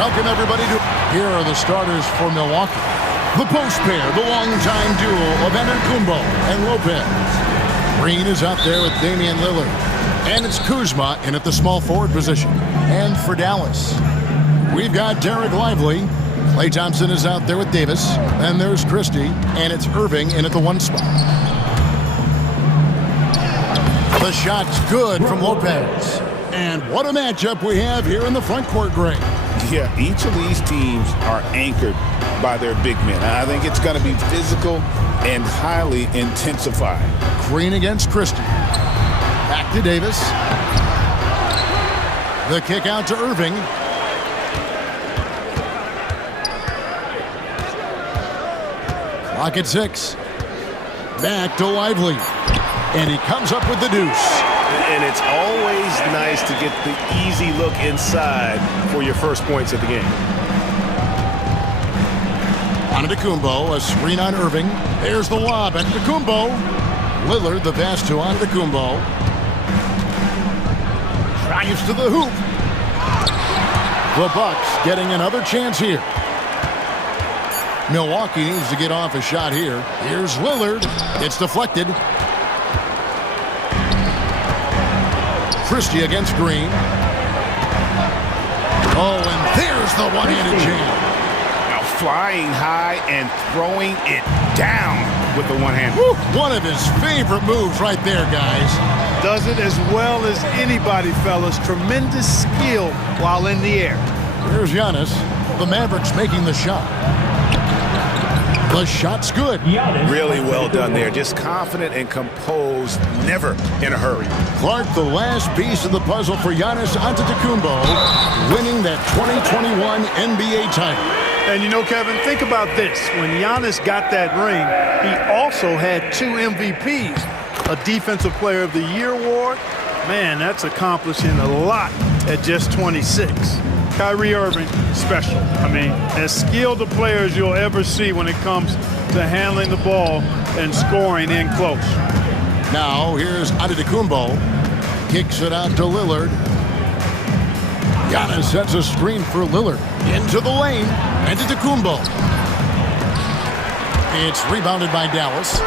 Welcome, everybody, to... Here are the starters for Milwaukee. The post pair, the longtime duo of Antetokounmpo and Lopez. Green is out there with Damian Lillard. And it's Kuzma in at the small forward position. And for Dallas, we've got Derek Lively. Klay Thompson is out there with Davis. And there's Christie. And it's Irving in at the 1 spot. The shot's good from Lopez. And what a matchup we have here in the front court, Greg. Yeah, each of these teams are anchored by their big men. I think it's going to be physical and highly intensified. Green against Christie. Back to Davis. The kick out to Irving. Clock at 6. Back to Lively. And he comes up with the deuce. And it's always nice to get the easy look inside for your first points of the game. Antetokounmpo, a screen on Irving. There's the lob. Antetokounmpo. Lillard, the pass to Antetokounmpo. Drives to the hoop. The Bucks getting another chance here. Milwaukee needs to get off a shot here. Here's Lillard. It's deflected. Christie against Green. Oh, and there's the one-handed jam. Now flying high and throwing it down with the one hand. One of his favorite moves right there, guys. Does it as well as anybody, fellas. Tremendous skill while in the air. Here's Giannis. The Mavericks making the shot. The shot's good. Really well done there. Just confident and composed, never in a hurry. Clark, the last piece of the puzzle for Giannis Antetokounmpo, winning that 2021 NBA title. And you know, Kevin, think about this. When Giannis got that ring, he also had 2 MVPs. A Defensive Player of the Year award. Man, that's accomplishing a lot at just 26. Kyrie Irving, special. I mean, as skilled a player as you'll ever see when it comes to handling the ball and scoring in close. Now, here's Antetokounmpo. Kicks it out to Lillard. Giannis sets a screen for Lillard. Into the lane. Antetokounmpo. It's rebounded by Dallas.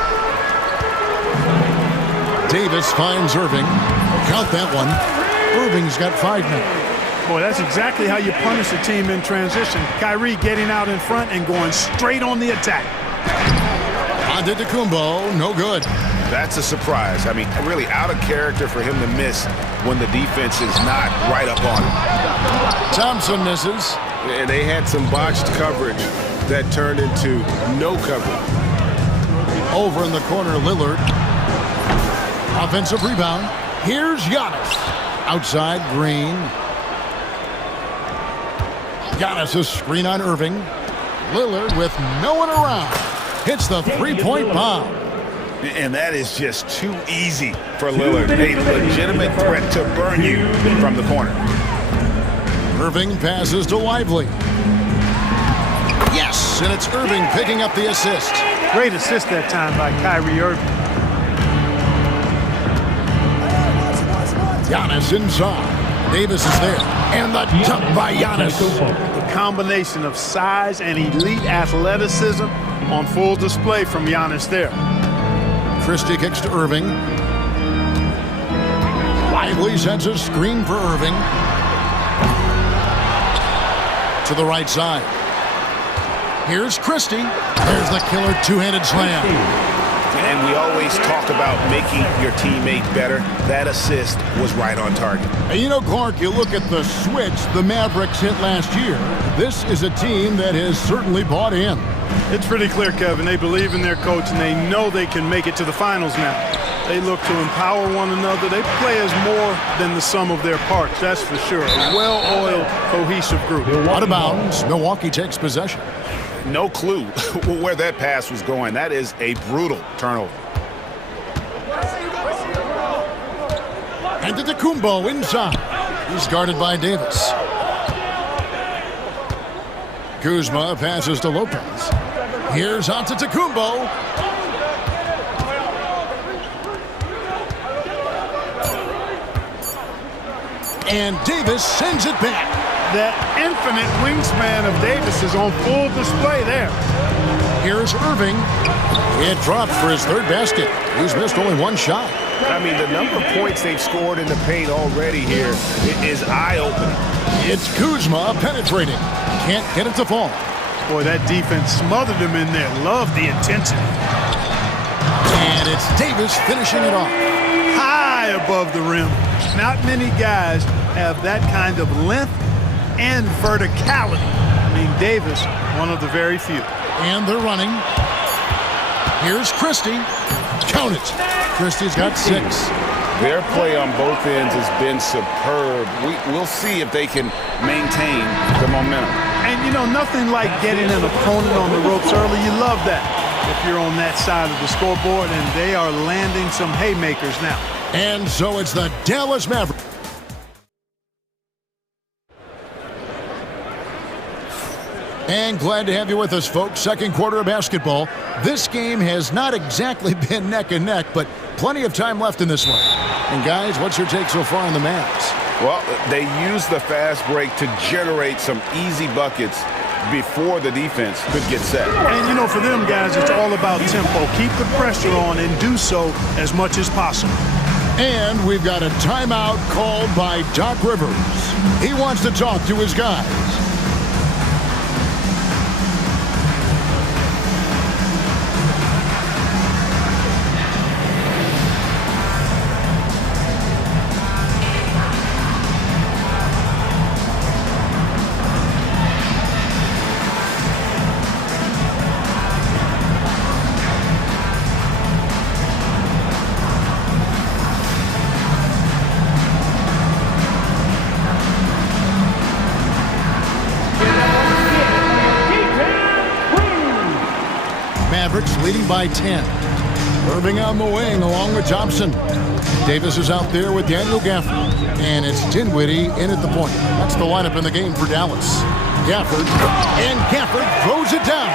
Davis finds Irving. Count that one. Irving's got 5 now. Boy, that's exactly how you punish a team in transition. Kyrie getting out in front and going straight on the attack. Antetokounmpo, no good. That's a surprise. I mean, really out of character for him to miss when the defense is not right up on him. Thompson misses. And they had some botched coverage that turned into no coverage. Over in the corner, Lillard. Offensive rebound. Here's Giannis. Outside, Green. Giannis a screen on Irving. Lillard with no one around. Hits the 3-point bomb. And that is just too easy for Lillard. A legitimate threat to burn you from the corner. Irving passes to Lively. Yes, and it's Irving picking up the assist. Great assist that time by Kyrie Irving. Giannis inside. Davis is there. And the dunk by Giannis. The combination of size and elite athleticism on full display from Giannis there. Christie kicks to Irving. Lively sends a screen for Irving. To the right side. Here's Christie. There's the killer two-handed slam. And we always talk about making your teammate better. That assist was right on target. And you know, Clark, you look at the switch the Mavericks hit last year. This is a team that has certainly bought in. It's pretty clear, Kevin. They believe in their coach, and they know they can make it to the finals now. They look to empower one another. They play as more than the sum of their parts, that's for sure. A well-oiled, cohesive group. Out of bounds, Milwaukee takes possession. No clue where that pass was going. That is a brutal turnover. Antetokounmpo inside. He's guarded by Davis. Kuzma passes to Lopez. Here's Antetokounmpo. And Davis sends it back. That infinite wingspan of Davis is on full display there. Here's Irving. It dropped for his third basket. He's missed only one shot. I mean, the number of points they've scored in the paint already here is eye-opening. It's Kuzma penetrating. Can't get it to fall. Boy, that defense smothered him in there. Love the intensity. And it's Davis finishing it off. High above the rim. Not many guys have that kind of length and verticality. I mean, Davis, one of the very few. And they're running. Here's Christie. Count it. Christie's got 6. Their play on both ends has been superb. We'll see if they can maintain the momentum. And, you know, nothing like getting an opponent on the ropes early. You love that if you're on that side of the scoreboard, and they are landing some haymakers now. And so it's the Dallas Mavericks. And glad to have you with us, folks. Second quarter of basketball. This game has not exactly been neck and neck, but plenty of time left in this one. And guys, what's your take so far on the Mavs? Well, they use the fast break to generate some easy buckets before the defense could get set. And, you know, for them guys, it's all about tempo. Keep the pressure on and do so as much as possible. And we've got a timeout called by Doc Rivers. He wants to talk to his guys. Mavericks leading by 10. Irving on the wing along with Thompson. Davis is out there with Daniel Gafford. And it's Dinwiddie in at the point. That's the lineup in the game for Dallas. Gafford. And Gafford throws it down.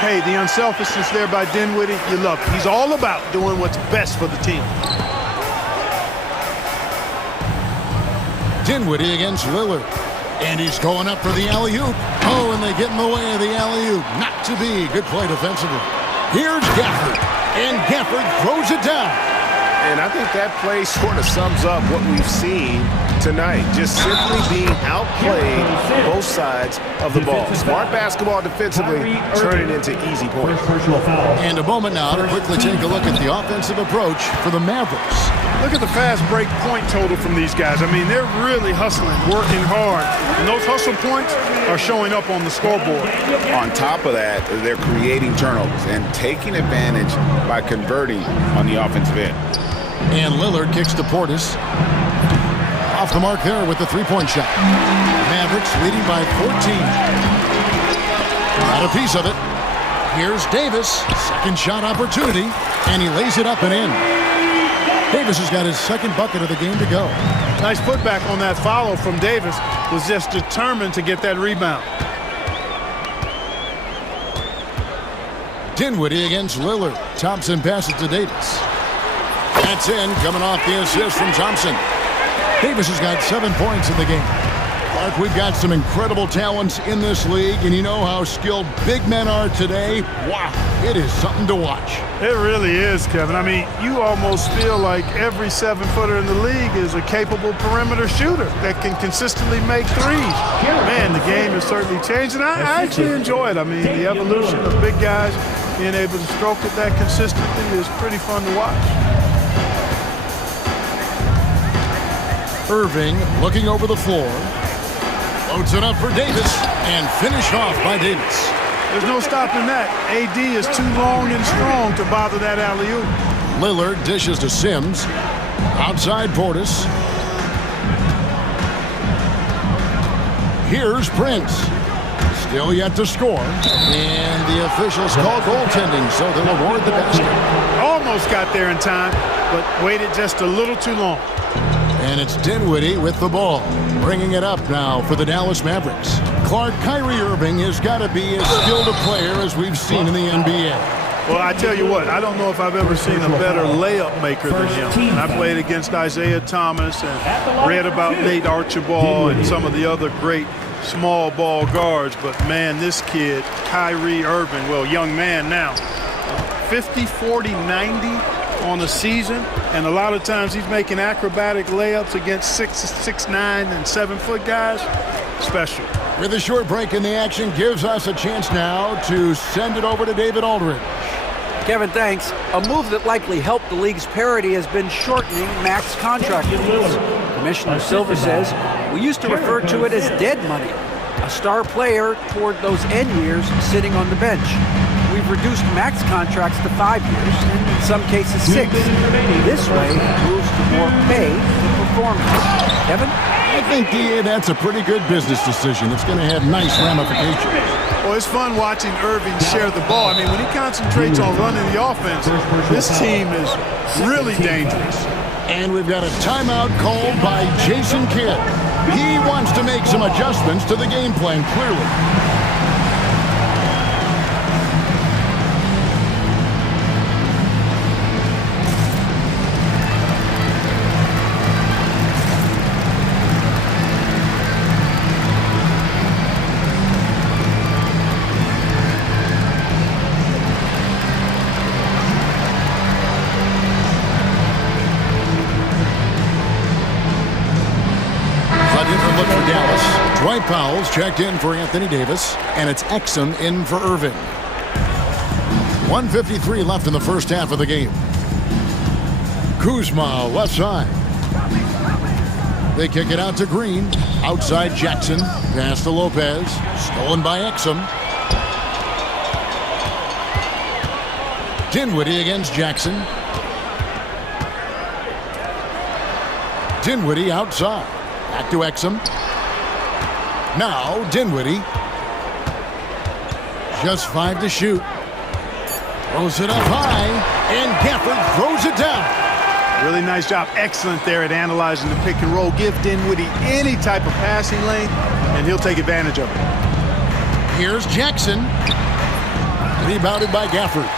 Hey, the unselfishness there by Dinwiddie, you love it. He's all about doing what's best for the team. Dinwiddie against Lillard. And he's going up for the alley-oop. Oh, and they get in the way of the alley-oop. Not to be. Good play defensively. Here's Gafford. And Gafford throws it down. And I think that play sort of sums up what we've seen tonight. Just simply being outplayed both sides of the ball. Smart basketball defensively, turning into easy points. And a moment now to quickly take a look at the offensive approach for the Mavericks. Look at the fast break point total from these guys. I mean, they're really hustling, working hard. And those hustle points are showing up on the scoreboard. On top of that, they're creating turnovers and taking advantage by converting on the offensive end. And Lillard kicks to Portis. Off the mark there with the three-point shot. Mavericks leading by 14. Got a piece of it. Here's Davis. Second shot opportunity. And he lays it up and in. Davis has got his second bucket of the game to go. Nice putback on that follow from Davis. Was just determined to get that rebound. Dinwiddie against Lillard. Thompson passes to Davis. That's in, coming off the assist from Thompson. Davis has got 7 points in the game. Clark, we've got some incredible talents in this league, and you know how skilled big men are today. Wow, it is something to watch. It really is, Kevin. I mean, you almost feel like every 7-footer in the league is a capable perimeter shooter that can consistently make threes. Man, the game has certainly changed, and I actually enjoy it. I mean, the evolution of big guys being able to stroke it that consistently is pretty fun to watch. Irving looking over the floor. Loads it up for Davis and finished off by Davis. There's no stopping that. AD is too long and strong to bother that alley-oop. Lillard dishes to Sims. Outside Portis. Here's Prince. Still yet to score. And the officials call goaltending, so they'll award the basket. Almost got there in time, but waited just a little too long. And it's Dinwiddie with the ball, bringing it up now for the Dallas Mavericks. Clark, Kyrie Irving has got to be as skilled a player as we've seen in the NBA. Well, I tell you what, I don't know if I've ever seen a better layup maker than him. And I played against Isaiah Thomas and read about Nate Archibald and some of the other great small ball guards. But, man, this kid, Kyrie Irving, well, young man now, 50, 40, 90 on the season. And a lot of times he's making acrobatic layups against 6'9" and 7-foot guys. Special. With a short break in the action, gives us a chance now to send it over to David Aldridge. Kevin, thanks. A move that likely helped the league's parity has been shortening max contract rules. Commissioner Silver says, we used to refer to it as dead money, a star player toward those end years sitting on the bench. We've reduced max contracts to 5 years, and in some cases 6. This way, it moves to more pay for performance. Kevin? I think, D.A., that's a pretty good business decision. It's going to have nice ramifications. Well, it's fun watching Irving share the ball. I mean, when he concentrates on running the offense, this team is really dangerous. And we've got a timeout called by Jason Kidd. He wants to make some adjustments to the game plan, clearly. Dwight Powell's checked in for Anthony Davis, and it's Exum in for Irving. 1:53 left in the first half of the game. Kuzma, left side. They kick it out to Green. Outside Jackson. Pass to Lopez. Stolen by Exum. Dinwiddie against Jackson. Dinwiddie outside. Back to Exum. Now, Dinwiddie. Just 5 to shoot. Throws it up high, and Gafford throws it down. Really nice job. Excellent there at analyzing the pick and roll. Give Dinwiddie any type of passing lane, and he'll take advantage of it. Here's Jackson. Rebounded by Gafford.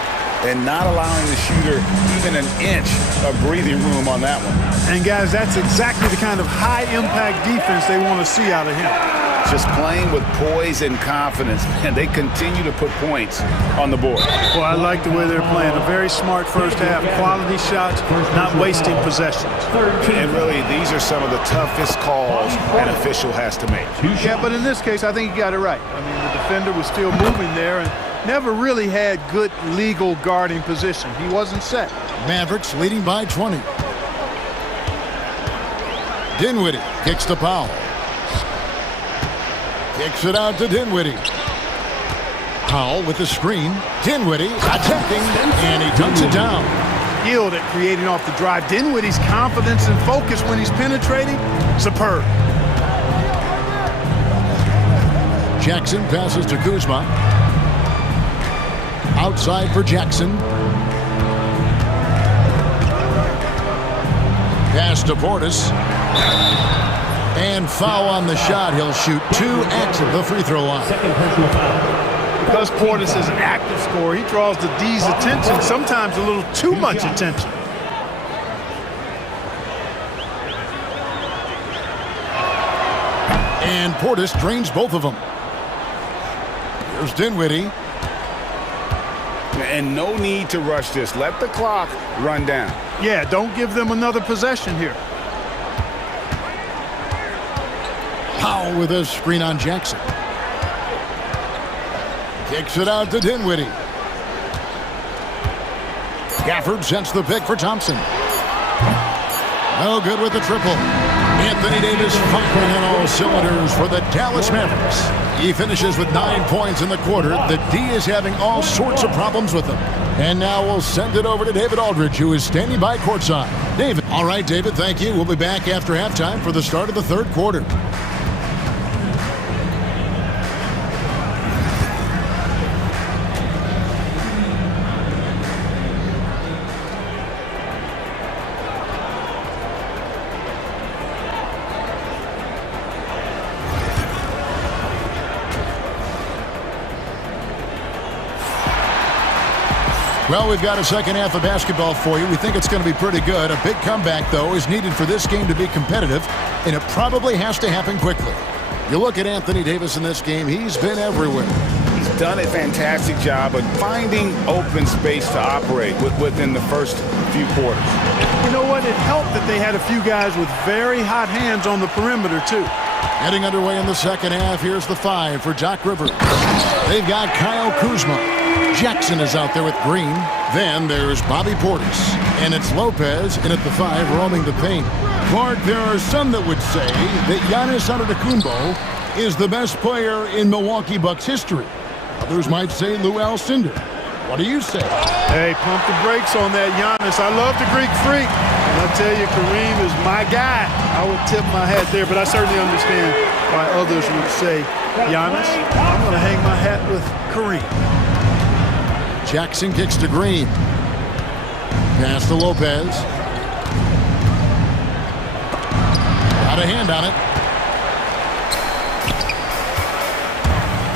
And not allowing the shooter even an inch of breathing room on that one. And, guys, that's exactly the kind of high-impact defense they want to see out of him. Just playing with poise and confidence, and they continue to put points on the board. Well, I like the way they're playing. A very smart first half, quality shots, not wasting possessions. And really, these are some of the toughest calls an official has to make. Yeah, but in this case, I think you got it right. I mean, the defender was still moving there and never really had good legal guarding position. He wasn't set. Mavericks leading by 20. Dinwiddie kicks to Powell. Kicks it out to Dinwiddie. Powell with the screen. Dinwiddie attacking, and he dunks it down. Skilled at creating off the drive. Dinwiddie's confidence and focus when he's penetrating, superb. Jackson passes to Kuzma. Outside for Jackson. Pass to Portis. And foul on the shot. He'll shoot 2 at the free throw line. Because Portis is an active scorer, he draws the D's attention, sometimes a little too much attention. And Portis drains both of them. Here's Dinwiddie. And no need to rush this. Let the clock run down. Yeah, don't give them another possession here. Powell with a screen on Jackson. Kicks it out to Dinwiddie. Gafford sets the pick for Thompson. No good with the triple. Anthony Davis firing on all cylinders for the Dallas Mavericks. He finishes with 9 points in the quarter. The D is having all sorts of problems with him. And now we'll send it over to David Aldridge, who is standing by courtside. David. All right, David, thank you. We'll be back after halftime for the start of the third quarter. Well, we've got a second half of basketball for you. We think it's going to be pretty good. A big comeback, though, is needed for this game to be competitive, and it probably has to happen quickly. You look at Anthony Davis in this game, he's been everywhere. He's done a fantastic job of finding open space to operate within the first few quarters. You know what? It helped that they had a few guys with very hot hands on the perimeter, too. Getting underway in the second half, here's the 5 for Doc Rivers. They've got Kyle Kuzma. Jackson is out there with Green. Then there's Bobby Portis. And it's Lopez in at the 5, roaming the paint. Clark, there are some that would say that Giannis Antetokounmpo is the best player in Milwaukee Bucks history. Others might say Lou Alcindor. What do you say? Hey, pump the brakes on that, Giannis. I love the Greek freak. And I tell you, Kareem is my guy. I would tip my hat there, but I certainly understand why others would say, Giannis, I'm going to hang my hat with Kareem. Jackson kicks to Green. Pass to Lopez. Got a hand on it.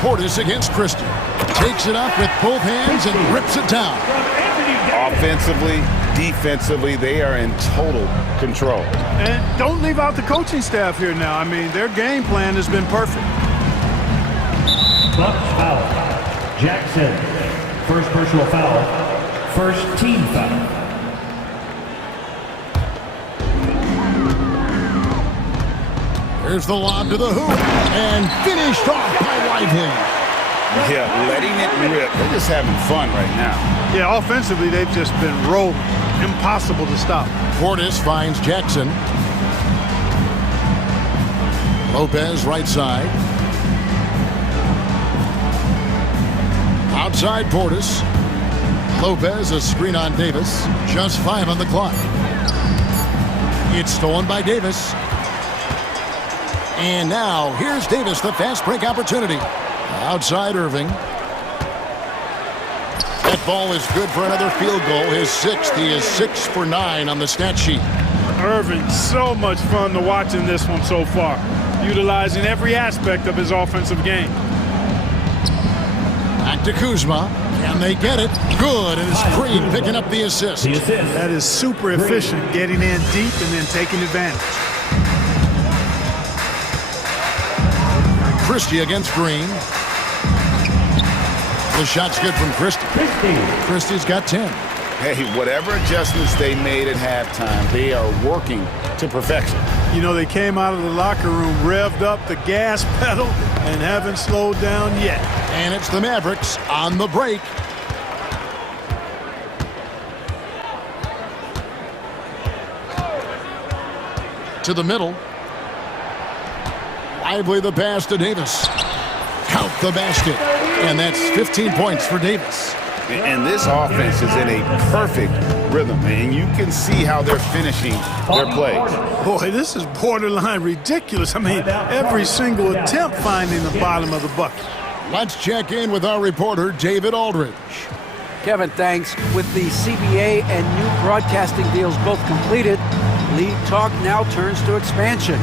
Portis against Christie. Takes it up with both hands and rips it down. Offensively, defensively, they are in total control. And don't leave out the coaching staff here now. I mean, their game plan has been perfect. Bucks foul. Jackson. First personal foul. First team foul. Here's the lob to the hoop. And finished off by Lively. Yeah, letting it rip. They're just having fun right now. Yeah, offensively, they've just been rolling. Impossible to stop. Portis finds Jackson. Lopez right side. Outside Portis. Lopez, a screen on Davis. Just 5 on the clock. It's stolen by Davis. And now, here's Davis, the fast break opportunity. Outside Irving. That ball is good for another field goal. His 6th. He is 6 for 9 on the stat sheet. Irving, so much fun to watch in this one so far. Utilizing every aspect of his offensive game. Back to Kuzma. Can they get it? Good. And it's Green picking up the assist. That is super efficient, getting in deep and then taking advantage. Christie against Green. The shot's good from Christie. Christie's got 10. Hey, whatever adjustments they made at halftime, they are working to perfection. You know, they came out of the locker room, revved up the gas pedal, and haven't slowed down yet. And it's the Mavericks on the break. To the middle. Lively the pass to Davis. Count the basket. And that's 15 points for Davis. And this offense is in a perfect rhythm, and you can see how they're finishing their plays. Boy, this is borderline ridiculous. I mean, every single attempt finding the bottom of the bucket. Let's check in with our reporter, David Aldridge. Kevin, thanks. With the CBA and new broadcasting deals both completed, league talk now turns to expansion.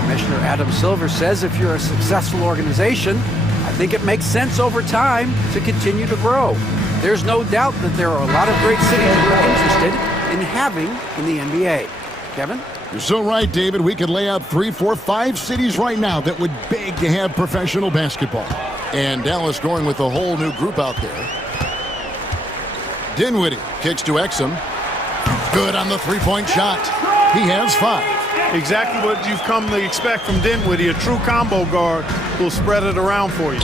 Commissioner Adam Silver says if you're a successful organization, I think it makes sense over time to continue to grow. There's no doubt that there are a lot of great cities we're interested in having in the NBA. Kevin? You're so right, David. We could lay out 3, 4, 5 cities right now that would beg to have professional basketball. And Dallas going with a whole new group out there. Dinwiddie kicks to Exum. Good on the three-point shot. He has 5. Exactly what you've come to expect from Dinwiddie. A true combo guard will spread it around for you.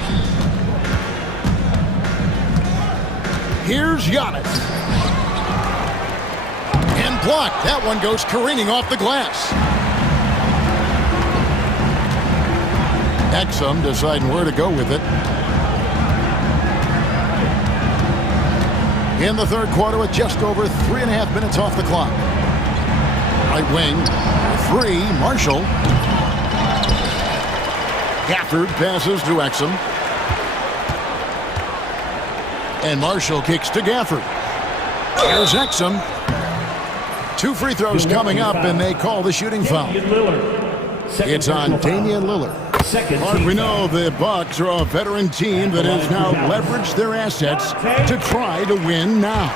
Here's Giannis. And blocked. That one goes careening off the glass. Exum deciding where to go with it. In the third quarter with just over 3.5 minutes off the clock. Right wing, 3, Marshall. Gafford passes to Exum. And Marshall kicks to Gafford. Here's Exum. 2 free throws coming up, and they call the shooting foul. It's on Damian Lillard. Second Mark, team we foul. know the Bucks are a veteran team that has now leveraged their assets to try to win now.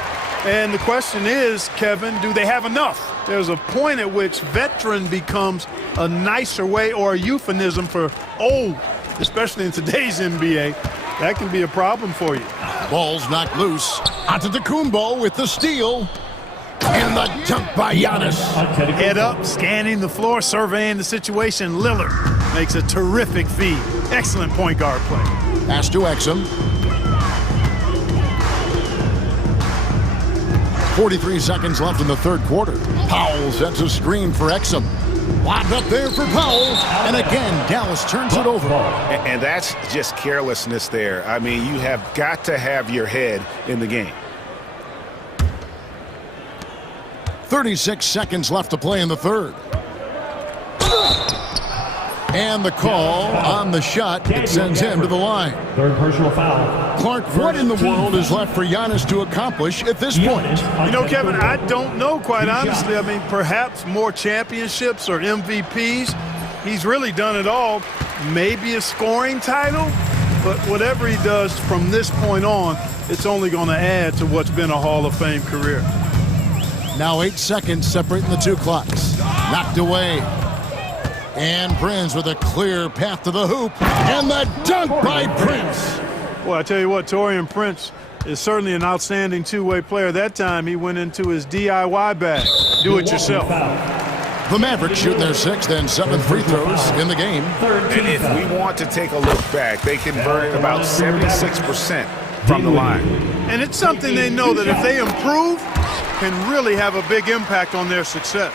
And the question is, Kevin, do they have enough? There's a point at which veteran becomes a nicer way or a euphemism for old, especially in today's NBA. That can be a problem for you. Ball's knocked loose. Antetokounmpo with the steal. And the dunk by Giannis. Head up, scanning the floor, surveying the situation. Lillard makes a terrific feed. Excellent point guard play. Pass to Exum. 43 seconds left in the third quarter. Powell sets a screen for Exum. Lobbed up there for Powell. And again, Dallas turns it over. And that's just carelessness there. I mean, you have got to have your head in the game. 36 seconds left to play in the third. And the call on the shot that sends him to the line. Third personal foul. Clark, what in the world is left for Giannis to accomplish at this point? You know, Kevin, I don't know, quite honestly. I mean, perhaps more championships or MVPs. He's really done it all. Maybe a scoring title, but whatever he does from this point on, it's only going to add to what's been a Hall of Fame career. Now 8 seconds separating the two clocks. Knocked away. And Prince with a clear path to the hoop. And the dunk by Prince. Well, I tell you what, Taurean Prince is certainly an outstanding two-way player. That time he went into his DIY bag. Do it yourself. The Mavericks shoot their sixth and seventh free throws in the game. And if we want to take a look back, they converted about 76% from the line. And it's something they know that if they improve, can really have a big impact on their success.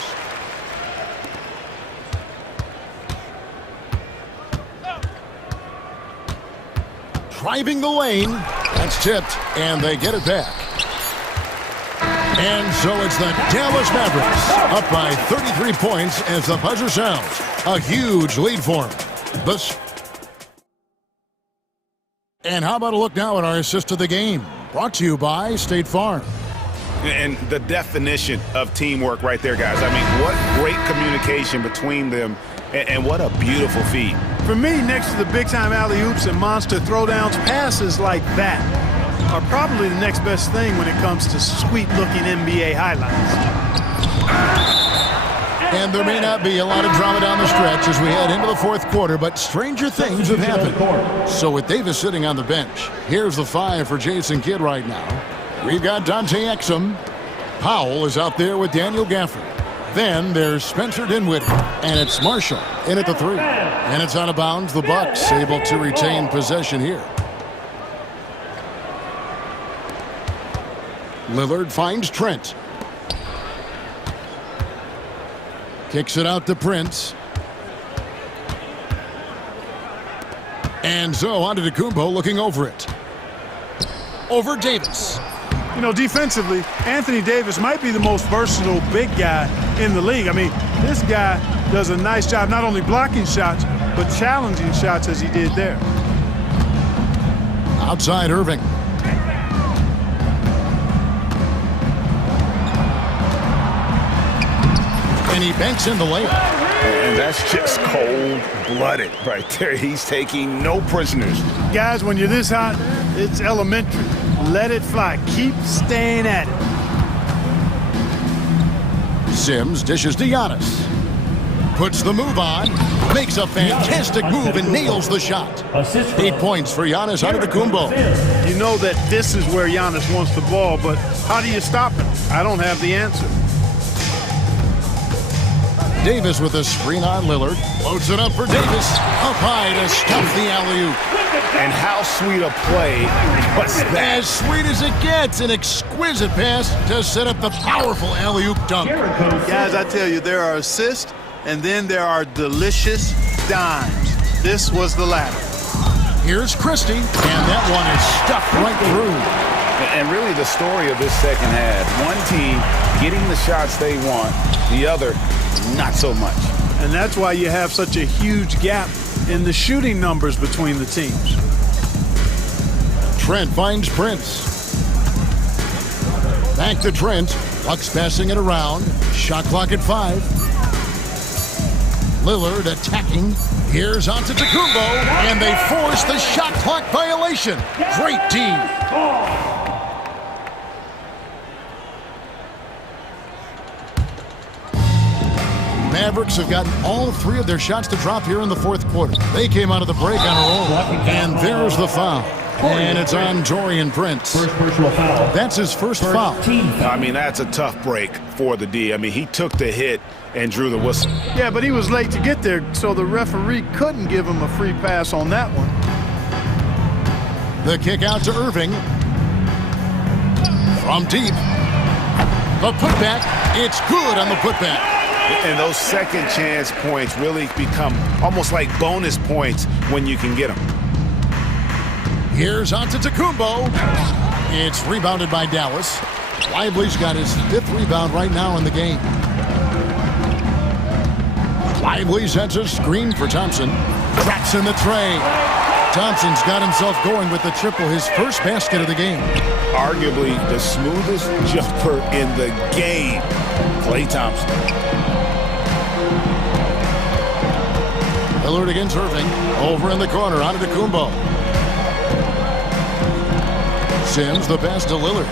Driving the lane. That's tipped, and they get it back. And so it's the Dallas Mavericks up by 33 points as the buzzer sounds. A huge lead for them. And how about a look now at our assist of the game? Brought to you by State Farm. And the definition of teamwork right there, guys. I mean, what great communication between them, and what a beautiful feed. For me, next to the big-time alley-oops and monster throwdowns, passes like that are probably the next best thing when it comes to sweet-looking NBA highlights. And there may not be a lot of drama down the stretch as we head into the fourth quarter, but stranger things have happened. So with Davis sitting on the bench, here's the five for Jason Kidd right now. We've got Dante Exum. Powell is out there with Daniel Gafford. Then there's Spencer Dinwiddie, and it's Marshall in at the three. And it's out of bounds. The Bucks able to retain possession here. Lillard finds Trent. Kicks it out to Prince. And so Antetokounmpo looking over it. Over Davis. You know, defensively, Anthony Davis might be the most versatile big guy in the league. I mean, this guy does a nice job not only blocking shots, but challenging shots as he did there. Outside Irving. And he banks in the layup. And that's just cold-blooded right there. He's taking no prisoners. Guys, when you're this hot, it's elementary. Let it fly. Keep staying at it. Sims dishes to Giannis. Puts the move on. Makes a fantastic move and nails the shot. 8 points for Giannis Antetokounmpo. You know that this is where Giannis wants the ball, but how do you stop him? I don't have the answer. Davis with a screen on Lillard. Loads it up for Davis. Up high to stuff the alley-oop. And how sweet a play was that? As sweet as it gets, an exquisite pass to set up the powerful alley-oop dunk. Guys, I tell you, there are assists, and then there are delicious dimes. This was the latter. Here's Christie, and that one is stuffed right through. And really the story of this second half, one team getting the shots they want, the other not so much. And that's why you have such a huge gap in the shooting numbers between the teams. Trent finds Prince. Back to Trent. Bucks passing it around. Shot clock at 5. Lillard attacking. Here's Antetokounmpo, and they force the shot clock violation. Great D. Mavericks have gotten all three of their shots to drop here in the fourth quarter. They came out of the break on a roll, and there's the foul. And it's on Torian Prince. First personal foul. That's his first foul. I mean, that's a tough break for the D. I mean, he took the hit and drew the whistle. Yeah, but he was late to get there, so the referee couldn't give him a free pass on that one. The kick out to Irving. From deep. The putback. It's good on the putback. And those second chance points really become almost like bonus points when you can get them. Here's Antetokounmpo. It's rebounded by Dallas. Lively's got his fifth rebound right now in the game. Lively sets a screen for Thompson. Drops in the tray. Thompson's got himself going with the triple, his first basket of the game. Arguably the smoothest jumper in the game, Klay Thompson. Lillard against Irving. Over in the corner, Antetokounmpo. Sims the pass to Lillard.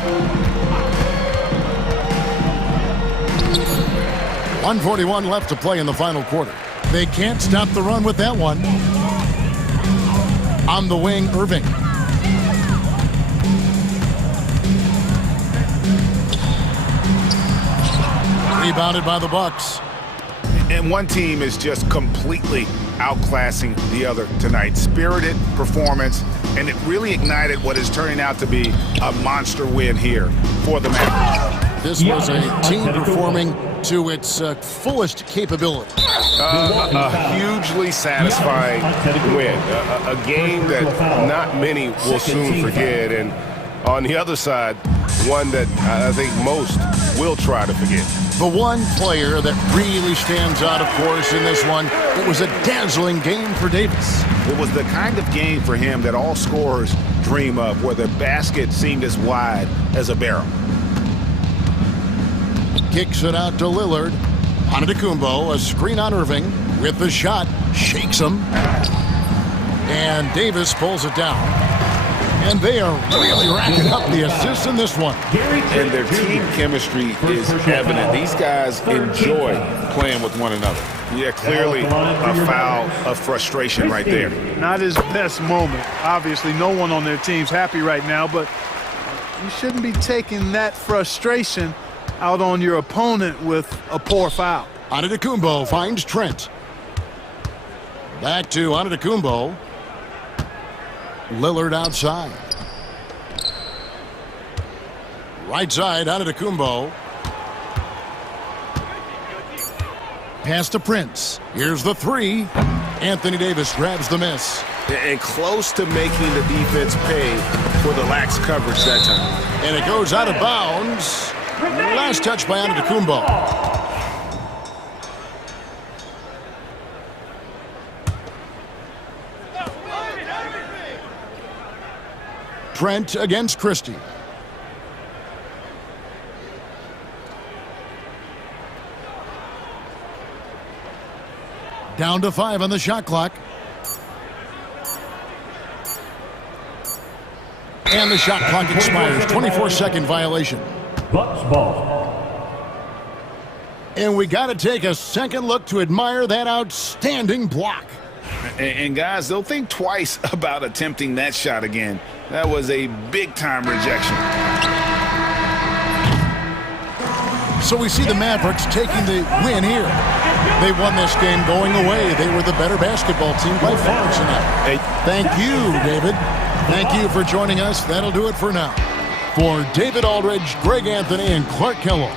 1:41 left to play in the final quarter. They can't stop the run with that one. On the wing, Irving. Rebounded by the Bucks. And one team is just completely outclassing the other tonight. Spirited performance, and it really ignited what is turning out to be a monster win here for the Mavericks. This was a team performing to its fullest capability. A hugely satisfying win. A game that not many will soon forget. And on the other side, one that I think most will try to forget. The one player that really stands out, of course, in this one, it was a dazzling game for Davis. It was the kind of game for him that all scorers dream of, where the basket seemed as wide as a barrel. Kicks it out to Lillard. Antetokounmpo, a screen on Irving with the shot, shakes him. And Davis pulls it down. And they are really racking up the assists in this one. And their team chemistry is evident. These guys enjoy playing with one another. Yeah, clearly a foul of frustration right there. Not his best moment. Obviously, no one on their team's happy right now, but you shouldn't be taking that frustration out on your opponent with a poor foul. Antetokounmpo finds Trent. Back to Antetokounmpo. Lillard outside. Right side, Antetokounmpo. Pass to Prince. Here's the three. Anthony Davis grabs the miss. And close to making the defense pay for the lax coverage that time. And it goes out of bounds. Last touch by Antetokounmpo. Trent against Christie. Down to 5 on the shot clock. And the shot clock expires. 24-second violation. Bucks ball. And we got to take a second look to admire that outstanding block. And guys, they'll think twice about attempting that shot again. That was a big-time rejection. So we see the Mavericks taking the win here. They won this game going away. They were the better basketball team by far tonight. Hey. Thank you, David. Thank you for joining us. That'll do it for now. For David Aldridge, Greg Anthony, and Clark Kellogg.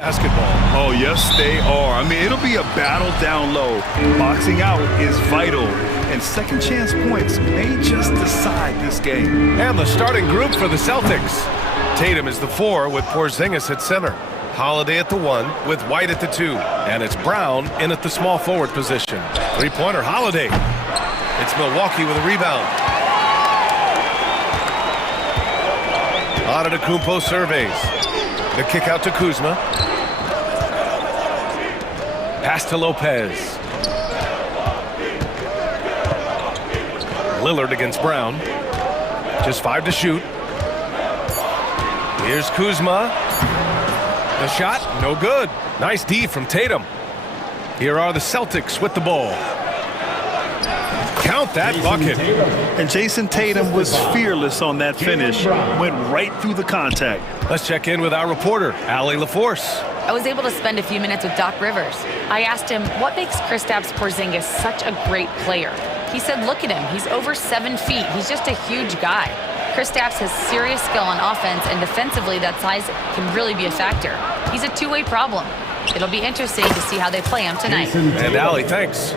Basketball. Oh, yes, they are. I mean, it'll be a battle down low. Boxing out is vital, and second chance points may just decide this game. And the starting group for the Celtics. Tatum is the 4 with Porzingis at center. Holiday at the 1 with White at the 2. And it's Brown in at the small forward position. Three-pointer Holiday. It's Milwaukee with a rebound. Antetokounmpo surveys. The kick out to Kuzma. Pass to Lopez. Lillard against Brown. Just 5 to shoot. Here's Kuzma. The shot, no good. Nice D from Tatum. Here are the Celtics with the ball. Count that bucket. And Jason Tatum was fearless on that finish. Went right through the contact. Let's check in with our reporter, Allie LaForce. I was able to spend a few minutes with Doc Rivers. I asked him, what makes Kristaps Porzingis such a great player? He said, look at him. He's over 7 feet. He's just a huge guy. Kristaps has serious skill on offense, and defensively, that size can really be a factor. He's a two-way problem. It'll be interesting to see how they play him tonight. And Allie, thanks.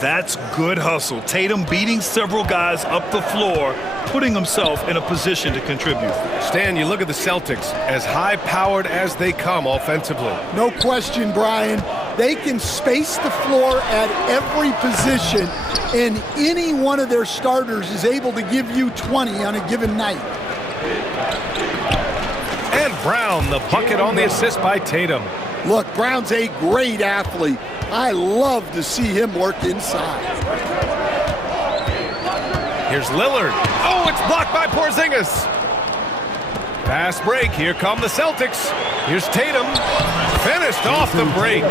That's good hustle. Tatum beating several guys up the floor, putting himself in a position to contribute. Stan, you look at the Celtics, as high-powered as they come offensively. No question, Brian. They can space the floor at every position, and any one of their starters is able to give you 20 on a given night. And Brown, the bucket on the assist by Tatum. Look, Brown's a great athlete. I love to see him work inside. Here's Lillard. Oh, it's blocked by Porzingis. Fast break. Here come the Celtics. Here's Tatum. Finished off the break.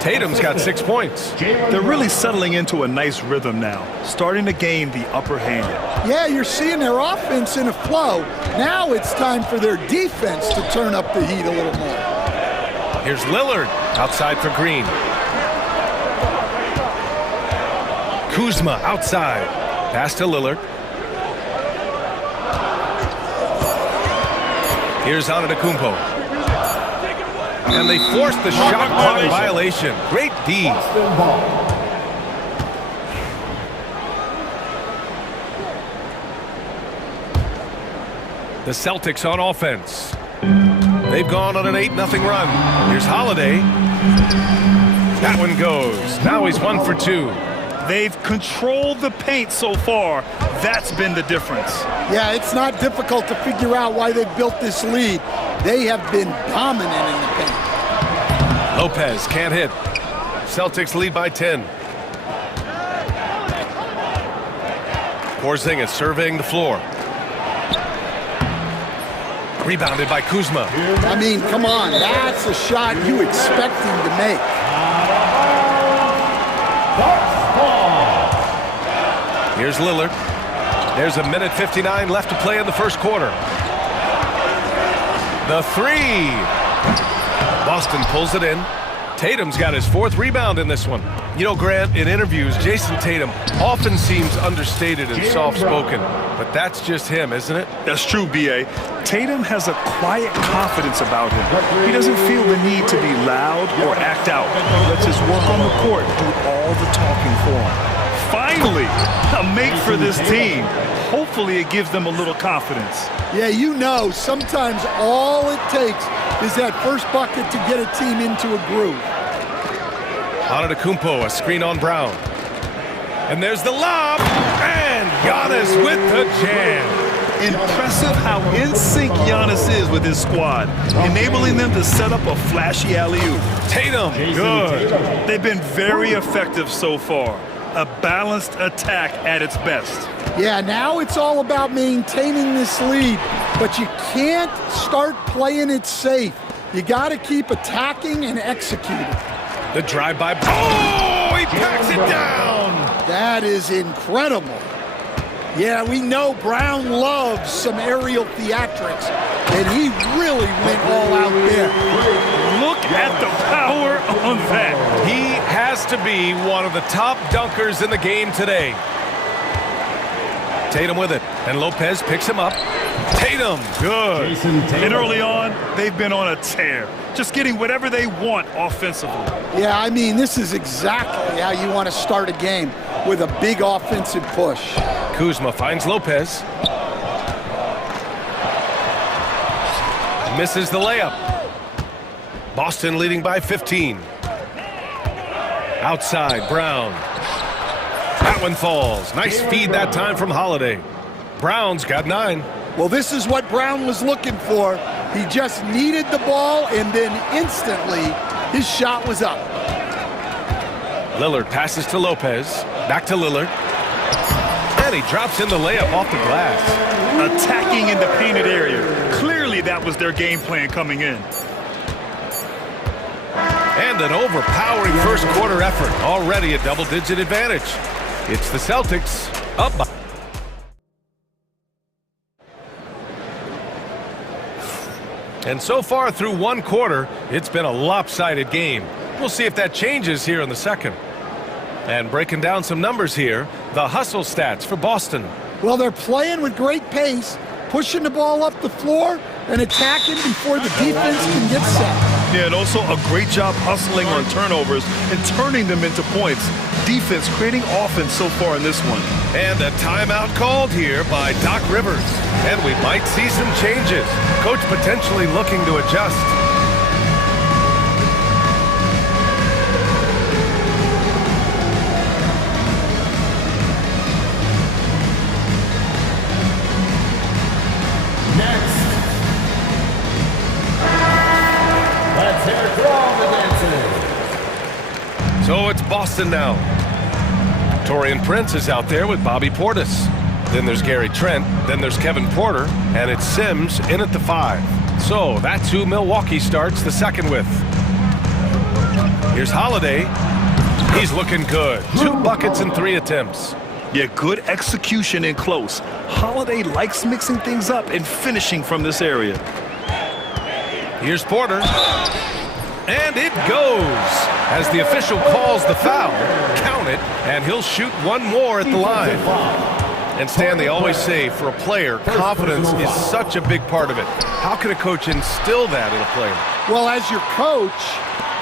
Tatum's got 6 points. They're really settling into a nice rhythm now, starting to gain the upper hand. Yeah, you're seeing their offense in a flow. Now it's time for their defense to turn up the heat a little more. Here's Lillard. Outside for Green. Kuzma outside. Pass to Lillard. Here's Antetokounmpo. And they forced the shot clock violation. Great D. The Celtics on offense. They've gone on an 8-0 run. Here's Holiday. That one goes. Now he's 1 for 2. They've controlled the paint so far. That's been the difference. Yeah, it's not difficult to figure out why they've built this lead. They have been dominant in the paint. Lopez can't hit. Celtics lead by 10. Porzingis surveying the floor. Rebounded by Kuzma. I mean, come on, that's a shot you expect him to make. Here's Lillard. There's 1:59 left to play in the first quarter. The 3. Boston pulls it in. Tatum's got his 4th rebound in this one. You know, Grant, in interviews, Jason Tatum often seems understated and soft-spoken, but that's just him, isn't it? That's true, B.A. Tatum has a quiet confidence about him. He doesn't feel the need to be loud or act out. He lets his work on the court do all the talking for him. Finally, a make for this team. Hopefully it gives them a little confidence. Yeah, you know, sometimes all it takes is that first bucket to get a team into a groove. Antetokounmpo, a screen on Brown. And there's the lob, and Giannis with the jam. Impressive how in sync Giannis is with his squad, enabling them to set up a flashy alley-oop. Tatum, good. They've been very effective so far. A balanced attack at its best. Yeah, now it's all about maintaining this lead, but you can't start playing it safe. You got to keep attacking and executing. The drive by. Oh, he packs it down. That is incredible. Yeah, we know Brown loves some aerial theatrics, and he really went all out there. Look at the power on that. He has to be one of the top dunkers in the game today. Tatum with it, and Lopez picks him up. Tatum, good. And early on, they've been on a tear. Just getting whatever they want offensively. Yeah, I mean, this is exactly how you want to start a game, with a big offensive push. Kuzma finds Lopez. Misses the layup. Boston leading by 15. Outside, Brown. That one falls. Nice feed that time from Holiday. Brown's got 9. Well, this is what Brown was looking for. He just needed the ball, and then instantly his shot was up. Lillard passes to Lopez. Back to Lillard. And he drops in the layup off the glass. Attacking in the painted area. Clearly that was their game plan coming in. And an overpowering first quarter effort. Already a double-digit advantage. It's the Celtics up by. And so far through one quarter, it's been a lopsided game. We'll see if that changes here in the second. And breaking down some numbers here, the hustle stats for Boston. Well, they're playing with great pace, pushing the ball up the floor and attacking before the defense can get set. Yeah, and also a great job hustling on turnovers and turning them into points. Defense creating offense so far in this one. And a timeout called here by Doc Rivers. And we might see some changes. Coach potentially looking to adjust. So it's Boston now. Torian Prince is out there with Bobby Portis. Then there's Gary Trent. Then there's Kevin Porter. And it's Sims in at the 5. So that's who Milwaukee starts the second with. Here's Holiday. He's looking good. 2 buckets and 3 attempts. Yeah, good execution in close. Holiday likes mixing things up and finishing from this area. Here's Porter. And it goes. As the official calls the foul, count it, and he'll shoot one more at the line. And Stan, they always say, for a player, confidence is such a big part of it. How can a coach instill that in a player? Well, as your coach,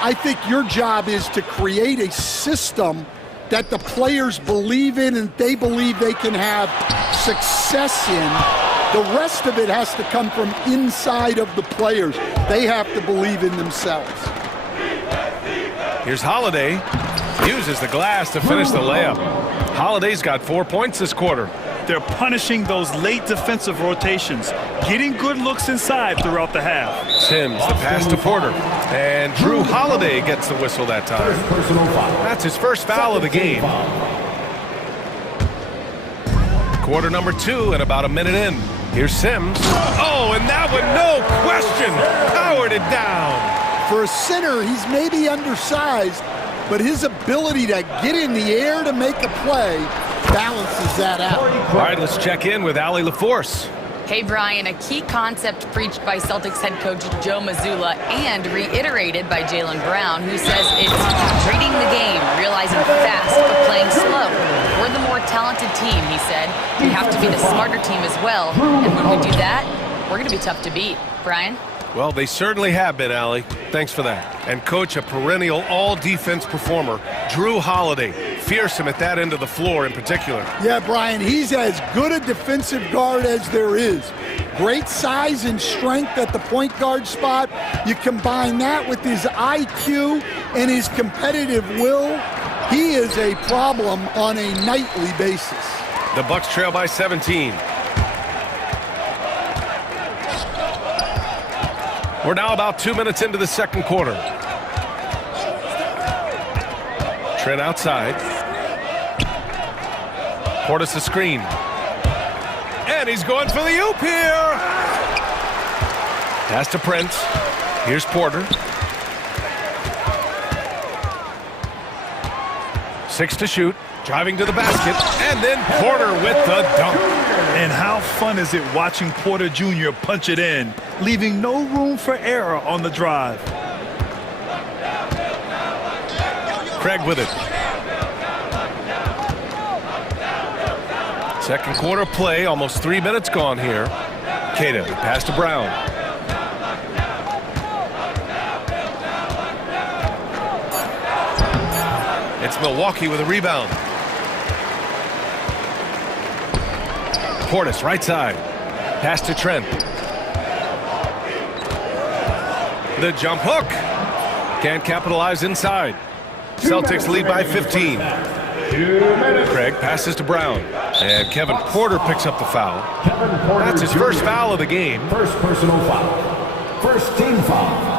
I think your job is to create a system that the players believe in and they believe they can have success in. The rest of it has to come from inside of the players. They have to believe in themselves. Here's Holiday. Uses the glass to finish the layup. Holiday's got 4 points this quarter. They're punishing those late defensive rotations, getting good looks inside throughout the half. Sims, the pass to Porter. And Drew Holiday gets the whistle that time. That's his first foul of the game. Quarter number 2 and about a minute in. Here's Sims. Oh, and that one, no question, powered it down. For a center, he's maybe undersized, but his ability to get in the air to make a play balances that out. All right, let's check in with Allie LaForce. Hey, Brian, a key concept preached by Celtics head coach Joe Mazzulla and reiterated by Jaylen Brown, who says it's reading the game, realizing fast, but playing slow. We're the more talented team, he said. We have to be the smarter team as well, and when we do that, we're going to be tough to beat. Brian? Well, they certainly have been, Allie. Thanks for that. And coach, a perennial all-defense performer, Drew Holiday. Fearsome at that end of the floor in particular. Yeah, Brian, he's as good a defensive guard as there is. Great size and strength at the point guard spot. You combine that with his IQ and his competitive will, he is a problem on a nightly basis. The Bucks trail by 17. We're now about 2 minutes into the second quarter. Trent outside. Portis a screen. And he's going for the oop here. Pass to Prince. Here's Porter. 6 to shoot. Driving to the basket. And then Porter with the dunk. And how fun is it watching Porter Jr. punch it in, leaving no room for error on the drive. Craig with it. Second quarter play, almost 3 minutes gone here. Tatum, pass to Brown. It's Milwaukee with a rebound. Portis, right side. Pass to Trent. The jump hook. Can't capitalize inside. Celtics lead by 15. Craig passes to Brown. And Kevin Porter picks up the foul. That's his first foul of the game. First personal foul. First team foul.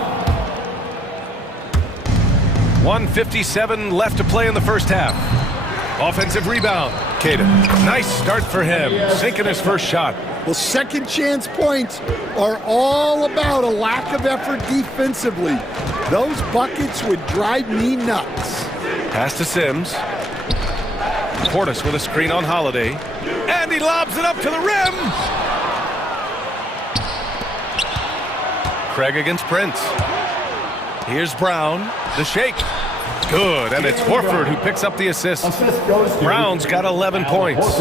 1:57 left to play in the first half. Offensive rebound. Tatum. Nice start for him. Sinking his first shot. Well, second chance points are all about a lack of effort defensively. Those buckets would drive me nuts. Pass to Sims. Portis with a screen on Holiday. And he lobs it up to the rim. Craig against Prince. Here's Brown. The shake. Good, and it's Horford who picks up the assist. Brown's got 11 points.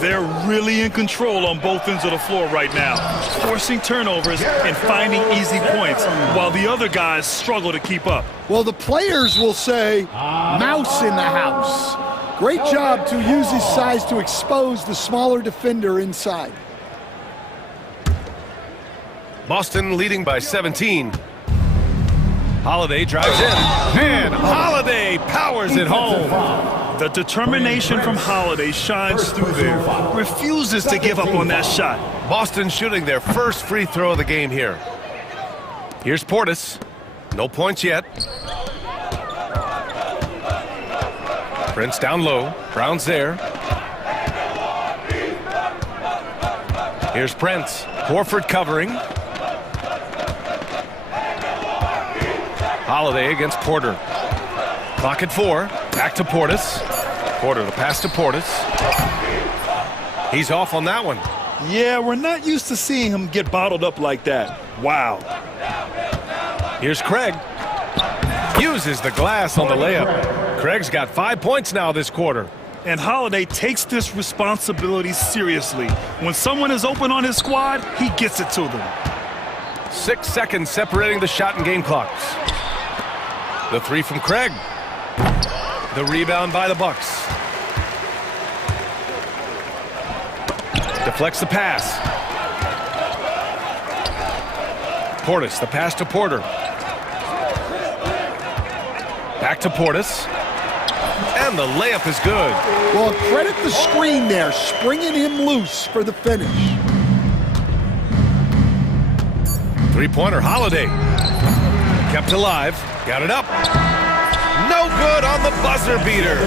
They're really in control on both ends of the floor right now, forcing turnovers and finding easy points, while the other guys struggle to keep up. Well, the players will say, mouse in the house. Great job to use his size to expose the smaller defender inside. Boston leading by 17. Holiday drives in, and Holiday powers it home. The determination from Holiday shines through there. Refuses to give up on that shot. Boston shooting their first free throw of the game here. Here's Portis. No points yet. Prince down low. Brown's there. Here's Prince. Horford covering. Holiday against Porter. Clock at 4. Back to Portis. Porter, the pass to Portis. He's off on that one. Yeah, we're not used to seeing him get bottled up like that. Wow. Here's Craig. Uses the glass on the layup. Craig's got 5 points now this quarter. And Holiday takes this responsibility seriously. When someone is open on his squad, he gets it to them. 6 seconds separating the shot and game clocks. The three from Craig. The rebound by the Bucks. Deflects the pass. Portis, the pass to Porter. Back to Portis. And the layup is good. Well, credit the screen there, springing him loose for the finish. Three-pointer, Holiday. Kept alive. Got it up. No good on the buzzer beater.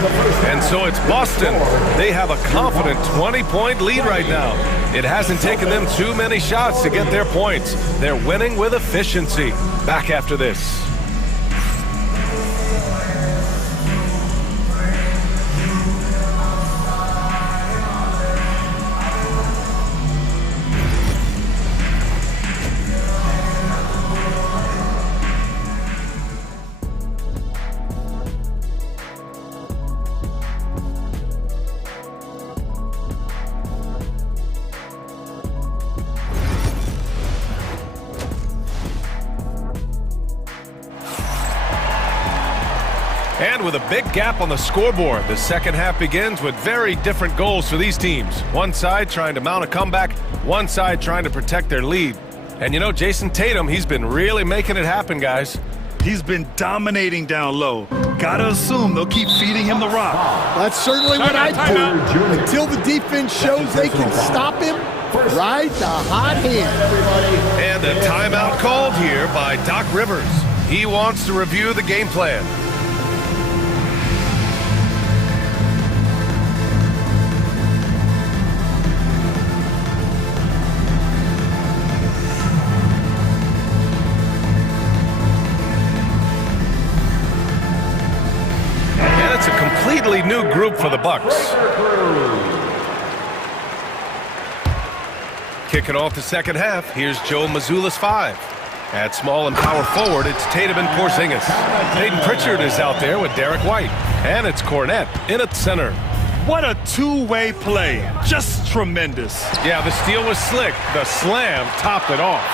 And so it's Boston. They have a confident 20-point lead right now. It hasn't taken them too many shots to get their points. They're winning with efficiency. Back after this. And with a big gap on the scoreboard, the second half begins with very different goals for these teams. One side trying to mount a comeback, one side trying to protect their lead. And you know, Jason Tatum, he's been really making it happen, guys. He's been dominating down low. Gotta assume they'll keep feeding him the rock. That's certainly what I do. Until the defense shows they can stop him, ride the hot hand. And a timeout called here by Doc Rivers. He wants to review the game plan. New group for the Bucks. Kicking off the second half, here's Joe Mazzulla's 5. At small and power forward, it's Tatum and Porzingis. Peyton Pritchard is out there with Derek White. And it's Cornette in at center. What a two-way play. Just tremendous. Yeah, the steal was slick. The slam topped it off.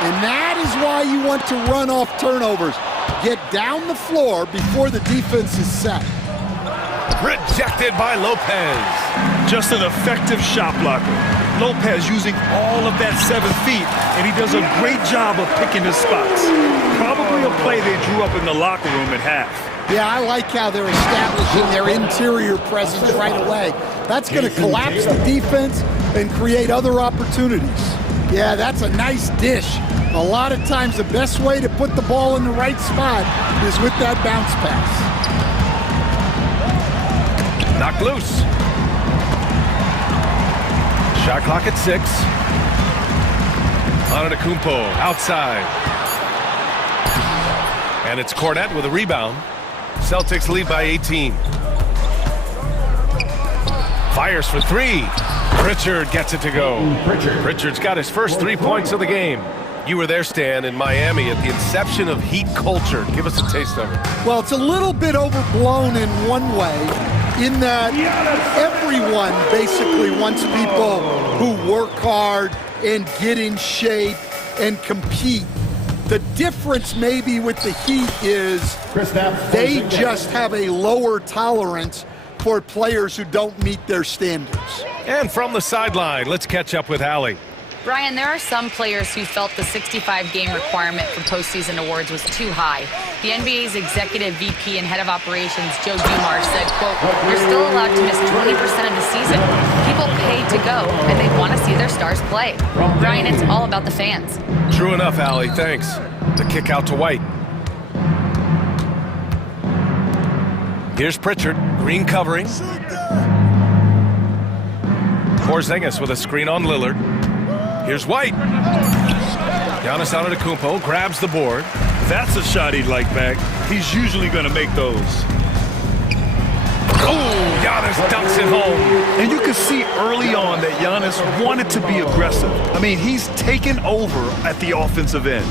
And that is why you want to run off turnovers. Get down the floor before the defense is set. Rejected by Lopez. Just an effective shot blocker. Lopez using all of that 7 feet, and he does a great job of picking his spots. Probably a play they drew up in the locker room at half. Yeah, I like how they're establishing their interior presence right away. That's going to collapse the defense and create other opportunities. Yeah, that's a nice dish. A lot of times the best way to put the ball in the right spot is with that bounce pass. Knocked loose. Shot clock at 6. Antetokounmpo outside. And it's Cornette with a rebound. Celtics lead by 18. Fires for 3. Pritchard gets it to go. Pritchard's got his first 3 points of the game. You were there, Stan, in Miami at the inception of Heat culture. Give us a taste of it. Well, it's a little bit overblown in one way, in that everyone basically wants people who work hard and get in shape and compete. The difference maybe with the Heat is they just have a lower tolerance for players who don't meet their standards. And from the sideline, let's catch up with Allie. Brian, there are some players who felt the 65-game requirement for postseason awards was too high. The NBA's executive VP and head of operations, Joe Dumars, said, quote, "You're still allowed to miss 20% of the season. People pay to go, and they want to see their stars play." Brian, it's all about the fans. True enough, Allie. Thanks. The kick out to White. Here's Pritchard. Green covering. Porzingis with a screen on Lillard. Here's White. Giannis Antetokounmpo grabs the board. That's a shot he'd like back. He's usually going to make those. Oh, Giannis dunks it home. And you can see early on that Giannis wanted to be aggressive. I mean, he's taken over at the offensive end.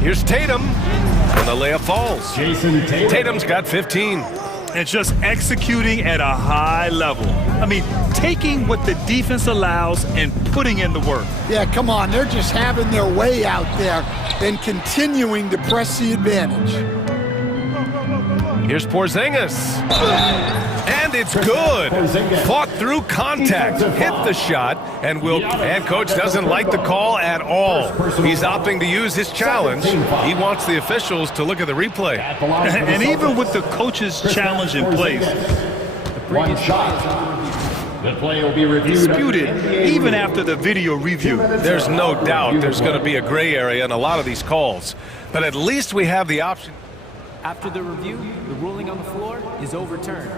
Here's Tatum. And the layup falls. Tatum's got 15. And just executing at a high level. I mean, taking what the defense allows and putting in the work. Yeah, come on. They're just having their way out there and continuing to press the advantage. Here's Porzingis. And it's good. Fought through contact. Hit the shot. And coach doesn't like the call at all. He's opting to use his challenge. He wants the officials to look at the replay. And even with the coach's challenge in place, One shot. The play will be reviewed. Disputed even after the video review. There's no doubt there's going to be a gray area in a lot of these calls. But at least we have the option. After the review, the ruling on the floor is overturned.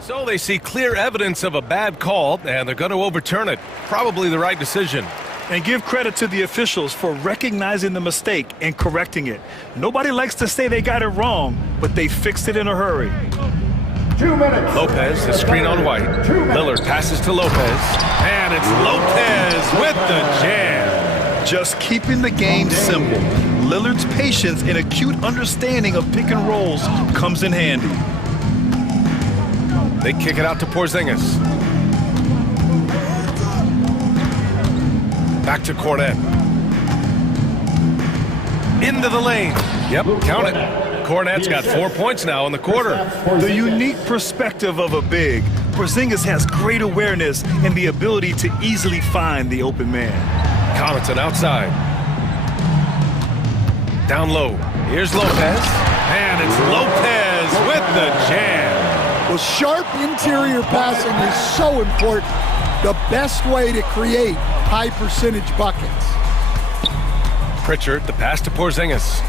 So they see clear evidence of a bad call, and they're going to overturn it. Probably the right decision. And give credit to the officials for recognizing the mistake and correcting it. Nobody likes to say they got it wrong, but they fixed it in a hurry. 2 minutes. Lopez, the screen on White. Lillard passes to Lopez. And it's Lopez with the jam. Just keeping the game simple. Lillard's patience and acute understanding of pick and rolls comes in handy. They kick it out to Porzingis. Back to Cornette. Into the lane. Yep, count it. Cornette's got 4 points now in the quarter. The unique perspective of a big. Porzingis has great awareness and the ability to easily find the open man. Connaughton outside. Down low. Here's Lopez. And it's Lopez with the jam. Well, sharp interior passing is so important. The best way to create high percentage buckets. Pritchard, the pass to Porzingis.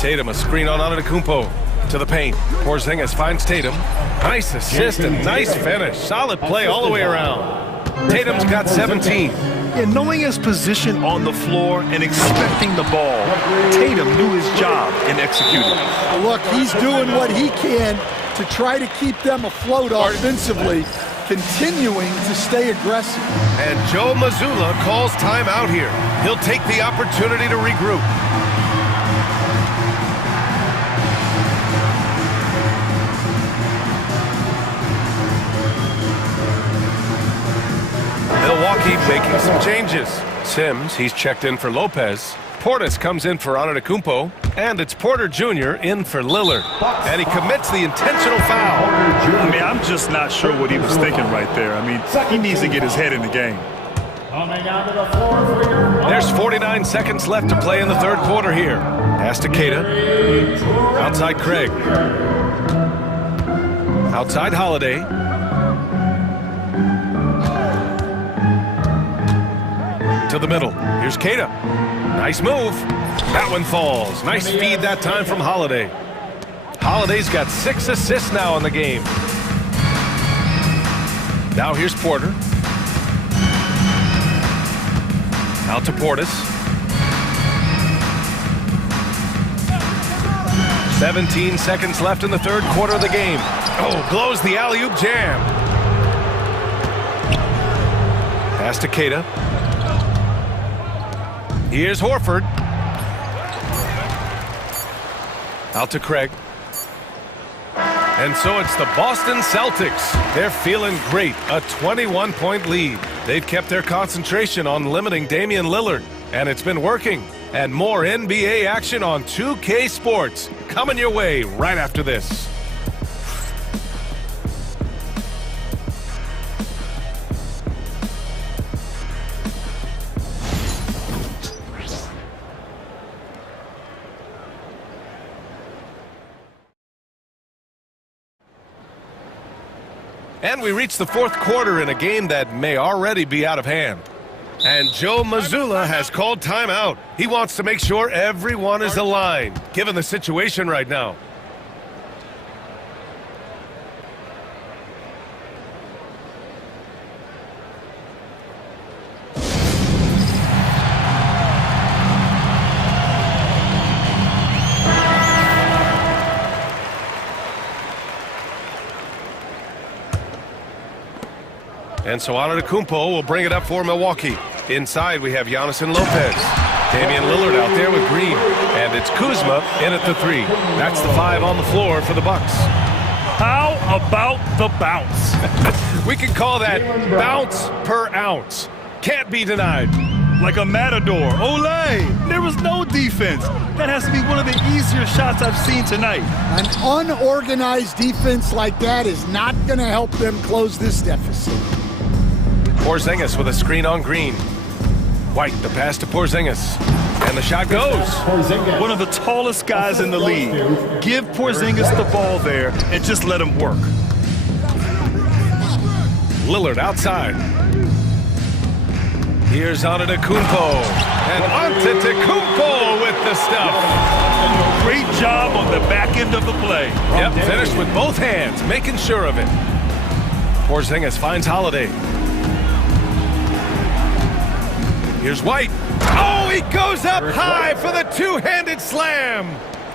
Tatum, a screen on Antetokounmpo to the paint. Porzingis finds Tatum. Nice assist and nice finish. Solid play all the way around. Tatum's got 17. And knowing his position on the floor and expecting the ball, Tatum knew his job and executed. Look, he's doing what he can to try to keep them afloat offensively, continuing to stay aggressive. And Joe Mazzulla calls timeout here. He'll take the opportunity to regroup. Milwaukee making some changes. Sims, he's checked in for Lopez. Portis comes in for Antetokounmpo, and it's Porter Jr. in for Lillard. And he commits the intentional foul. I mean, I'm just not sure what he was thinking right there. I mean, he needs to get his head in the game. There's 49 seconds left to play in the third quarter here. Pass to Keita. Outside Craig. Outside Holiday. To the middle. Here's Keita. Nice move. That one falls. Nice feed that time from Holiday. Holiday's got 6 assists now in the game. Now here's Porter. Out to Portis. 17 seconds left in the third quarter of the game. Oh, blows the alley-oop jam. Pass to Keita. Here's Horford. Out to Craig. And so it's the Boston Celtics. They're feeling great. A 21-point lead. They've kept their concentration on limiting Damian Lillard, and it's been working. And more NBA action on 2K Sports coming your way right after this. And we reach the fourth quarter in a game that may already be out of hand. And Joe Mazzulla has called timeout. He wants to make sure everyone is aligned, given the situation right now. And so Antetokounmpo will bring it up for Milwaukee. Inside, we have Giannis and Lopez. Damian Lillard out there with Green. And it's Kuzma in at the 3. That's the 5 on the floor for the Bucks. How about the bounce? We can call that bounce per ounce. Can't be denied. Like a matador. Olé! There was no defense. That has to be one of the easier shots I've seen tonight. An unorganized defense like that is not going to help them close this deficit. Porzingis with a screen on Green. White, the pass to Porzingis. And the shot goes. One of the tallest guys in the league. Give Porzingis the ball there and just let him work. Lillard outside. Here's Antetokounmpo. And Antetokounmpo with the stuff. Great job on the back end of the play. Yep, finished with both hands, making sure of it. Porzingis finds Holiday. Here's White. Oh, he goes up high for the two-handed slam.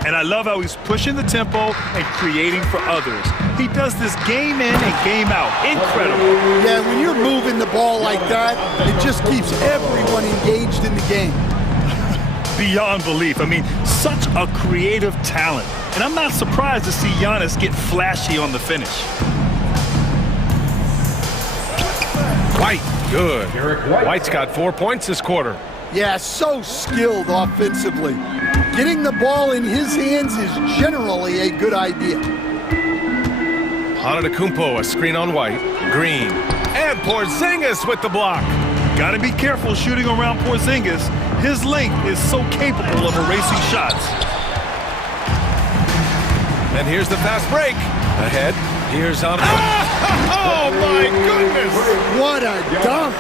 And I love how he's pushing the tempo and creating for others. He does this game in and game out. Incredible. Yeah, when you're moving the ball like that, it just keeps everyone engaged in the game. Beyond belief. I mean, such a creative talent. And I'm not surprised to see Giannis get flashy on the finish. White, good. White's got 4 points this quarter. Yeah, so skilled offensively. Getting the ball in his hands is generally a good idea. Antetokounmpo, a screen on White. Green. And Porzingis with the block. Got to be careful shooting around Porzingis. His length is so capable of erasing shots. And here's the fast break. Ahead. Here's Antetokounmpo. Oh, my goodness. What a dunk.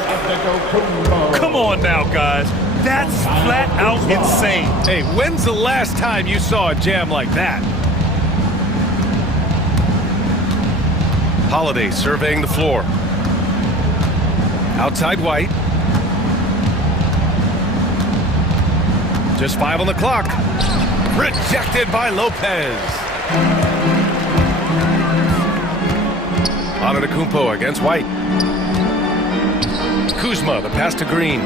Come on now, guys. That's flat out insane. Hey, when's the last time you saw a jam like that? Holiday surveying the floor. Outside White. Just 5 on the clock. Rejected by Lopez. Antetokounmpo against White. Kuzma, the pass to Green.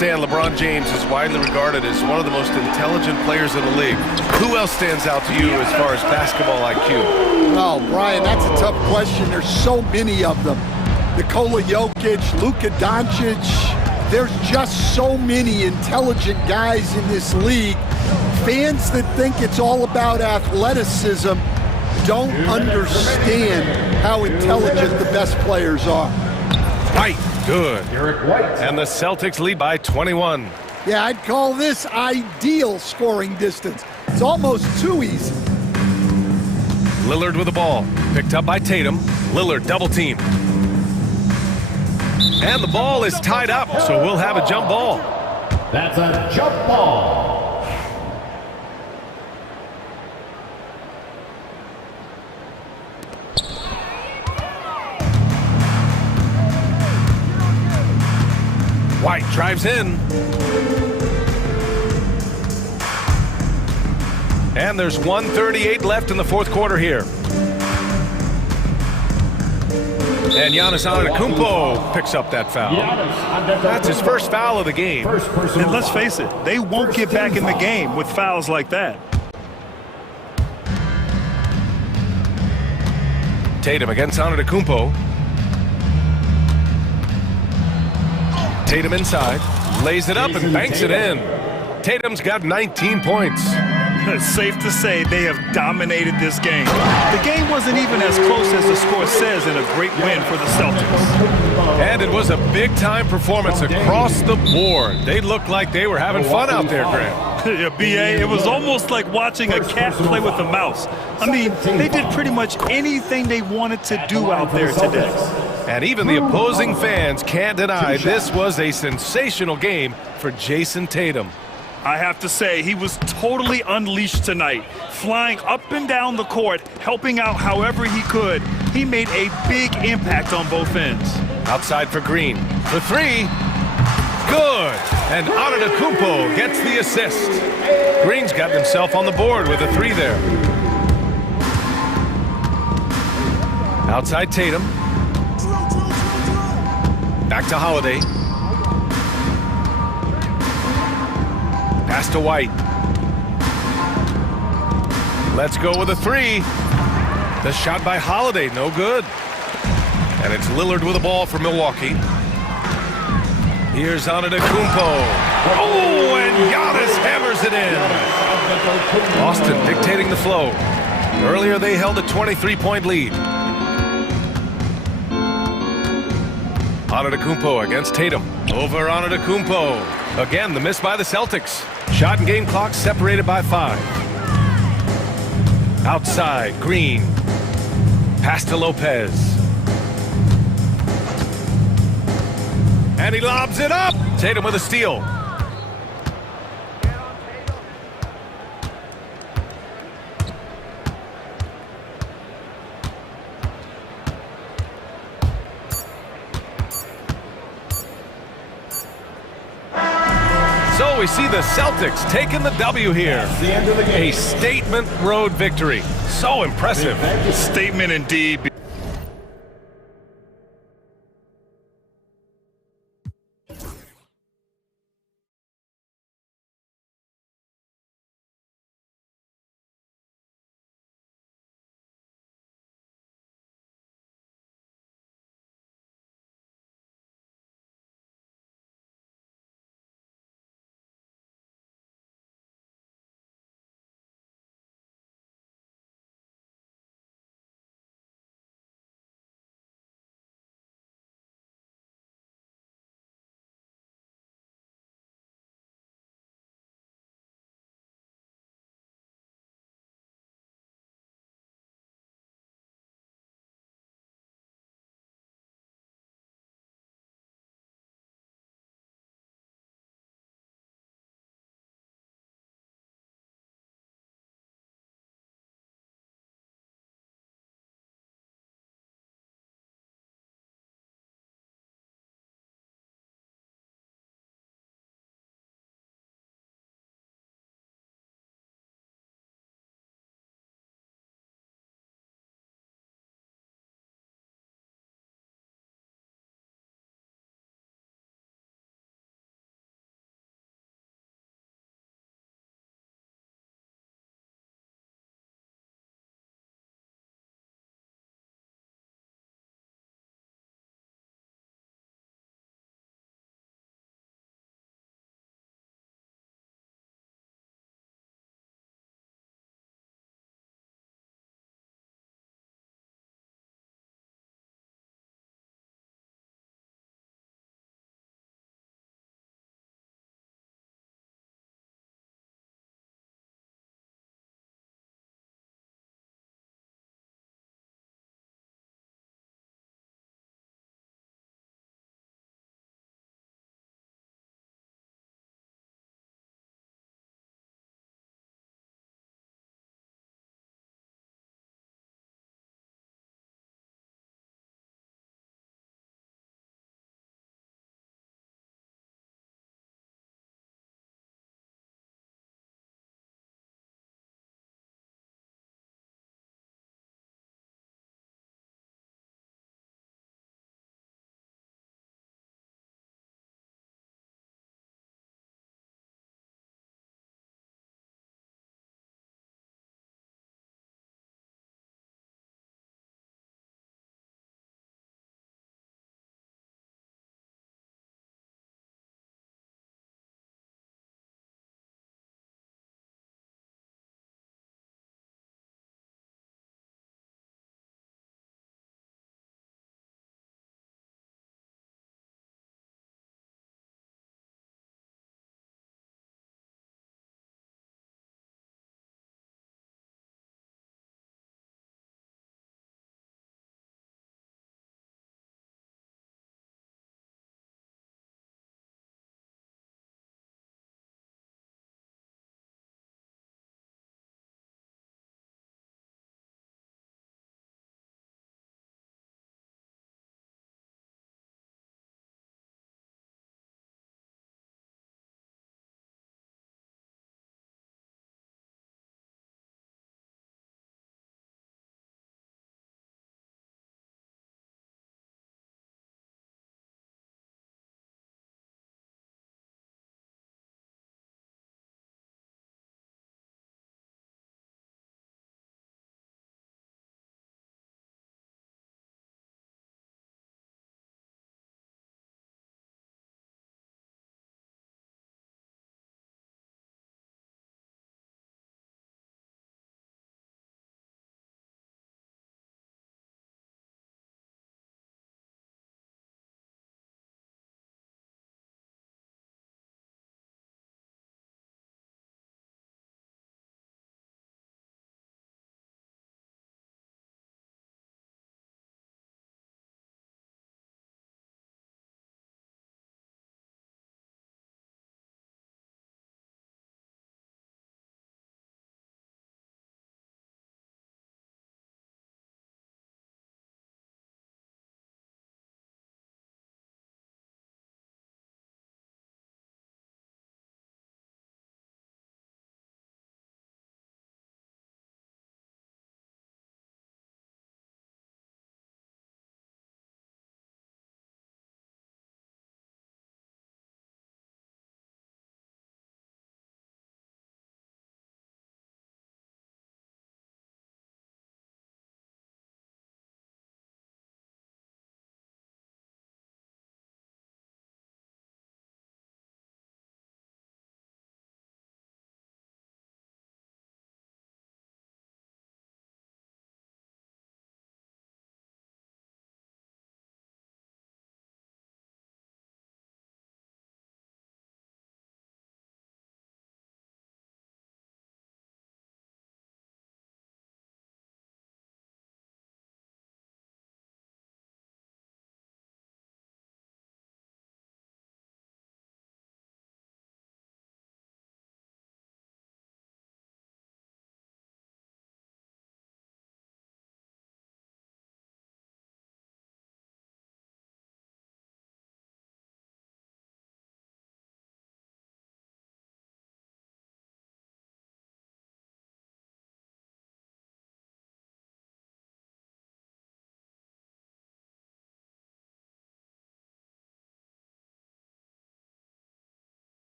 understand LeBron James is widely regarded as one of the most intelligent players in the league. Who else stands out to you as far as basketball IQ? Oh, Brian, that's a tough question. There's so many of them. Nikola Jokic, Luka Doncic. There's just so many intelligent guys in this league. Fans that think it's all about athleticism don't understand how intelligent the best players are. White, good. And the Celtics lead by 21. Yeah, I'd call this ideal scoring distance. It's almost too easy. Lillard with the ball. Picked up by Tatum. Lillard double team. And the ball is tied up, so we'll have a jump ball. That's a jump ball. White drives in. And there's 1:38 left in the fourth quarter here. And Giannis Antetokounmpo picks up that foul. That's his first foul of the game. And let's face it, they won't get back in the game with fouls like that. Tatum against Antetokounmpo. Tatum inside, lays it up and banks it in. Tatum's got 19 points. It's safe to say they have dominated this game. The game wasn't even as close as the score says, and a great win for the Celtics. And it was a big-time performance across the board. They looked like they were having fun out there, Graham. Yeah, B.A., it was almost like watching a cat play with a mouse. I mean, they did pretty much anything they wanted to do out there today. And even the opposing fans can't deny this was a sensational game for Jason Tatum. I have to say, he was totally unleashed tonight, flying up and down the court, helping out however he could. He made a big impact on both ends. Outside for Green. For three. Good. And Antetokounmpo gets the assist. Green's got himself on the board with a three there. Outside Tatum. Back to Holiday. Pass to White. Let's go with a three. The shot by Holiday, no good. And it's Lillard with the ball for Milwaukee. Here's Antetokounmpo. Oh, and Giannis hammers it in. Boston dictating the flow. Earlier they held a 23-point lead. Antetokounmpo against Tatum. Over Antetokounmpo. Again, the miss by the Celtics. Shot and game clock separated by 5. Outside, Green. Pass to Lopez. And he lobs it up. Tatum with a steal. So we see the Celtics taking the W here. A statement road victory. So impressive. Statement indeed.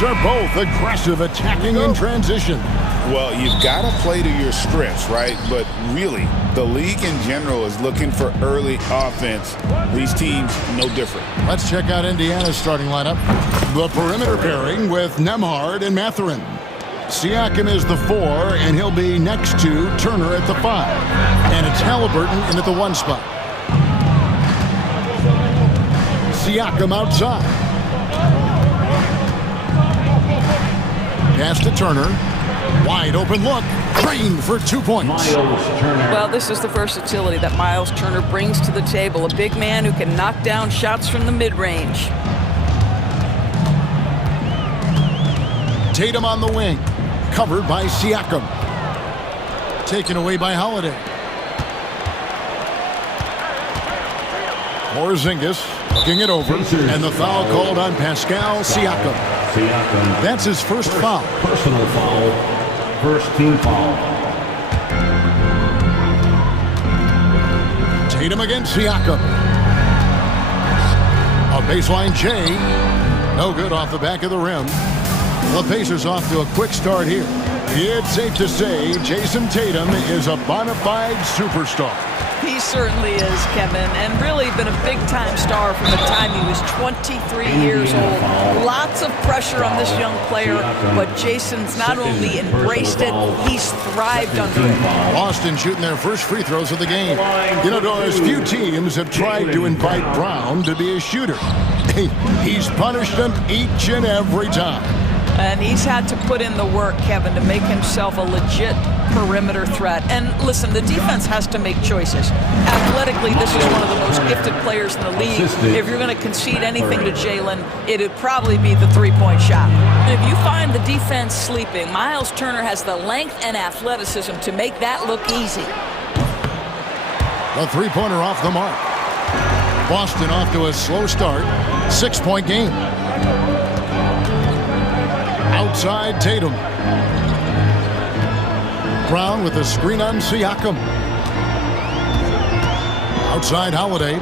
teams are both aggressive, attacking in transition. Well, you've got to play to your strengths, right? But really, the league in general is looking for early offense. These teams, no different. Let's check out Indiana's starting lineup. The perimeter pairing with Nemhard and Mathurin. Siakam is the 4, and he'll be next to Turner at the 5. And it's Halliburton in at the 1 spot. Siakam outside. Pass to Turner. Wide open look. Green for 2 points. Well, this is the versatility that Miles Turner brings to the table. A big man who can knock down shots from the mid-range. Tatum on the wing. Covered by Siakam. Taken away by Holiday. Porzingis looking it over. And the foul called on Pascal Siakam. That's his first foul. Personal foul. First team foul. Tatum against Siakam. A baseline J. No good off the back of the rim. The Pacers off to a quick start here. It's safe to say Jason Tatum is a bona fide superstar. He certainly is, Kevin, and really been a big-time star from the time he was 23 years old. Lots of pressure on this young player, but Jason's not only embraced it, he's thrived under it. Boston shooting their first free throws of the game. You know, Doris, few teams have tried to invite Brown to be a shooter. He's punished them each and every time. And he's had to put in the work, Kevin, to make himself a legit perimeter threat. And listen, the defense has to make choices. Athletically, this is one of the most gifted players in the league. If you're going to concede anything to Jalen, it'd probably be the three-point shot. If you find the defense sleeping, Miles Turner has the length and athleticism to make that look easy. The three-pointer off the mark. Boston off to a slow start. 6-point game. Outside Tatum. Brown with a screen on Siakam. Outside Holiday.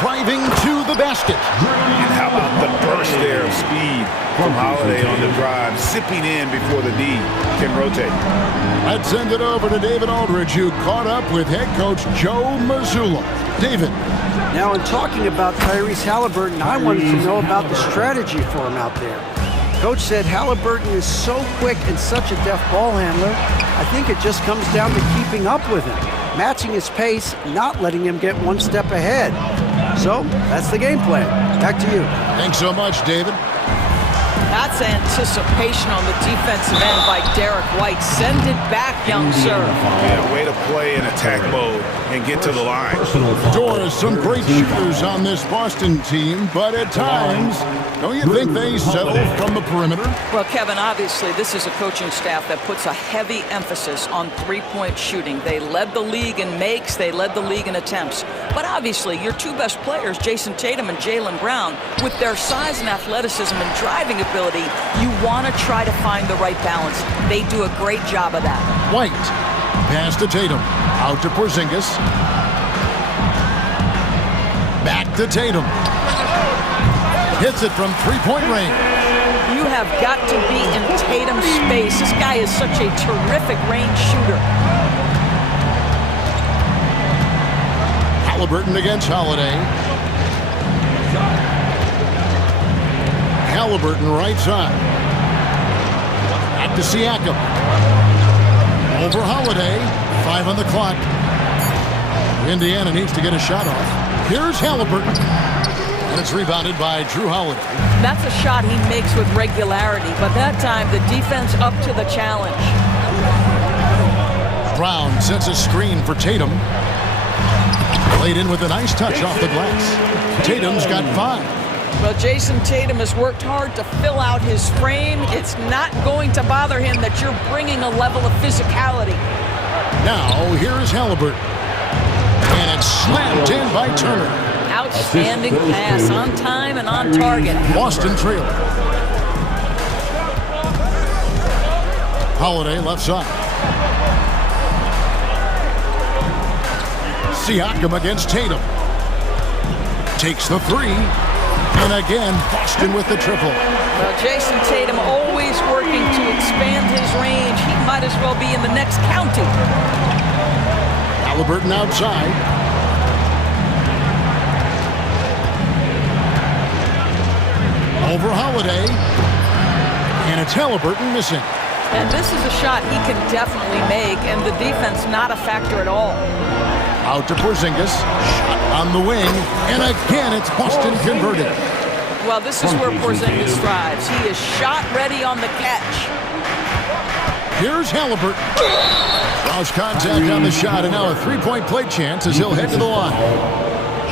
Driving to the basket. And how about the burst there of speed from Holiday on the drive, sipping in before the D can rotate. Let's send it over to David Aldridge, who caught up with head coach Joe Mazzulla. David. Now, in talking about Tyrese Halliburton, I wanted to know about the strategy for him out there. Coach said Halliburton is so quick and such a deft ball handler, I think it just comes down to keeping up with him, matching his pace, not letting him get one step ahead. So, that's the game plan. Back to you. Thanks so much, David. That's anticipation on the defensive end by Derek White. Send it back, young sir. Yeah, way to play in attack mode and get to the line. Doris, some great shooters on this Boston team, but at times, don't you think they settle from the perimeter? Well, Kevin, obviously, this is a coaching staff that puts a heavy emphasis on three-point shooting. They led the league in makes, they led the league in attempts. But obviously, your two best players, Jason Tatum and Jaylen Brown, with their size and athleticism and driving ability, you want to try to find the right balance. They do a great job of that. White. Pass to Tatum. Out to Porzingis. Back to Tatum. Hits it from three-point range. You have got to be in Tatum's space. This guy is such a terrific range shooter. Halliburton against Holiday. Halliburton right side. Back to Siakam. Over Holiday. 5 on the clock. Indiana needs to get a shot off. Here's Halliburton. And it's rebounded by Drew Holiday. That's a shot he makes with regularity, but that time the defense up to the challenge. Brown sets a screen for Tatum. Played in with a nice touch off the glass. Tatum's got 5. Well, Jason Tatum has worked hard to fill out his frame. It's not going to bother him that you're bringing a level of physicality. Now, here's Halliburton. And it's slammed in by Turner. Outstanding pass, on time and on target. Boston trailer. Holiday left side. Siakam against Tatum. Takes the 3. And again, Boston with the triple. Well, Jason Tatum always working to expand his range. He might as well be in the next county. Halliburton outside. Over Holiday. And it's Halliburton missing. And this is a shot he can definitely make, and the defense not a factor at all. Out to Porzingis. Shot on the wing. And again, it's Boston converted. Well, this is where Porzingis thrives. He is shot ready on the catch. Here's Halliburton. Lost contact on the shot, and now a three-point play chance as he'll head to the line.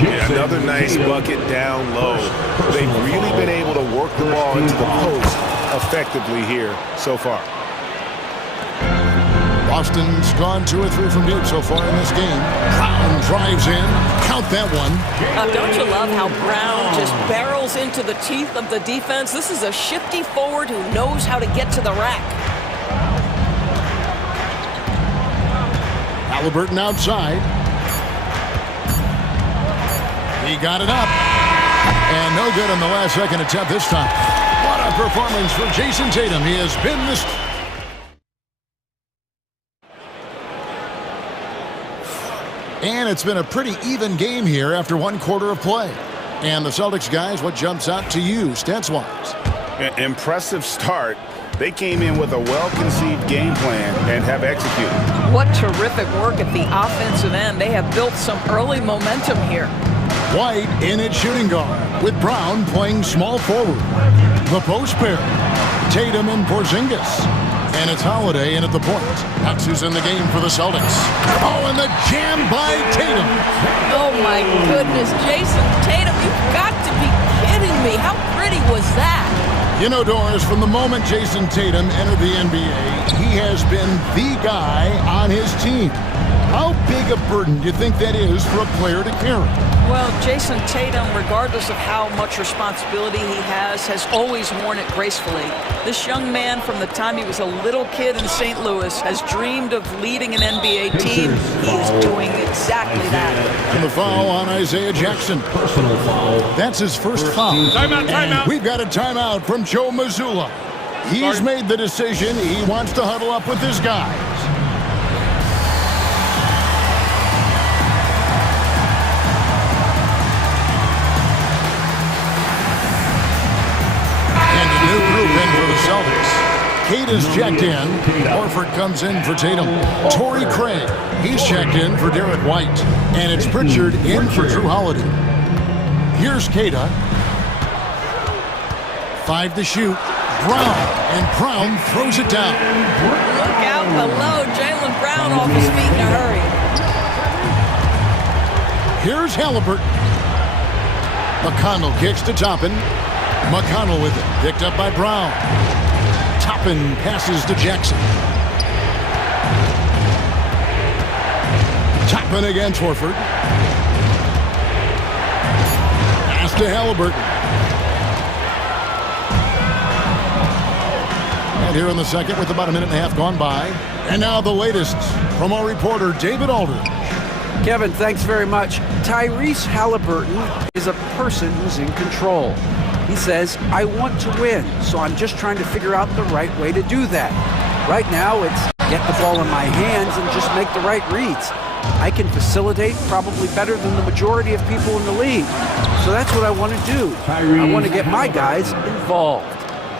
Yeah, another nice bucket down low. They've really been able to work the ball into the post effectively here so far. Boston's gone 2 or 3 from deep so far in this game. Brown drives in. Count that one. Don't you love how Brown just barrels into the teeth of the defense? This is a shifty forward who knows how to get to the rack. Halliburton outside. He got it up. And no good on the last second attempt this time. What a performance for Jason Tatum. He has been this... And it's been a pretty even game here after 1 quarter of play. And the Celtics guys, what jumps out to you, stats-wise? Impressive start. They came in with a well-conceived game plan and have executed. What terrific work at the offensive end. They have built some early momentum here. White in at shooting guard, with Brown playing small forward. The post pair, Tatum and Porzingis. And it's Holiday in at the point. That's who's in the game for the Celtics. Oh, and the jam by Tatum. Oh, my goodness. Jason Tatum, you've got to be kidding me. How pretty was that? You know, Doris, from the moment Jason Tatum entered the NBA, he has been the guy on his team. How big a burden do you think that is for a player to carry? Well, Jason Tatum, regardless of how much responsibility he has always worn it gracefully. This young man, from the time he was a little kid in St. Louis, has dreamed of leading an NBA team. He is doing exactly that. And the foul on Isaiah Jackson. Personal foul. That's his first foul. Timeout, timeout. We've got a timeout from Joe Mazzulla. He's made the decision. He wants to huddle up with his guys. New group in for the Celtics. Kate is checked in. Horford comes in for Tatum. Torrey Craig, he's checked in for Derek White. And it's Pritchard in for Drew Holiday. Here's Kata. 5 to shoot. Brown. And Brown throws it down. Look out below. Jaylen Brown off his feet in a hurry. Here's Halliburton. McConnell kicks to Toppin. McConnell with it, picked up by Brown. Toppin passes to Jackson. Toppin against Horford. Pass to Halliburton. And here in the second with about a minute and a half gone by. And now the latest from our reporter, David Aldridge. Kevin, thanks very much. Tyrese Halliburton is a person who's in control. He says, I want to win, so I'm just trying to figure out the right way to do that. Right now, it's get the ball in my hands and just make the right reads. I can facilitate probably better than the majority of people in the league. So that's what I want to do. I want to get my guys involved.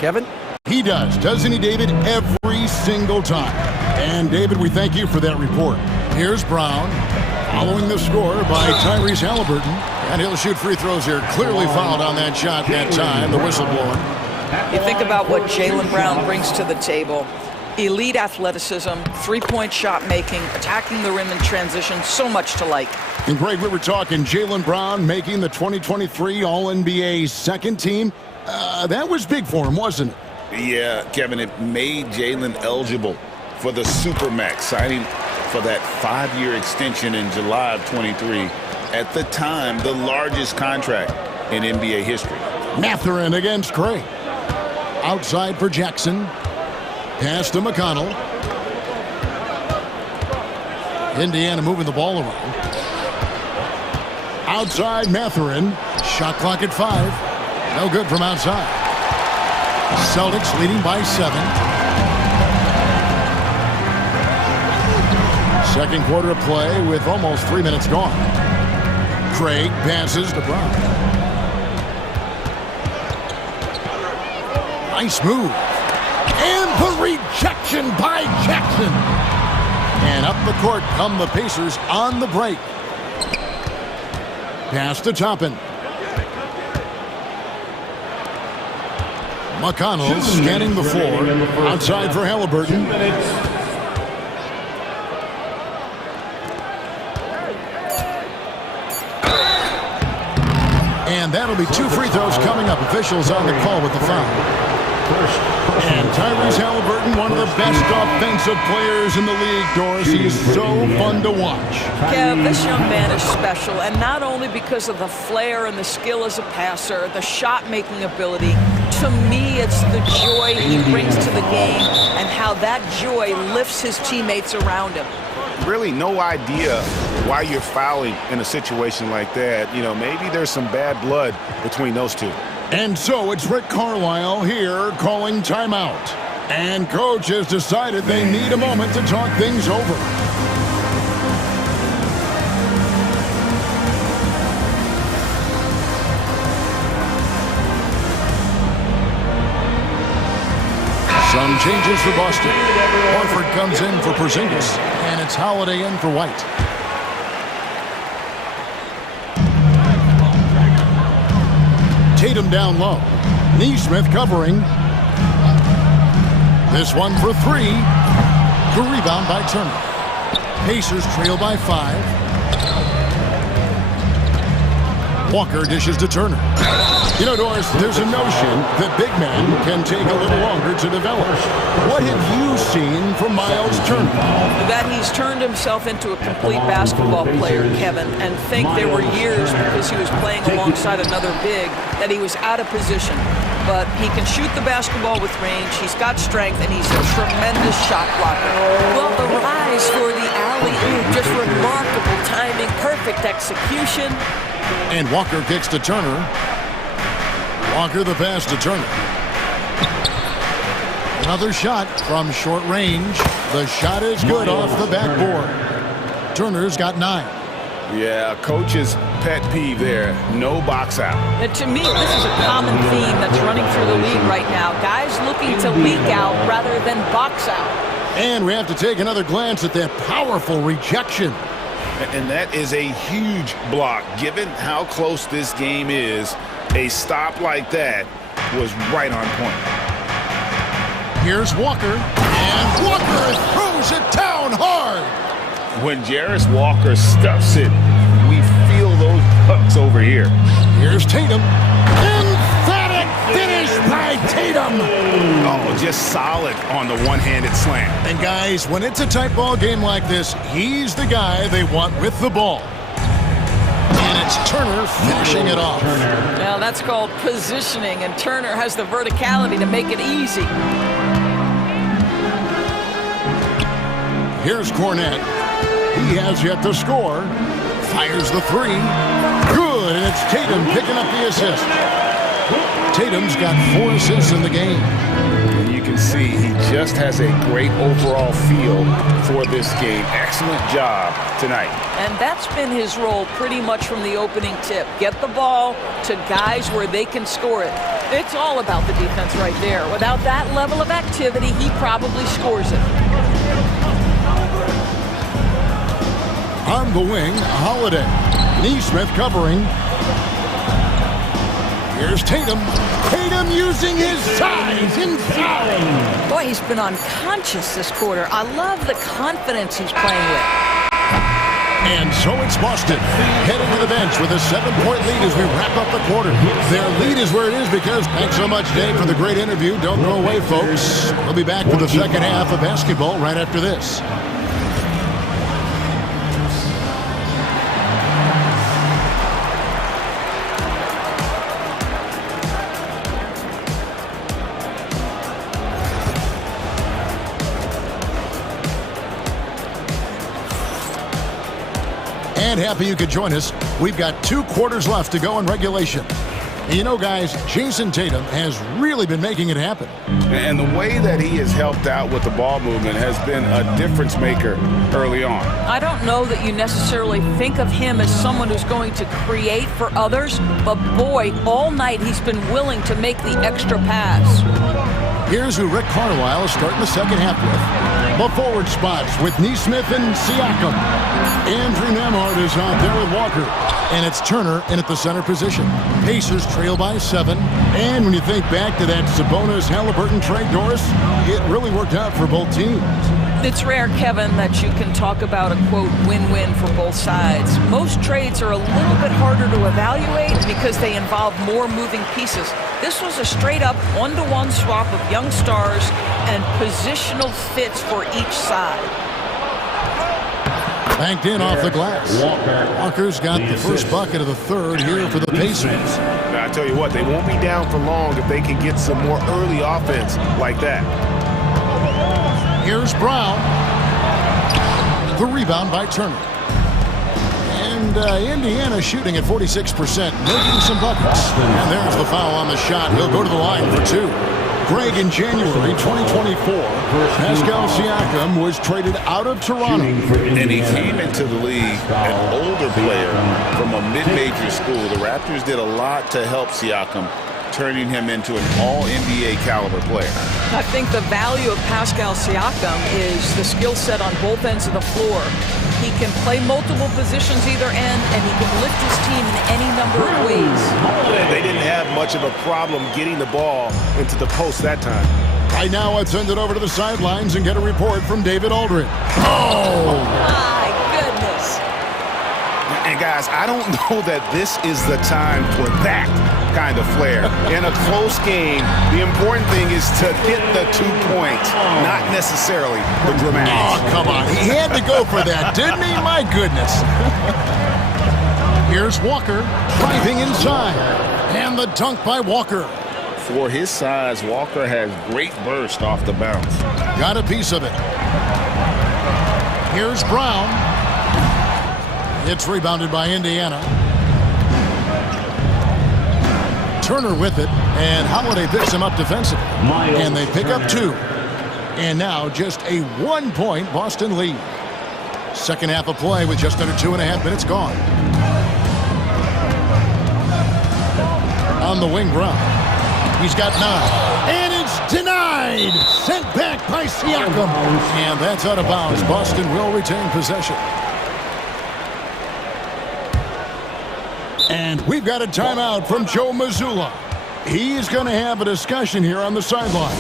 Kevin? He does, doesn't he, David? Every single time. And, David, we thank you for that report. Here's Brown, following the score by Tyrese Halliburton. And he'll shoot free throws here. Clearly fouled on that shot that time, the whistle blowing. You think about what Jaylen Brown brings to the table. Elite athleticism, three-point shot making, attacking the rim in transition, so much to like. And Greg, we were talking Jaylen Brown making the 2023 All-NBA second team. That was big for him, wasn't it? Yeah, Kevin, it made Jaylen eligible for the Supermax, signing for that 5-year extension in July of 23. At the time, the largest contract in NBA history. Mathurin against Craig. Outside for Jackson. Pass to McConnell. Indiana moving the ball around. Outside Mathurin. Shot clock at 5. No good from outside. Celtics leading by 7. Second quarter of play with almost 3 minutes gone. Craig passes to Brown. Nice move. And the rejection by Jackson. And up the court come the Pacers on the break. Pass to Toppin. McConnell scanning the floor. Outside for Halliburton. And that'll be 2 free throws coming up. Officials on the call with the foul. And Tyrese Halliburton, one of the best offensive players in the league, Doris. He is so fun to watch. Kev, this young man is special, and not only because of the flair and the skill as a passer, the shot-making ability. To me, it's the joy he brings to the game and how that joy lifts his teammates around him. Really no idea why you're fouling in a situation like that. You know, maybe there's some bad blood between those two. And so it's Rick Carlisle here calling timeout. And coach has decided they need a moment to talk things over. Some changes for Boston. Horford comes in for Porzingis, and it's Holiday in for White. Tatum down low. Neesmith covering. This one for 3. The rebound by Turner. Pacers trail by 5. Walker dishes to Turner. You know, Doris, there's a notion that big men can take a little longer to develop. What have you seen from Miles Turner? That he's turned himself into a complete basketball player, Kevin, and think there were years because he was playing alongside another big that he was out of position. But he can shoot the basketball with range, he's got strength, and he's a tremendous shot blocker. Well, the rise for the alley-oop, just remarkable timing, perfect execution. And Walker kicks to Turner. Walker the pass to Turner. Another shot from short range. The shot is good off the backboard. Turner's got 9. Yeah, coach's pet peeve there. No box out. And to me, this is a common theme that's running through the league right now. Guys looking to leak out rather than box out. And we have to take another glance at that powerful rejection. And that is a huge block. Given how close this game is, a stop like that was right on point. Here's Walker, and Walker throws it down hard. When Jarris Walker stuffs it, we feel those pucks over here. Here's Tatum. Emphatic finish by Tatum. Oh, just solid on the one-handed slam. And guys, when it's a tight ball game like this, he's the guy they want with the ball. And it's Turner finishing it off. Now that's called positioning, and Turner has the verticality to make it easy. Here's Cornette. He has yet to score. Fires the 3. Good, and it's Tatum picking up the assist. Tatum's got 4 assists in the game. And you can see he just has a great overall feel for this game. Excellent job tonight. And that's been his role pretty much from the opening tip. Get the ball to guys where they can score it. It's all about the defense right there. Without that level of activity, he probably scores it. On the wing, Holiday. Neesmith covering. Here's Tatum. Tatum using his size inside. Boy, he's been unconscious this quarter. I love the confidence he's playing with. And so it's Boston heading to the bench with a 7-point lead as we wrap up the quarter. Their lead is where it is because thanks so much, Dave, for the great interview. Don't go away, folks. We'll be back for the second half of basketball right after this. And happy you could join us. We've got 2 quarters left to go in regulation. You know, guys, Jason Tatum has really been making it happen. And the way that he has helped out with the ball movement has been a difference maker early on. I don't know that you necessarily think of him as someone who's going to create for others, but boy, all night he's been willing to make the extra pass. Here's who Rick Carlisle is starting the second half with. The forward spots with Neesmith and Siakam. Andrew Nemhard is out there with Walker. And it's Turner in at the center position. Pacers trail by 7. And when you think back to that Sabonis-Halliburton trade, Doris, it really worked out for both teams. It's rare, Kevin, that you can talk about a, quote, win-win for both sides. Most trades are a little bit harder to evaluate because they involve more moving pieces. This was a straight-up one-to-one swap of young stars and positional fits for each side. Banked in off the glass. Walker's got the first bucket of the third here for the Pacers. Now, I tell you what, they won't be down for long if they can get some more early offense like that. Here's Brown. The rebound by Turner. And Indiana shooting at 46%, making some buckets. And there's the foul on the shot. He'll go to the line for 2. Greg, in January 2024, Pascal Siakam was traded out of Toronto. And he came into the league an older player from a mid-major school. The Raptors did a lot to help Siakam, turning him into an all-NBA caliber player. I think the value of Pascal Siakam is the skill set on both ends of the floor. He can play multiple positions either end, and he can lift his team in any number of ways. They didn't have much of a problem getting the ball into the post that time. Right now, let's send it over to the sidelines and get a report from David Aldridge. Oh! My goodness. And guys, I don't know that this is the time for that kind of flair. In a close game, the important thing is to get the 2 points, not necessarily the dramatics. Oh, come on. He had to go for that, didn't he? My goodness. Here's Walker driving inside. And the dunk by Walker. For his size, Walker has great burst off the bounce. Got a piece of it. Here's Brown. It's rebounded by Indiana. Turner with it, and Holiday picks him up defensively. And they pick up 2. And now just a 1-point Boston lead. Second half of play with just under 2.5 minutes gone. On the wing, Brown. He's got 9. And it's denied! Sent back by Siakam. And that's out of bounds. Boston will retain possession. And we've got a timeout from Joe Mazzulla. He's going to have a discussion here on the sideline.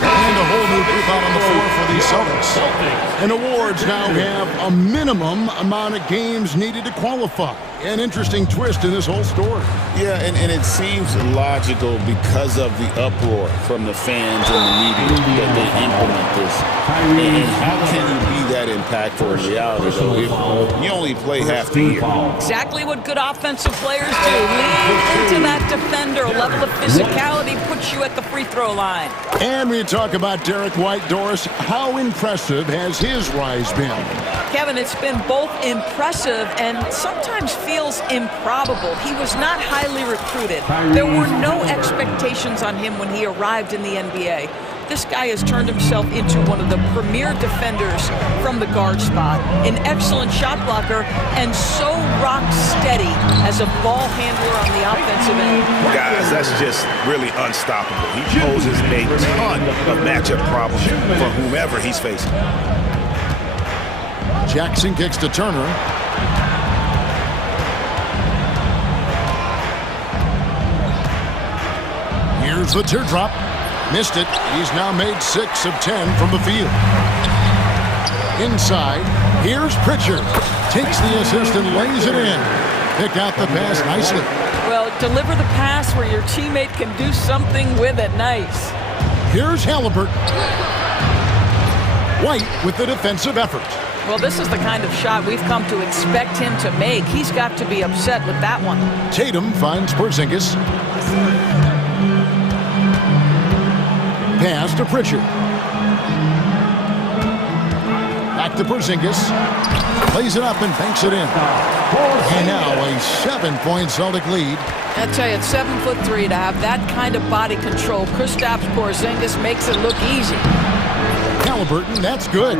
And a whole new group out on the floor for the Celtics. And awards now have a minimum amount of games needed to qualify. An interesting twist in this whole story. Yeah, and it seems logical because of the uproar from the fans and the media that they implement this. And how can you be that impactful in reality, though, if you only play half the year? Exactly what good offensive players do. Lean into that defender. A level of physicality puts you at the free throw line. And when you talk about Derek White, Doris, how impressive has his rise been? Kevin, it's been both impressive and sometimes feels improbable. He was not highly recruited. There were no expectations on him when he arrived in the NBA. This guy has turned himself into one of the premier defenders from the guard spot, an excellent shot blocker, and so rock steady as a ball handler on the offensive end. Guys, that's just really unstoppable. He poses a ton of matchup problems for whomever he's facing. Jackson kicks to Turner. Here's the teardrop. Missed it. He's now made 6 of 10 from the field. Inside. Here's Pritchard. Takes the assist and lays it in. Pick out the pass nicely. Well, deliver the pass where your teammate can do something with it. Nice. Here's Halliburton. White with the defensive effort. Well, this is the kind of shot we've come to expect him to make. He's got to be upset with that one. Tatum finds Porzingis. Pass to Pritchard. Back to Porzingis. Plays it up and banks it in. And now a 7-point Celtic lead. I tell you, at 7'3", to have that kind of body control, Kristaps Porzingis makes it look easy. Halliburton, that's good.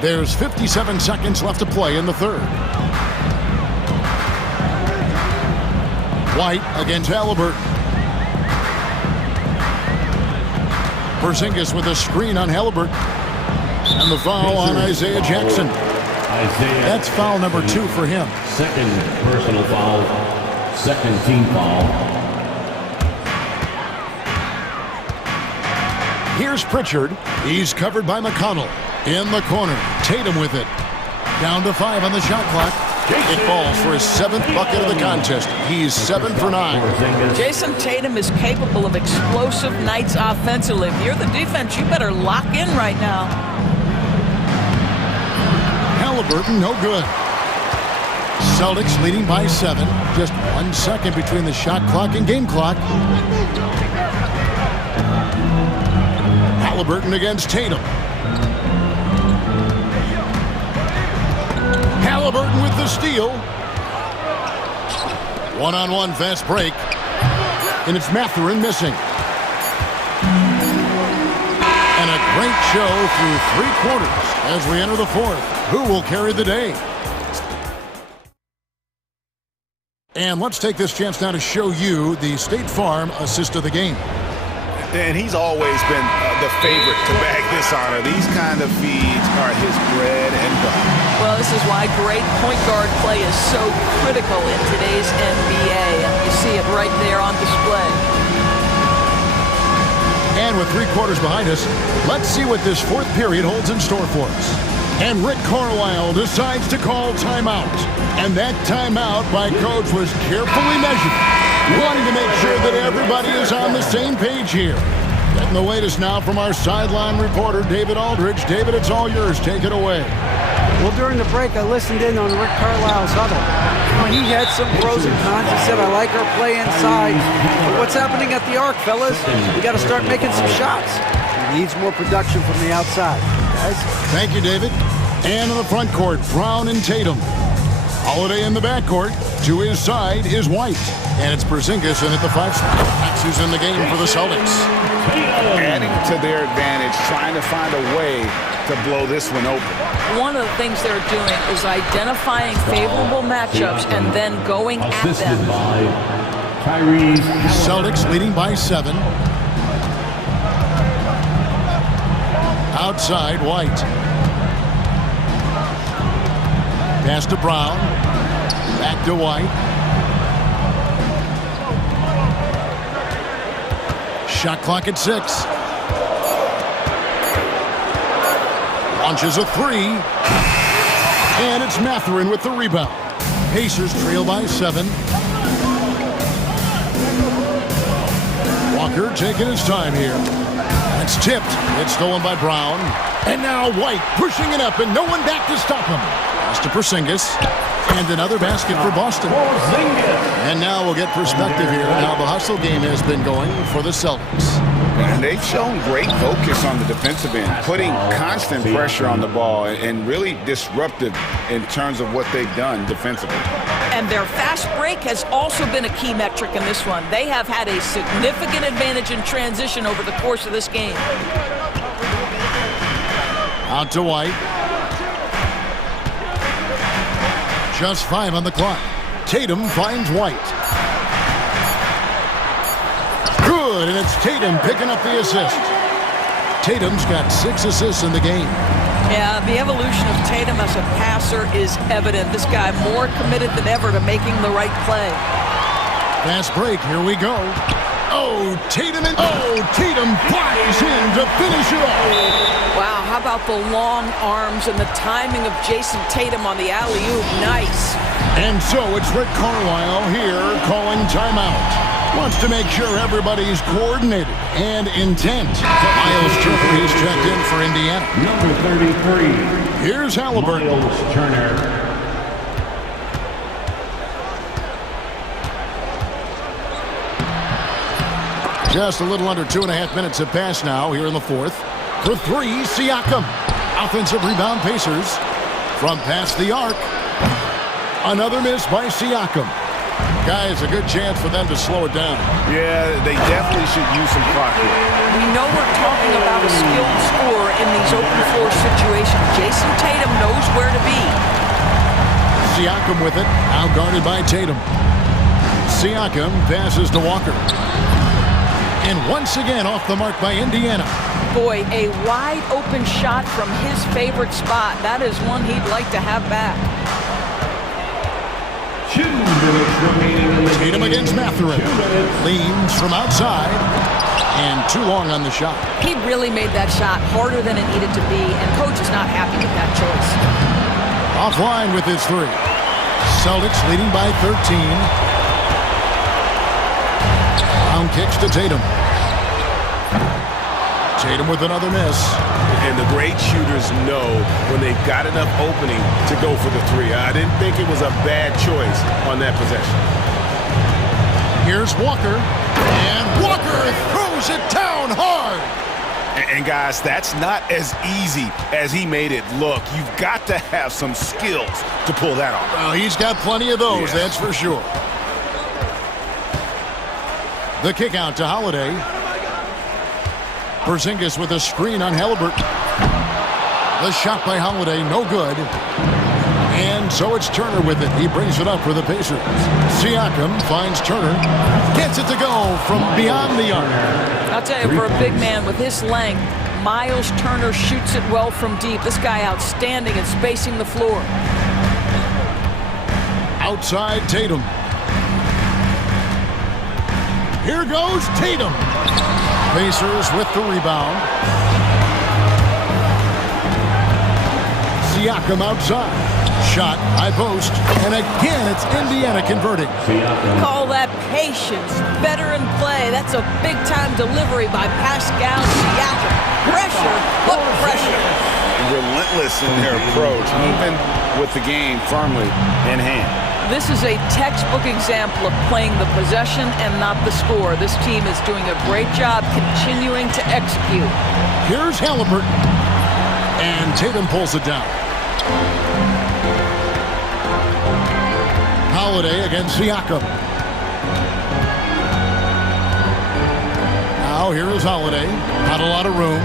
There's 57 seconds left to play in the third. White against Halliburton. Porzingis with a screen on Halliburton. And the foul on Isaiah Jackson. That's foul number 2 for him. Second personal foul, second team foul. Here's Pritchard. He's covered by McConnell. In the corner, Tatum with it. Down to 5 on the shot clock. It falls for his 7th bucket of the contest. He's 7 for 9. Jason Tatum is capable of explosive nights offensively. If you're the defense, you better lock in right now. Halliburton, no good. Celtics leading by 7. Just 1 second between the shot clock and game clock. Halliburton against Tatum. Halliburton with the steal. One-on-one fast break. And it's Mathurin missing. And a great show through 3 quarters as we enter the 4th. Who will carry the day? And let's take this chance now to show you the State Farm assist of the game. And he's always been the favorite to bag this honor. These kind of feeds are his bread and butter. Well, this is why great point guard play is so critical in today's NBA. And you see it right there on display. And with 3 quarters behind us, let's see what this 4th period holds in store for us. And Rick Carlisle decides to call timeout. And that timeout by coach was carefully measured, wanting to make sure that everybody is on the same page here. Getting the latest now from our sideline reporter, David Aldridge. David, it's all yours. Take it away. Well, during the break, I listened in on Rick Carlisle's huddle. He had some pros and cons. He said, I like our play inside. But what's happening at the arc, fellas? We got to start making some shots. He needs more production from the outside. Guys? Thank you, David. And in the front court, Brown and Tatum. Holiday in the backcourt. To his side is White. And it's Porzingis in at the 5 spot. That's who's in the game for the Celtics. Adding to their advantage, trying to find a way to blow this one open. One of the things they're doing is identifying favorable matchups and then going at them. Celtics leading by 7. Outside, White. Pass to Brown. Back to White. Shot clock at 6. Launches a 3. And it's Mathurin with the rebound. Pacers trail by 7. Walker taking his time here. It's tipped. It's stolen by Brown. And now White pushing it up and no one back to stop him. Pass to Porzingis. And another basket for Boston. And now we'll get perspective here on how the hustle game has been going for the Celtics. And they've shown great focus on the defensive end, putting constant pressure on the ball and really disruptive in terms of what they've done defensively. And their fast break has also been a key metric in this one. They have had a significant advantage in transition over the course of this game. Out to White. Just 5 on the clock. Tatum finds White. Good, and it's Tatum picking up the assist. Tatum's got 6 assists in the game. Yeah, the evolution of Tatum as a passer is evident. This guy more committed than ever to making the right play. Fast break, here we go. Oh, Tatum flies in to finish it off. Wow, how about the long arms and the timing of Jason Tatum on the alley-oop? Nice. And so it's Rick Carlisle here calling timeout. Wants to make sure everybody's coordinated and intent. Miles Turner, he's checked in for Indiana. Number 33. Here's Halliburton. Miles Turner. Just a little under 2.5 minutes have passed now here in the 4th. For three, Siakam. Offensive rebound, Pacers. From past the arc. Another miss by Siakam. Guys, a good chance for them to slow it down. Yeah, they definitely should use some clock here. We know we're talking about a skilled scorer in these open floor situations. Jason Tatum knows where to be. Siakam with it, out guarded by Tatum. Siakam passes to Walker. And once again off the mark by Indiana. Boy, a wide open shot from his favorite spot. That is one he'd like to have back. 2 minutes remaining in the Tatum game. against Mathurin. 2 minutes. Leans from outside. And too long on the shot. He really made that shot harder than it needed to be, and coach is not happy with that choice. Offline with his three. Celtics leading by 13. Brown kicks to Tatum. Tatum with another miss. And the great shooters know when they've got enough opening to go for the three. I didn't think it was a bad choice on that possession. Here's Walker. And Walker throws it down hard. And guys, that's not as easy as he made it look. You've got to have some skills to pull that off. Well, he's got plenty of those, Yeah. that's for sure. The kick out to Holiday. Porzingis with a screen on Halliburton. The shot by Holiday, no good. And so it's Turner with it. He brings it up for the Pacers. Siakam finds Turner. Gets it to go from beyond the arc. I'll tell you, for a big man with his length, Miles Turner shoots it well from deep. This guy outstanding at spacing the floor. Outside Tatum. Here goes Tatum. Pacers with the rebound. Siakam outside. Shot, high post. And again, it's Indiana converting. Call that patience. Veteran play. That's a big-time delivery by Pascal Siakam. Pressure, but pressure. Relentless in their approach, even with the game firmly in hand. This is a textbook example of playing the possession and not the score. This team is doing a great job continuing to execute. Here's Halliburton. And Tatum pulls it down. Holiday against Siakam. Now here is Holiday. Not a lot of room.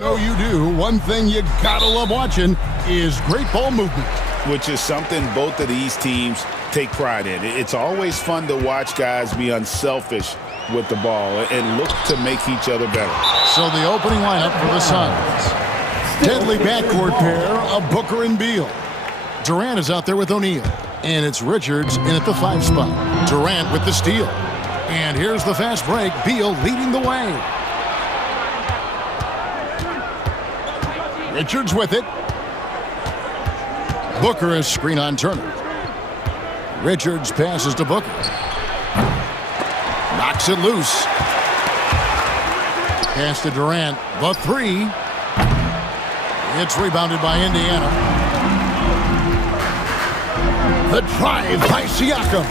No, you do. One thing you gotta love watching is great ball movement. Which is something both of these teams take pride in. It's always fun to watch guys be unselfish with the ball and look to make each other better. So the opening lineup for the Suns. Deadly backcourt pair of Booker and Beal. Durant is out there with O'Neal. And it's Richards in at the 5 spot. Durant with the steal. And here's the fast break. Beal leading the way. Richards with it. Booker is screen on Turner. Richards passes to Booker. Knocks it loose. Pass to Durant. The 3. It's rebounded by Indiana. The drive by Siakam.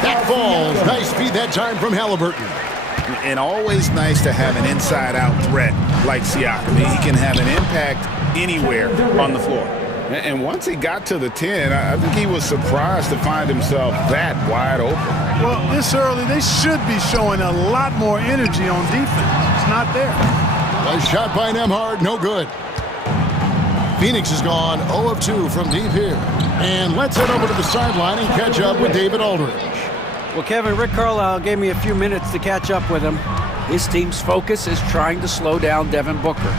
That falls. Nice feed that time from Halliburton. And always nice to have an inside-out threat like Siakam. He can have an impact anywhere on the floor. And once he got to the 10, I think he was surprised to find himself that wide open. Well, this early, they should be showing a lot more energy on defense. It's not there. A shot by Nembhard, no good. Phoenix has gone 0 of 2 from deep here. And let's head over to the sideline and catch up with David Aldridge. Well, Kevin, Rick Carlisle gave me a few minutes to catch up with him. His team's focus is trying to slow down Devin Booker.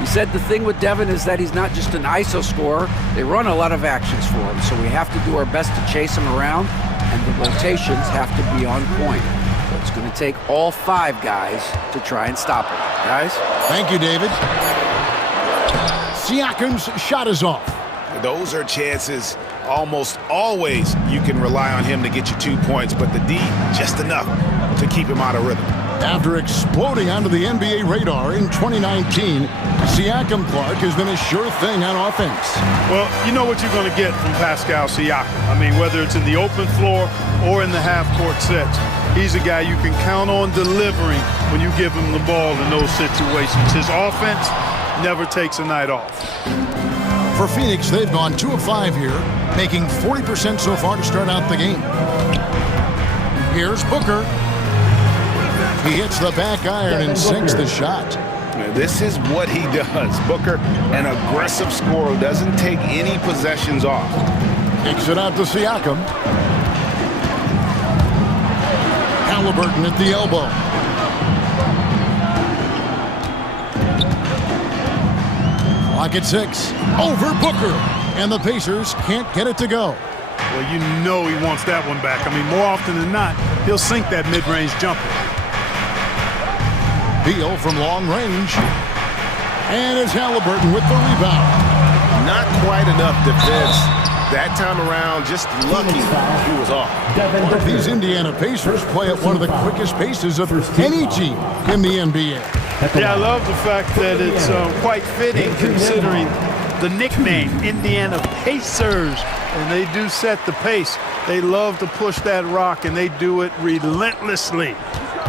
He said the thing with Devin is that he's not just an ISO scorer. They run a lot of actions for him, so we have to do our best to chase him around, and the rotations have to be on point. So it's going to take all 5 guys to try and stop him. Guys? Thank you, David. Siakam's shot is off. Those are chances almost always you can rely on him to get you 2 points, but the D, just enough to keep him out of rhythm. After exploding onto the NBA radar in 2019, Siakam Clark has been a sure thing on offense. Well, you know what you're going to get from Pascal Siakam. I mean, whether it's in the open floor or in the half-court sets, he's a guy you can count on delivering when you give him the ball in those situations. His offense never takes a night off. For Phoenix, they've gone 2 of 5 here, making 40% so far to start out the game. Here's Booker. He hits the back iron and sinks the shot. This is what he does. Booker, an aggressive scorer, doesn't take any possessions off. Kicks it out to Siakam. Halliburton at the elbow. Clock at 6. Over Booker. And the Pacers can't get it to go. Well, you know he wants that one back. I mean, more often than not, he'll sink that mid-range jumper. Beal from long range. And it's Halliburton with the rebound. Not quite enough defense that time around. Just lucky he was off. One of these Indiana Pacers play at one of the quickest paces of any team in the NBA. Yeah, I love the fact that it's quite fitting considering the nickname, Indiana Pacers. And they do set the pace. They love to push that rock, and they do it relentlessly.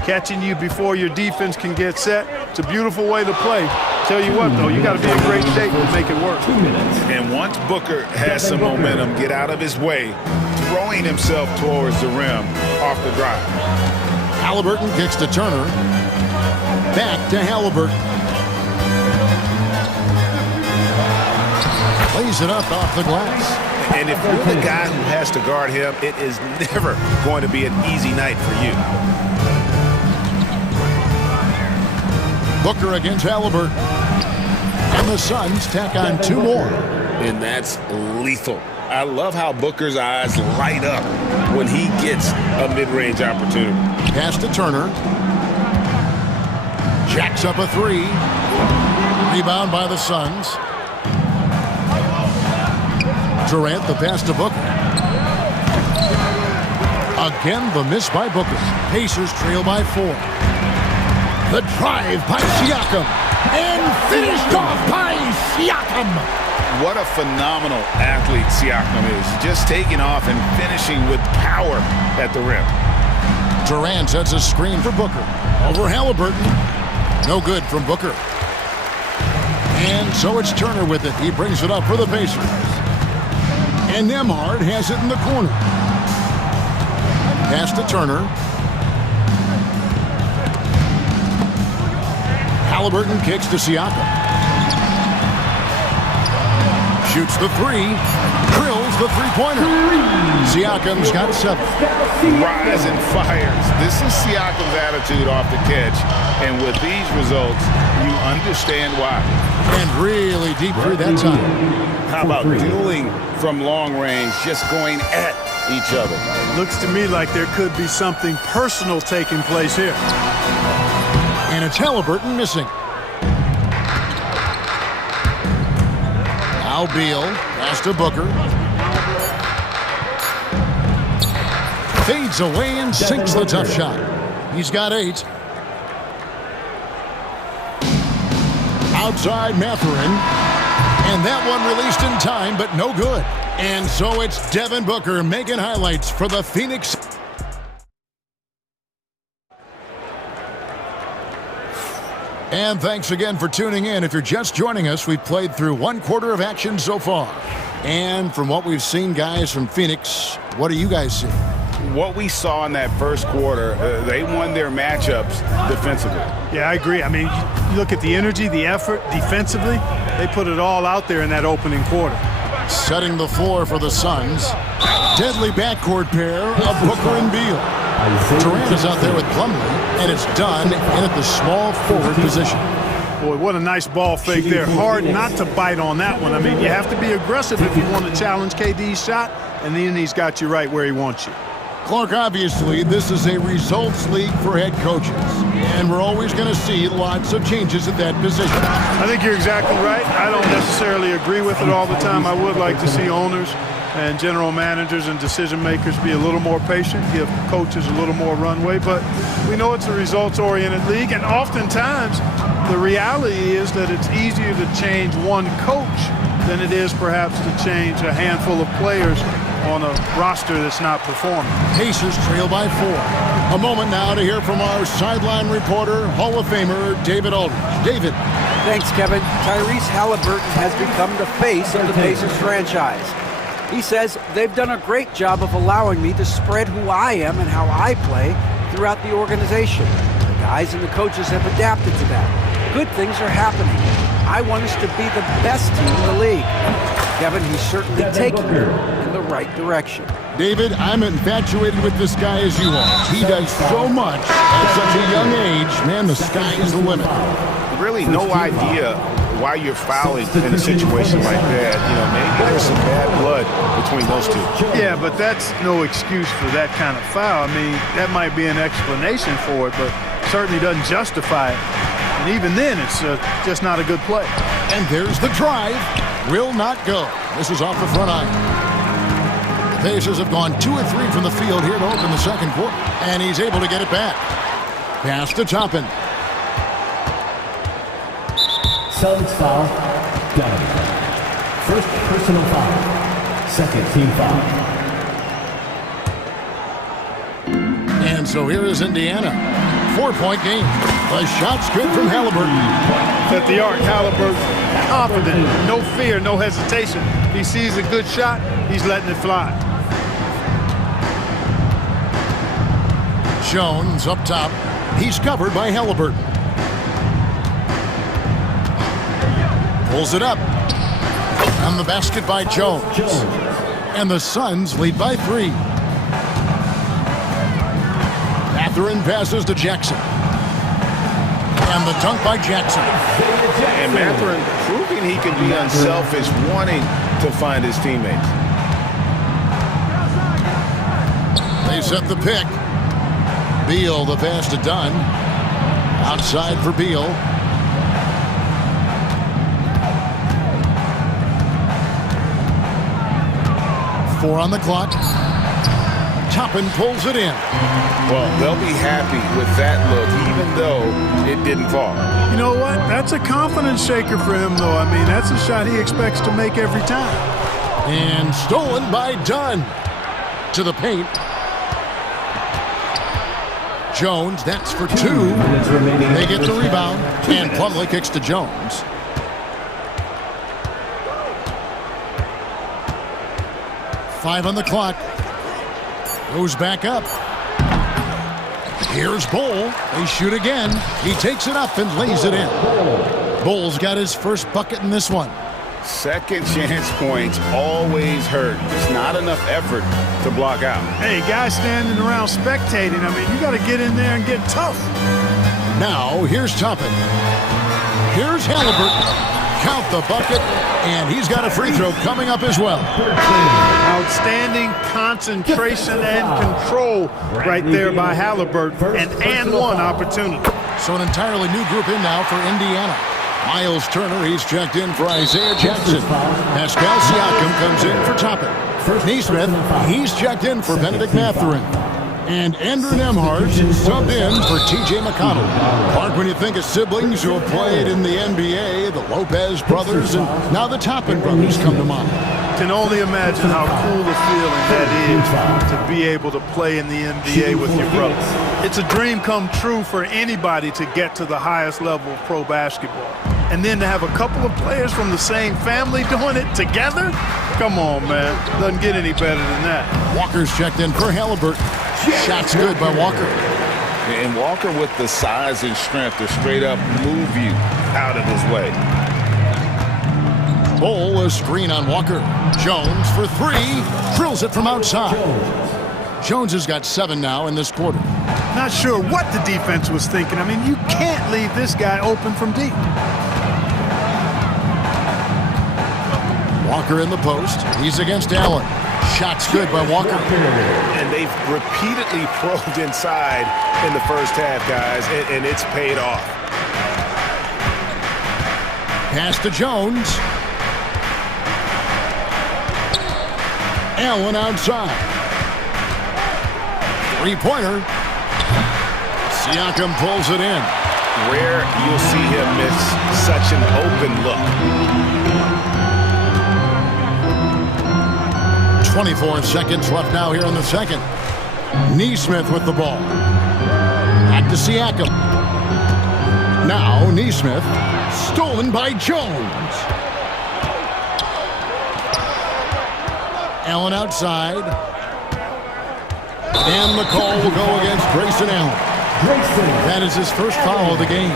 Catching you before your defense can get set. It's a beautiful way to play. Tell you what, though, you got to be in great shape to make it work. 2 minutes. And once Booker has some momentum, get out of his way, throwing himself towards the rim off the drive. Halliburton kicks to Turner. Back to Halliburton. Plays it up off the glass. And if you're the guy who has to guard him, it is never going to be an easy night for you. Booker against Halliburton. And the Suns tack on 2 more. And that's lethal. I love how Booker's eyes light up when he gets a mid-range opportunity. Pass to Turner. Jacks up a 3. Rebound by the Suns. Durant, the pass to Booker. Again, the miss by Booker. Pacers trail by 4. The drive by Siakam. And finished off by Siakam. What a phenomenal athlete Siakam is. Just taking off and finishing with power at the rim. Durant sets a screen for Booker. Over Halliburton. No good from Booker. And so it's Turner with it. He brings it up for the Pacers. And Nembhard has it in the corner. Pass to Turner. Halliburton kicks to Siakam. Shoots the three. Drills the three-pointer. Siakam's got 7. Rise and fires. This is Siakam's attitude off the catch. And with these results, you understand why. And really deep through that time. How about dueling from long range, just going at each other? Looks to me like there could be something personal taking place here. And it's Halliburton missing. Now Beal, pass to Booker. Fades away and sinks the tough shot. He's got 8. Outside Mathurin. And that one released in time, but no good. And so it's Devin Booker making highlights for the Phoenix. And thanks again for tuning in. If you're just joining us, we've played through 1 quarter of action so far. And from what we've seen, guys, from Phoenix, what do you guys see? What we saw in that first quarter, they won their matchups defensively. Yeah, I agree. I mean, you look at the energy, the effort defensively, they put it all out there in that opening quarter. Setting the floor for the Suns. Deadly backcourt pair of Booker and Beal. Durant is out there with Plumlee, and it's done in at the small forward position. Boy, what a nice ball fake there. Hard not to bite on that one. I mean, you have to be aggressive if you want to challenge KD's shot, and then he's got you right where he wants you. Clark, obviously, this is a results league for head coaches, and we're always going to see lots of changes at that position. I think you're exactly right. I don't necessarily agree with it all the time. I would like to see owners and general managers and decision makers be a little more patient, give coaches a little more runway, but we know it's a results-oriented league, and oftentimes the reality is that it's easier to change one coach than it is perhaps to change a handful of players on a roster that's not performing. Pacers trail by 4. A moment now to hear from our sideline reporter, Hall of Famer David Aldridge. David. Thanks, Kevin. Tyrese Halliburton has become the face of the Pacers franchise. He says they've done a great job of allowing me to spread who I am and how I play throughout the organization. The guys and the coaches have adapted to that. Good things are happening. I want us to be the best team in the league. Kevin, he's certainly taking it in the right direction. David, I'm infatuated with this guy as you are. He does so much at such a young age. Man, the sky is the limit. Really no idea why you're fouling in a situation like that. You know, maybe there's some bad blood between those two. Yeah, but that's no excuse for that kind of foul. I mean, that might be an explanation for it, but certainly doesn't justify it. And even then, it's just not a good play. And there's the drive. Will not go. This is off the front iron. The Pacers have gone 2 of 3 from the field here to open the second quarter. And he's able to get it back. Pass to Toppin. Suns foul, done. First personal foul, second team foul. And so here is Indiana. 4-point game. The shot's good from Halliburton. At the arc, Halliburton, confident, no fear, no hesitation. He sees a good shot, he's letting it fly. Jones up top. He's covered by Halliburton. Pulls it up. And the basket by Jones. And the Suns lead by 3. Mathurin passes to Jackson. And the dunk by Jackson. And Mathurin proving he can be unselfish, wanting to find his teammates. They set the pick. Beal, the pass to Dunn. Outside for Beal. Four on the clock. Toppin pulls it in. Well, they'll be happy with that look, even though it didn't fall. You know what? That's a confidence shaker for him, though. I mean, that's a shot he expects to make every time. And stolen by Dunn. To the paint. Jones, that's for 2. They get the rebound. And Plumlee kicks to Jones. Five on the clock. Goes back up. Here's Bull. They shoot again. He takes it up and lays it in. Bull's got his first bucket in this one. Second chance points always hurt. Just not enough effort to block out. Hey, guys standing around spectating, I mean, you got to get in there and get tough. Now, here's Toppin. Here's Halliburton. Count the bucket, and he's got a free throw coming up as well. Outstanding concentration and control right there by Halliburton, and one opportunity. So an entirely new group in now for Indiana. Miles Turner, he's checked in for Isaiah Jackson. Pascal Siakam comes in for Toppin. Neesmith, he's checked in for Benedict Mathurin. And Andrew Nembhard subbed in for T.J. McConnell. Mark, when you think of siblings who have played in the NBA, the Lopez brothers, and now the Toppin brothers come to mind. Can only imagine how cool a feeling that is to be able to play in the NBA with your brothers. It's a dream come true for anybody to get to the highest level of pro basketball. And then to have a couple of players from the same family doing it together? Come on, man. Doesn't get any better than that. Walker's checked in for Halliburton. Shot's good by Walker. And Walker with the size and strength to straight up move you out of his way. Bull, a screen on Walker. Jones for three. Drills it from outside. Jones has got 7 now in this quarter. Not sure what the defense was thinking. I mean, you can't leave this guy open from deep. Walker in the post. He's against Allen. Shot's good by Walker. And they've repeatedly probed inside in the first half, guys, and it's paid off. Pass to Jones. Allen outside. Three-pointer. Siakam pulls it in. Rare you'll see him miss such an open look. 24 seconds left now here in the second. Neesmith with the ball. Back to Siakam. Now Neesmith. Stolen by Jones. Allen outside. And the call will go against Grayson Allen. That is his first foul of the game.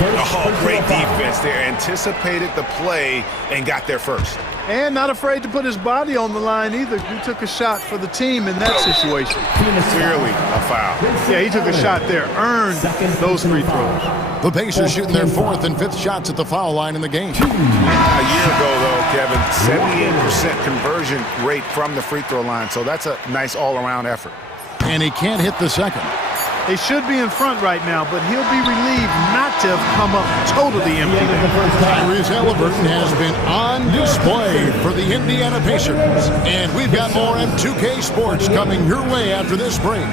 Oh, great defense there. Anticipated the play and got there first. And not afraid to put his body on the line either. He took a shot for the team in that situation. Clearly a foul. Yeah, he took a shot there. Earned those free throws. The Pacers shooting their 4th and 5th shots at the foul line in the game. A year ago, though, Kevin, 78% conversion rate from the free throw line. So that's a nice all-around effort. And he can't hit the second. They should be in front right now, but he'll be relieved not to have come up totally empty. Tyrese Halliburton has been on display for the Indiana Pacers. And we've got more M2K Sports coming your way after this break.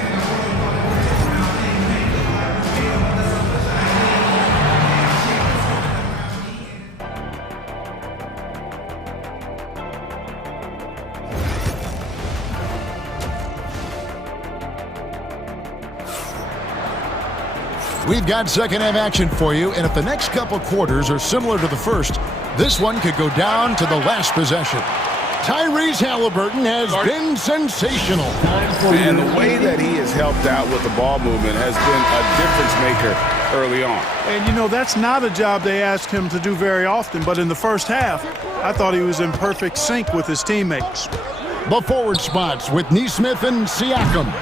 We've got second half action for you, and if the next couple quarters are similar to the first, this one could go down to the last possession. Tyrese Halliburton has been sensational. And the way that he has helped out with the ball movement has been a difference maker early on. And, you know, that's not a job they ask him to do very often, but in the first half, I thought he was in perfect sync with his teammates. The forward spots with Neesmith and Siakam.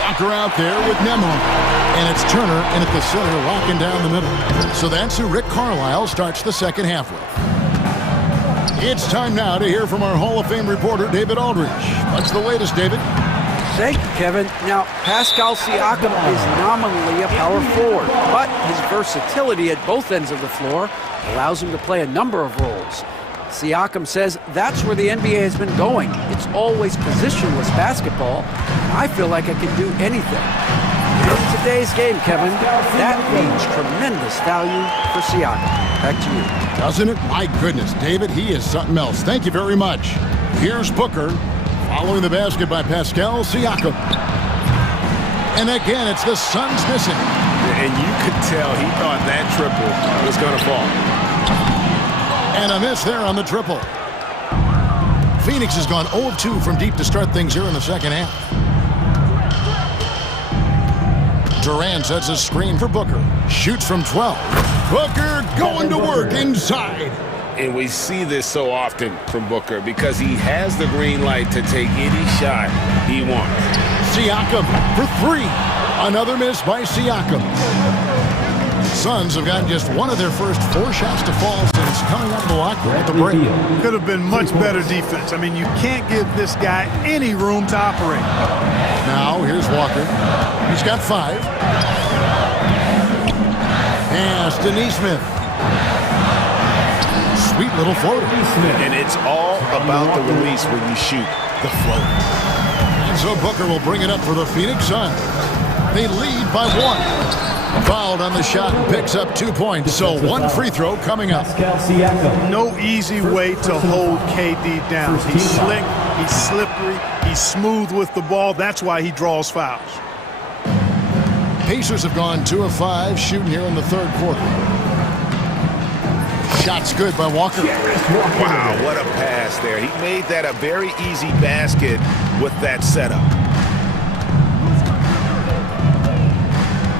Walker out there with Nembhard. And it's Turner in at the center, locking down the middle. So that's who Rick Carlisle starts the second half with. It's time now to hear from our Hall of Fame reporter, David Aldridge. What's the latest, David? Thank you, Kevin. Now, Pascal Siakam is nominally a power forward, but his versatility at both ends of the floor allows him to play a number of roles. Siakam says that's where the NBA has been going. It's always positionless basketball, and I feel like I can do anything. In today's game, Kevin, that means tremendous value for Siakam. Back to you. Doesn't it? My goodness, David, he is something else. Thank you very much. Here's Booker, following the basket by Pascal Siakam. And again, it's the Suns missing. And you could tell he thought that triple was going to fall. And a miss there on the triple. Phoenix has gone 0 of 2 from deep to start things here in the second half. Durant sets a screen for Booker. Shoots from 12. Booker going to work inside. And we see this so often from Booker because he has the green light to take any shot he wants. Siakam for three. Another miss by Siakam. Suns have gotten just one of their first 4 shots to fall since coming out of the locker room at the break. Could have been much better defense. I mean, you can't give this guy any room to operate. Now, here's Walker. He's got 5. Pass to Neesmith. Sweet little floater. And it's all about the release when you shoot the float. And so Booker will bring it up for the Phoenix Suns. They lead by 1. Fouled on the shot and picks up 2 points. So 1 free throw coming up. No easy way to hold KD down. He's slick, he's slippery, he's smooth with the ball. That's why he draws fouls. Pacers have gone 2 of 5 shooting here in the third quarter. Shot's good by Walker. Wow, what a pass there. He made that a very easy basket with that setup.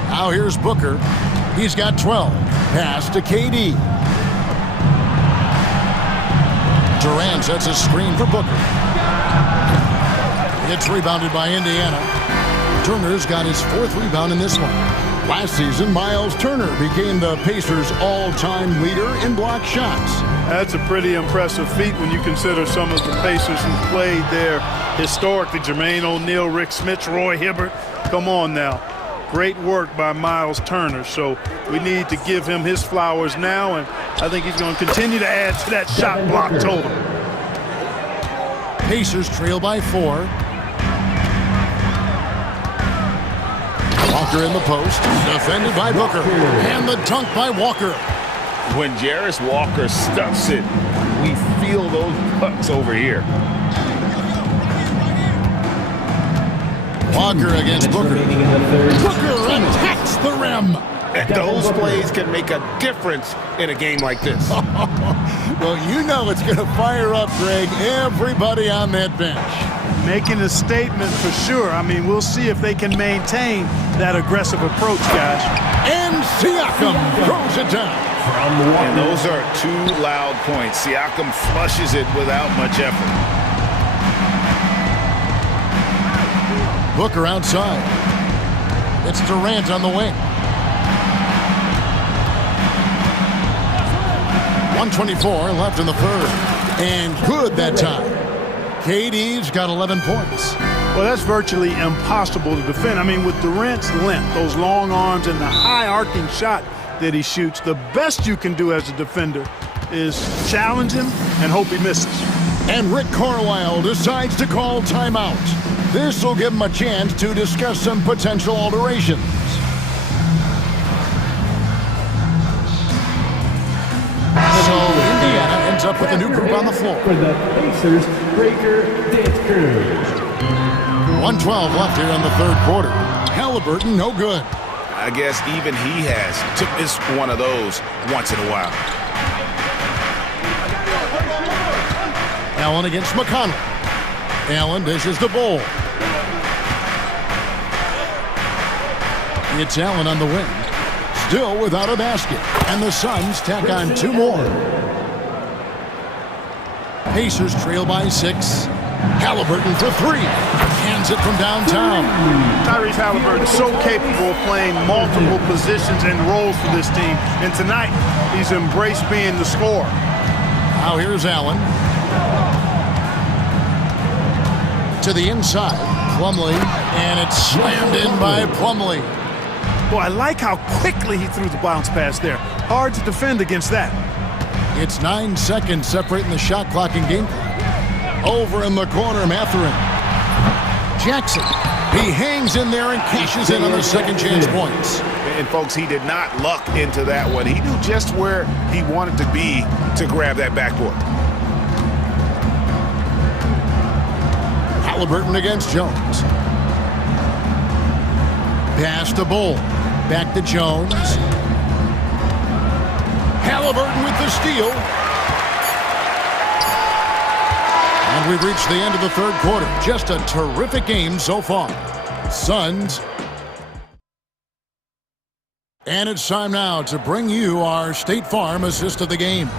Now here's Booker. He's got 12. Pass to KD. Durant sets a screen for Booker. It's rebounded by Indiana. Turner's got his 4th rebound in this one. Last season, Miles Turner became the Pacers' all-time leader in block shots. That's a pretty impressive feat when you consider some of the Pacers who played there historically. Jermaine O'Neal, Rick Smits, Roy Hibbert. Come on now. Great work by Miles Turner. So we need to give him his flowers now, and I think he's going to continue to add to that shot block total. Pacers trail by 4. Walker in the post, defended by Booker, and the dunk by Walker. When Jarris Walker stuffs it, we feel those pucks over here. Walker against Booker. Booker attacks the rim. And those plays can make a difference in a game like this. Well, you know it's going to fire up, Greg, everybody on that bench. Making a statement for sure. I mean, we'll see if they can maintain that aggressive approach, guys. And Siakam throws it down. And those are 2 loud points. Siakam flushes it without much effort. Booker outside. It's Durant on the wing. 1:24 left in the third. And good that time. KD's got 11 points. Well, that's virtually impossible to defend. I mean, with Durant's length, those long arms, and the high arcing shot that he shoots, the best you can do as a defender is challenge him and hope he misses. And Rick Carlisle decides to call timeout. This will give him a chance to discuss some potential alterations. So Indiana ends up with a new group on the floor. For the Pacers, Breaker Dance Crew. 1:12 left here in the third quarter. Halliburton, no good. I guess even he has to miss one of those once in a while. Allen against McConnell. Allen dishes the ball. It's Allen on the wing. Still without a basket. And the Suns tack on 2 more. Pacers trail by 6. Halliburton for 3. Hands it from downtown. Tyrese Halliburton is so capable of playing multiple positions and roles for this team. And tonight, he's embraced being the scorer. Now here's Allen. To the inside. Plumlee. And it's slammed in by Plumlee. Boy, I like how quickly he threw the bounce pass there. Hard to defend against that. It's 9 seconds separating the shot clock and game clock. Over in the corner, Mathurin. Jackson. He hangs in there and cashes in on the second chance points. And folks, he did not luck into that one. He knew just where he wanted to be to grab that backboard. Halliburton against Jones. Pass to Bull. Back to Jones. Halliburton with the steal. And we've reached the end of the third quarter. Just a terrific game so far. Suns. And it's time now to bring you our State Farm assist of the game.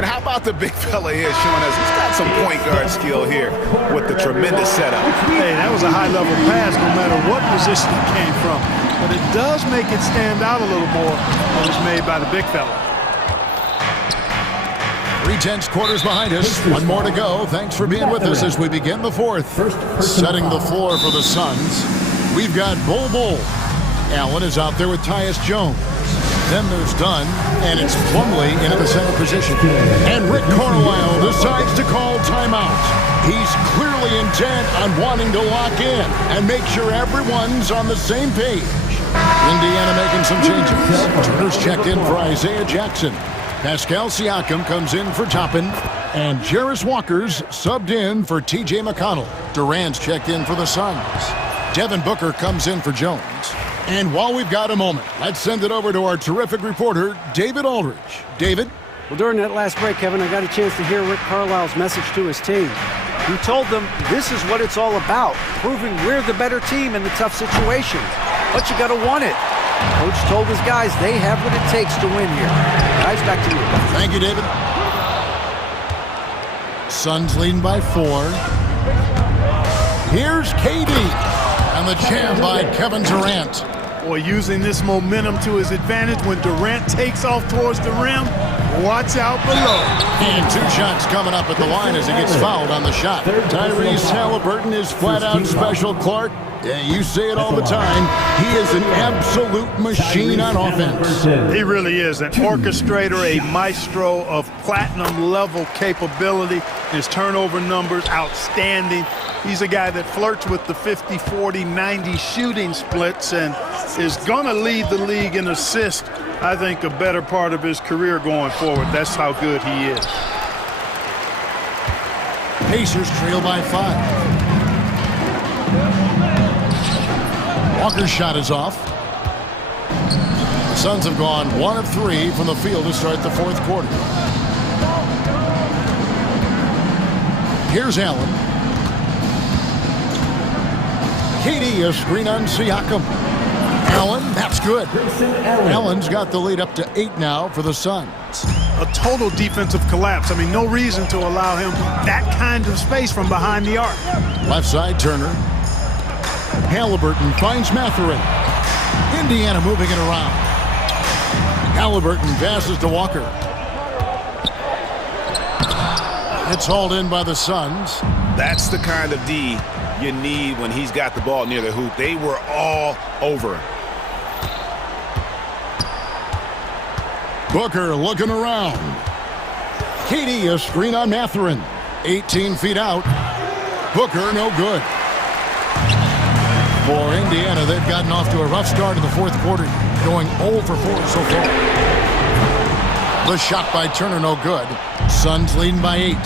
And how about the big fella here showing us he's got some point guard skill here with the tremendous setup. Hey, that was a high-level pass no matter what position it came from. But it does make it stand out a little more when it's made by the big fella. 3/10 quarters behind us. One more to go. Thanks for being with us as we begin the fourth. Setting the floor for the Suns, we've got Bol. Allen is out there with Tyus Jones. Then there's Dunn, and it's Plumlee into the center position. And Rick Carlisle decides to call timeout. He's clearly intent on wanting to lock in and make sure everyone's on the same page. Indiana making some changes. Turner's checked in for Isaiah Jackson. Pascal Siakam comes in for Toppin, and Jarris Walker's subbed in for T.J. McConnell. Durant's checked in for the Suns. Devin Booker comes in for Jones. And while we've got a moment, let's send it over to our terrific reporter, David Aldridge. David? Well, during that last break, Kevin, I got a chance to hear Rick Carlisle's message to his team. He told them this is what it's all about, proving we're the better team in the tough situations. But you got to want it. Coach told his guys they have what it takes to win here. Guys, back to you. Thank you, David. Suns leading by 4. Here's KD. And the jam by Kevin Durant. Boy, using this momentum to his advantage when Durant takes off towards the rim. Watch out below. And 2 shots coming up at the line as he gets fouled on the shot. Tyrese Halliburton is flat out special, Clark. Yeah, you say it all the time. He is an absolute machine on offense. He really is an orchestrator, a maestro of platinum-level capability. His turnover numbers, outstanding. He's a guy that flirts with the 50, 40, 90 shooting splits and is going to lead the league in assists, I think, a better part of his career going forward. That's how good he is. Pacers trail by 5. Walker's shot is off. The Suns have gone 1 of 3 from the field to start the fourth quarter. Here's Allen. KD, a screen on Siakam. Allen, that's good. Allen's got the lead up to 8 now for the Suns. A total defensive collapse. I mean, no reason to allow him that kind of space from behind the arc. Left side, Turner. Halliburton finds Mathurin. Indiana moving it around. Halliburton passes to Walker. It's hauled in by the Suns. That's the kind of D you need when he's got the ball near the hoop. They were all over him. Booker looking around. KD, a screen on Mathurin. 18 feet out. Booker, no good. For Indiana, they've gotten off to a rough start in the fourth quarter, going 0 for 4 so far. The shot by Turner, no good. Suns leading by 8.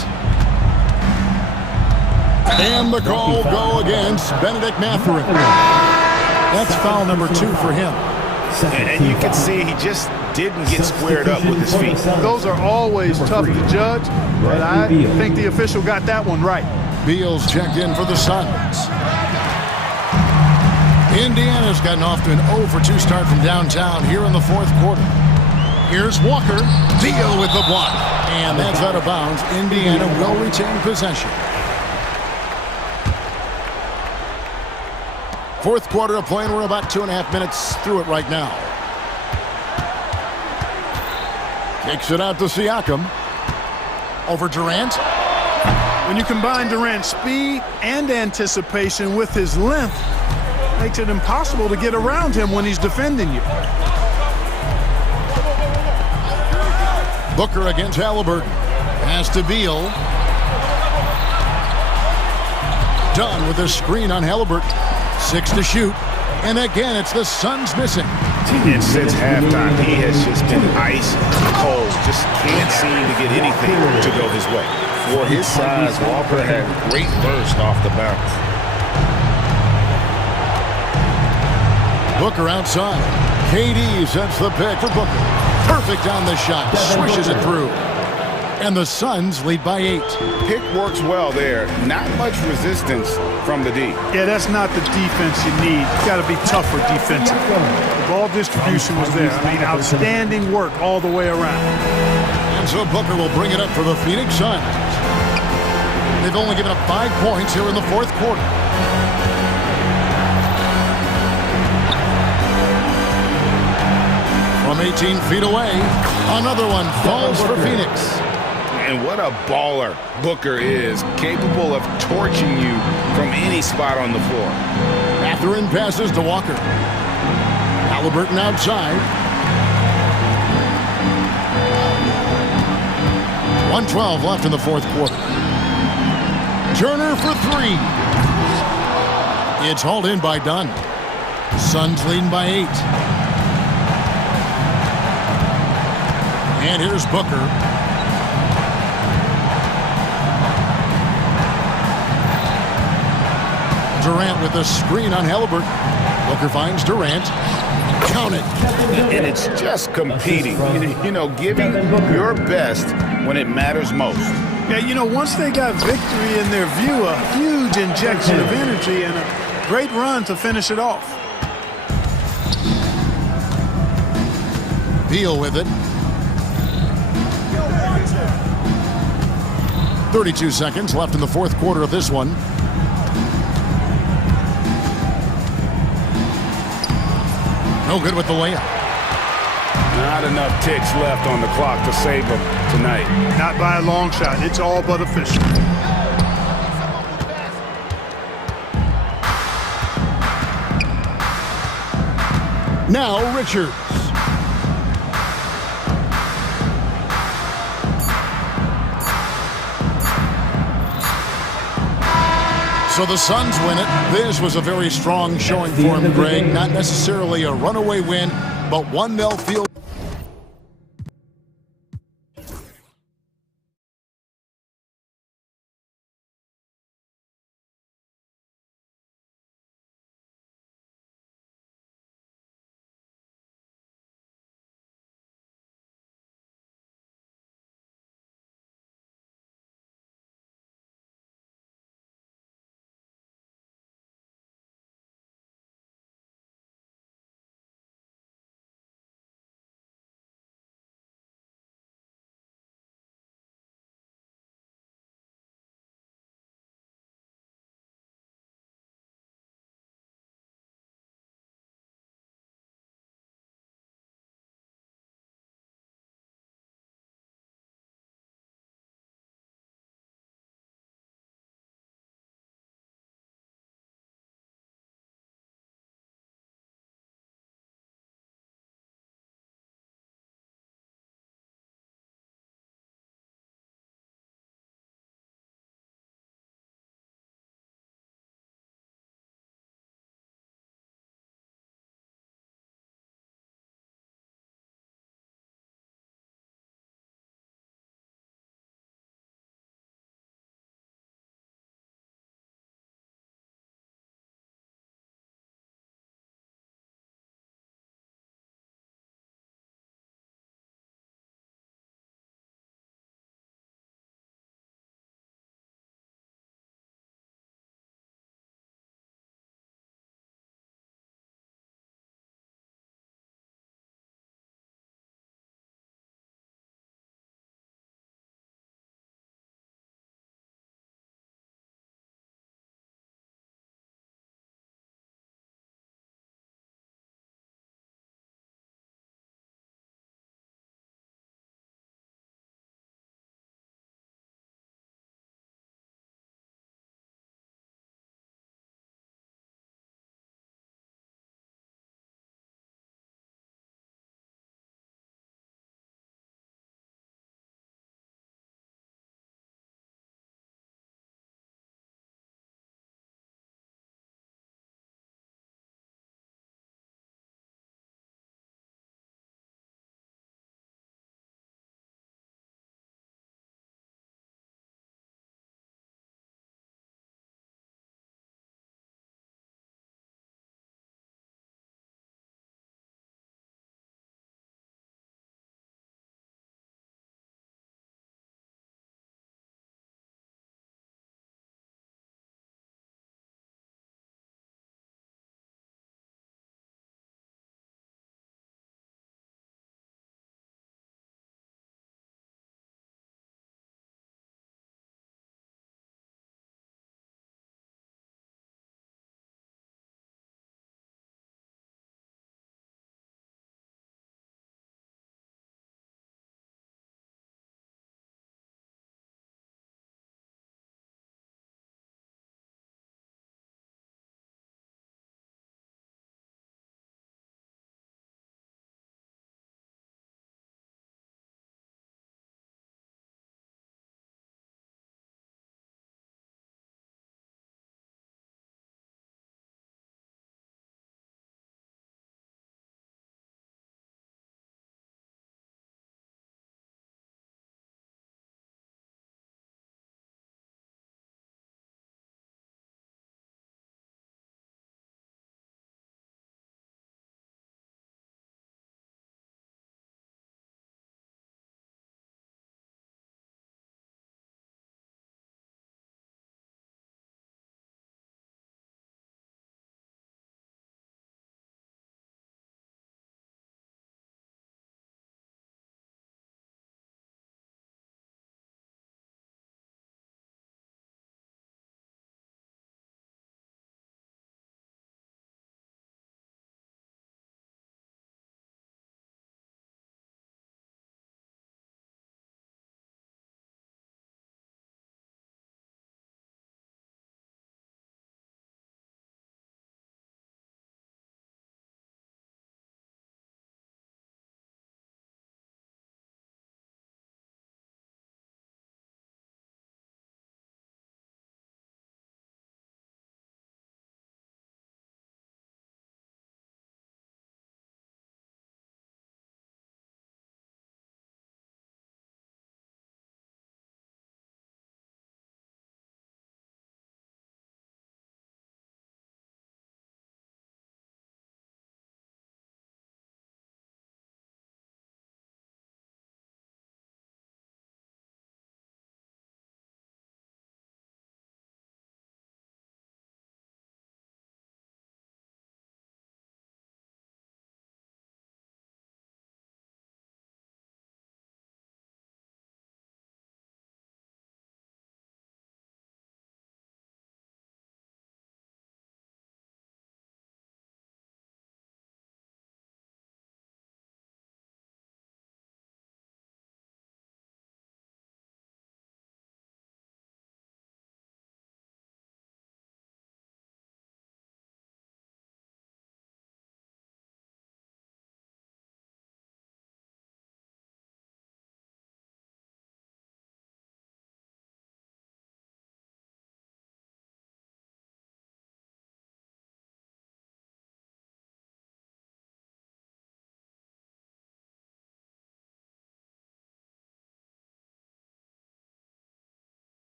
And the call go against Benedict Mathurin. That's foul number 2 for him. And you can see he just didn't get squared up with his feet. Those are always tough to judge, but I think the official got that one right. Beal's checked in for the Suns. Indiana's gotten off to an 0 for 2 start from downtown here in the fourth quarter. Here's Walker. Beal with the block. And that's out of bounds. Indiana will retain possession. Fourth quarter of play, and we're about 2.5 minutes through it right now. Kicks it out to Siakam. Over Durant. When you combine Durant's speed and anticipation with his length, makes it impossible to get around him when he's defending you. Booker against Halliburton. Pass to Beal. Dunn with a screen on Halliburton. 6 to shoot. And again, it's the Suns missing. And since halftime, he has just been ice cold. Just can't seem to get anything to go his way. For his size, Walker had great burst off the bounce. Booker outside. KD sets the pick for Booker. Perfect on the shot. Swishes it through. And the Suns lead by 8. Pick works well there. Not much resistance from the D. Yeah, that's not the defense you need. You got to be tougher defensive. The ball distribution was there. I mean, outstanding work all the way around. And so Booker will bring it up for the Phoenix Suns. They've only given up 5 points here in the fourth quarter. From 18 feet away, another one falls for Phoenix. And what a baller Booker is, capable of torching you from any spot on the floor. Mathurin passes to Walker. Halliburton outside. 1:12 left in the fourth quarter. Turner for 3. It's hauled in by Dunn. Suns leading by 8. And here's Booker. Durant with a screen on Halliburton. Booker finds Durant. Count it. And it's just competing. You know, giving your best when it matters most. Yeah, you know, once they got victory in their view, a huge injection of energy and a great run to finish it off. Beal with it. 32 seconds left in the fourth quarter of this one. No good with the layup. Not enough ticks left on the clock to save them tonight. Not by a long shot. It's all but official. Now Richards. So the Suns win it. This was a very strong showing for him, Greg. Not necessarily a runaway win, but one they'll feel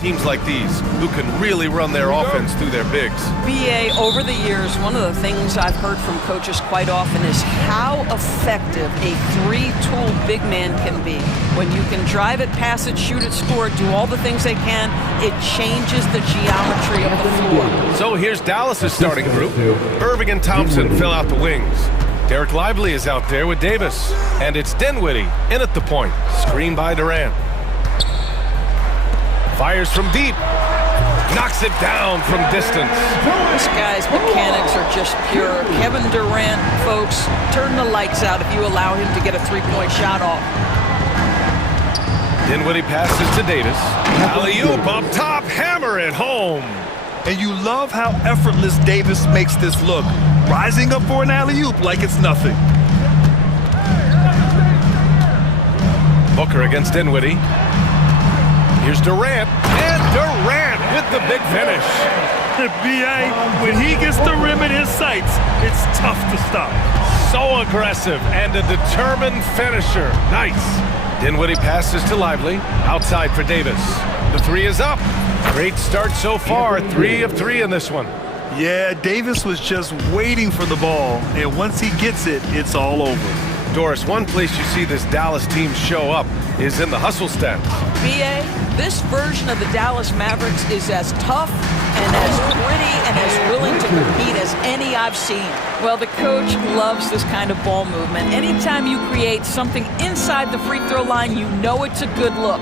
Teams like these who can really run their offense through their bigs. BA, over the years, one of the things I've heard from coaches quite often is how effective a three-tool big man can be. When you can drive it, pass it, shoot it, score it, do all the things they can, it changes the geometry of the floor. So here's Dallas's starting group. Irving and Thompson fill out the wings. Derek Lively is out there with Davis. And it's Dinwiddie in at the point. Screen by Durant. Fires from deep. Knocks it down from distance. This guy's mechanics are just pure. Kevin Durant, folks, turn the lights out if you allow him to get a three-point shot off. Dinwiddie passes to Davis. Alley-oop up top, hammer it home. And you love how effortless Davis makes this look, rising up for an alley-oop like it's nothing. Booker against Dinwiddie. Here's Durant, and Durant with the big finish. B.A., when he gets the rim in his sights, it's tough to stop. So aggressive and a determined finisher. Nice. Dinwiddie passes to Lively, outside for Davis. The three is up. Great start so far, 3 of 3 in this one. Yeah, Davis was just waiting for the ball, and once he gets it, it's all over. Doris, one place you see this Dallas team show up is in the hustle stats. BA, this version of the Dallas Mavericks is as tough and as gritty and as willing to compete as any I've seen. Well, the coach loves this kind of ball movement. Anytime you create something inside the free throw line, you know it's a good look.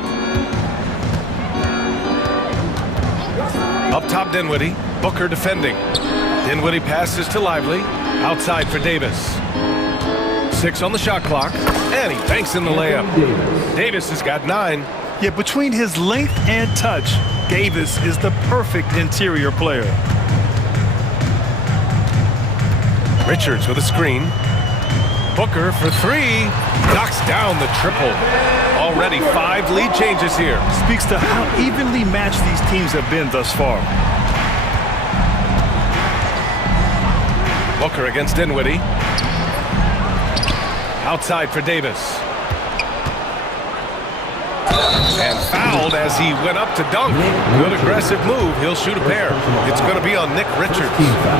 Up top, Dinwiddie. Booker defending. Dinwiddie passes to Lively. Outside for Davis. 6 on the shot clock. And he banks in the layup. Davis has got 9. Yeah, between his length and touch, Davis is the perfect interior player. Richards with a screen. Booker for 3. Knocks down the triple. Already 5 lead changes here. Speaks to how evenly matched these teams have been thus far. Booker against Dinwiddie. Outside for Davis. And fouled as he went up to dunk. Good aggressive move. He'll shoot a pair. It's going to be on Nick Richards.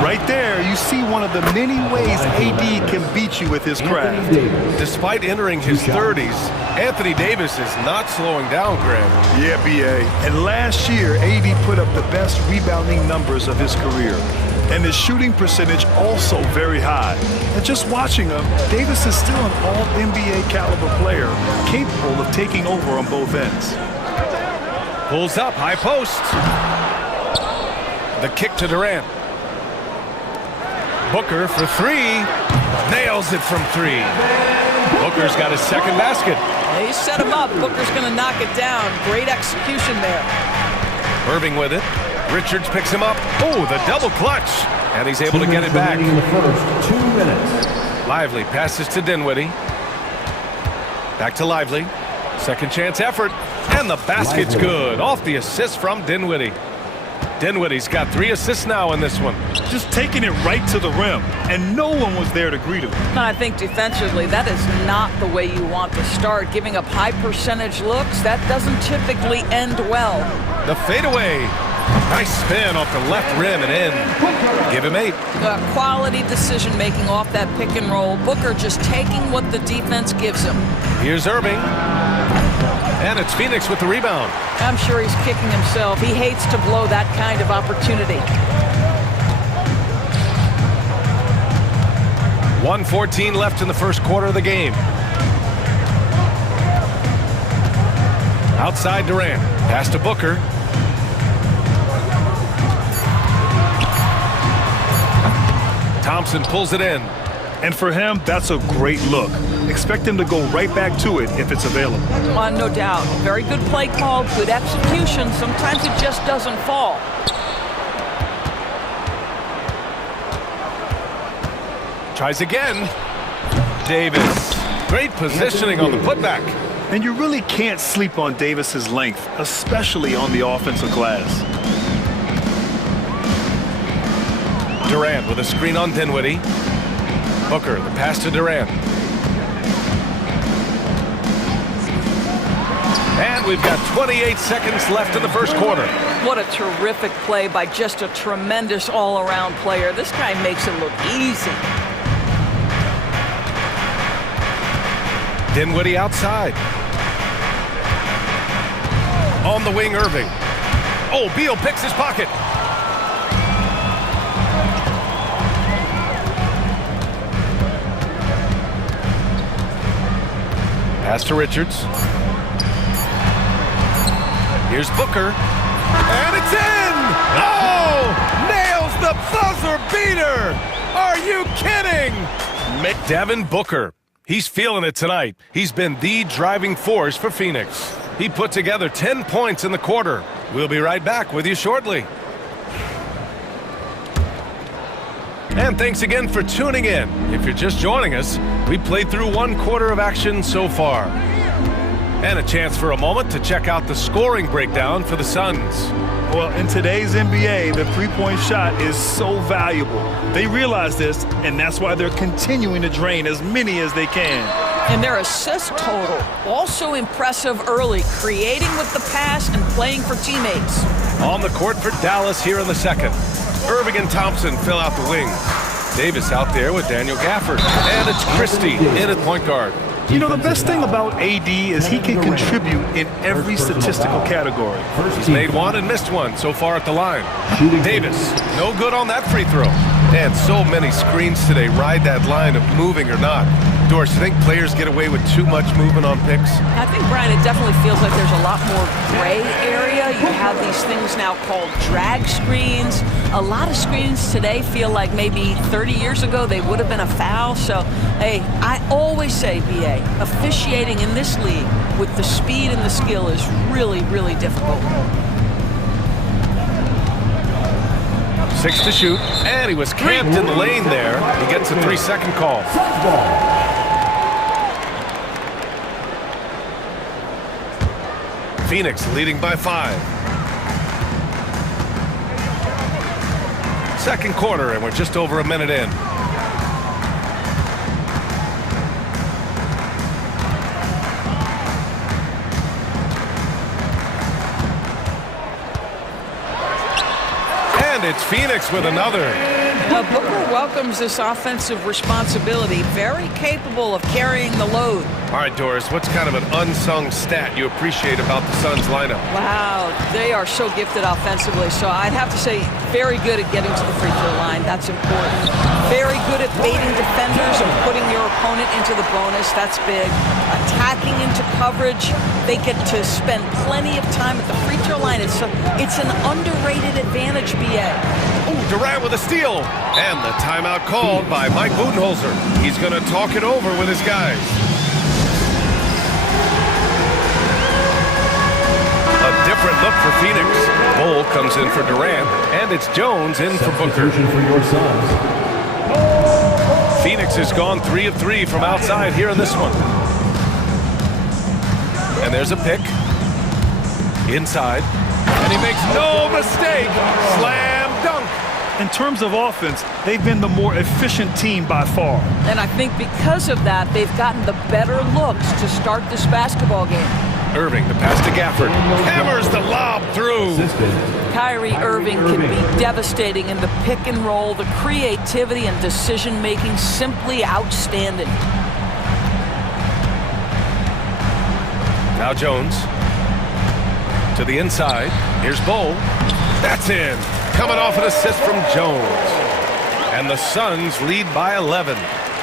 Right there, you see one of the many ways AD can beat you with his craft. Despite entering his 30s, Anthony Davis is not slowing down, Graham. Yeah, B.A. And last year, AD put up the best rebounding numbers of his career. And his shooting percentage also very high. And just watching him, Davis is still an all-NBA caliber player, capable of taking over on both ends. Pulls up, high post. The kick to Durant. Booker for 3. Nails it from 3. Booker's got his second basket. He set him up. Booker's going to knock it down. Great execution there. Irving with it. Richards picks him up. Oh, the double clutch. And he's able to get it back. In the first 2 minutes. Lively passes to Dinwiddie. Back to Lively. Second chance effort. And the basket's good. Off the assist from Dinwiddie. Dinwiddie's got 3 assists now in this one. Just taking it right to the rim. And no one was there to greet him. I think defensively, that is not the way you want to start. Giving up high percentage looks, that doesn't typically end well. The fadeaway. Nice spin off the left rim and in. Give him 8. Quality decision-making off that pick and roll. Booker just taking what the defense gives him. Here's Irving. And it's Phoenix with the rebound. I'm sure he's kicking himself. He hates to blow that kind of opportunity. 1:14 left in the first quarter of the game. Outside Durant. Pass to Booker. Thompson pulls it in. And for him, that's a great look. Expect him to go right back to it if it's available. No doubt. Very good play call, good execution. Sometimes it just doesn't fall. Tries again. Davis. Great positioning on the putback. And you really can't sleep on Davis's length, especially on the offensive glass. Durant with a screen on Dinwiddie. Booker, the pass to Durant. And we've got 28 seconds left in the first quarter. What a terrific play by just a tremendous all-around player. This guy makes it look easy. Dinwiddie outside. On the wing, Irving. Oh, Beal picks his pocket. Pass to Richards. Here's Booker. And it's in! Oh! Nails the buzzer beater! Are you kidding? Devin Booker. He's feeling it tonight. He's been the driving force for Phoenix. He put together 10 points in the quarter. We'll be right back with you shortly. And thanks again for tuning in. If you're just joining us, we played through one quarter of action so far. And a chance for a moment to check out the scoring breakdown for the Suns. Well, in today's NBA, the three-point shot is so valuable. They realize this, and that's why they're continuing to drain as many as they can. And their assist total, also impressive early, creating with the pass and playing for teammates. On the court for Dallas here in the second. Irving and Thompson fill out the wings. Davis out there with Daniel Gafford. And it's Christie in at point guard. You know, the best thing about AD is he can contribute in every statistical category. He's made one and missed one so far at the line. Davis, no good on that free throw. And so many screens today ride that line of moving or not. Doris, you think players get away with too much movement on picks? I think, Brian, it definitely feels like there's a lot more gray area. You have these things now called drag screens. A lot of screens today feel like maybe 30 years ago they would have been a foul. So, hey, I always say, BA, officiating in this league with the speed and the skill is really, really difficult. 6 to shoot, and he was camped in the lane there. He gets a 3-second call. Phoenix leading by 5. Second quarter, and we're just over a minute in. And it's Phoenix with another. Booker welcomes this offensive responsibility. Very capable of carrying the load. All right, Doris, what's kind of an unsung stat you appreciate about the Suns lineup? Wow, they are so gifted offensively. So I'd have to say very good at getting to the free throw line. That's important. Very good at baiting defenders and putting your opponent into the bonus. That's big. Attacking into coverage. They get to spend plenty of time at the free throw line. It's an underrated advantage, BA. Ooh, Durant with a steal. And the timeout called by Mike Budenholzer. He's going to talk it over with his guys. A different look for Phoenix. Bull comes in for Durant, and it's Jones in for Booker. Phoenix has gone 3 of 3 from outside here in this one. And there's a pick. Inside. And he makes no mistake. Slam dunk. In terms of offense, they've been the more efficient team by far. And I think because of that, they've gotten the better looks to start this basketball game. Irving, the pass to Gafford. Hammers the lob through. Kyrie Irving can be devastating in the pick and roll. The creativity and decision-making simply outstanding. Now Jones. To the inside. Here's Bull. That's in. Coming off an assist from Jones. And the Suns lead by 11.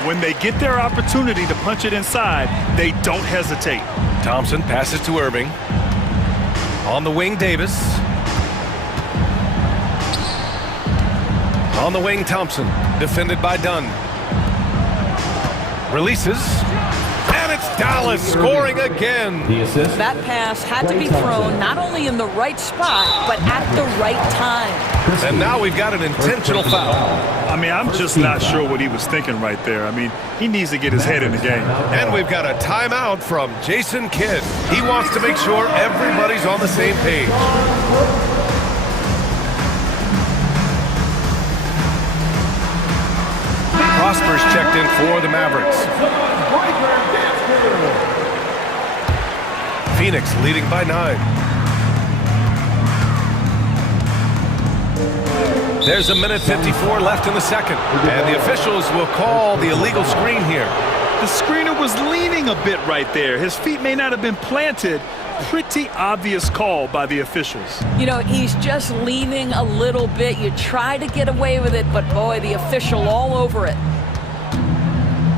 When they get their opportunity to punch it inside, they don't hesitate. Thompson passes to Irving. On the wing, Davis. On the wing, Thompson. Defended by Dunn. Releases. And it's Dallas scoring again. That pass had to be thrown not only in the right spot, but at the right time. And now we've got an intentional foul. I mean, I'm just not sure what he was thinking right there. I mean, he needs to get his head in the game. And we've got a timeout from Jason Kidd. He wants to make sure everybody's on the same page. Prosper's checked in for the Mavericks. Phoenix leading by 9. There's a minute 54 left in the second, and the officials will call the illegal screen here. The screener was leaning a bit right there. His feet may not have been planted. Pretty obvious call by the officials. You know, he's just leaning a little bit. You try to get away with it, but boy, the official all over it.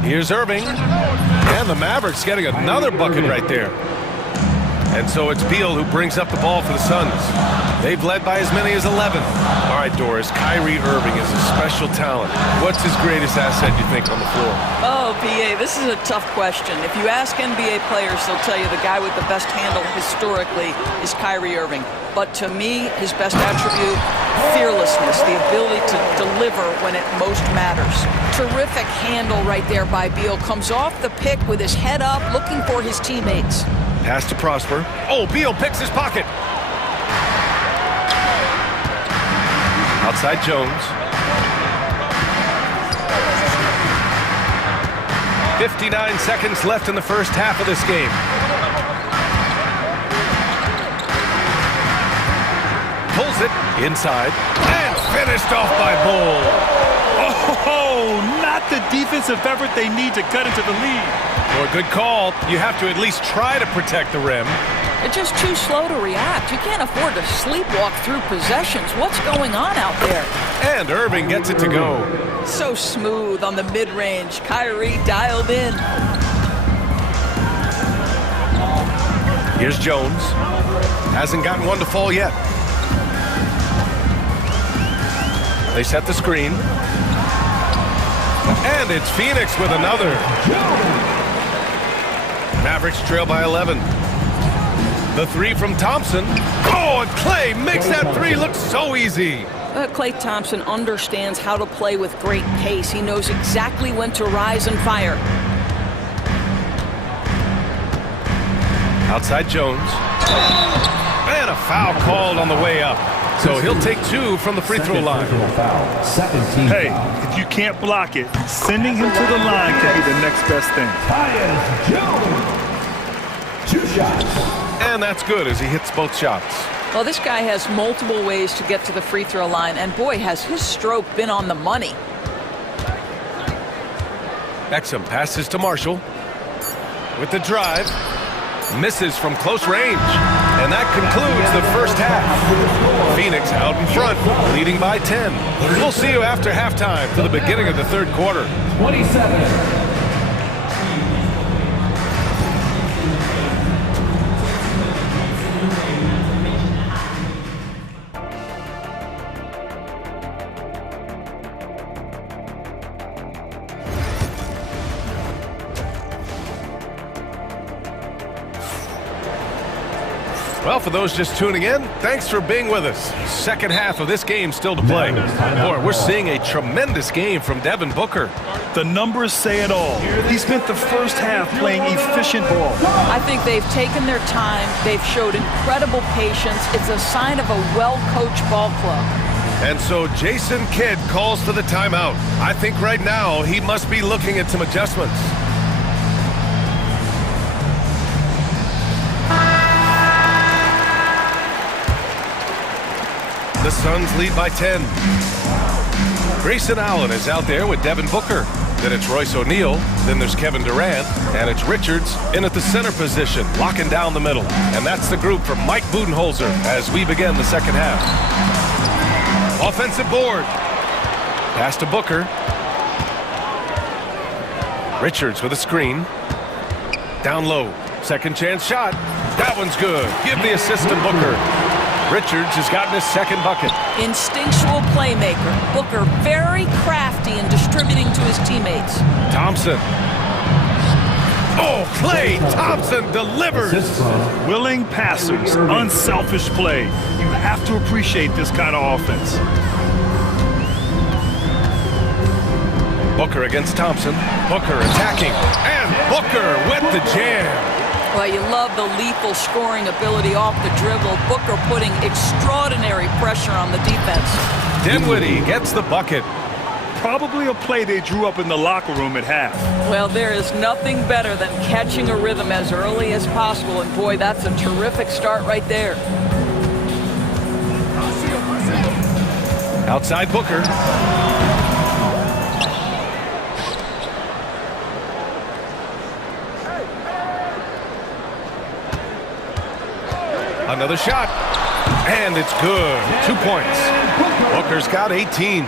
Here's Irving, and the Mavericks getting another bucket right there. And so it's Beal who brings up the ball for the Suns. They've led by as many as 11. All right, Doris, Kyrie Irving is a special talent. What's his greatest asset, you think, on the floor? Oh, PA, this is a tough question. If you ask NBA players, they'll tell you the guy with the best handle historically is Kyrie Irving. But to me, his best attribute, fearlessness, the ability to deliver when it most matters. Terrific handle right there by Beal. Comes off the pick with his head up, looking for his teammates. Pass to Prosper. Oh, Beal picks his pocket. Outside Jones. 59 seconds left in the first half of this game. Pulls it inside and finished off by Bull. Oh, not the defensive effort they need to cut into the lead. Well, good call. You have to at least try to protect the rim. They're just too slow to react. You can't afford to sleepwalk through possessions. What's going on out there? And Irving gets it to go. So smooth on the mid-range. Kyrie dialed in. Here's Jones. Hasn't gotten one to fall yet. They set the screen. And it's Phoenix with another. Mavericks trail by 11. The three from Thompson. Oh, and Clay makes that three look so easy. Klay Thompson understands how to play with great pace. He knows exactly when to rise and fire. Outside Jones. And a foul called on the way up. So he'll take 2 from the free throw line. Hey, if you can't block it, sending him to the line can be the next best thing. 2 shots. And that's good as he hits both shots. Well, this guy has multiple ways to get to the free throw line, and boy, has his stroke been on the money. Exum passes to Marshall. With the drive. Misses from close range. And that concludes the first half. Phoenix out in front, leading by 10. We'll see you after halftime for the beginning of the third quarter. 27. Well, for those just tuning in, thanks for being with us. Second half of this game still to play. Boy, we're seeing a tremendous game from Devin Booker. The numbers say it all. He spent the first half playing efficient ball. I think they've taken their time. They've showed incredible patience. It's a sign of a well-coached ball club. And so Jason Kidd calls for the timeout. I think right now he must be looking at some adjustments. The Suns lead by 10. Grayson Allen is out there with Devin Booker. Then it's Royce O'Neal. Then there's Kevin Durant. And it's Richards in at the center position, locking down the middle. And that's the group from Mike Budenholzer as we begin the second half. Offensive board. Pass to Booker. Richards with a screen. Down low. Second chance shot. That one's good. Give the assist to Booker. Richards has gotten his second bucket. Instinctual playmaker. Booker very crafty in distributing to his teammates. Thompson. Oh, Klay Thompson delivers. Willing passers, unselfish play. You have to appreciate this kind of offense. Booker against Thompson. Booker attacking. And Booker with the jam. Well, you love the lethal scoring ability off the dribble. Booker putting extraordinary pressure on the defense. Dinwiddie gets the bucket. Probably a play they drew up in the locker room at half. Well, there is nothing better than catching a rhythm as early as possible, and boy, that's a terrific start right there. Outside Booker. Another shot. And it's good. 2 points. Booker's got 18.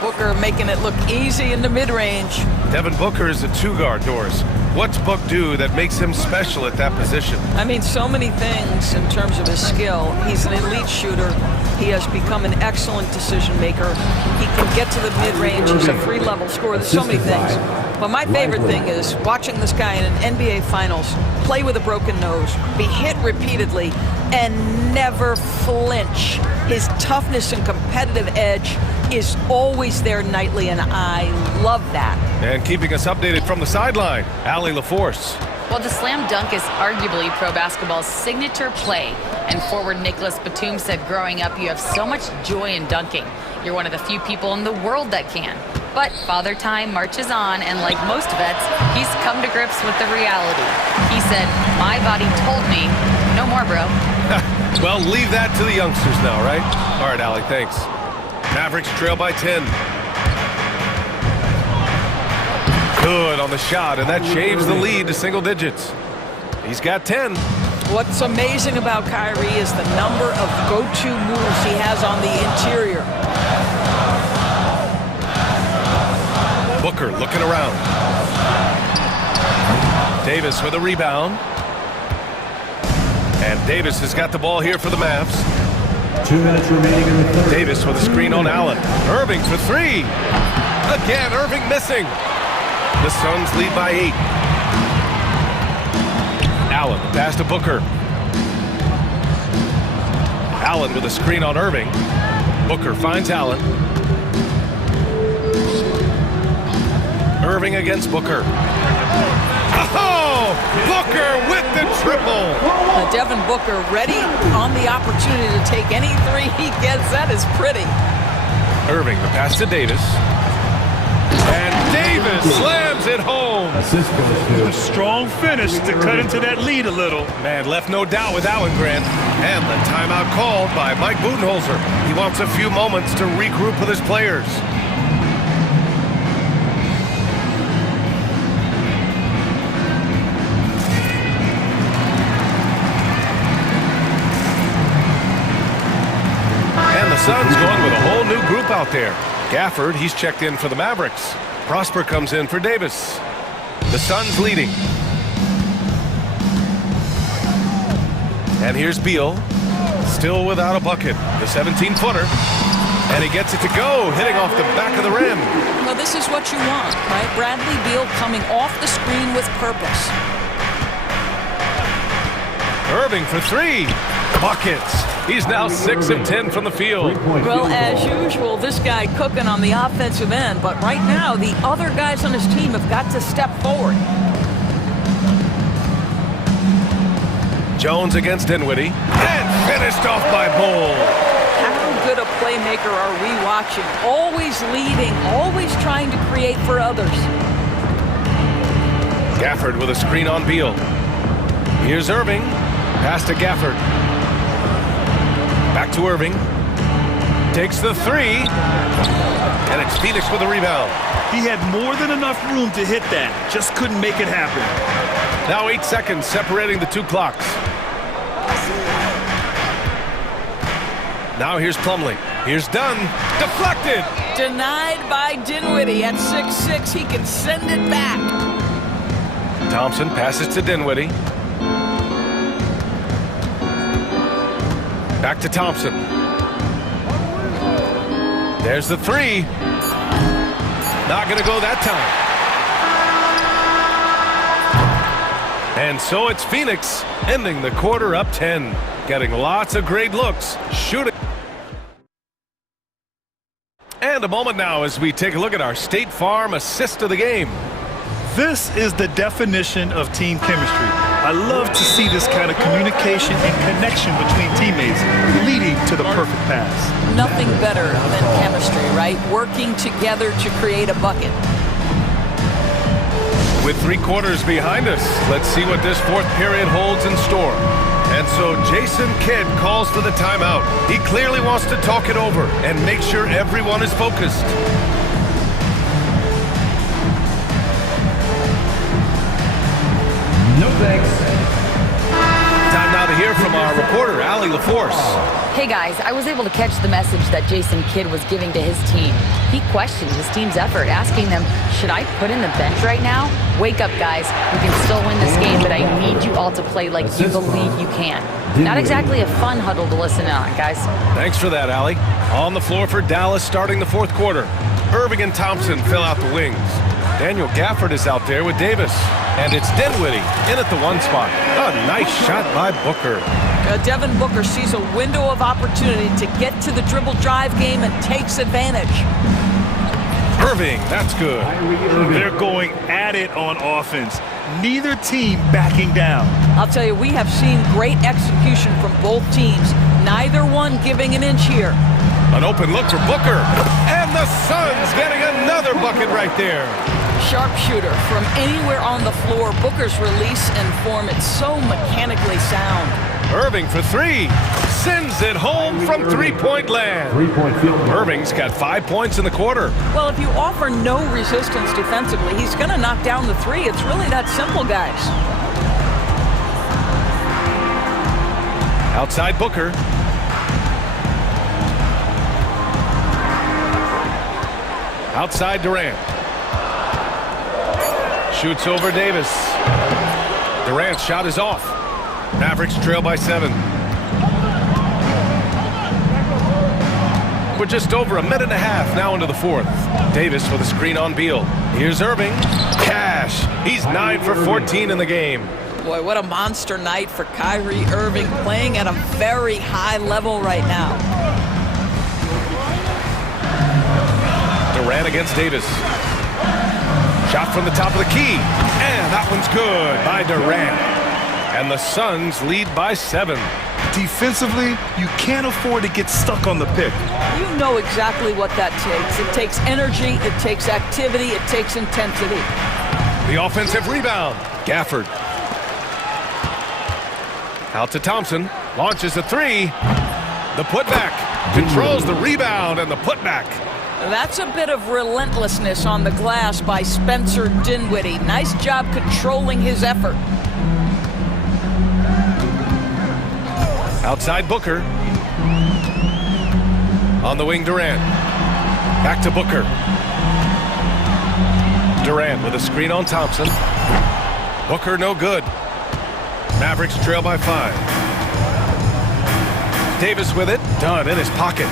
Booker making it look easy in the mid-range. Devin Booker is a two-guard, Doris. What's Book do that makes him special at that position? I mean, so many things in terms of his skill. He's an elite shooter. He has become an excellent decision maker. He can get to the mid-range. He's a free-level scorer. There's so many things. But my favorite thing is watching this guy in an NBA Finals play with a broken nose, be hit repeatedly, and never flinch. His toughness and competitive edge is always there nightly, and I love that. And keeping us updated from the sideline, Allie LaForce. Well, the slam dunk is arguably pro basketball's signature play. And forward Nicholas Batum said growing up, you have so much joy in dunking. You're one of the few people in the world that can. But Father Time marches on, and like most vets, he's come to grips with the reality. He said, my body told me, no more, bro. Well, leave that to the youngsters now, right? All right, Allie, thanks. Mavericks trail by 10. Good on the shot, and that shaves the lead to single digits. He's got 10. What's amazing about Kyrie is the number of go-to moves he has on the interior. Booker looking around. Davis with a rebound. And Davis has got the ball here for the Mavs. 2 minutes remaining in the third. Davis with a screen on Allen. Irving for three. Again, Irving missing. The Suns lead by 8. Allen, pass to Booker. Allen with a screen on Irving. Booker finds Allen. Irving against Booker. Oh! Booker with the triple! Devin Booker ready on the opportunity to take any three he gets. That is pretty. Irving, the pass to Davis. And Davis slams it home. A strong finish to cut into that lead a little. Man, left no doubt with that one, Grant. And the timeout called by Mike Budenholzer. He wants a few moments to regroup with his players. Suns going with a whole new group out there. Gafford, he's checked in for the Mavericks. Prosper comes in for Davis. The Suns leading. And here's Beal, still without a bucket. The 17-footer. And he gets it to go, hitting off the back of the rim. Well, this is what you want, right? Bradley Beal coming off the screen with purpose. Irving for three. Buckets. He's now 6 of 10 from the field. Well, as usual, this guy cooking on the offensive end, but right now the other guys on his team have got to step forward. Jones against Dinwiddie. And finished off by Bull. How good a playmaker are we watching? Always leading, always trying to create for others. Gafford with a screen on Beal. Here's Irving. Pass to Gafford. Back to Irving. Takes the three. And it's Phoenix with the rebound. He had more than enough room to hit that. Just couldn't make it happen. Now 8 seconds separating the two clocks. Now here's Plumlee. Here's Dunn. Deflected. Denied by Dinwiddie at 6'6". He can send it back. Thompson passes to Dinwiddie. Back to Thompson. There's the three. Not going to go that time. And so it's Phoenix ending the quarter up 10. Getting lots of great looks. Shooting. And a moment now as we take a look at our State Farm assist of the game. This is the definition of team chemistry. I love to see this kind of communication and connection between teammates leading to the perfect pass. Nothing better than chemistry, right? Working together to create a bucket. With 3 quarters behind us, let's see what this fourth period holds in store. And so Jason Kidd calls for the timeout. He clearly wants to talk it over and make sure everyone is focused. No thanks. Time now to hear from our reporter, Allie LaForce. Hey guys, I was able to catch the message that Jason Kidd was giving to his team. He questioned his team's effort, asking them, should I put in the bench right now? Wake up, guys. We can still win this game, but I need you all to play like you believe you can. Not exactly a fun huddle to listen on, guys. Thanks for that, Allie. On the floor for Dallas starting the fourth quarter. Irving and Thompson fill out the wings. Daniel Gafford is out there with Davis. And it's Dinwiddie in at the 1 spot. A nice shot by Booker. Devin Booker sees a window of opportunity to get to the dribble drive game and takes advantage. Irving, that's good. They're going at it on offense. Neither team backing down. I'll tell you, we have seen great execution from both teams. Neither one giving an inch here. An open look for Booker. And the Suns getting another bucket right there. Sharpshooter from anywhere on the floor. Booker's release and form, it's so mechanically sound. Irving for 3. Sends it home from three-point land. Irving's got 5 points in the quarter. Well, if you offer no resistance defensively, he's going to knock down the 3. It's really that simple, guys. Outside Booker. Outside Durant. Shoots over Davis. Durant's shot is off. Mavericks trail by 7. We're just over a minute and a half now into the fourth. Davis with a screen on Beal. Here's Irving. Cash. He's 9 for 14 in the game. Boy, what a monster night for Kyrie Irving, playing at a very high level right now. Durant against Davis. Shot from the top of the key. And that one's good by Durant. And the Suns lead by 7. Defensively, you can't afford to get stuck on the pick. You know exactly what that takes. It takes energy, it takes activity, it takes intensity. The offensive rebound. Gafford. Out to Thompson. Launches a 3. The putback. Controls the rebound and the putback. That's a bit of relentlessness on the glass by Spencer Dinwiddie. Nice job controlling his effort. Outside Booker. On the wing, Durant. Back to Booker. Durant with a screen on Thompson. Booker no good. Mavericks trail by 5. Davis with it. Dunn in his pocket.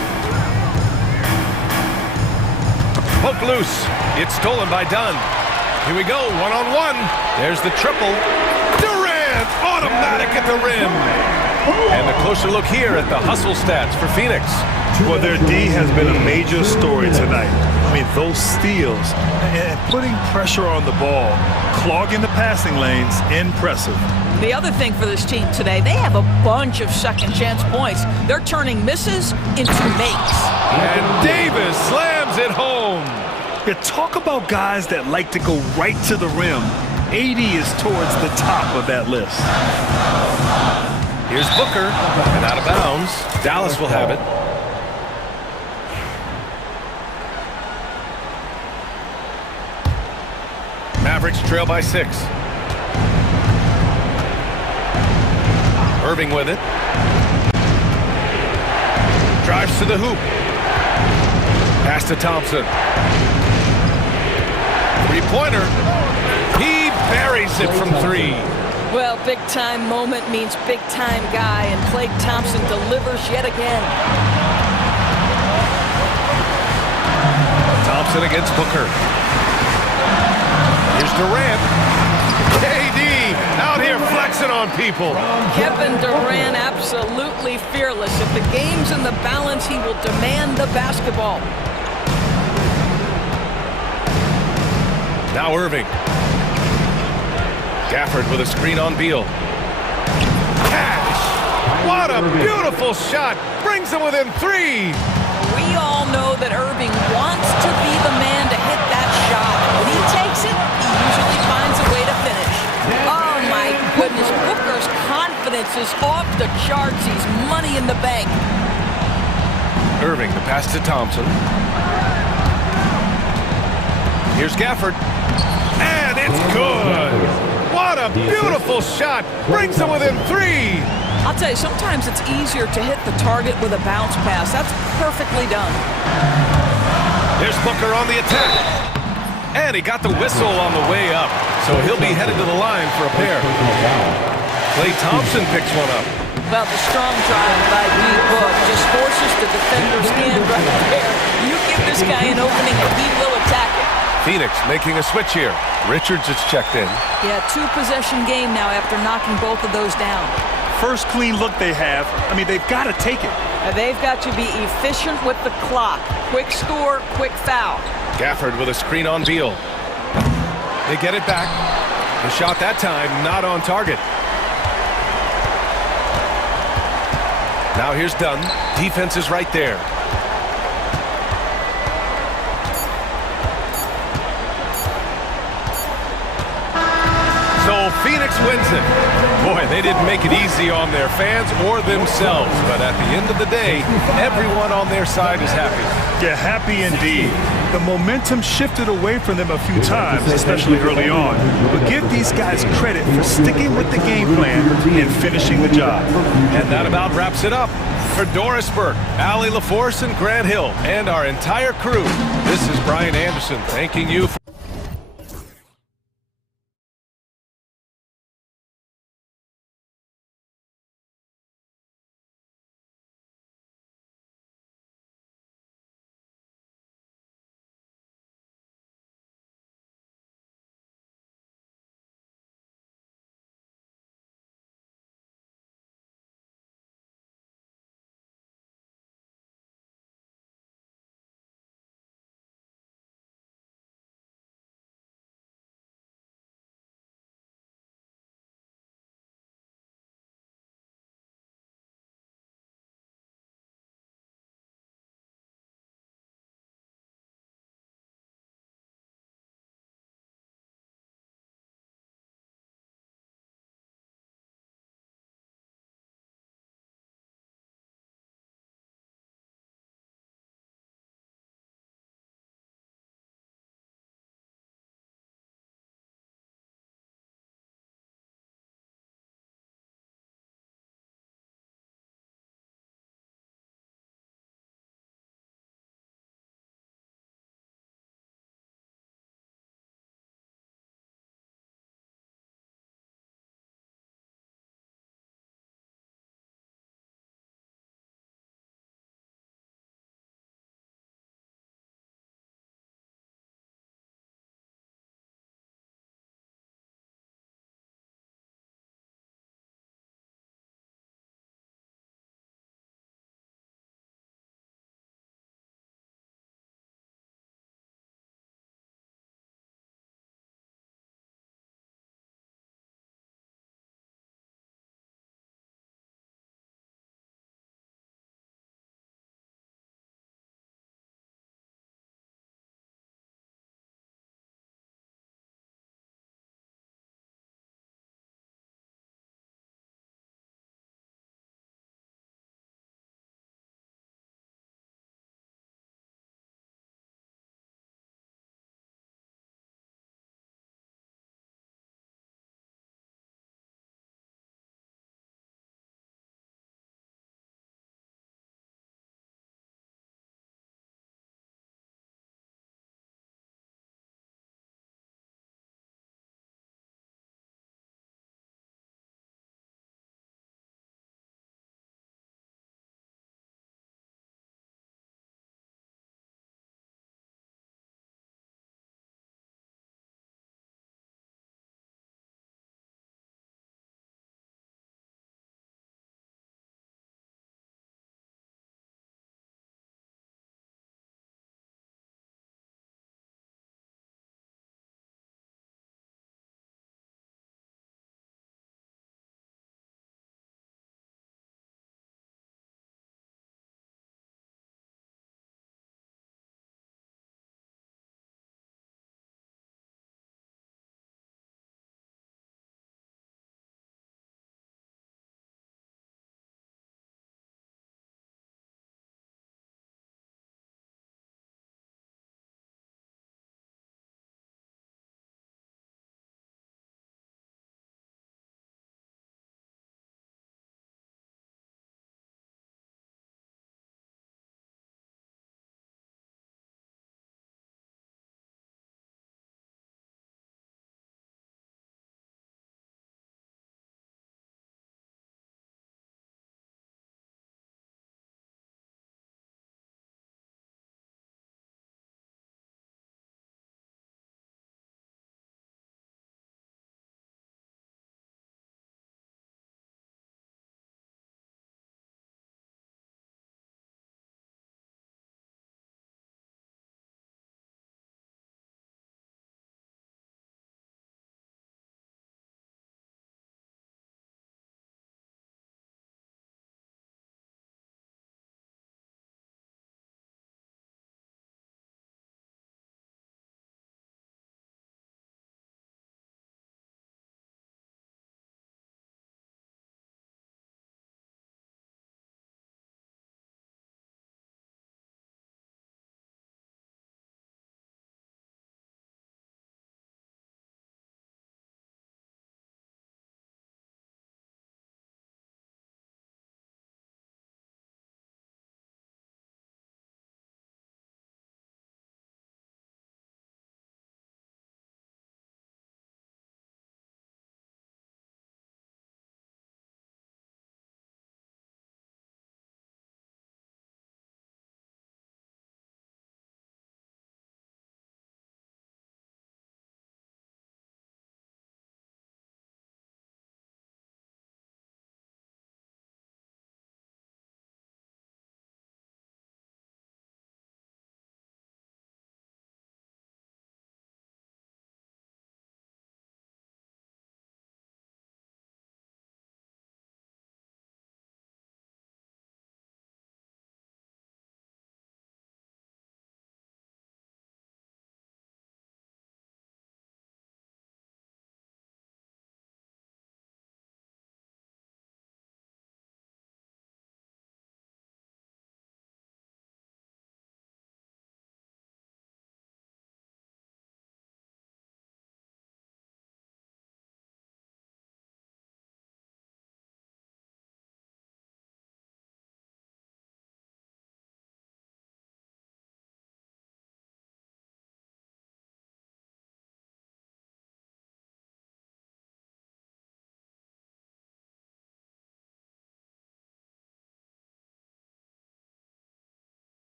Poke loose. It's stolen by Dunn. Here we go, one-on-one. There's the triple. Durant, automatic at the rim. And a closer look here at the hustle stats for Phoenix. Well, their D has been a major story tonight. I mean, those steals and putting pressure on the ball, clogging the passing lanes, impressive. The other thing for this team today, they have a bunch of second chance points. They're turning misses into makes. And Davis slams it home. Yeah, talk about guys that like to go right to the rim. AD is towards the top of that list. Here's Booker, and out of bounds. Dallas will have it. Mavericks trail by 6. Irving with it. Drives to the hoop. Pass to Thompson. Three-pointer. He buries it from 3. Well, big-time moment means big-time guy, and Klay Thompson delivers yet again. Thompson against Booker. Here's Durant. KD out here flexing on people. Kevin Durant absolutely fearless. If the game's in the balance, he will demand the basketball. Now Irving. Gafford with a screen on Beal. Cash! What a beautiful shot! Brings them within 3! We all know that Irving wants to be the man to hit that shot. When he takes it, he usually finds a way to finish. Oh my goodness, Booker's confidence is off the charts. He's money in the bank. Irving, the pass to Thompson. Here's Gafford. And it's good! What a beautiful shot! Brings them within 3! I'll tell you, sometimes it's easier to hit the target with a bounce pass. That's perfectly done. There's Booker on the attack. And he got the whistle on the way up, so he'll be headed to the line for a pair. Klay Thompson picks one up. Well, the strong drive by D-Book just forces the defender's hand right there. You give this guy an opening and he will attack it. Phoenix making a switch here. Richards is checked in. Yeah, 2-possession game now after knocking both of those down. First clean look they have. I mean, they've got to take it. They've got to be efficient with the clock. Quick score, quick foul. Gafford with a screen on Beal. They get it back. The shot that time not on target. Now here's Dunn. Defense is right there. So Phoenix wins it. Boy, they didn't make it easy on their fans or themselves, but at the end of the day, everyone on their side is happy. Yeah, happy indeed. The momentum shifted away from them a few times, especially early on. But give these guys credit for sticking with the game plan and finishing the job. And that about wraps it up. For Doris Burke, Allie LaForce, and Grant Hill, and our entire crew, this is Brian Anderson thanking you for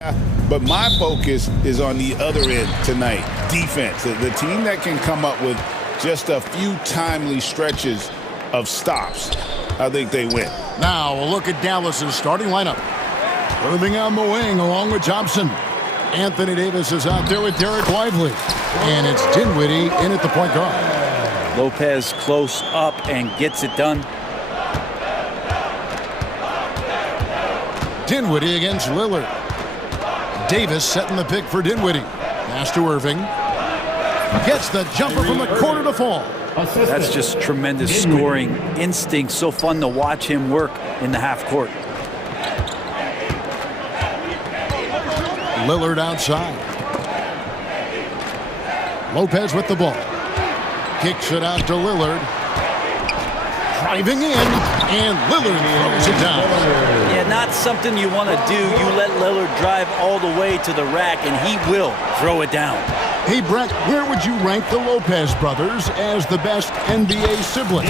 But my focus is on the other end tonight, defense. The team that can come up with just a few timely stretches of stops, I think they win. Now we'll look at Dallas's starting lineup. Irving on the wing along with Thompson. Anthony Davis is out there with Derek Lively. And it's Dinwiddie in at the point guard. Lopez close up and gets it done. Dinwiddie against Lillard. Davis setting the pick for Dinwiddie. Pass to Irving. Gets the jumper from the corner to fall. That's just tremendous scoring instinct. So fun to watch him work in the half court. Lillard outside. Lopez with the ball. Kicks it out to Lillard. Driving in, and Lillard throws it down. Yeah, not something you want to do. You let Lillard drive all the way to the rack, and he will throw it down. Hey, Brett, where would you rank the Lopez brothers as the best NBA siblings?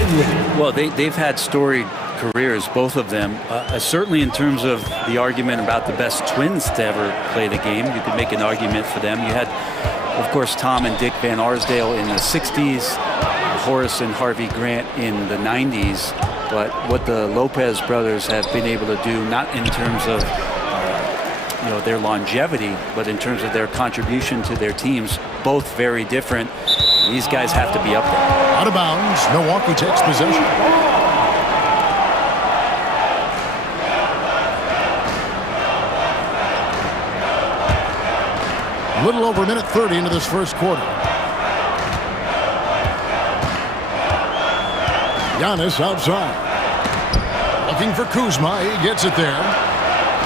Well, they've had storied careers, both of them. Certainly in terms of the argument about the best twins to ever play the game, you could make an argument for them. You had, of course, Tom and Dick Van Arsdale in the 60s, Horace and Harvey Grant in the 90s. But what the Lopez brothers have been able to do, not in terms of their longevity, but in terms of their contribution to their teams, both very different. These guys have to be up there. Out of bounds, Milwaukee takes possession. A little over a minute 30 into this first quarter. Giannis outside. Looking for Kuzma. He gets it there.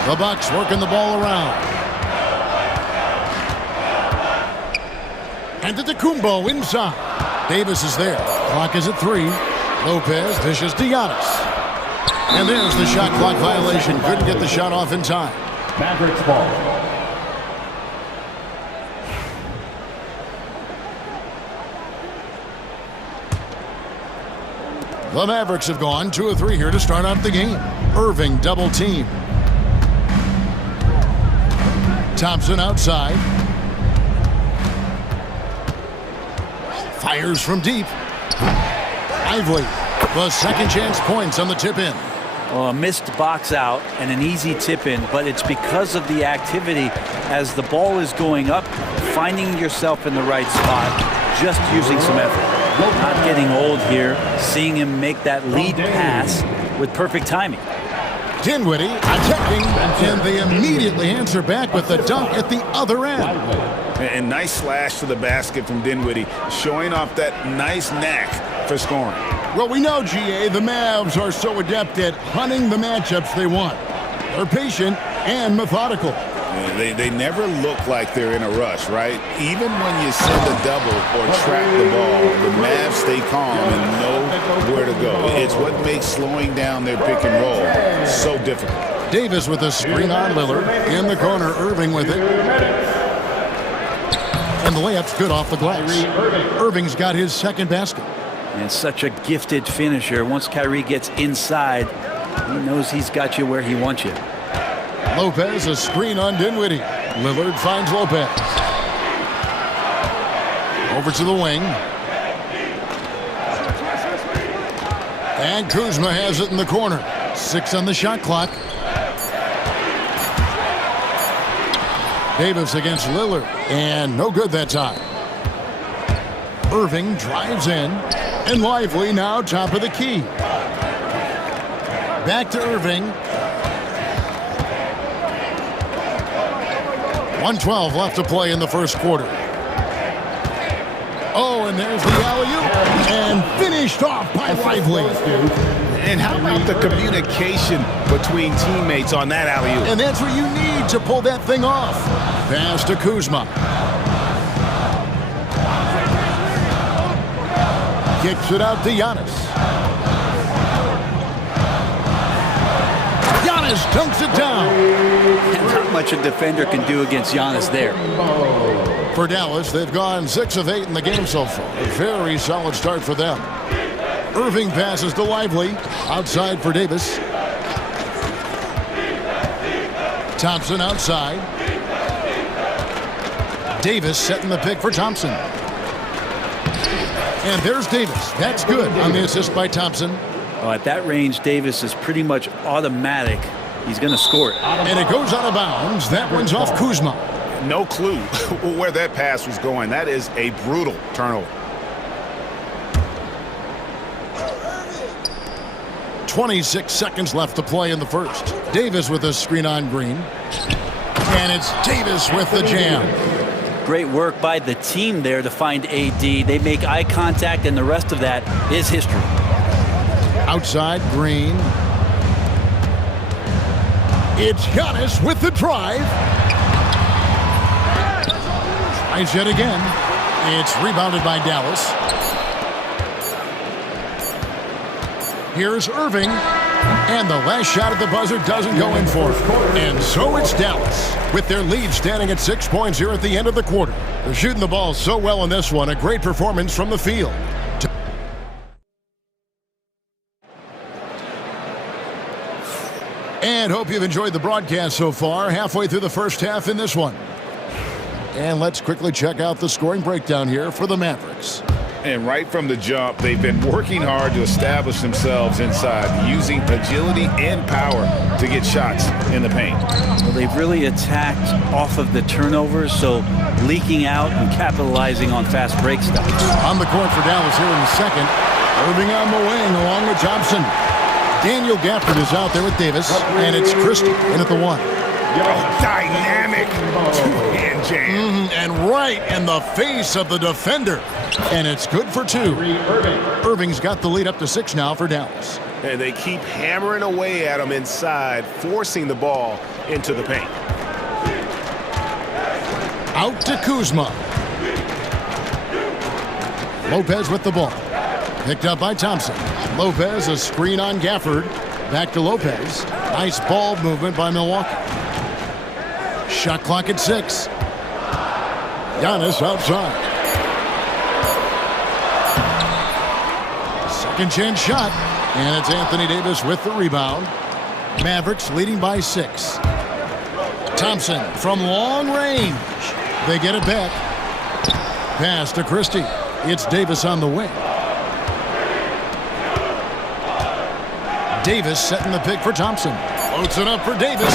The Bucks working the ball around. Antetokounmpo inside. Davis is there. Clock is at 3. Lopez dishes to Giannis. And there's the shot clock violation. Couldn't get the shot off in time. Mavericks ball. The Mavericks have gone 2 of 3 here to start out the game. Irving double team. Thompson outside. Fires from deep. Lively. The second chance points on the tip in. Well, a missed box out and an easy tip in, but it's because of the activity as the ball is going up, finding yourself in the right spot, just using some effort. Not getting old here, seeing him make that lead pass with perfect timing. Dinwiddie attacking, and they immediately answer back with the dunk at the other end. And nice slash to the basket from Dinwiddie, showing off that nice knack for scoring. Well, we know, GA, the Mavs are so adept at hunting the matchups they want. They're patient and methodical. They never look like they're in a rush, right? Even when you send a double or trap the ball, the Mavs stay calm and know where to go. It's what makes slowing down their pick and roll so difficult. Davis with a screen on Lillard. In the corner, Irving with it. And the layup's good off the glass. Irving's got his second basket. And such a gifted finisher. Once Kyrie gets inside, he knows he's got you where he wants you. Lopez, a screen on Dinwiddie. Lillard finds Lopez. Over to the wing. And Kuzma has it in the corner. 6 on the shot clock. Davis against Lillard. And no good that time. Irving drives in. And Lively now top of the key. Back to Irving. 1:12 left to play in the first quarter. Oh, and there's the alley-oop. And finished off by Lively. And how about the communication between teammates on that alley-oop? And that's what you need to pull that thing off. Pass to Kuzma. Kicks it out to Giannis. Giannis dunks it down. And not much a defender can do against Giannis there. For Dallas, they've gone 6 of 8 in the game so far. A very solid start for them. Irving passes to Lively. Outside for Davis. Thompson outside. Davis setting the pick for Thompson. And there's Davis. That's good on the assist by Thompson. Oh, at that range, Davis is pretty much automatic. He's going to score it. And it goes out of bounds. That one's off Kuzma. No clue where that pass was going. That is a brutal turnover. 26 seconds left to play in the first. Davis with a screen on Green. And it's Davis with the jam. Great work by the team there to find AD. They make eye contact, and the rest of that is history. Outside, Green. It's Giannis with the drive. Tries yet again. It's rebounded by Dallas. Here's Irving. And the last shot at the buzzer doesn't go in for it. And so it's Dallas, with their lead standing at 6 points here at the end of the quarter. They're shooting the ball so well in this one. A great performance from the field. And hope you've enjoyed the broadcast so far. Halfway through the first half in this one. And let's quickly check out the scoring breakdown here for the Mavericks. And right from the jump, they've been working hard to establish themselves inside, using agility and power to get shots in the paint. Well, they've really attacked off of the turnovers, so leaking out and capitalizing on fast break stuff. On the court for Dallas here in the second. Irving on the wing along with Thompson. Daniel Gafford is out there with Davis, and it's Christie in at the one. Dynamic two-hand jam. And right in the face of the defender. And it's good for two. Irving's got the lead up to 6 now for Dallas. And they keep hammering away at him inside, forcing the ball into the paint. Out to Kuzma. Lopez with the ball. Picked up by Thompson. Lopez, a screen on Gafford. Back to Lopez. Nice ball movement by Milwaukee. Shot clock at 6. Giannis outside. Second chance shot. And it's Anthony Davis with the rebound. Mavericks leading by 6. Thompson from long range. They get it back. Pass to Christie. It's Davis on the wing. Davis setting the pick for Thompson. Floats it up for Davis.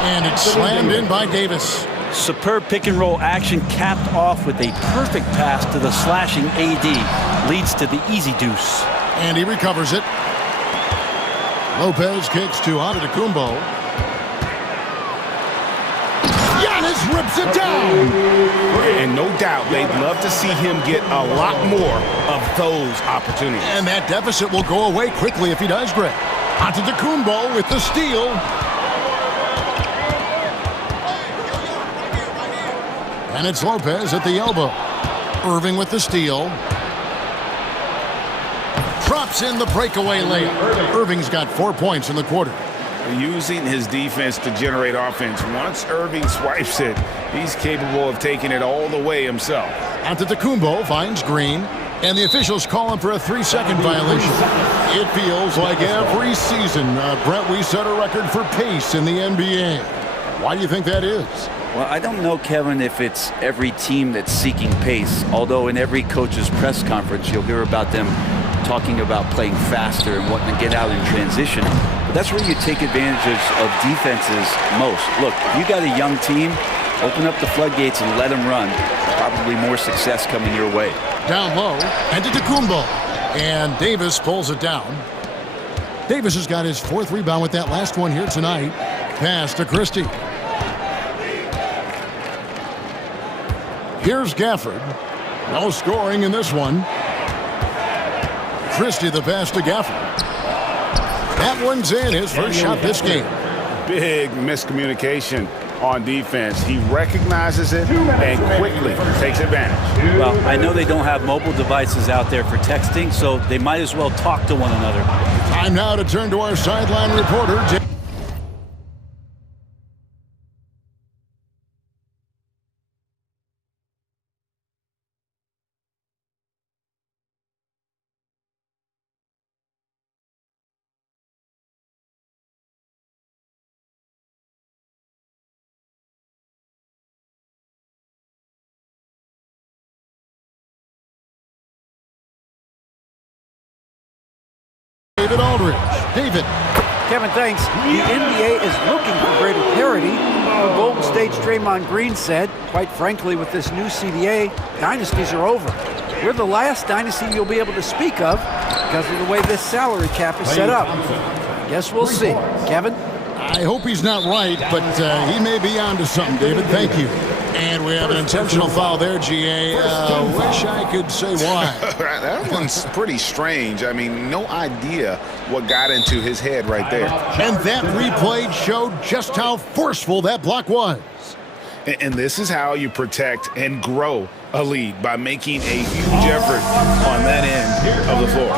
And it's slammed in by Davis. Superb pick and roll action capped off with a perfect pass to the slashing AD. Leads to the easy deuce. And he recovers it. Lopez kicks to Antetokounmpo. Giannis rips it down. And no doubt they'd love to see him get a lot more of those opportunities. And that deficit will go away quickly if he does, Greg. Antetokounmpo with the steal. And it's Lopez at the elbow. Irving with the steal. Drops in the breakaway layup. Irving's got 4 points in the quarter. Using his defense to generate offense. Once Irving swipes it, he's capable of taking it all the way himself. Antetokounmpo finds Green, and the officials call him for a 3-second violation. It feels like every season, Brett, we set a record for pace in the NBA. Why do you think that is? Well, I don't know, Kevin, if it's every team that's seeking pace, although in every coach's press conference, you'll hear about them talking about playing faster and wanting to get out in transition. But that's where you take advantage of defenses most. Look, if you got a young team, open up the floodgates and let them run. Probably more success coming your way. Down low, Antetokounmpo. And Davis pulls it down. Davis has got his 4th rebound with that last one here tonight. Pass to Christie. Here's Gafford. No scoring in this one. Christie the pass to Gafford. That one's in, his first shot this game. Big miscommunication on defense. He recognizes it and quickly takes advantage. Well, I know they don't have mobile devices out there for texting, so they might as well talk to one another. Time now to turn to our sideline reporter, David Aldridge. David. Kevin, thanks. The NBA is looking for greater parity. The Golden State's Draymond Green said, quite frankly, with this new CBA, dynasties are over. We're the last dynasty you'll be able to speak of because of the way this salary cap is set up. Guess we'll see. Kevin? I hope he's not right, but he may be onto something, David. Thank you. And we have an intentional foul there, GA. Wish I could say why. That one's pretty strange. I mean, no idea what got into his head right there. And that replay showed just how forceful that block was. And this is how you protect and grow a lead, by making a huge effort on that end of the floor.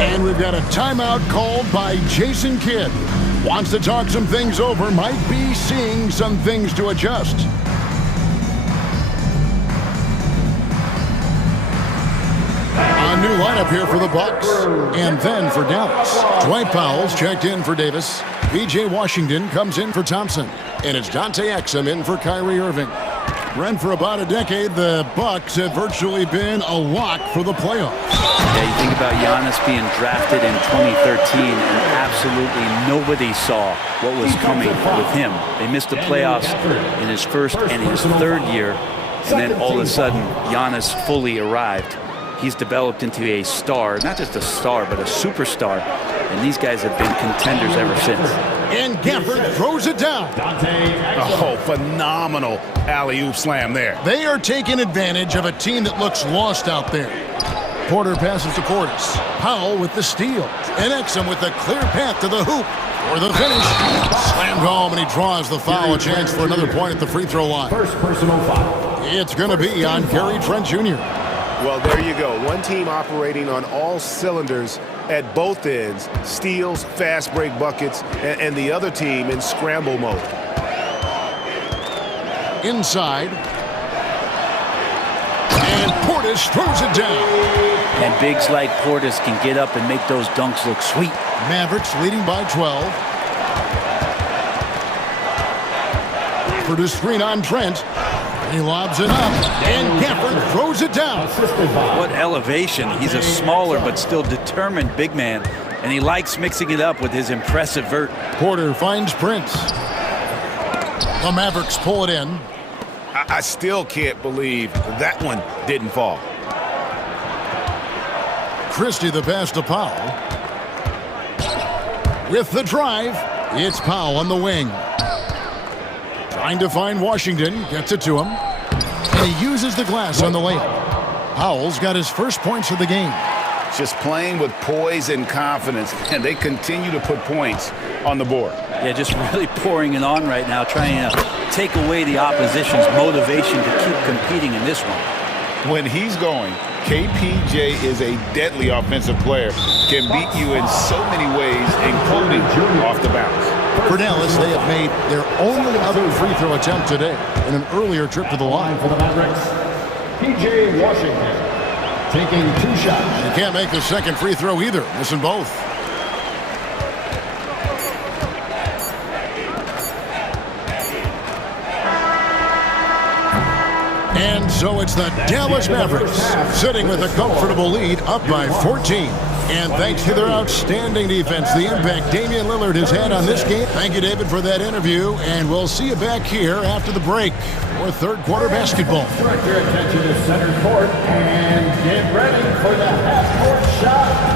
And we've got a timeout called by Jason Kidd. Wants to talk some things over, might be seeing some things to adjust. A new lineup here for the Bucks, and then for Dallas. Dwight Powell's checked in for Davis. PJ Washington comes in for Thompson, and it's Dante Exum in for Kyrie Irving. Brent, for about a decade, the Bucks have virtually been a lock for the playoffs. Yeah, you think about Giannis being drafted in 2013, and absolutely nobody saw what was coming with him. They missed the playoffs in his first and his third year, and then all of a sudden, Giannis fully arrived. He's developed into a star, not just a star, but a superstar, and these guys have been contenders ever since. And Gafford throws it down. Oh, phenomenal alley-oop slam there. They are taking advantage of a team that looks lost out there. Porter passes to Portis. Powell with the steal. And Exum with a clear path to the hoop for the finish. Slammed home, and he draws the foul. A chance for another point at the free throw line. First personal foul. It's going to be on Gary Trent Jr. Well, there you go. One team operating on all cylinders at both ends. Steals, fast break buckets, and the other team in scramble mode. Inside. And Portis throws it down. And bigs like Portis can get up and make those dunks look sweet. Mavericks leading by 12. For the screen on Trent. He lobs it up, and Gafford throws it down. What elevation. He's a smaller but still determined big man, and he likes mixing it up with his impressive vert. Porter finds Prince. The Mavericks pull it in. I still can't believe that one didn't fall. Christie the pass to Powell. With the drive, it's Powell on the wing. Trying to find Washington, gets it to him. And he uses the glass on the layup. Powell's got his first points of the game. Just playing with poise and confidence, and they continue to put points on the board. Yeah, just really pouring it on right now, trying to take away the opposition's motivation to keep competing in this one. When he's going, KPJ is a deadly offensive player. Can beat you in so many ways, including off the bounce. For Dallas, they have made their only other free throw attempt today in an earlier trip to the line. For the Mavericks, PJ Washington taking 2 shots. He can't make the second free throw either, missing both. And so it's the Dallas Mavericks sitting with a comfortable lead up by 14. And thanks to their outstanding defense, the impact Damian Lillard has had on this game. Thank you, David, for that interview. And we'll see you back here after the break for third quarter basketball. Direct your attention to center court and get ready for the half-court shot.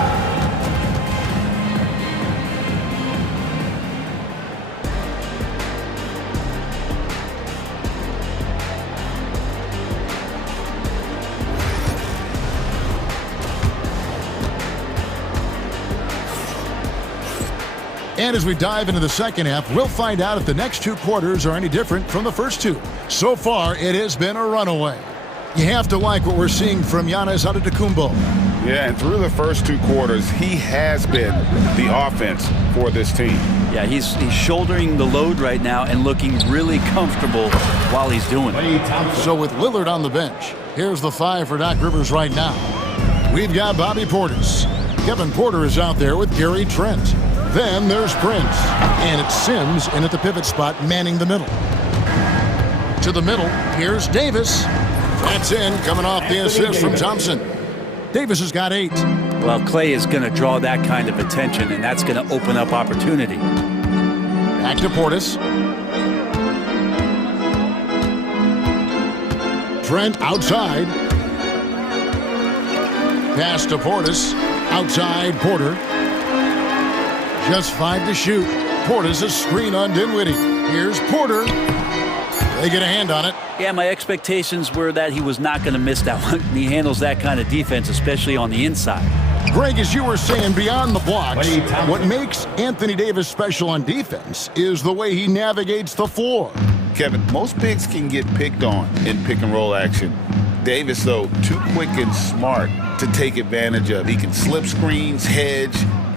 And as we dive into the second half, we'll find out if the next 2 quarters are any different from the first 2. So far, it has been a runaway. You have to like what we're seeing from Giannis Antetokounmpo. Yeah, and through the first 2 quarters, he has been the offense for this team. Yeah, he's shouldering the load right now and looking really comfortable while he's doing it. So with Lillard on the bench, here's the 5 for Doc Rivers right now. We've got Bobby Portis. Kevin Porter is out there with Gary Trent. Then there's Prince, and it's Sims in at the pivot spot, manning the middle. To the middle, here's Davis. That's in, coming off the assist from Thompson. Davis has got 8. Well, Clay is going to draw that kind of attention, and that's going to open up opportunity. Back to Portis. Trent outside. Pass to Portis. Outside Porter. Just 5 to shoot. Portis a screen on Dinwiddie. Here's Porter. They get a hand on it. Yeah, my expectations were that he was not going to miss that one. He handles that kind of defense, especially on the inside. Greg, as you were saying, beyond the blocks, what makes Anthony Davis special on defense is the way he navigates the floor. Kevin, most bigs can get picked on in pick and roll action. Davis, though, too quick and smart to take advantage of. He can slip screens, hedge,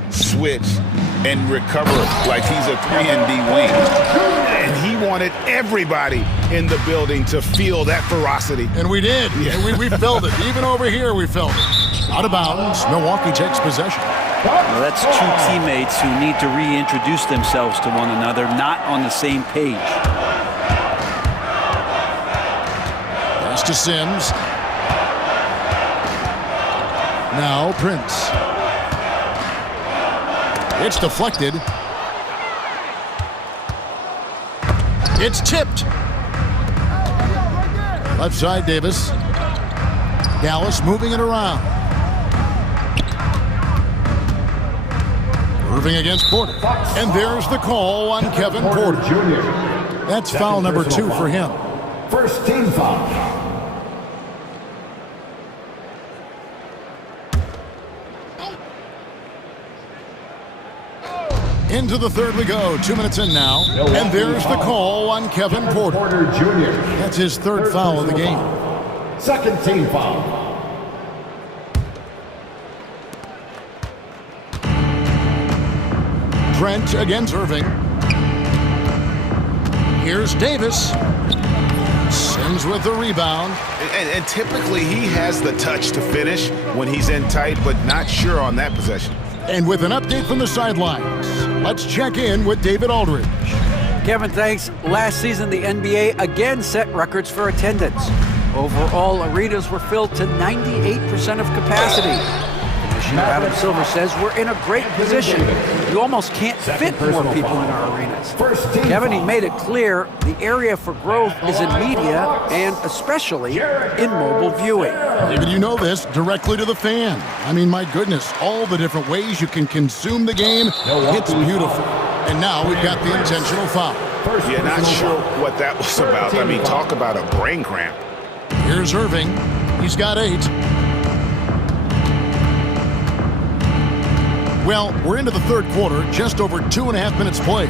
switch, and recover like he's a 3-and-D wing. And he wanted everybody in the building to feel that ferocity. And we did. Yeah. We felt it. Even over here, we felt it. Out of bounds, Milwaukee takes possession. Well, that's two teammates who need to reintroduce themselves to one another, not on the same page. Pass to Sims. Now Prince. It's deflected. It's tipped. Left side, Davis. Dallas moving it around. Irving against Porter. And there's the call on Kevin Porter. That's foul number 2 for him. First team foul. Into the third we go. 2 minutes in now. And there's the call on Kevin Porter. That's his third foul of the game. Second team foul. Trent against Irving. Here's Davis. Sims with the rebound. And typically he has the touch to finish when he's in tight, but not sure on that possession. And with an update from the sidelines, let's check in with David Aldridge. Kevin, thanks. Last season, the NBA again set records for attendance. Overall, arenas were filled to 98% of capacity. Commissioner Adam Silver says we're in a great position. You almost can't fit more people in our arenas. Kevin, he made it clear the area for growth is in media and especially in mobile viewing. David, you know this, directly to the fan. I mean, my goodness, all the different ways you can consume the game, it's beautiful. And now we've got the intentional foul. Yeah, not sure what that was about. I mean, talk about a brain cramp. Here's Irving. He's got 8. Well, we're into the third quarter, just over 2.5 minutes played.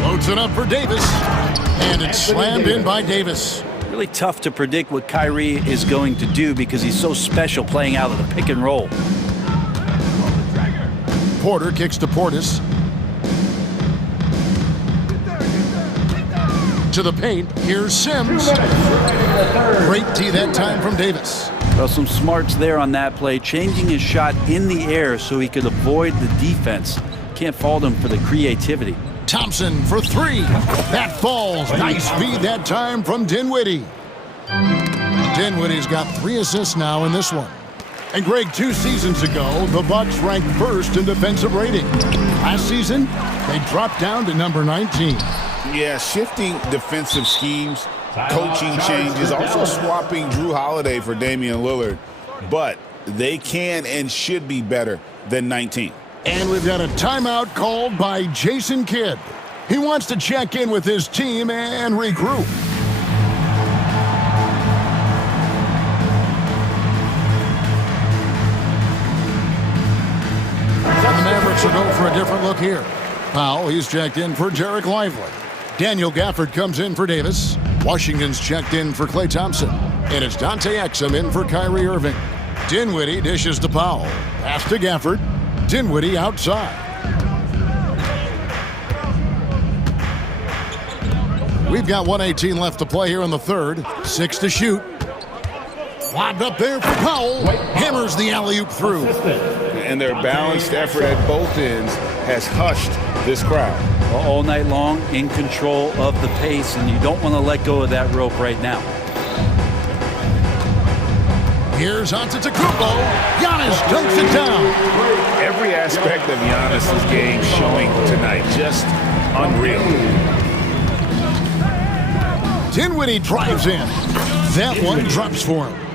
Floats it up for Davis, and it's slammed in by Davis. Really tough to predict what Kyrie is going to do because he's so special playing out of the pick and roll. Porter kicks to Portis. To the paint, here's Sims. Great D that time from Davis. Well, some smarts there on that play, changing his shot in the air so he could avoid the defense. Can't fault him for the creativity. Thompson for 3. That falls. Nice feed that time from Dinwiddie. Dinwiddie's got 3 assists now in this one. And Greg, 2 seasons ago, the Bucks ranked first in defensive rating. Last season, they dropped down to number 19. Yeah, shifting defensive schemes, coaching changes, also swapping Drew Holiday for Damian Lillard. But they can and should be better than 19. And we've got a timeout called by Jason Kidd. He wants to check in with his team and regroup. And the Mavericks will go for a different look here. Powell, he's checked in for Derek Lively. Daniel Gafford comes in for Davis. Washington's checked in for Klay Thompson. And it's Dante Exum in for Kyrie Irving. Dinwiddie dishes to Powell. Pass to Gafford. Dinwiddie outside. We've got 1:18 left to play here in the third. 6 to shoot. Lobbed up there for Powell. Hammers the alley-oop through. And their balanced effort at both ends has hushed this crowd. All night long, in control of the pace, and you don't want to let go of that rope right now. Here's Antetokounmpo. Giannis dunks it down. Every aspect of Giannis' game showing tonight. Just unreal. Dinwiddie drives in. That one drops for him.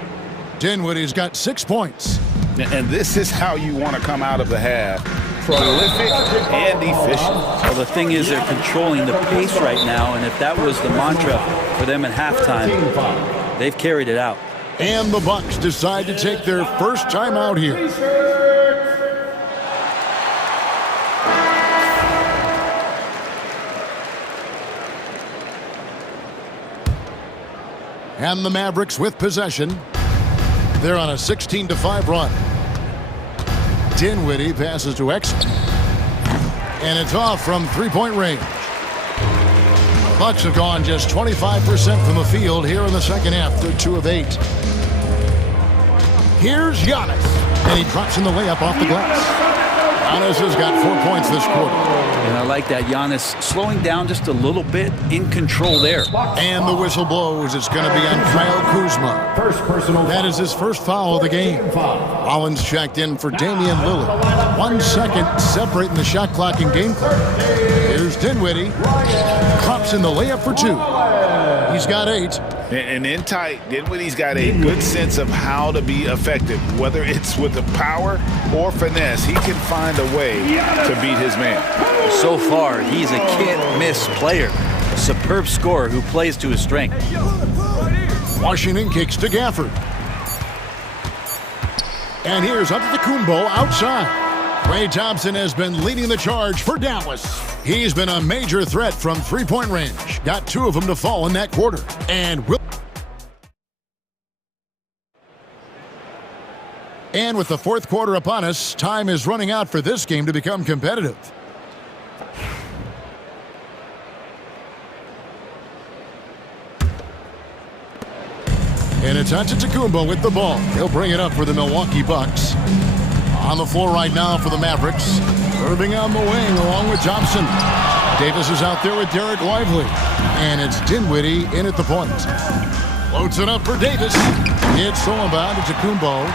Dinwiddie's got 6 points. And this is how you want to come out of the half. Prolific and efficient. Well, the thing is they're controlling the pace right now, and if that was the mantra for them at halftime, they've carried it out. And the Bucks decide to take their first time out here. And the Mavericks with possession. They're on a 16-5 run. Dinwiddie passes to Exum. And it's off from three-point range. The Bucks have gone just 25% from the field here in the second half. They're 2 of 8. Here's Giannis. And he drops in the layup off the glass. Giannis has got 4 points this quarter. And I like that. Giannis slowing down just a little bit, in control there. And the whistle blows. It's going to be on Kyle Kuzma. First personal. That is his first foul of the game. Rollins checked in for Damian Lillard. 1 second separating the shot clock and game clock. Here's Dinwiddie. Drops in the layup for 2. He's got 8. And in tight, Dinwiddie's got a good sense of how to be effective. Whether it's with the power or finesse, he can find a way to beat his man. So far, he's a can't-miss player. A superb scorer who plays to his strength. Washington kicks to Gafford. And here's Antetokounmpo outside. Klay Thompson has been leading the charge for Dallas. He's been a major threat from three-point range. Got 2 of them to fall in that quarter. And with the fourth quarter upon us, time is running out for this game to become competitive. And it's Antetokounmpo with the ball. He'll bring it up for the Milwaukee Bucks. On the floor right now for the Mavericks. Irving on the wing along with Thompson. Davis is out there with Derek Lively. And it's Dinwiddie in at the point. Loads it up for Davis. It's all about Antetokounmpo.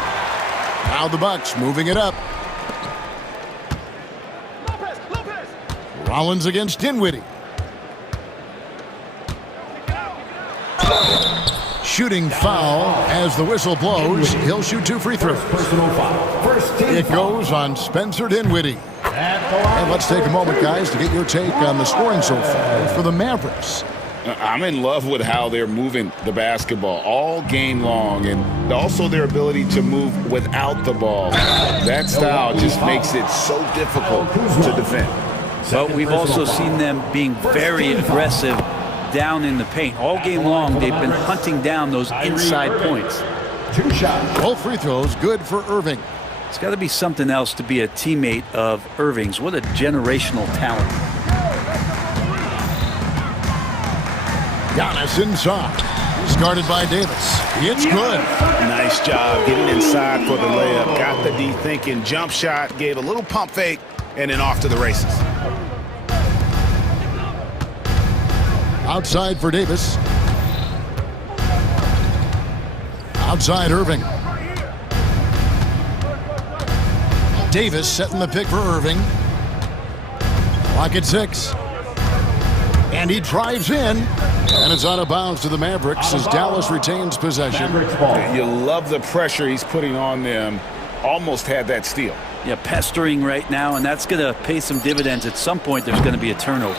Now the Bucks moving it up. Rollins against Dinwiddie. Shooting foul as the whistle blows. He'll shoot 2 free throws. Personal foul. It goes on Spencer Dinwiddie. And let's take a moment, guys, to get your take on the scoring so far for the Mavericks. I'm in love with how they're moving the basketball all game long, and also their ability to move without the ball. That style just makes it so difficult to defend. But we've also seen them being very aggressive down in the paint. All game long, they've been hunting down those inside points. 2 shots. Both free throws good for Irving. It's got to be something else to be a teammate of Irving's. What a generational talent. Giannis inside. He's guarded by Davis. It's good. Nice job getting inside for the layup. Got the D thinking. Jump shot. Gave a little pump fake. And then off to the races. Outside for Davis. Outside Irving. Davis setting the pick for Irving. Clock at 6. And he drives in. And it's out of bounds to the Mavericks as Dallas retains possession. You love the pressure he's putting on them. Almost had that steal. Yeah, pestering right now, and that's going to pay some dividends. At some point, there's going to be a turnover.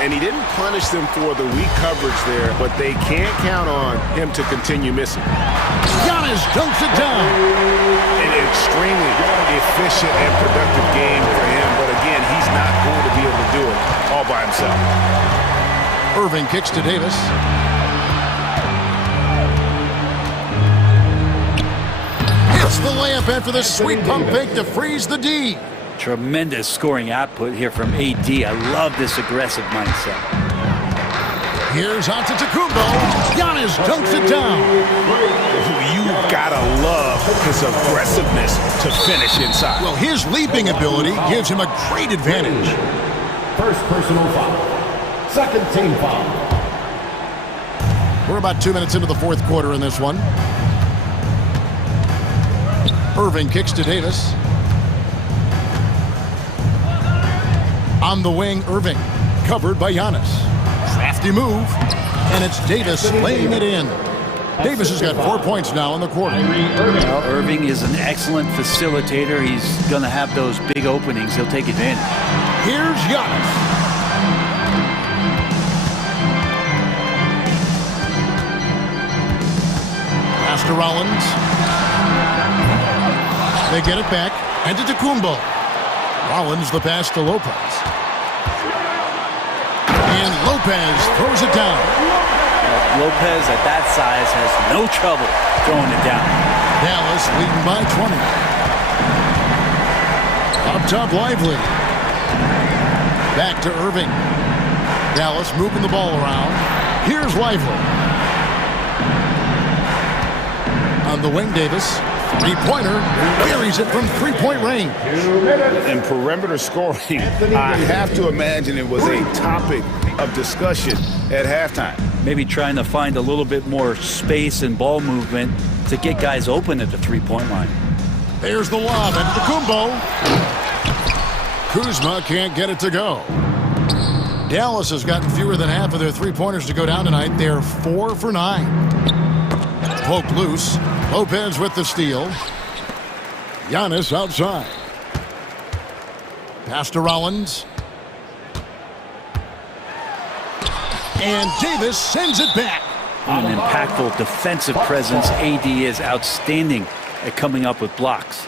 And he didn't punish them for the weak coverage there, but they can't count on him to continue missing. Giannis dunks it down. An extremely efficient and productive game for him, but again, he's not going to be able to do it all by himself. Irving kicks to Davis. Hits the layup after the sweet pump fake to freeze the D. Tremendous scoring output here from AD. I love this aggressive mindset. Here's Antetokounmpo. Giannis dunks it down. You gotta love his aggressiveness to finish inside. Well, his leaping ability gives him a great advantage. First personal foul. Second team foul. We're about 2 minutes into the fourth quarter in this one. Irving kicks to Davis. On the wing, Irving, covered by Giannis. Crafty move, and it's Davis laying it in. Davis has got 4 points now in the quarter. Well, Irving is an excellent facilitator. He's going to have those big openings. He'll take advantage. Here's Giannis. Pass to Rollins. They get it back, and to Kumbo. Rollins the pass to Lopez. And Lopez throws it down. Lopez at that size has no trouble throwing it down. Dallas leading by 20. Up top, Lively. Back to Irving. Dallas moving the ball around. Here's Lively. On the wing, Davis. Three-pointer. Buries it from three-point range. And perimeter scoring, I have to imagine it was a topic of discussion at halftime. Maybe trying to find a little bit more space and ball movement to get guys open at the three-point line. There's the lob, and Kumbo. Kuzma can't get it to go. Dallas has gotten fewer than half of their three-pointers to go down tonight. They're 4 for 9. Poked loose. Lopez with the steal. Giannis outside. Pass to Rollins. And Davis sends it back. An impactful defensive presence. AD is outstanding at coming up with blocks.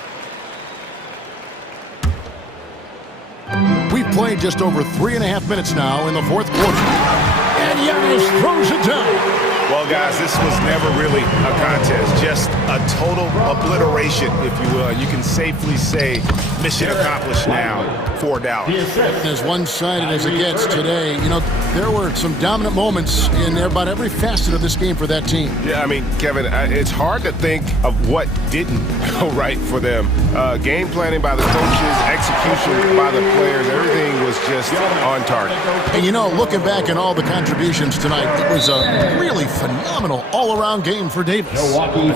We've played just over 3.5 minutes now in the fourth quarter. And Giannis throws it down. Well, guys, this was never really a contest, just a total obliteration, if you will. You can safely say mission accomplished now for Dallas. As one-sided as it gets today, you know, there were some dominant moments in about every facet of this game for that team. Yeah, I mean, Kevin, it's hard to think of what didn't go right for them. Game planning by the coaches, execution by the players, everything was just on target. And, you know, looking back at all the contributions tonight, it was a really phenomenal all-around game for Davis.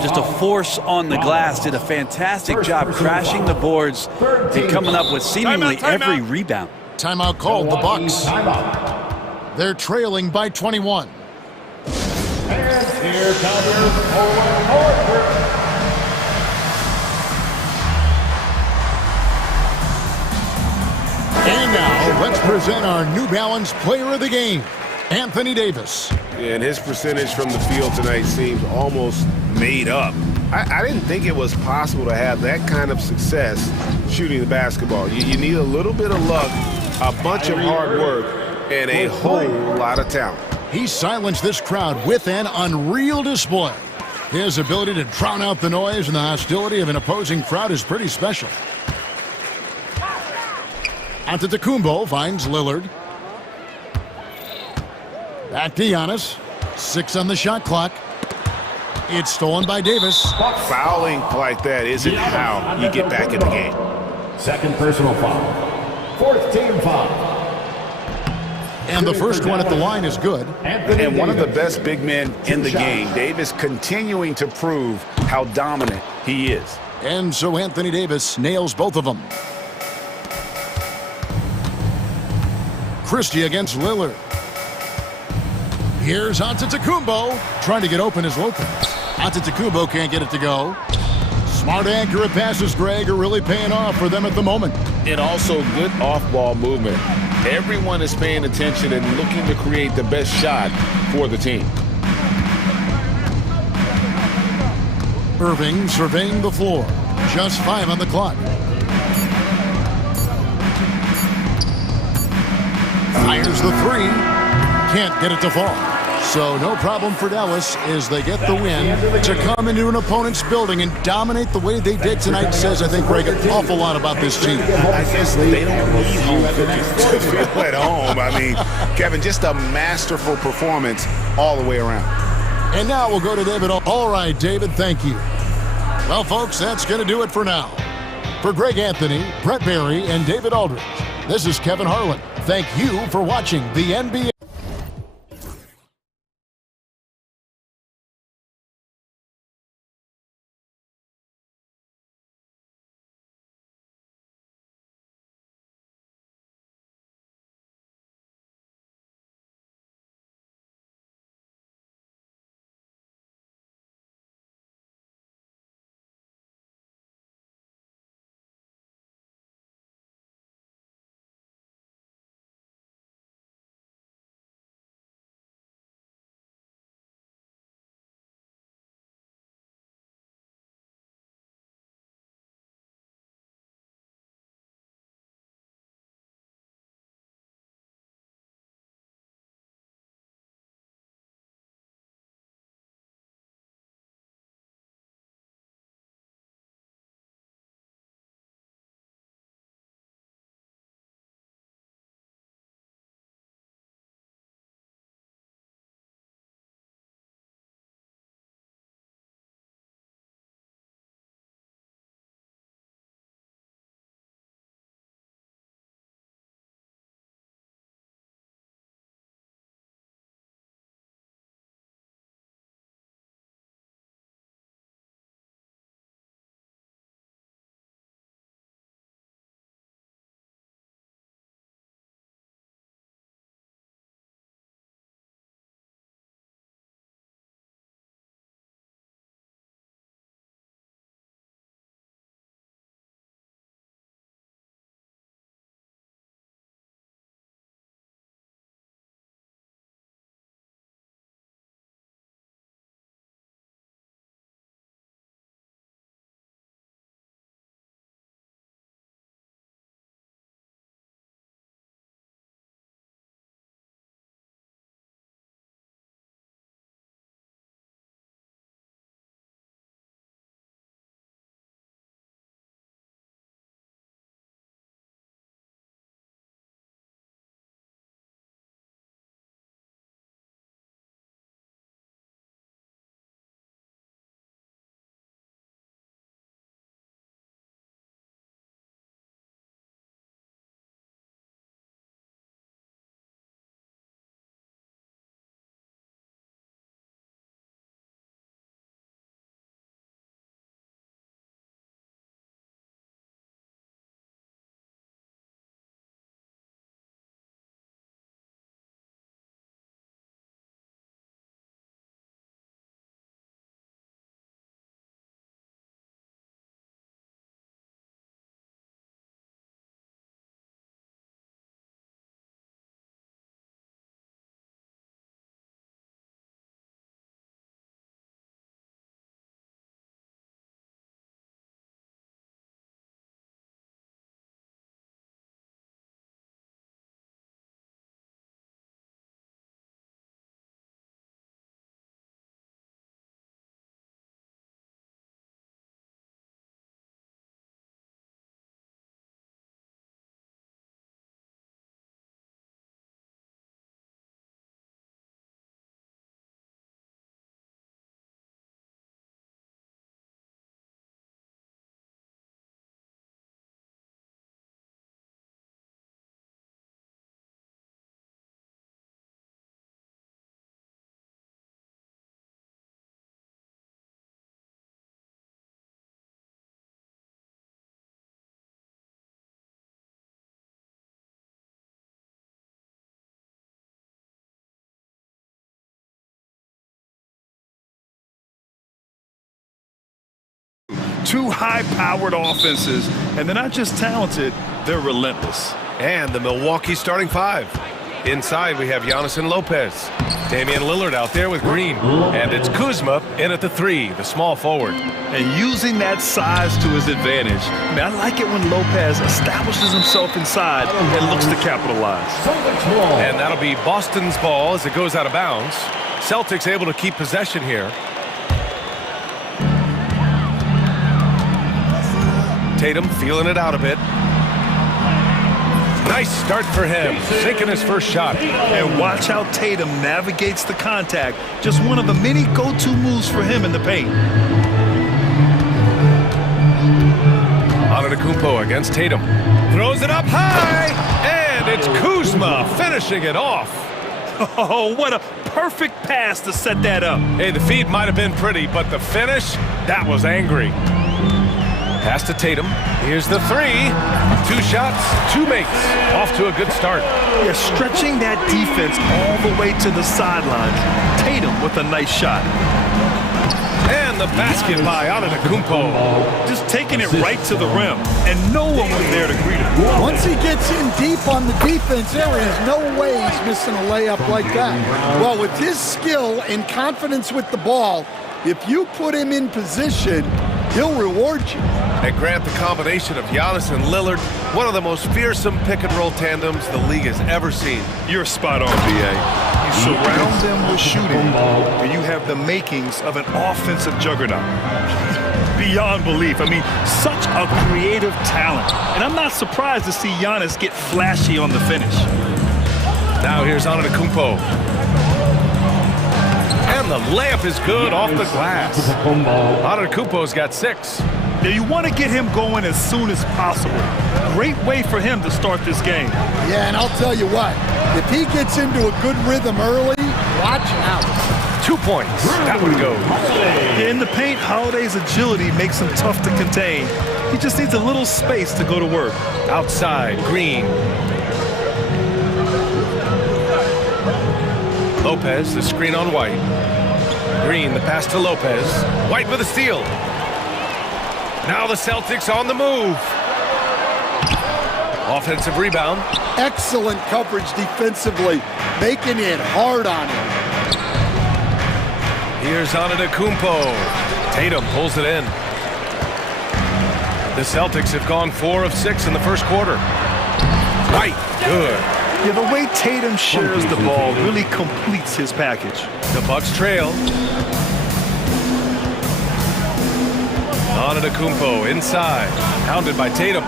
Just a force on the glass, did a fantastic job crashing the boards and coming up with seemingly every rebound. Timeout called, the Bucks. They're trailing by 21. Here comes forward. And now, let's present our New Balance Player of the Game, Anthony Davis. And his percentage from the field tonight seems almost made up. I didn't think it was possible to have that kind of success shooting the basketball. You need a little bit of luck, a bunch of hard work, and a whole lot of talent. He silenced this crowd with an unreal display. His ability to drown out the noise and the hostility of an opposing crowd is pretty special. Antetokounmpo finds Lillard. Back to Giannis. 6 on the shot clock. It's stolen by Davis. Fouling like that isn't how you get back in the game. Second personal foul. Fourth team foul. And the first one at the line is good. And one of the best big men in the game. Davis continuing to prove how dominant he is. And so Anthony Davis nails both of them. Christie against Lillard. Here's Antetokounmpo. Trying to get open as Lopez. Antetokounmpo can't get it to go. Smart, accurate passes, Greg, are really paying off for them at the moment. And also good off-ball movement. Everyone is paying attention and looking to create the best shot for the team. Irving surveying the floor. Just 5 on the clock. Fires the 3. Can't get it to fall. So no problem for Dallas as they get the win. To come into an opponent's building and dominate the way they did tonight says, I think, Greg, an awful lot about this team. I guess they don't need home cooking to feel at home. I mean, Kevin, just a masterful performance all the way around. And now we'll go to David. All right, David, thank you. Well, folks, that's going to do it for now. For Greg Anthony, Brett Barry, and David Aldridge, this is Kevin Harlan. Thank you for watching the NBA. Two high-powered offenses, and they're not just talented, they're relentless. And the Milwaukee starting five. Inside, we have Giannis and Lopez. Damian Lillard out there with Green. And it's Kuzma in at the three, the small forward. And using that size to his advantage. I mean, I like it when Lopez establishes himself inside and looks to capitalize. And that'll be Boston's ball as it goes out of bounds. Celtics able to keep possession here. Tatum feeling it out a bit. Nice start for him, sinking his first shot. And watch how Tatum navigates the contact. Just one of the many go-to moves for him in the paint. Antetokounmpo against Tatum. Throws it up high, and it's Kuzma finishing it off. Oh, what a perfect pass to set that up. Hey, the feed might have been pretty, but the finish, that was angry. Pass to Tatum. Here's the three. 2 shots, 2 makes. Off to a good start. Yeah, stretching that defense all the way to the sidelines. Tatum with a nice shot. And the basket by Antetokounmpo. Just taking it right to the rim, and no one was there to greet him. Once he gets in deep on the defense, there is no way he's missing a layup like that. Well, with his skill and confidence with the ball, if you put him in position, he'll reward you. And Grant, the combination of Giannis and Lillard, one of the most fearsome pick-and-roll tandems the league has ever seen. You're spot on, B.A. You surround them with shooting, and you have the makings of an offensive juggernaut. Beyond belief. I mean, such a creative talent. And I'm not surprised to see Giannis get flashy on the finish. Now here's Antetokounmpo. And the layup is good off the glass. Antetokounmpo's got 6. Now you want to get him going as soon as possible. Great way for him to start this game. Yeah, and I'll tell you what, if he gets into a good rhythm early, watch out. 2 points. That one goes. In the paint, Holiday's agility makes him tough to contain. He just needs a little space to go to work. Outside, Green. Lopez, the screen on White. Green, the pass to Lopez. White with a steal. Now the Celtics on the move. Offensive rebound. Excellent coverage defensively, making it hard on him. Here's Antetokounmpo. Tatum pulls it in. The Celtics have gone 4 of 6 in the first quarter. White, good. Yeah, the way Tatum shares the ball really completes his package. The Bucks trail. Antetokounmpo inside, hounded by Tatum.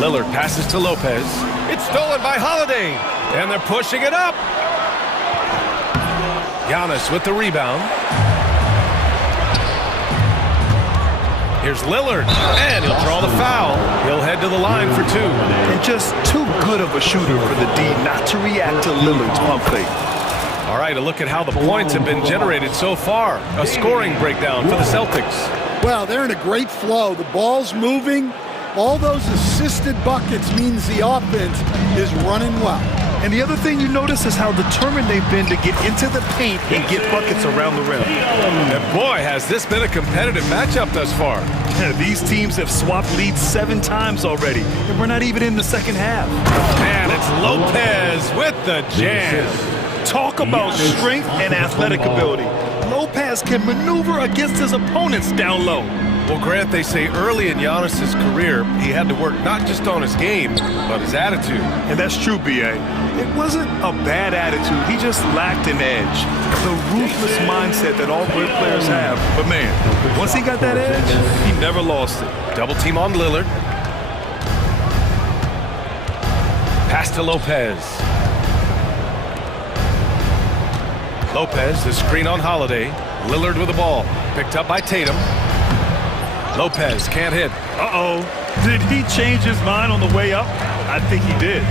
Lillard passes to Lopez. It's stolen by Holiday, and they're pushing it up. Giannis with the rebound. Here's Lillard, and he'll draw the foul. He'll head to the line for 2. And just too good of a shooter for the D not to react to Lillard's pump fake. All right, a look at how the points have been generated so far. A scoring breakdown for the Celtics. Well, they're in a great flow. The ball's moving. All those assisted buckets means the offense is running well. And the other thing you notice is how determined they've been to get into the paint and get buckets around the rim. And boy, has this been a competitive matchup thus far. These teams have swapped leads 7 times already, and we're not even in the second half. And it's Lopez with the jam. Talk about strength and athletic ability. Lopez can maneuver against his opponents down low. Well, Grant, they say early in Giannis' career, he had to work not just on his game, but his attitude. And that's true, B.A. It wasn't a bad attitude. He just lacked an edge. The ruthless mindset that all great players have. But, man, once he got that edge, he never lost it. Double team on Lillard. Pass to Lopez. Lopez, the screen on Holiday. Lillard with the ball. Picked up by Tatum. Lopez can't hit. Uh-oh. Did he change his mind on the way up? I think he did.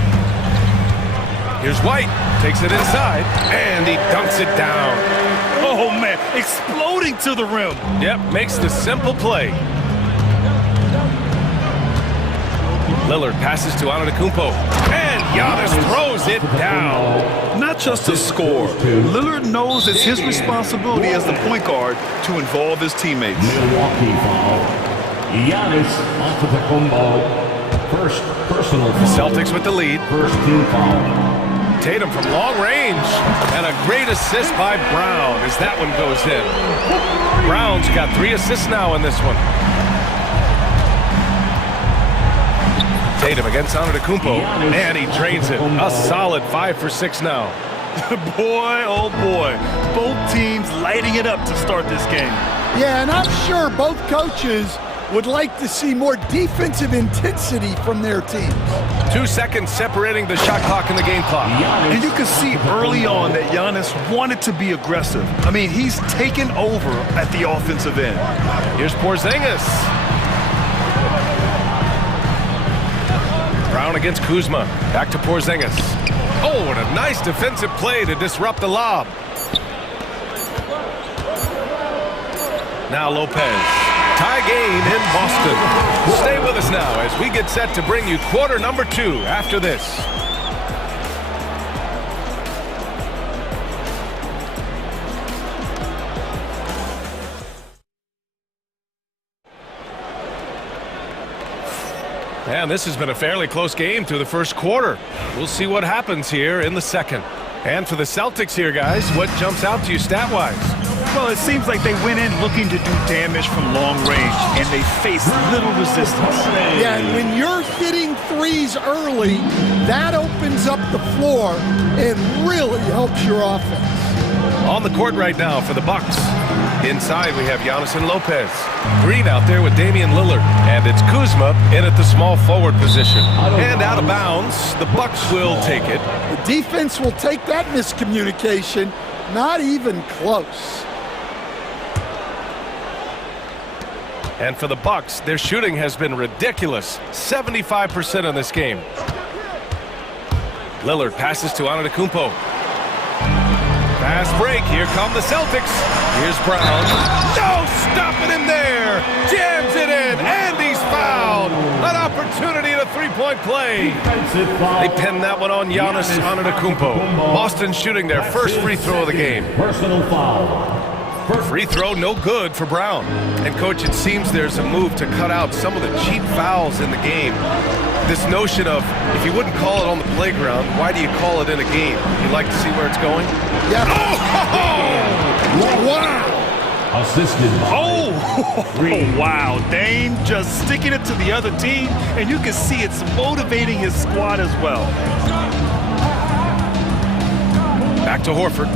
Here's White. Takes it inside. And he dunks it down. Oh, man. Exploding to the rim. Yep, makes the simple play. Lillard passes to Antetokounmpo. And Giannis throws it down. Not just to score. Lillard knows it's his responsibility as the point guard to involve his teammates. Milwaukee foul. Giannis Antetokounmpo. First personal foul. Celtics with the lead. First team foul. Tatum from long range. And a great assist by Brown as that one goes in. Brown's got 3 assists now in this one. Tatum against Antetokounmpo, and he drains it. A solid 5 for 6 now. Boy, oh boy. Both teams lighting it up to start this game. Yeah, and I'm sure both coaches would like to see more defensive intensity from their teams. 2 seconds separating the shot clock and the game clock. And you can see early on that Giannis wanted to be aggressive. I mean, he's taken over at the offensive end. Here's Porzingis. Brown against Kuzma. Back to Porzingis. Oh, and a nice defensive play to disrupt the lob. Now Lopez. Tie game in Boston. Stay with us now as we get set to bring you quarter number 2 after this. And this has been a fairly close game through the first quarter. We'll see what happens here in the second. And for the Celtics here, guys, what jumps out to you stat-wise? Well, it seems like they went in looking to do damage from long range, and they faced little resistance. Yeah, and when you're hitting threes early, that opens up the floor and really helps your offense. On the court right now for the Bucks. Inside we have Giannis and Lopez. Green out there with Damian Lillard. And it's Kuzma in at the small forward position. And out of bounds, the Bucks will take it. The defense will take that miscommunication. Not even close. And for the Bucks, their shooting has been ridiculous. 75% in this game. Lillard passes to Antetokounmpo. Fast break. Here come the Celtics. Here's Brown. No stopping him there. Jams it in, and he's fouled. An opportunity at a three-point play. They pinned that one on Giannis Antetokounmpo. Boston shooting their first free throw of the game. Personal foul. Free throw, no good for Brown. And, Coach, it seems there's a move to cut out some of the cheap fouls in the game. This notion of, if you wouldn't call it on the playground, why do you call it in a game? You like to see where it's going? Yeah. Oh! Wow! Assisted by Oh, wow. Dame just sticking it to the other team, and you can see it's motivating his squad as well. Back to Horford.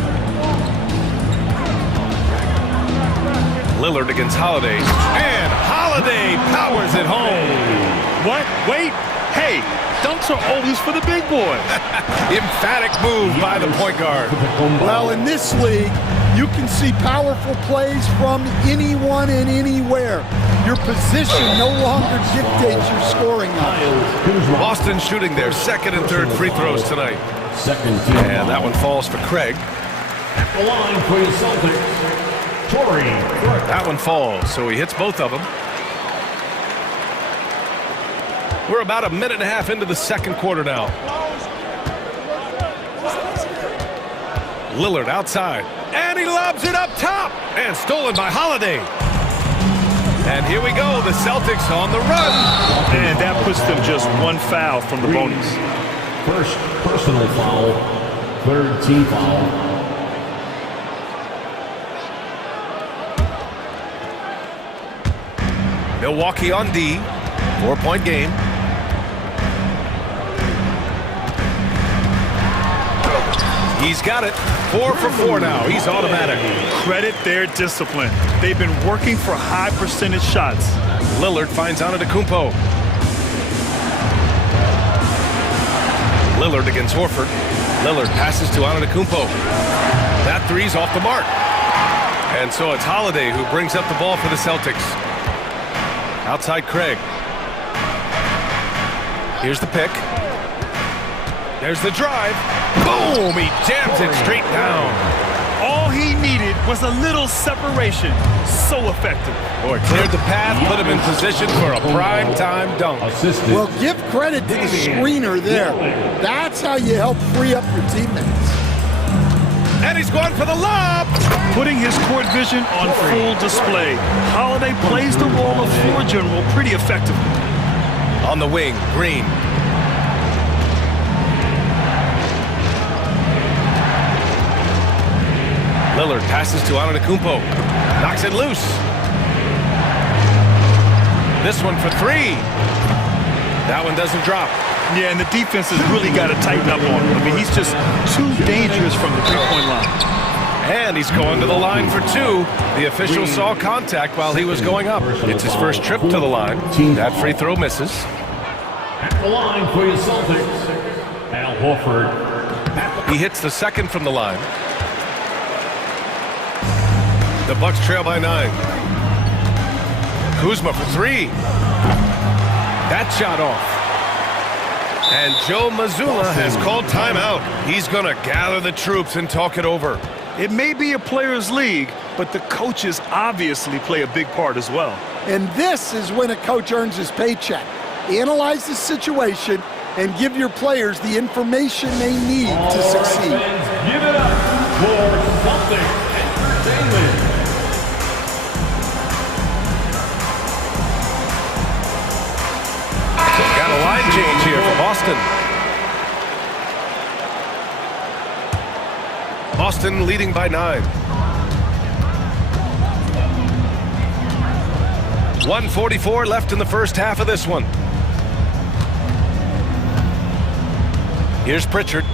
Lillard against Holiday. And Holiday powers it home. What? Wait. Hey, dunks are always for the big boy. Emphatic move by the point guard. Well, in this league, you can see powerful plays from anyone and anywhere. Your position no longer dictates your scoring options. Boston shooting their second and third free throws tonight. And that one falls for Craig. At the line for the Celtics. That one falls, so he hits both of them. We're about a minute and a half into the second quarter now. Lillard outside, and he lobs it up top, and stolen by Holiday. And here we go, the Celtics on the run. And that puts them just one foul from the bonus. First personal foul, third team foul. Milwaukee on D, 4-point game. He's got it. 4 for 4 now. He's automatic. Credit their discipline. They've been working for high percentage shots. Lillard finds Antetokounmpo. Lillard against Horford. Lillard passes to Antetokounmpo. That three's off the mark. And so it's Holiday who brings up the ball for the Celtics. Outside Craig. Here's the pick. There's the drive. Boom! He jams it straight down. All he needed was a little separation. So effective. Boy, cleared the path, put him in position for a prime-time dunk. Well, give credit to the screener there. That's how you help free up your teammates. And he's going for the lob. Putting his court vision on full display. Holiday plays the role of floor general pretty effectively. On the wing, Green. Lillard passes to Antetokounmpo. Knocks it loose. This one for three. That one doesn't drop. Yeah, and the defense has really got to tighten up on him. I mean, he's just too dangerous from the three-point line. And he's going to the line for two. The official saw contact while he was going up. It's his first trip to the line. That free throw misses. At the line for your Celtics, Al Horford. He hits the second from the line. The Bucks trail by 9. Kuzma for three. That shot off. And Joe Mazzulla has called timeout. He's going to gather the troops and talk it over. It may be a players' league, but the coaches obviously play a big part as well. And this is when a coach earns his paycheck. Analyze the situation and give your players the information they need to succeed. Give it up for Celtics Entertainment. Got a line change here for Boston. Boston leading by 9. 1:44 left in the first half of this one. Here's Pritchard.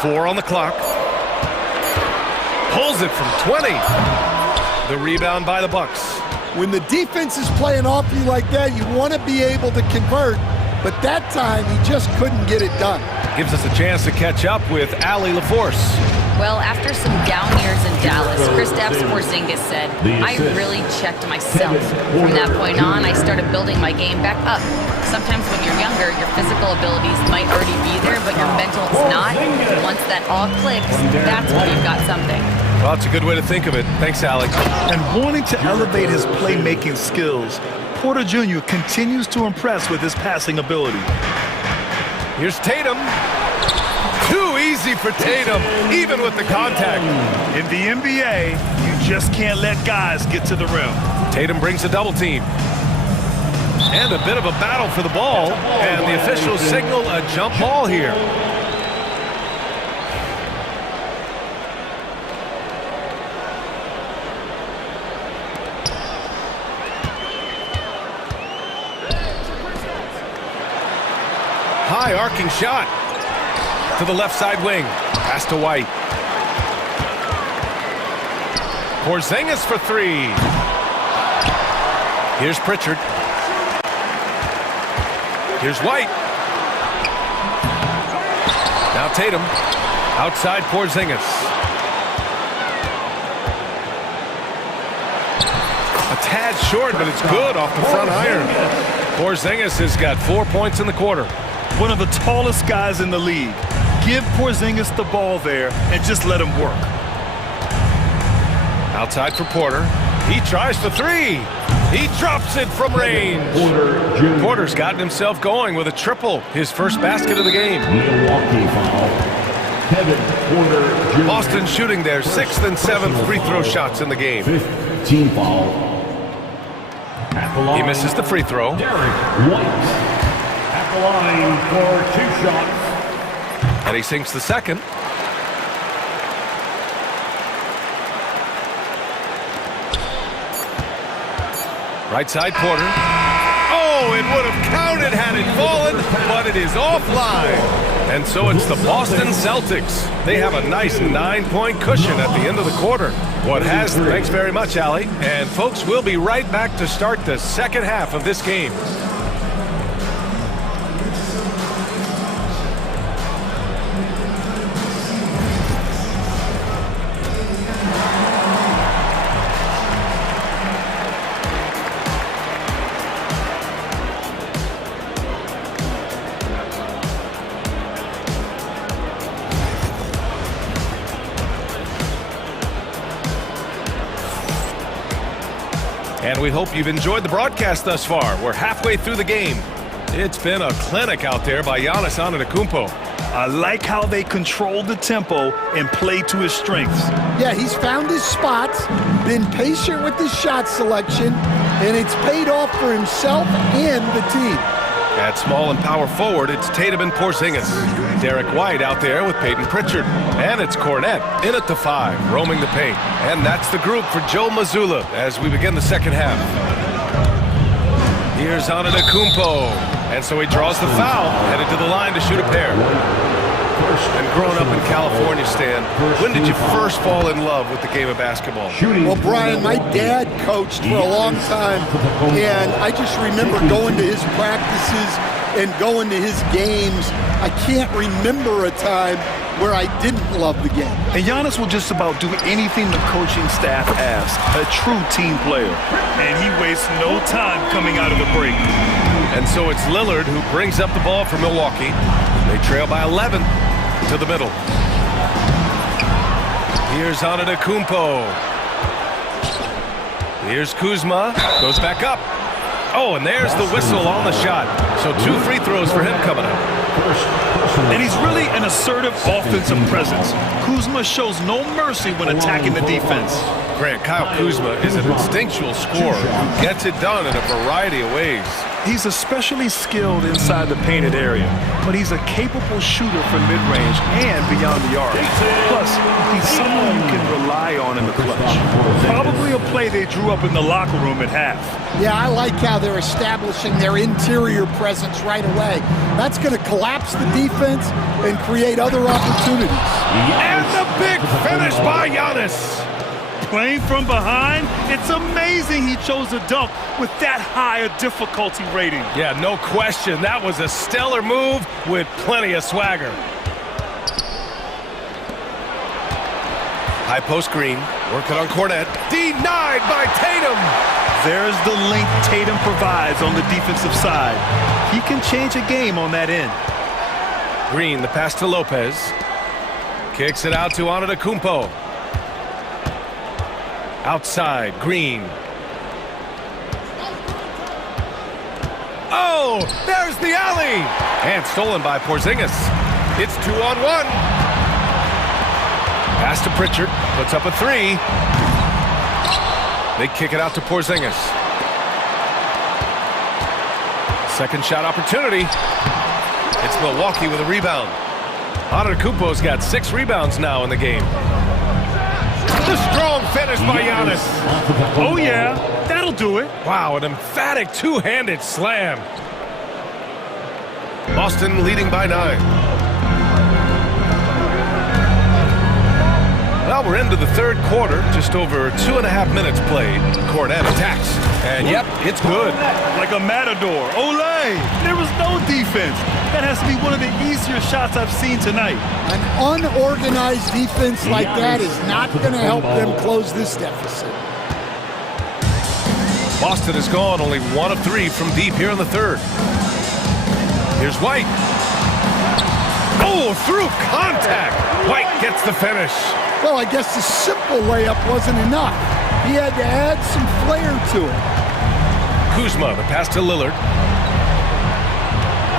4 on the clock. Pulls it from 20. The rebound by the Bucks. When the defense is playing off you like that, you want to be able to convert, but that time he just couldn't get it done. Gives us a chance to catch up with Allie LaForce. Well, after some down years in Dallas, Kristaps Porzingis said, I really checked myself. From that point on, I started building my game back up. Sometimes when you're younger, your physical abilities might already be there, but your mental is not. Once that all clicks, that's when you've got something. Well, it's a good way to think of it. Thanks, Alec. And wanting to elevate his playmaking skills, Porter Jr. continues to impress with his passing ability. Here's Tatum. Too easy for Tatum, even with the contact. In the NBA, you just can't let guys get to the rim. Tatum brings a double team. And a bit of a battle for the ball. And the officials signal a jump ball here. High arcing shot to the left side wing. Pass to White. Porzingis for three. Here's Pritchard. Here's White. Now Tatum. Outside Porzingis. A tad short, but it's good off the front iron. Porzingis has got 4 points in the quarter. One of the tallest guys in the league. Give Porzingis the ball there and just let him work. Outside for Porter. He tries for three. He drops it from range. Porter's gotten himself going with a triple. His first basket of the game. Milwaukee foul. Kevin Porter Jr. Boston shooting their 6th and 7th free throw shots in the game. 15 foul. At the line, he misses the free throw. Derek White. At the line for 2 shots. And he sinks the second. Right side Porter. Oh, it would have counted had it fallen, but it is offline. And so it's the Boston Celtics. They have a nice 9-point cushion at the end of the quarter. Thanks very much, Allie. And folks, we'll be right back to start the second half of this game. And we hope you've enjoyed the broadcast thus far. We're halfway through the game. It's been a clinic out there by Giannis Antetokounmpo. I like how they control the tempo and play to his strengths. Yeah, he's found his spots, been patient with his shot selection, and it's paid off for himself and the team. At small and power forward, it's Tatum and Porzingis. Derek White out there with Peyton Pritchard. And it's Cornette in at the 5, roaming the paint. And that's the group for Joe Mazzulla as we begin the second half. Here's Antetokounmpo. And so he draws the foul, headed to the line to shoot a pair. And growing up in California, Stan, when did you first fall in love with the game of basketball? Well, Brian, my dad coached for a long time, and I just remember going to his practices and going to his games. I can't remember a time where I didn't love the game. And Giannis will just about do anything the coaching staff asks, a true team player. And he wastes no time coming out of the break. And so it's Lillard who brings up the ball for Milwaukee. They trail by 11 to the middle. Here's Antetokounmpo. Here's Kuzma. Goes back up. Oh, and there's the whistle on the shot. So 2 free throws for him coming up. And he's really an assertive offensive presence. Kuzma shows no mercy when attacking the defense. Grant, Kyle Kuzma is an instinctual scorer who gets it done in a variety of ways. He's especially skilled inside the painted area, but he's a capable shooter from mid-range and beyond the arc. Plus, he's someone you can rely on in the clutch. Probably a play they drew up in the locker room at half. Yeah, I like how they're establishing their interior presence right away. That's going to collapse the defense and create other opportunities. And the big finish by Giannis. Playing from behind, it's amazing he chose a dunk with that high a difficulty rating. Yeah, no question. That was a stellar move with plenty of swagger. High post Green, working on Cornette. Denied by Tatum. There's the length Tatum provides on the defensive side. He can change a game on that end. Green, the pass to Lopez. Kicks it out to Antetokounmpo. Outside, Green. Oh, there's the alley! And stolen by Porzingis. It's 2-on-1. Pass to Pritchard, puts up a 3. They kick it out to Porzingis. Second shot opportunity. It's Milwaukee with a rebound. Antetokounmpo's got 6 rebounds now in the game. The strong finish by Giannis. Oh, yeah, that'll do it. Wow, an emphatic two-handed slam. Boston leading by 9. Well, we're into the third quarter, just over 2.5 minutes played. Cornette attacks, and yep, it's good. Like a matador. Olay! There was no defense. That has to be one of the easier shots I've seen tonight. An unorganized defense like that is not going to help them close this deficit. Boston has gone only 1 of 3 from deep here in the third. Here's White. Oh, through contact. White gets the finish. Well, I guess the simple layup wasn't enough. He had to add some flair to it. Kuzma, the pass to Lillard.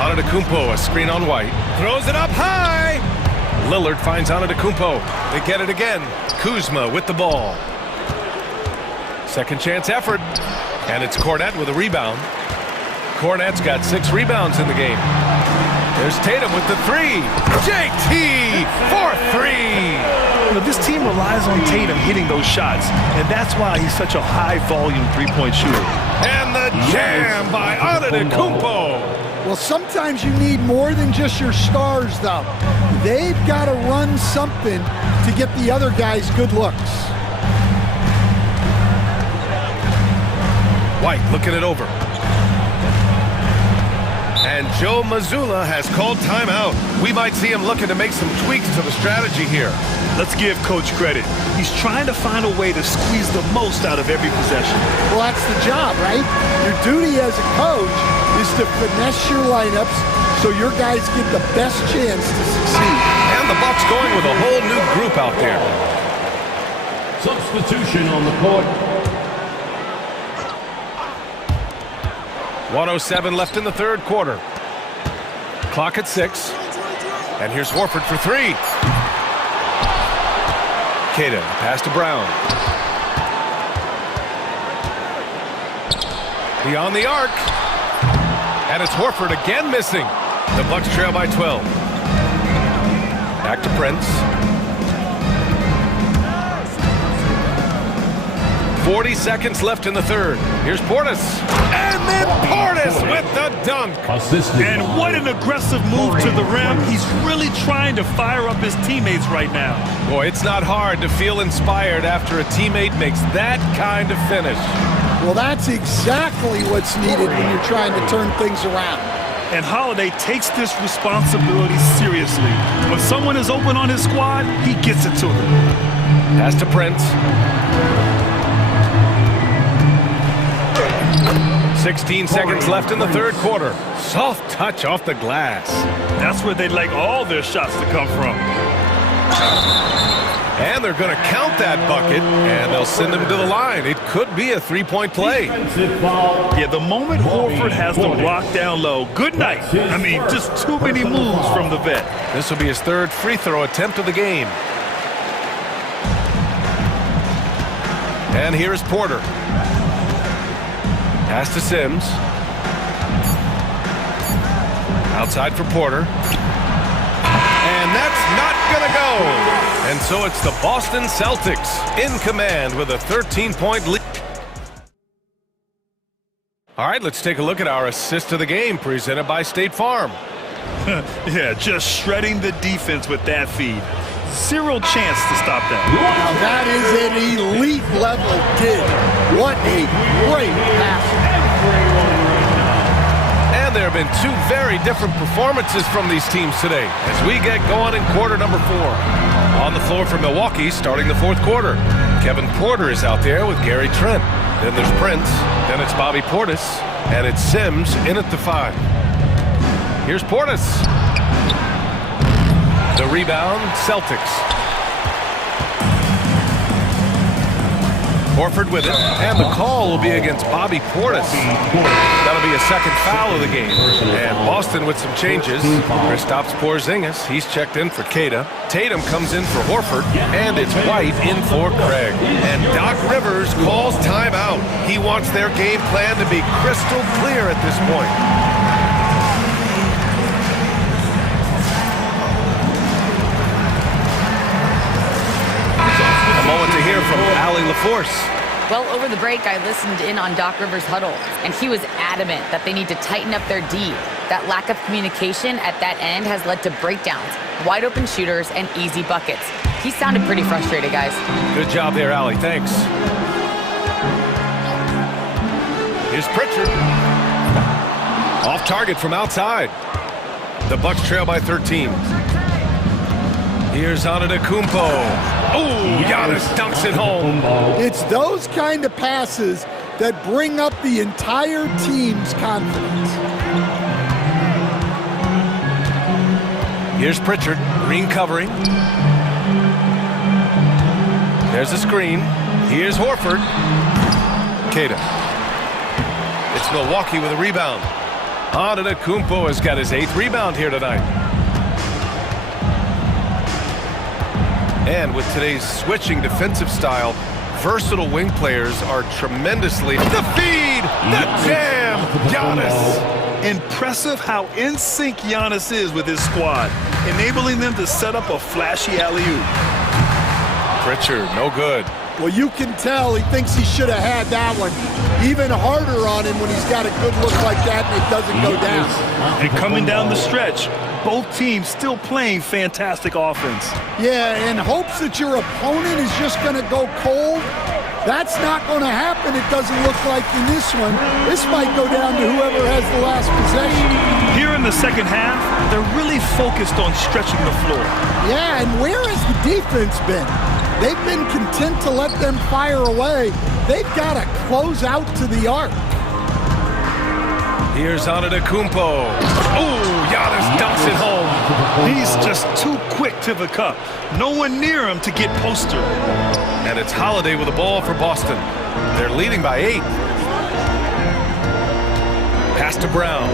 Antetokounmpo, a screen on White. Throws it up high. Lillard finds Antetokounmpo. They get it again. Kuzma with the ball. Second chance effort. And it's Cornette with a rebound. Cornette's got 6 rebounds in the game. There's Tatum with the 3. JT for 3. You know, this team relies on Tatum hitting those shots, and that's why he's such a high-volume three-point shooter. And the jam by Antetokounmpo. Well, sometimes you need more than just your stars, though. They've got to run something to get the other guys good looks. White looking it over. And Joe Mazzulla has called timeout. We might see him looking to make some tweaks to the strategy here. Let's give Coach credit. He's trying to find a way to squeeze the most out of every possession. Well, that's the job, right? Your duty as a coach is to finesse your lineups so your guys get the best chance to succeed. And the Bucks going with a whole new group out there. Substitution on the court. 1:07 left in the third quarter. Clock at 6. And here's Horford for three. Queta, pass to Brown. Beyond the arc. And it's Horford again missing. The Bucks trail by 12. Back to Prince. 40 seconds left in the third. Here's Portis. And then Portis with the dunk. And what an aggressive move to the rim. He's really trying to fire up his teammates right now. Boy, it's not hard to feel inspired after a teammate makes that kind of finish. Well, that's exactly what's needed when you're trying to turn things around. And Holiday takes this responsibility seriously. When someone is open on his squad, he gets it to them. Pass to Prince. 16 seconds left in the third quarter. Soft touch off the glass. That's where they'd like all their shots to come from. And they're going to count that bucket, and they'll send him to the line. It could be a three-point play. Yeah, the moment Horford has the rock down low, good night. I mean, just too many moves from the vet. This will be his third free throw attempt of the game. And here's Porter. Pass to Sims. Outside for Porter. And that's not going to go. And so it's the Boston Celtics in command with a 13-point lead. All right, let's take a look at our assist of the game presented by State Farm. Yeah, just shredding the defense with that feed. Zero chance to stop that. Now that is an elite level dig. What a great pass. And there have been two very different performances from these teams today as we get going in quarter number 4. On the floor for Milwaukee starting the fourth quarter. Kevin Porter is out there with Gary Trent. Then there's Prince. Then it's Bobby Portis. And it's Sims in at the 5. Here's Portis. The rebound, Celtics. Horford with it, and the call will be against Bobby Portis. That'll be a second foul of the game. And Boston with some changes. Kristaps Porzingis, he's checked in for Queta. Tatum comes in for Horford, and it's White in for Craig. And Doc Rivers calls timeout. He wants their game plan to be crystal clear at this point. A moment to hear from Allie LaForce. Well, over the break, I listened in on Doc Rivers' huddle, and he was adamant that they need to tighten up their D. That lack of communication at that end has led to breakdowns, wide open shooters, and easy buckets. He sounded pretty frustrated, guys. Good job there, Allie. Thanks. Here's Pritchard. Off target from outside. The Bucks trail by 13. Here's Antetokounmpo. Oh, Giannis dunks it home. It's those kind of passes that bring up the entire team's confidence. Here's Pritchard, green covering. There's a screen. Here's Horford. Queta. It's Milwaukee with a rebound. Antetokounmpo has got his 8th rebound here tonight. And with today's switching defensive style, versatile wing players are tremendously... The feed! The jam! Giannis! Impressive how in sync Giannis is with his squad, enabling them to set up a flashy alley-oop. Pritchard, no good. Well, you can tell he thinks he should have had that one. Even harder on him when he's got a good look like that and it doesn't go down. And coming down the stretch, both teams still playing fantastic offense. Yeah, in hopes that your opponent is just going to go cold. That's not going to happen, it doesn't look like in this one. This might go down to whoever has the last possession. Here in the second half, they're really focused on stretching the floor. Yeah, and where has the defense been? They've been content to let them fire away. They've got to close out to the arc. Here's Antetokounmpo. Oh, Giannis dunks it home. He's just too quick to the cup. No one near him to get poster. And it's Holiday with the ball for Boston. They're leading by 8. Pass to Brown.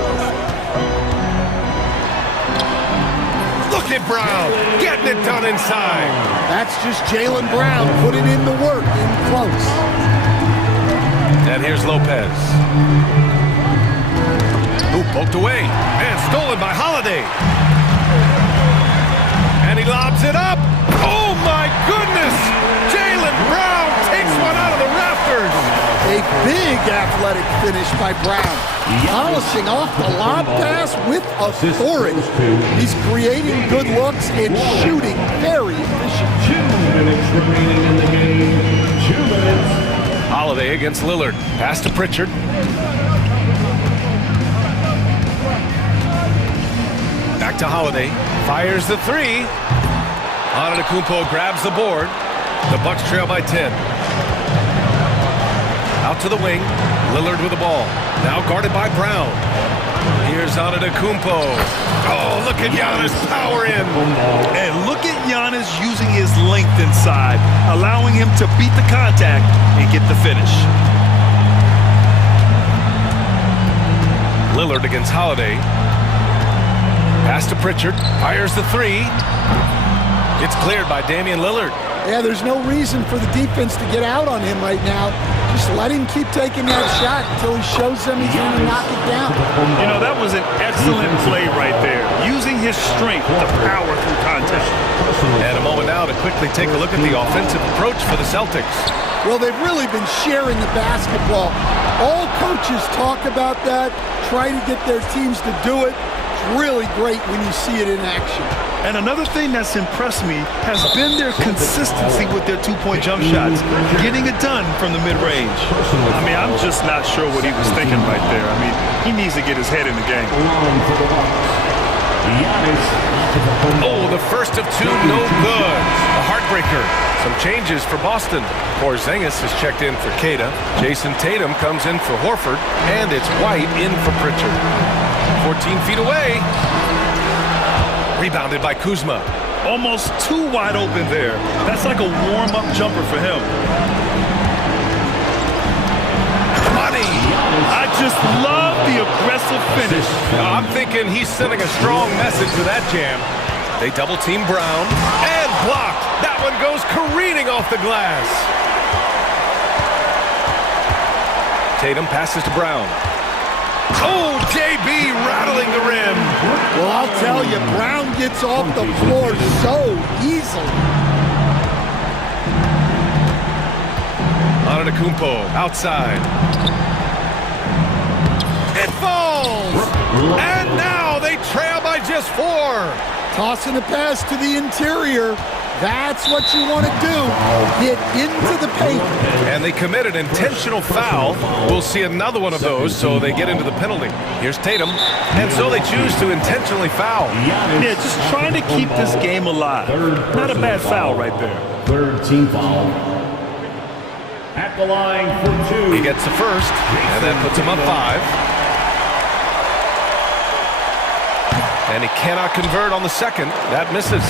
Look Look at Brown getting it done inside. That's just Jaylen Brown putting in the work in close. And here's Lopez. Who poked away and stolen by Holiday. And he lobs it up. Oh my goodness! Jaylen Brown takes one out of the rafters. A big athletic finish by Brown. Polishing off the lob pass with authority. He's creating good looks and shooting very efficient. 2 minutes remaining in the game. 2 minutes. Holiday against Lillard. Pass to Pritchard. Back to Holiday. Fires the three. Antetokounmpo grabs the board. The Bucks trail by 10. Out to the wing. Lillard with the ball. Now guarded by Brown. Here's Antetokounmpo. Oh, look at Giannis power in. And look at Giannis using his length inside, allowing him to beat the contact and get the finish. Lillard against Holiday. Pass to Pritchard. Fires the three. It's cleared by Damian Lillard. Yeah, there's no reason for the defense to get out on him right now. Just let him keep taking that shot until he shows them he's going to knock it down. You know, that was an excellent play right there, using his strength to power through contact. And a moment now to quickly take a look at the offensive approach for the Celtics. Well, they've really been sharing the basketball. All coaches talk about that, try to get their teams to do it. It's really great when you see it in action. And another thing that's impressed me has been their consistency with their two-point jump shots, getting it done from the mid-range. I mean, I'm just not sure what he was thinking right there. I mean, he needs to get his head in the game. Oh, the first of two, no good. A heartbreaker. Some changes for Boston. Porzingis has checked in for Queta. Jason Tatum comes in for Horford. And it's White in for Pritchard. 14 feet away. Rebounded by Kuzma. Almost too wide open there. That's like a warm-up jumper for him. Money! I just love the aggressive finish. I'm thinking he's sending a strong message with that jam. They double-team Brown. And blocked! That one goes careening off the glass. Tatum passes to Brown. Oh, JB rattling the rim. Well, I'll tell you, Brown gets off the floor so easily. Antetokounmpo outside. It falls! And now they trail by just 4. Tossing a pass to the interior. That's what you want to do. Get into the paint. And they commit an intentional foul. We'll see another one of those, so they get into the penalty. Here's Tatum. And so they choose to intentionally foul. Yeah, just trying to keep this game alive. Not a bad foul right there. Third team foul. At the line for 2. He gets the first, and that puts him up 5. And he cannot convert on the second. That misses.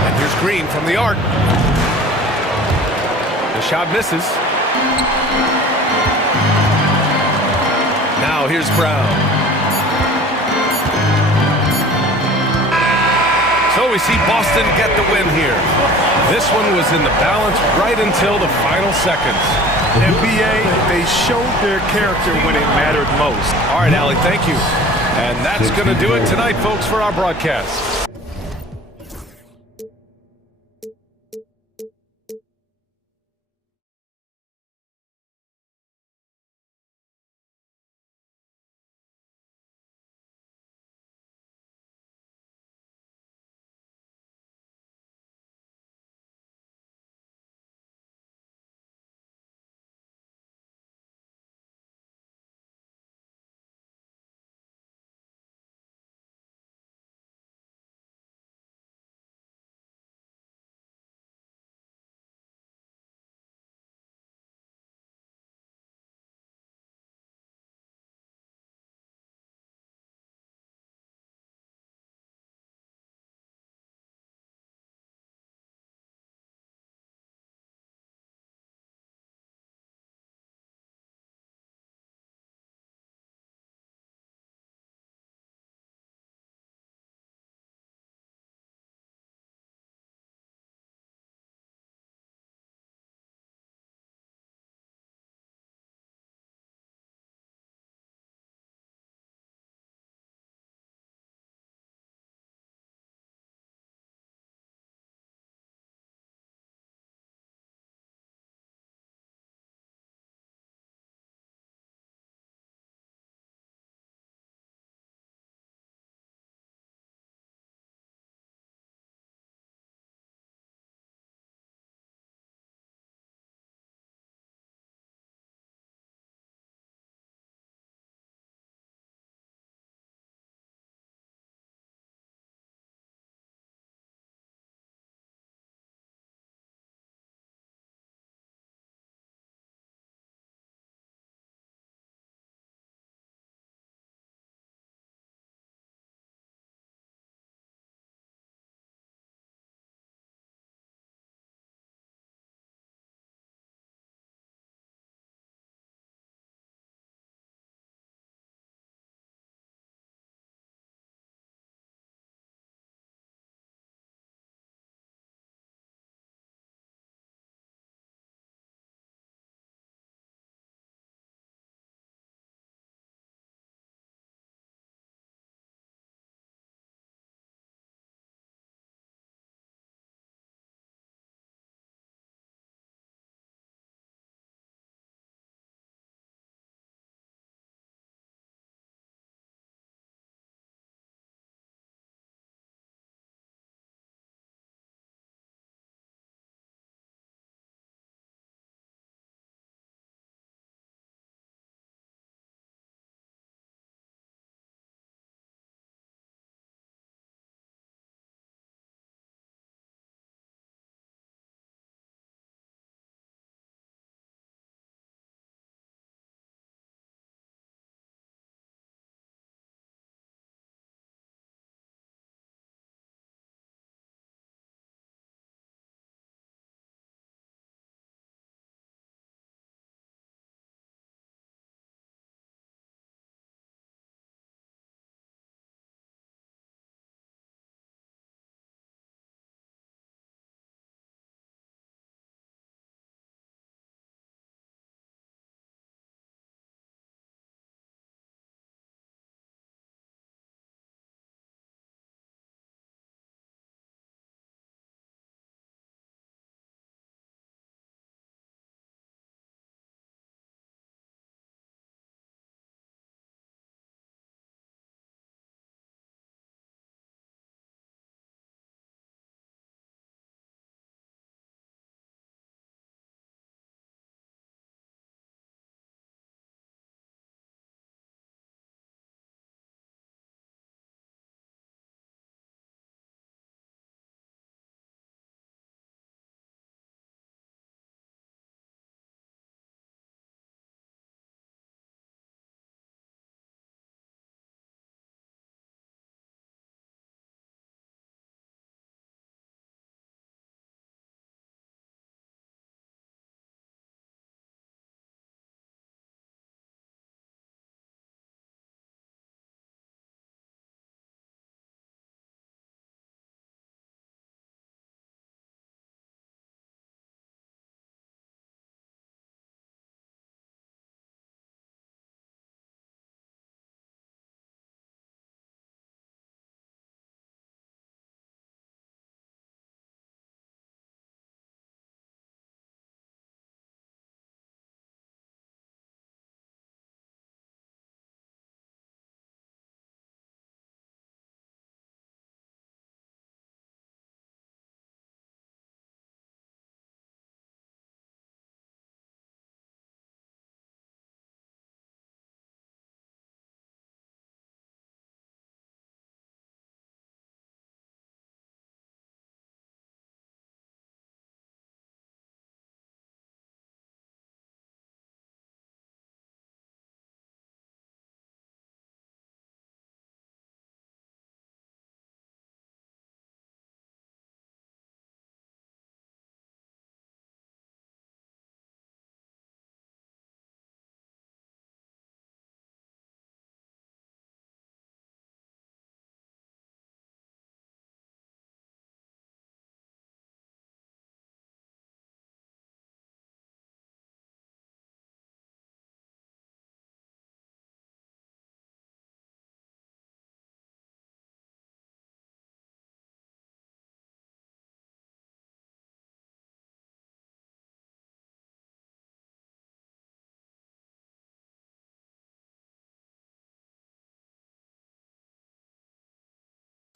And here's Green from the arc. The shot misses. Now here's Brown. So we see Boston get the win here. This one was in the balance right until the final seconds. NBA, they showed their character when it mattered most. All right, Allie, thank you. And that's going to do it tonight, folks, for our broadcast.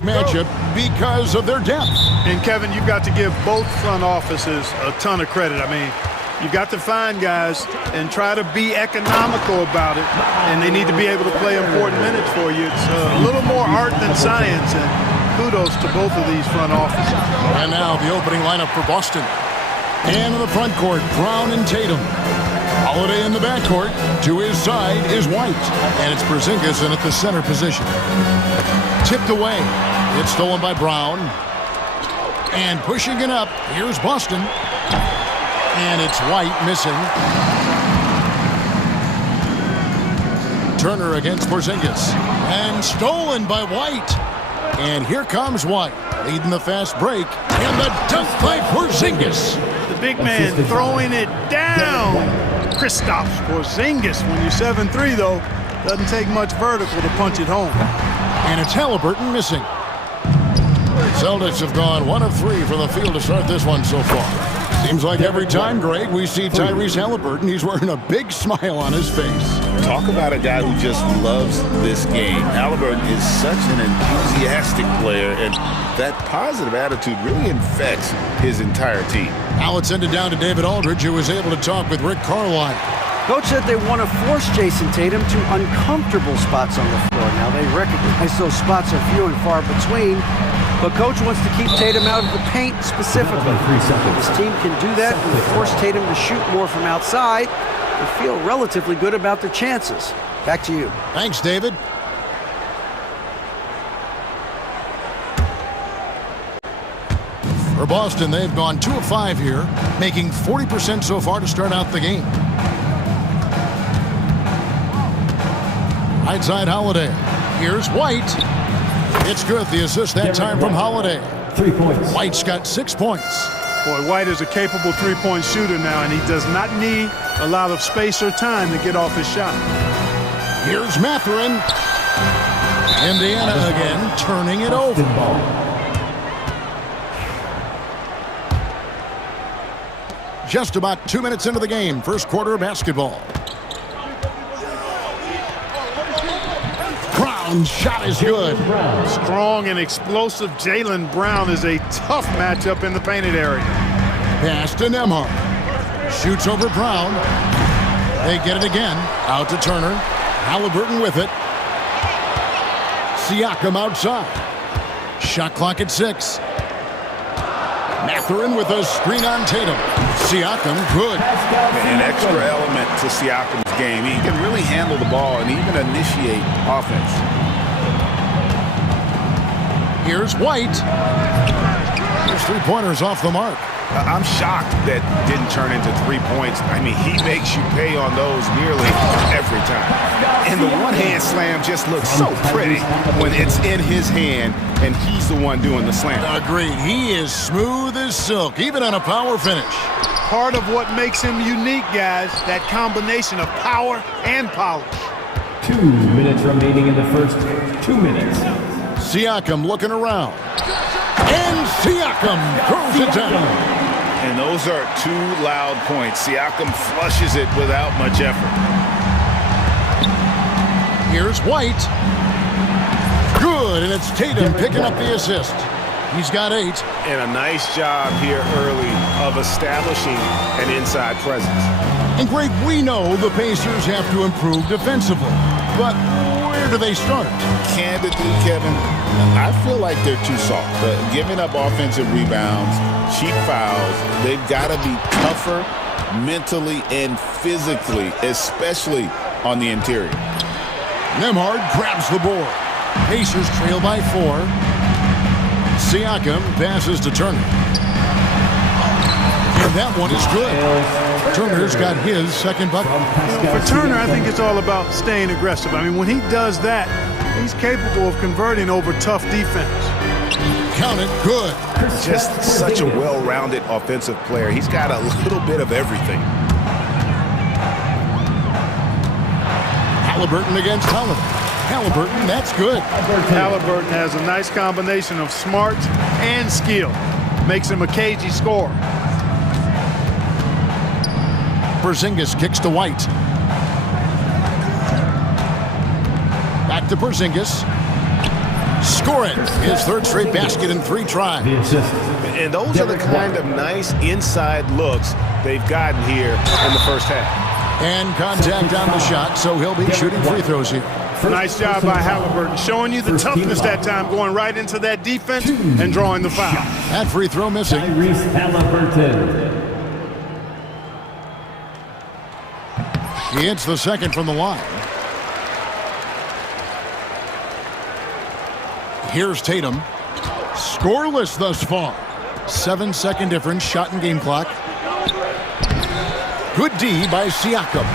matchup because of their depth. And Kevin, you've got to give both front offices a ton of credit. I mean, you've got to find guys and try to be economical about it, and they need to be able to play important minutes for you. It's a little more art than science, and kudos to both of these front offices. And now the opening lineup for Boston. And in the front court, Brown and Tatum. Holiday in the backcourt. To his side is White. And it's Porzingis in at the center position. Tipped away. It's stolen by Brown. And pushing it up, here's Boston. And it's White missing. Turner against Porzingis. And stolen by White. And here comes White, leading the fast break. And the dunk by Porzingis. The big man throwing it down. Kristaps Porzingis. When you're 7'3", though, doesn't take much vertical to punch it home. And it's Halliburton missing. Celtics have gone 1 of 3 from the field to start this one so far. Seems like every time, Greg, we see Tyrese Halliburton, he's wearing a big smile on his face. Talk about a guy who just loves this game. Halliburton is such an enthusiastic player, and that positive attitude really infects his entire team. Now it's ended down to David Aldridge, who was able to talk with Rick Carlisle. Coach said they want to force Jason Tatum to uncomfortable spots on the floor. Now they recognize those spots are few and far between, but Coach wants to keep Tatum out of the paint specifically. His team can do that and force Tatum to shoot more from outside and feel relatively good about their chances. Back to you. Thanks, David. For Boston, they've gone 2 of 5 here, making 40% so far to start out the game. Right side, Holiday. Here's White. It's good. The assist that time from Holiday. 3 points. White's got 6 points. Boy, White is a capable three-point shooter now, and he does not need a lot of space or time to get off his shot. Here's Mathurin. Indiana again, turning it over. Just about 2 minutes into the game, first quarter of basketball. Brown's shot is good. Strong and explosive Jaylen Brown is a tough matchup in the painted area. Pass to Nembhard. Shoots over Brown. They get it again. Out to Turner. Halliburton with it. Siakam outside. Shot clock at 6. Mathurin with a screen on Tatum. Siakam, good. An extra element to Siakam's game. He can really handle the ball and even initiate offense. Here's White. There's 3-pointers off the mark. I'm shocked that didn't turn into 3 points. I mean, he makes you pay on those nearly every time. And the one-hand slam just looks so pretty when it's in his hand and he's the one doing the slam. Agreed. He is smooth as silk, even on a power finish. Part of what makes him unique, guys, that combination of power and polish. 2 minutes remaining in the first 2 minutes. Siakam looking around. And Siakam throws it down. And those are 2 loud points. Siakam flushes it without much effort. Here's White. Good, and it's Tatum picking up the assist. He's got 8. And a nice job here early of establishing an inside presence. And Greg, we know the Pacers have to improve defensively. But where do they start? Candidly, Kevin, I feel like they're too soft. Giving up offensive rebounds, cheap fouls, they've got to be tougher mentally and physically, especially on the interior. Nembhard grabs the board. Pacers trail by 4. Siakam passes to Turner. And that one is good. Turner's got his second bucket. For Turner, I think it's all about staying aggressive. I mean, when he does that, he's capable of converting over tough defense. Count it, good. Just such a well-rounded offensive player. He's got a little bit of everything. Halliburton against Holiday. Halliburton, that's good. Halliburton has a nice combination of smarts and skill. Makes him a cagey scorer. Porzingis kicks to White. Back to Porzingis. Score it. His third straight basket in 3 tries. And those are the kind of nice inside looks they've gotten here in the first half. And contact on the shot, so he'll be shooting free throws here. Nice job by Halliburton, showing you the toughness that time, going right into that defense and drawing the foul. That free throw missing. He hits the second from the line. Here's Tatum. Scoreless thus far. 7-second difference, shot and game clock. Good D by Siakam.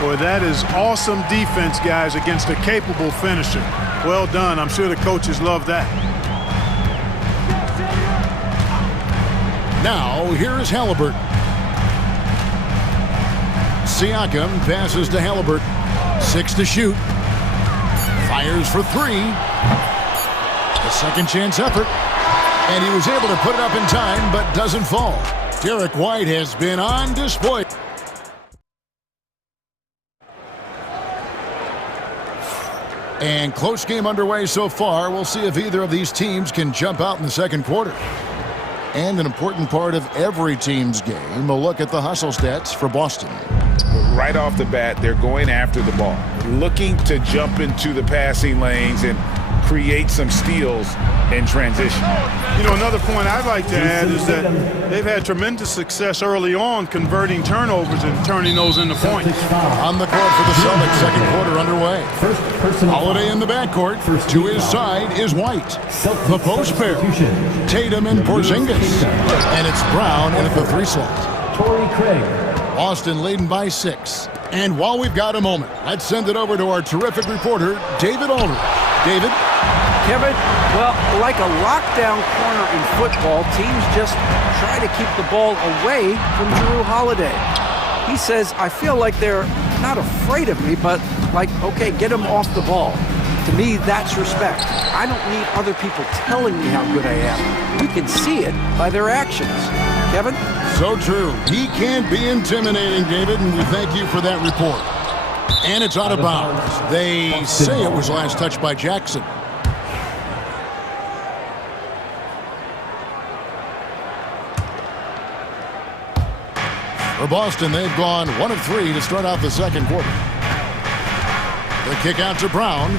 Boy, that is awesome defense, guys, against a capable finisher. Well done. I'm sure the coaches love that. Now, here's Halliburton. Siakam passes to Halliburton. 6 to shoot. Fires for 3. A second chance effort. And he was able to put it up in time, but doesn't fall. Derek White has been on display. And close game underway so far. We'll see if either of these teams can jump out in the second quarter. And an important part of every team's game, a look at the hustle stats for Boston. Right off the bat, they're going after the ball, looking to jump into the passing lanes and create some steals in transition. You know, another point I'd like to add is that they've had tremendous success early on converting turnovers and turning those into points. On the court for the Celtics, second quarter underway. Holiday in the backcourt. To his side is White. The post pair. Tatum and Porzingis. And it's Brown in at the 3 slot. Torrey Craig. Boston leading by 6. And while we've got a moment, let's send it over to our terrific reporter, David Aldridge. David? Kevin, well, like a lockdown corner in football, teams just try to keep the ball away from Jrue Holiday. He says, I feel like they're not afraid of me, but like, okay, get him off the ball. To me, that's respect. I don't need other people telling me how good I am. You can see it by their actions. Kevin? So true. He can't be intimidating, David, and we thank you for that report. And it's out of bounds. They say it was last touched by Jackson. For Boston, they've gone 1 of 3 to start out the second quarter. The kick out to Brown.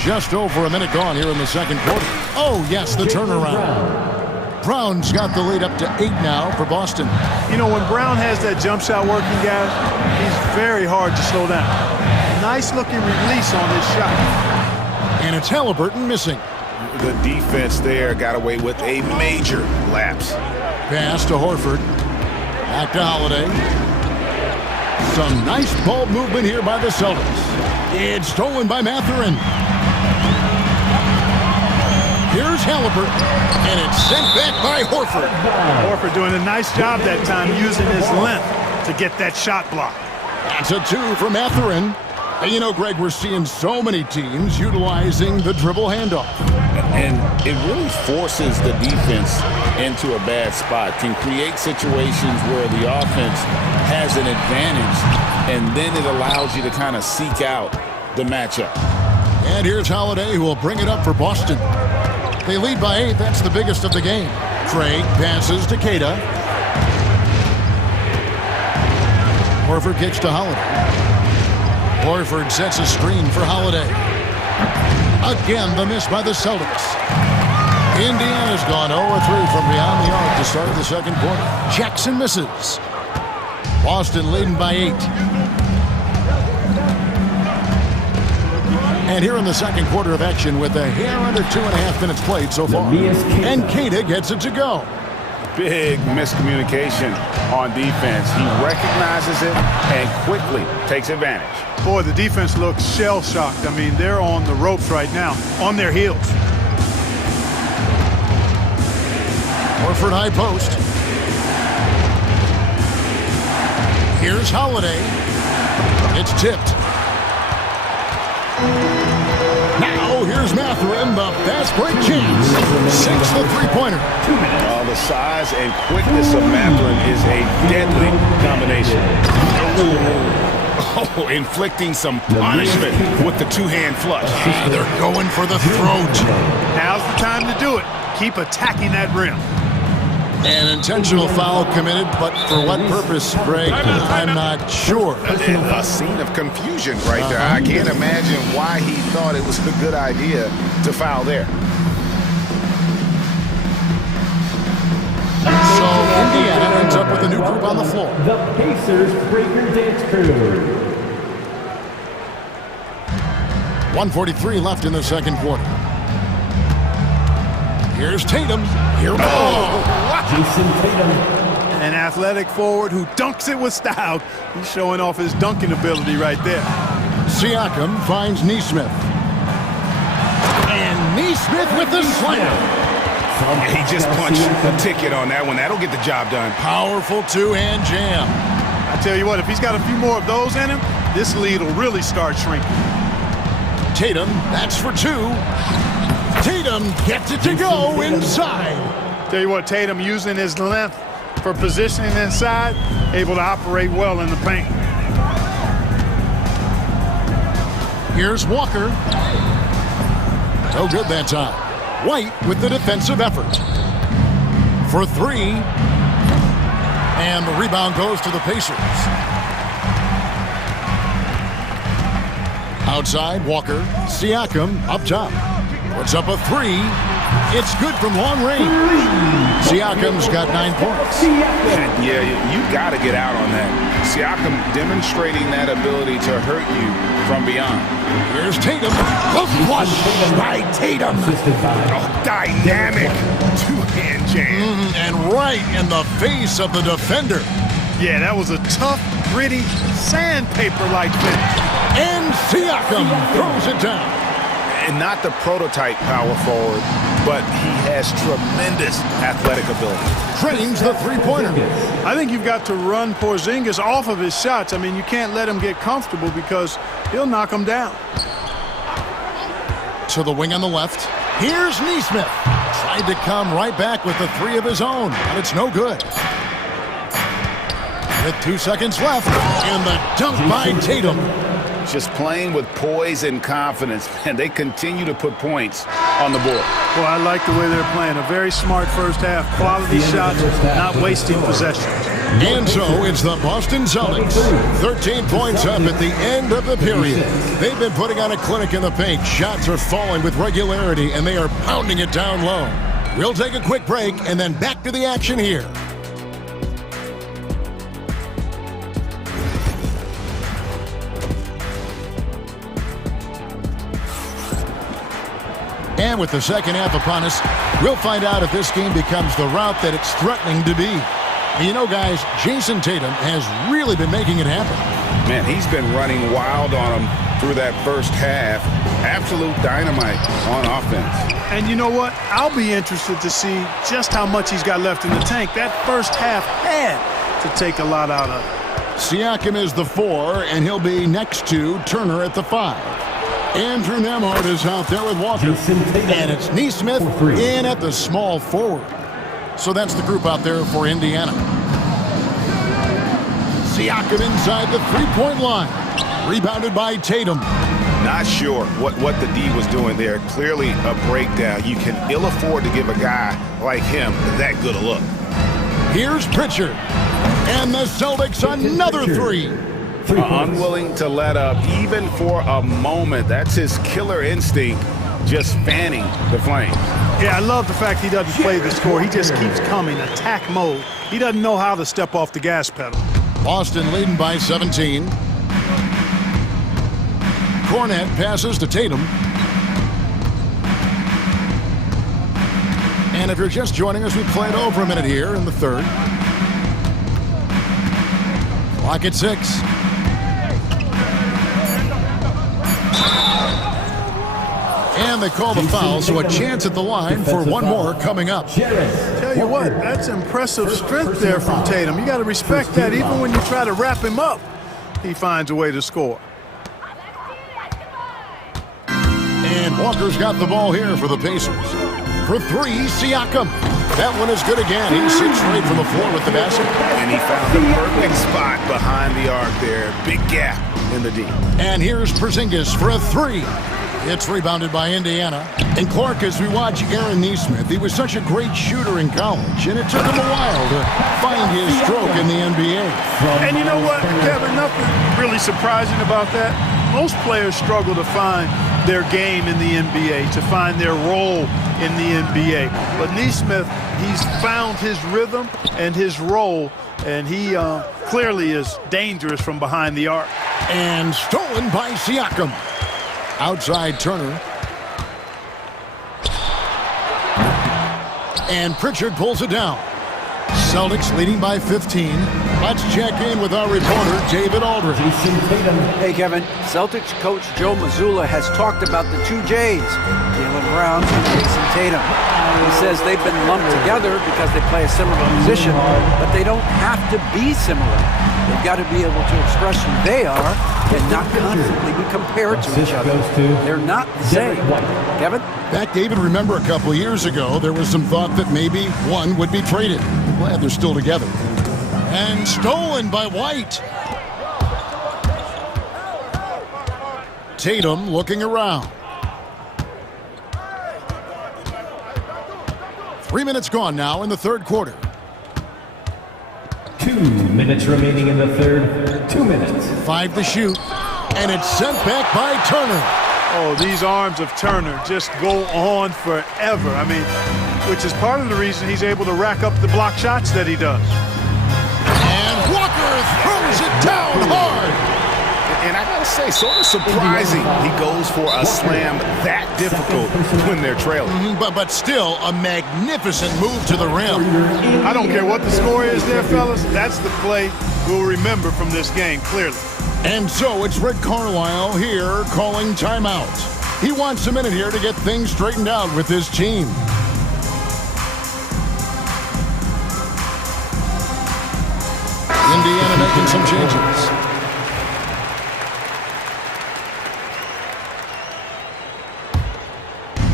Just over a minute gone here in the second quarter. Oh, yes, the turnaround. Brown's got the lead up to 8 now for Boston. You know, when Brown has that jump shot working, guys, he's very hard to slow down. Nice looking release on his shot. And it's Halliburton missing. The defense there got away with a major lapse. Pass to Horford. Back to Holiday. Some nice ball movement here by the Celtics. It's stolen by Mathurin. Here's Halliburton, and it's sent back by Horford. Horford doing a nice job that time using his length to get that shot block. That's a 2 for Mathurin. And you know, Greg, we're seeing so many teams utilizing the dribble handoff. And it really forces the defense into a bad spot, can create situations where the offense has an advantage, and then it allows you to kind of seek out the matchup. And here's Holiday, who will bring it up for Boston. They lead by 8. That's the biggest of the game. Craig passes to Keita. Horford kicks to Holiday. Horford sets a screen for Holiday. Again, the miss by the Celtics. Indiana's gone 0-3 from beyond the arc to start the second quarter. Jackson misses. Boston leading by 8. And here in the second quarter of action with a hair under 2.5 minutes played so far. And Keita gets it to go. Big miscommunication on defense. He recognizes it and quickly takes advantage. Boy, the defense looks shell-shocked. I mean, they're on the ropes right now, on their heels. Horford high post. Here's Holiday. It's tipped. Now here's Mathurin, the fast break chance. Sinks the three-pointer. The size and quickness of Mathurin is a deadly combination. Oh, inflicting some punishment with the two-hand flush. They're going for the throat. Now's the time to do it. Keep attacking that rim. An intentional foul committed, but for what purpose, Greg, I'm not sure. A scene of confusion right there. I can't imagine why he thought it was a good idea to foul there. So Indiana ends up with a new group on the floor. The Pacers Breaker Dance Crew. 1:43 left in the second quarter. Here's Tatum. Here we go. Jason Tatum. An athletic forward who dunks it with style. He's showing off his dunking ability right there. Siakam finds Nesmith. And Nesmith with the slam. He just punched a ticket on that one. That'll get the job done. Powerful two-hand jam. I tell you what, if he's got a few more of those in him, this lead will really start shrinking. Tatum, that's for two. Tatum gets it to go inside. Tell you what, Tatum using his length for positioning inside, able to operate well in the paint. Here's Walker. No good that time. White with the defensive effort. For three. And the rebound goes to the Pacers. Outside, Walker. Siakam up top. Puts up a three. It's good from long range. Siakam's got 9 points. Yeah, you got to get out on that. Siakam demonstrating that ability to hurt you from beyond. Here's Tatum. A flush by Tatum. Oh, dynamic two-hand jam. And right in the face of the defender. Yeah, that was a tough, gritty, sandpaper-like finish. And Siakam throws it down. And not the prototype power forward, but he has tremendous athletic ability. Trains the three-pointer. I think you've got to run Porzingis off of his shots. I mean, you can't let him get comfortable because he'll knock him down. To the wing on the left. Here's Nesmith. Tried to come right back with the three of his own, but it's no good. With 2 seconds left, and the dunk by Tatum. Just playing with poise and confidence, and they continue to put points on the board. Well, I like the way they're playing. A very smart first half, quality shots, not wasting possessions. And so it's the Boston Celtics. 13 points up at the end of the period. They've been putting on a clinic in the paint. Shots are falling with regularity, and they are pounding it down low. We'll take a quick break, and then back to the action here. And with the second half upon us, we'll find out if this game becomes the route that it's threatening to be. And you know, guys, Jason Tatum has really been making it happen. Man, he's been running wild on him through that first half. Absolute dynamite on offense. And you know what? I'll be interested to see just how much he's got left in the tank. That first half had to take a lot out of it. Siakam is the 4, and he'll be next to Turner at the 5. Andrew Nemhard is out there with Walker. And it's Nesmith in at the small forward. So that's the group out there for Indiana. Siakam inside the three-point line. Rebounded by Tatum. Not sure what the D was doing there. Clearly a breakdown. You can ill afford to give a guy like him that good a look. Here's Pritchard. And the Celtics another three. Unwilling to let up even for a moment. That's his killer instinct, just fanning the flame. Yeah, I love the fact he doesn't play the score. He just keeps coming, attack mode. He doesn't know how to step off the gas pedal. Boston leading by 17. Cornette passes to Tatum. And if you're just joining us, we played over a minute here in the third. Clock at 6. And they call the foul, so a chance at the line for one more coming up. Tell you what, that's impressive strength there from Tatum. You got to respect that. Even when you try to wrap him up, he finds a way to score. And Walker's got the ball here for the Pacers. for three, Siakam. That one is good again. He's 6 straight from the floor with the basket. And he found the perfect spot behind the arc there. Big gap in the D. And here's Porzingis for a three. It's rebounded by Indiana. And Clark, as we watch Aaron Nesmith, he was such a great shooter in college, and it took him a while to find his stroke in the NBA. And you know what, Kevin, nothing really surprising about that. Most players struggle to find their game in the NBA, to find their role in the NBA. But Nesmith, he's found his rhythm and his role, and he clearly is dangerous from behind the arc. And stolen by Siakam. Outside Turner. And Pritchard pulls it down. Celtics leading by 15. Let's check in with our reporter, David Aldridge. Hey, Kevin. Celtics coach Joe Mazzulla has talked about the two J's, Jaylen Brown and Jason Tatum. He says they've been lumped together because they play a similar position, but they don't have to be similar. They've got to be able to express who they are and not constantly be compared to each other. They're not the same. Kevin? Back, David, remember a couple years ago, there was some thought that maybe one would be traded. I'm glad they're still together. And stolen by White. Tatum looking around. 3 minutes gone now in the third quarter. 2 minutes remaining in the third. 2 minutes. 5 to shoot. And it's sent back by Turner. Oh, these arms of Turner just go on forever. I mean, which is part of the reason he's able to rack up the block shots that he does. And Walker throws it down hard. And I gotta say, sort of surprising he goes for a slam that difficult when they're trailing. But still, a magnificent move to the rim. I don't care what the score is there, fellas. That's the play we'll remember from this game, clearly. And so it's Rick Carlisle here calling timeout. He wants a minute here to get things straightened out with his team. Indiana making some changes.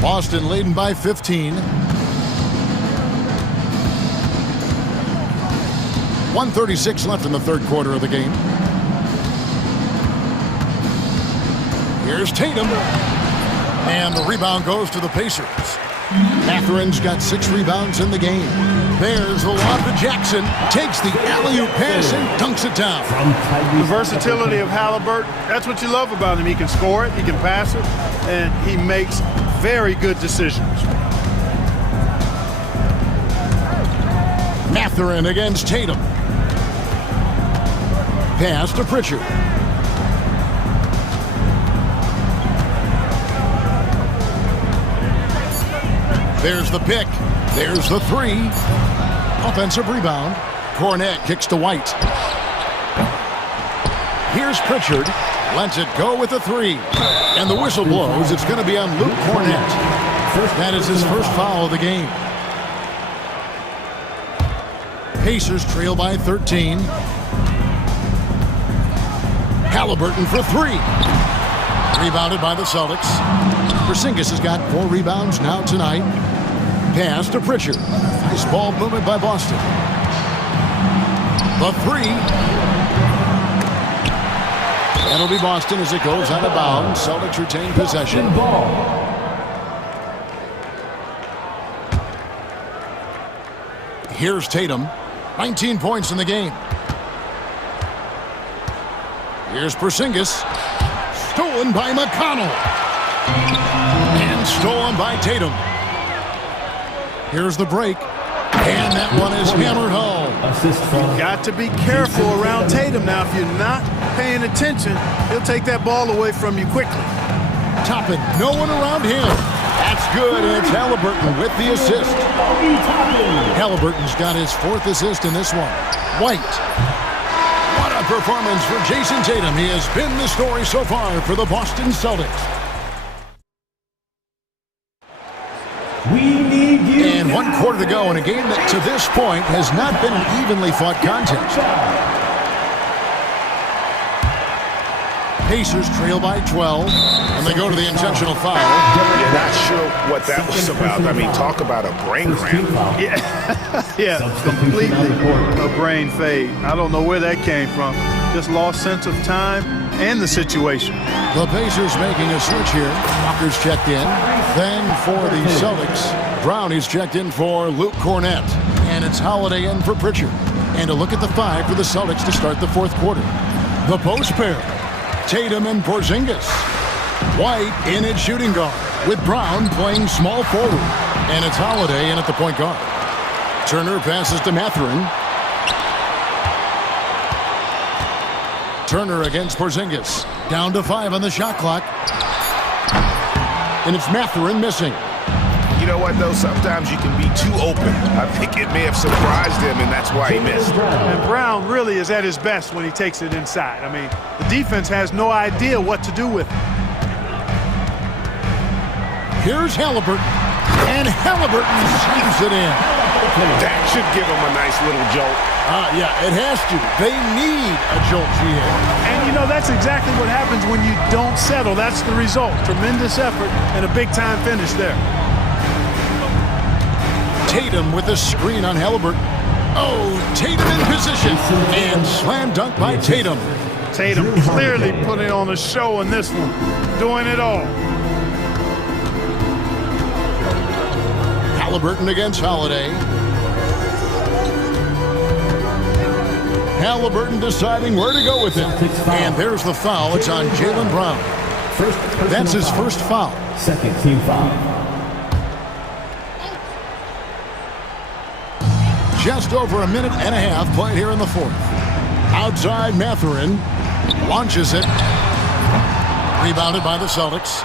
Boston leading by 15. 1:36 left in the third quarter of the game. Here's Tatum. And the rebound goes to the Pacers. Matherin's got 6 rebounds in the game. There's the lob to Jackson. Takes the alley-oop pass and dunks it down. The versatility of Halliburton, that's what you love about him. He can score it, he can pass it, and he makes very good decisions. Matherin against Tatum. Pass to Pritchard. There's the pick. There's the three. Offensive rebound. Cornette kicks to White. Here's Pritchard. Lets it go with a three. And the whistle blows. It's going to be on Luke Cornette. That is his first foul of the game. Pacers trail by 13. Halliburton for three. Rebounded by the Celtics. Porzingis has got 4 rebounds now tonight. Pass to Pritchard. Nice ball movement by Boston. The three. That'll be Boston as it goes out of bounds. Celtics retain possession. Here's Tatum. 19 points in the game. Here's Porzingis. Stolen by McConnell. And stolen by Tatum. Here's the break. And that one is hammered home. You've got to be careful around Tatum now. If you're not paying attention, he'll take that ball away from you quickly. Toppin, no one around him. That's good, and it's Halliburton with the assist. Halliburton's got his 4th assist in this one. White. What a performance for Jason Tatum. He has been the story so far for the Boston Celtics. And 1 quarter to go in a game that to this point has not been an evenly fought contest. Pacers trail by 12, and they go to the intentional foul. You're not sure what that was about. I mean, talk about a brain cramp. Yeah, completely a brain fade. I don't know where that came from. Just lost sense of time and the situation. The Pacers making a switch here. Walker's checked in. Then for the Celtics, Brown is checked in for Luke Cornett. And it's Holiday in for Pritchard. And a look at the 5 for the Celtics to start the fourth quarter. The post pair, Tatum and Porzingis. White in at shooting guard, with Brown playing small forward. And it's Holiday in at the point guard. Turner passes to Mathurin. Turner against Porzingis. Down to 5 on the shot clock. And it's Mathurin missing. You know what, though? Sometimes you can be too open. I think it may have surprised him, and that's why he missed. And Brown really is at his best when he takes it inside. I mean, the defense has no idea what to do with it. Here's Halliburton. And Halliburton shoots it in. That should give him a nice little jolt. Yeah, it has to. They need a jolt here. And, you know, that's exactly what happens when you don't settle. That's the result. Tremendous effort and a big-time finish there. Tatum with a screen on Halliburton. Oh, Tatum in position. And slam dunk by Tatum. Tatum clearly putting on a show in this one. Doing it all. Halliburton against Holiday. Halliburton deciding where to go with it. And there's the foul. It's on Jaylen Brown. That's his first foul. Second team foul. Just over a minute and a half played here in the fourth. Outside Mathurin launches it. Rebounded by the Celtics.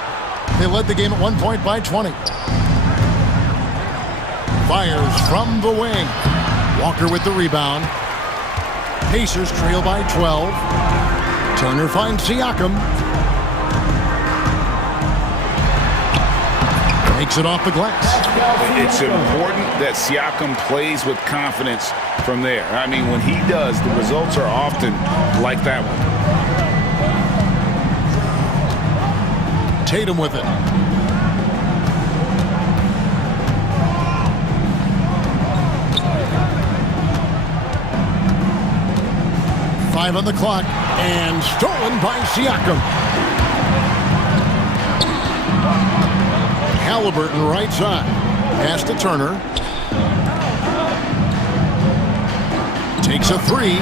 They led the game at 1 point by 20. Fires from the wing. Walker with the rebound. Pacers trail by 12. Turner finds Siakam. Makes it off the glass. It's important that Siakam plays with confidence from there. I mean, when he does, the results are often like that one. Tatum with it. Five on the clock, and stolen by Siakam. Halliburton right side. Pass to Turner. Takes a 3.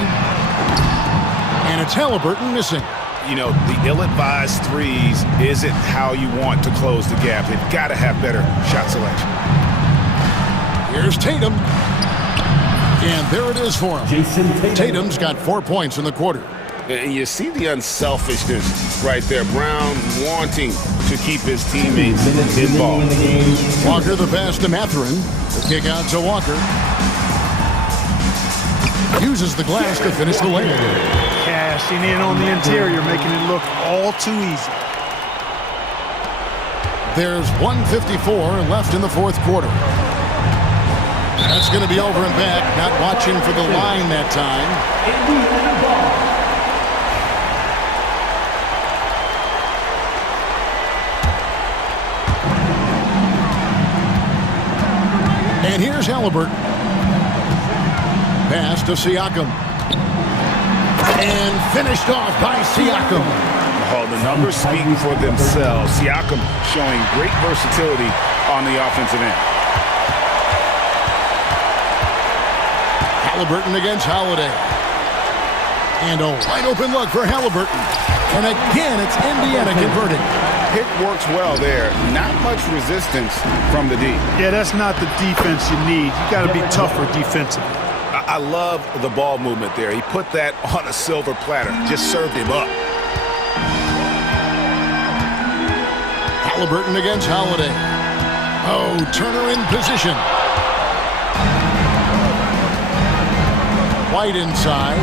And it's Halliburton missing. You know, the ill-advised threes isn't how you want to close the gap. They've got to have better shot selection. Here's Tatum. And there it is for him. Tatum's got 4 points in the quarter. And you see the unselfishness right there. Brown wanting to keep his teammates involved. Walker the pass to Mathurin. The kick out to Walker. Uses the glass to finish the layup. Cashing in on the interior, making it look all too easy. There's 1:54 left in the fourth quarter. That's going to be over and back. Not watching for the line that time. And here's Halliburton. Pass to Siakam. And finished off by Siakam. Oh, the numbers speak for themselves. Siakam showing great versatility on the offensive end. Halliburton against Holiday. And a wide open look for Halliburton. And again, it's Indiana converting. Pick works well there. Not much resistance from the D. Yeah, that's not the defense you need. You got to be tougher defensively. I love the ball movement there. He put that on a silver platter. Just served him up. Halliburton against Holiday. Oh, Turner in position. White inside.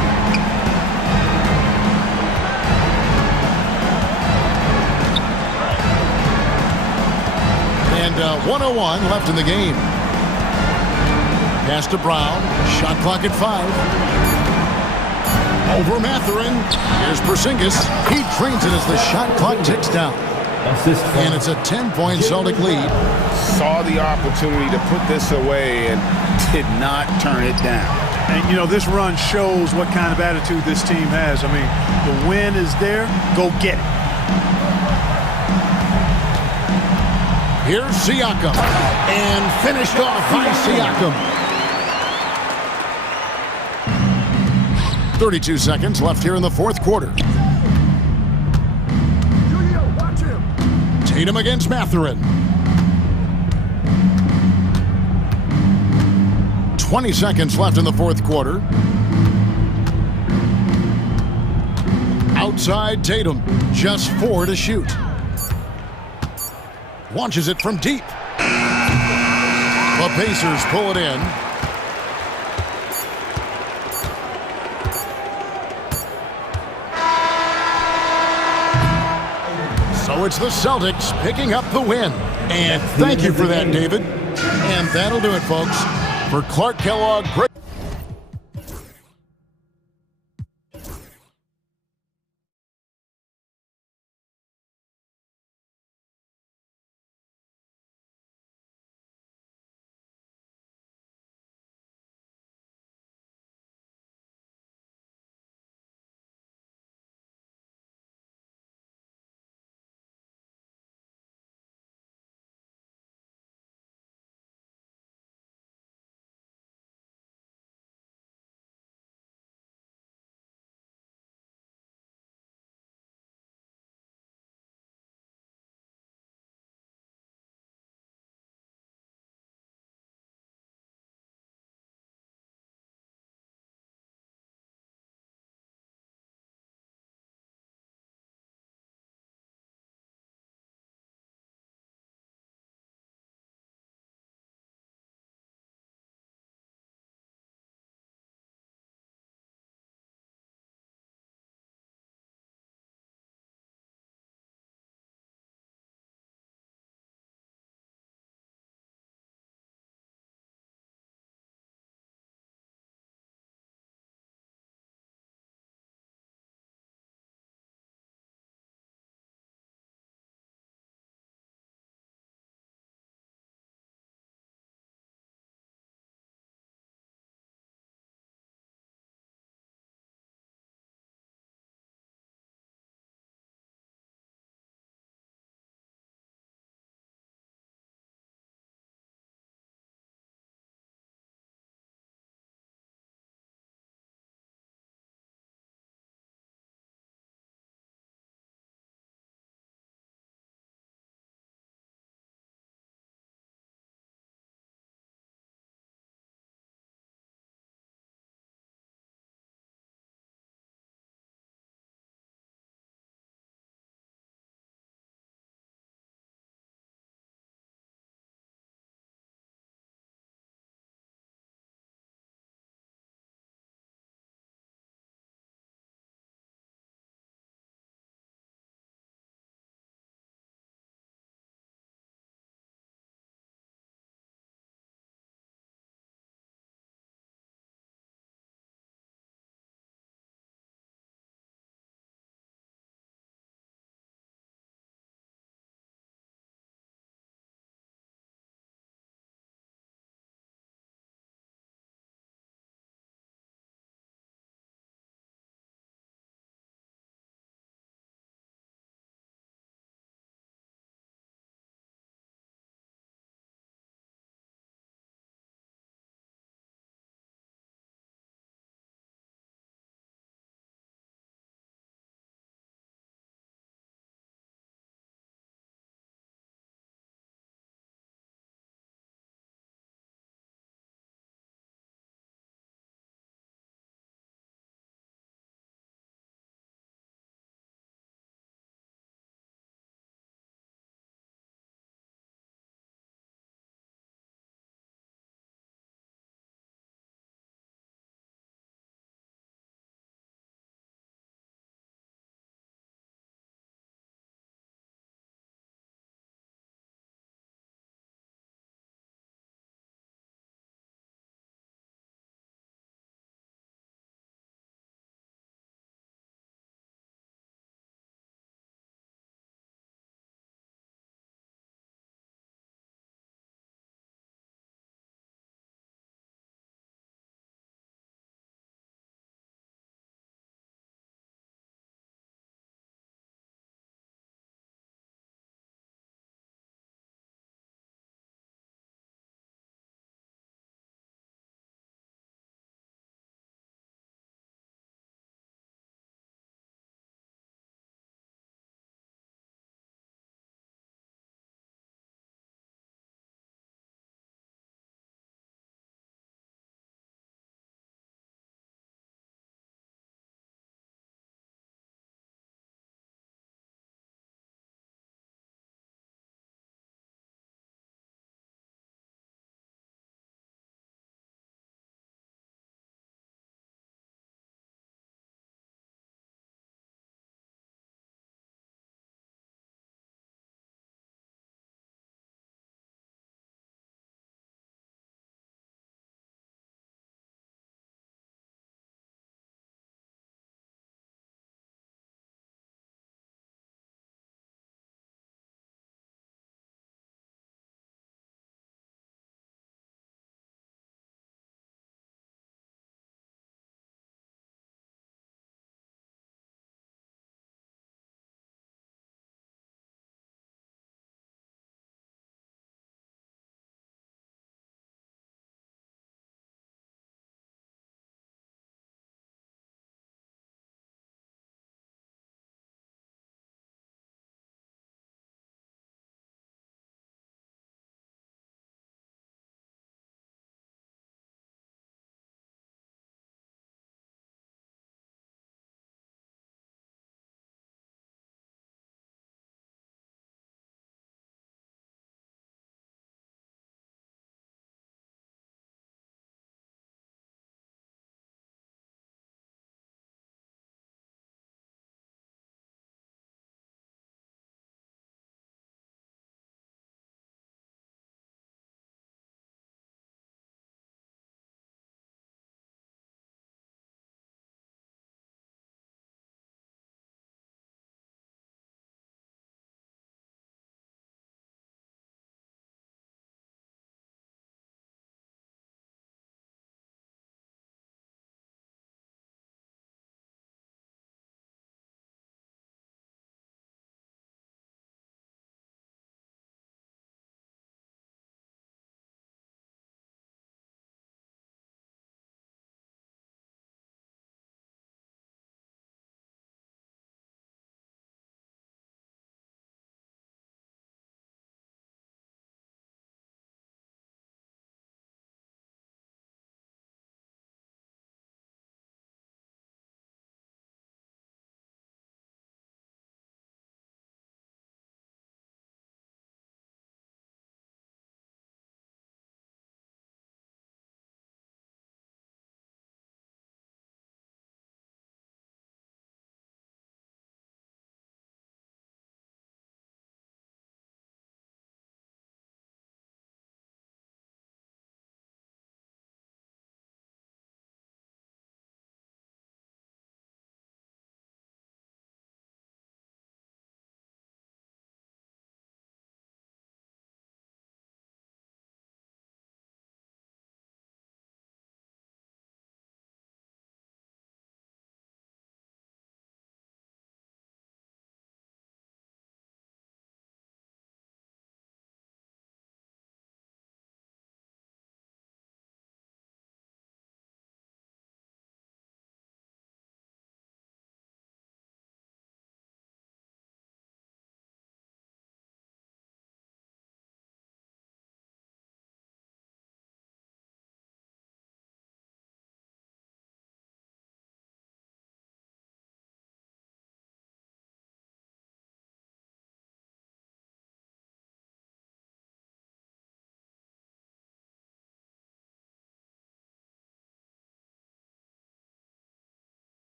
And 1:01 left in the game. Pass to Brown. Shot clock at 5. Over Mathurin. Here's Porzingis. He trains it as the shot clock ticks down. And it's a 10-point Celtic lead. Saw the opportunity to put this away and did not turn it down. And, you know, this run shows what kind of attitude this team has. I mean, the win is there. Go get it. Here's Siakam. And finished off by Siakam. 32 seconds left here in the fourth quarter. Tatum against Mathurin. 20 seconds left in the fourth quarter. Outside Tatum, just 4 to shoot. Launches it from deep. The Pacers pull it in. So it's the Celtics picking up the win. And thank you for that, David. And that'll do it, folks. For Clark Kellogg,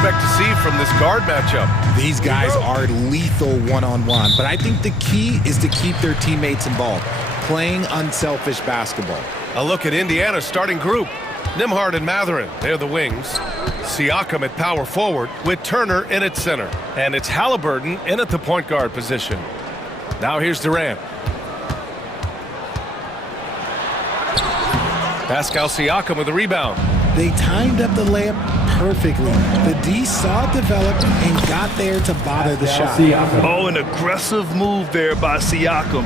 expect to see from this guard matchup? These guys are lethal one-on-one, but I think the key is to keep their teammates involved, playing unselfish basketball. A look at Indiana's starting group. Nimhard and Matherin, they're the wings. Siakam at power forward with Turner in at center. And it's Halliburton in at the point guard position. Now here's Durant. Pascal Siakam with a rebound. They timed up the layup perfectly. The D saw it develop and got there to bother the shot. Oh, an aggressive move there by Siakam,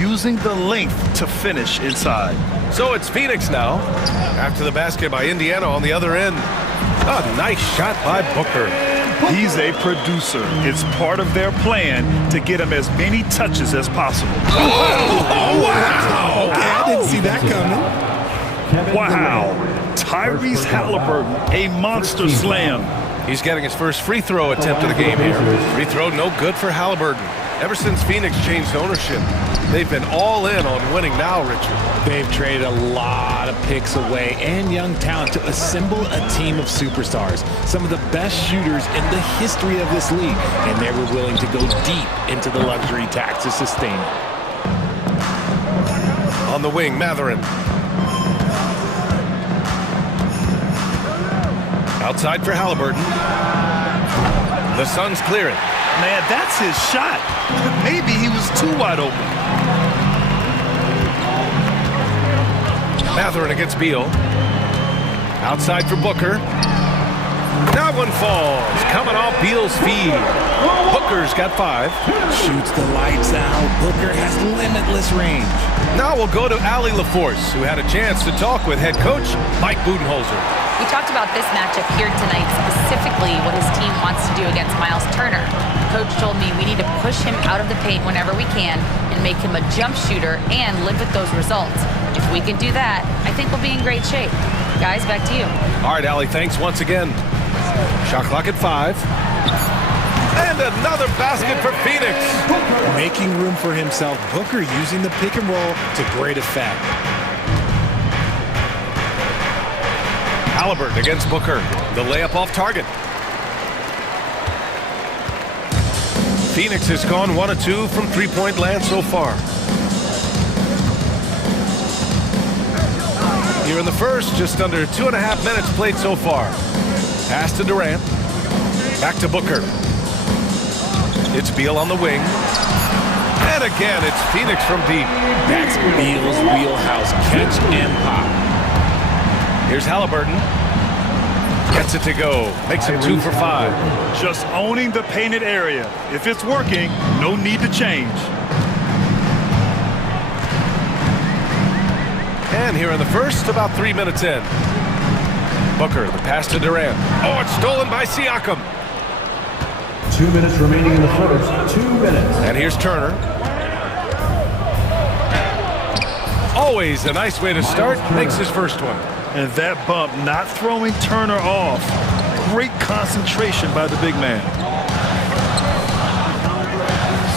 using the length to finish inside. So it's Phoenix now, after the basket by Indiana on the other end. A nice shot by Booker. He's a producer. It's part of their plan to get him as many touches as possible. Oh, wow! Okay, I didn't see that coming. Wow. Tyrese Halliburton, a monster slam. He's getting his first free throw attempt of the game here. Free throw no good for Halliburton. Ever since Phoenix changed ownership, they've been all in on winning now, Richard. They've traded a lot of picks away and young talent to assemble a team of superstars. Some of the best shooters in the history of this league, and they were willing to go deep into the luxury tax to sustain it. On the wing, Matherin. Outside for Halliburton. The Suns clear it. Man, that's his shot. Maybe he was too wide open. Matherin against Beal. Outside for Booker. That one falls. Coming off Beal's feed. Booker's got 5. Shoots the lights out. Booker has limitless range. Now we'll go to Allie LaForce, who had a chance to talk with head coach Mike Budenholzer. We talked about this matchup here tonight, specifically what his team wants to do against Miles Turner. The coach told me we need to push him out of the paint whenever we can and make him a jump shooter and live with those results. If we can do that, I think we'll be in great shape. Guys, back to you. All right, Allie, thanks once again. Shot clock at 5. And another basket for Phoenix. Making room for himself, Booker using the pick and roll to great effect. Halliburton against Booker. The layup off target. Phoenix has gone 1 of 2 from three-point land so far. Here in the first, just under 2.5 minutes played so far. Pass to Durant. Back to Booker. It's Beal on the wing. And again, it's Phoenix from deep. That's Beal's wheelhouse. Catch and pop. Here's Halliburton. Gets it to go. Makes it 2 for 5. Just owning the painted area. If it's working, no need to change. And here in the first, about 3 minutes in. Booker, the pass to Durant. Oh, it's stolen by Siakam. 2 minutes remaining in the first. 2 minutes. And here's Turner. Always a nice way to start. Makes his first one. And that bump not throwing Turner off. Great concentration by the big man.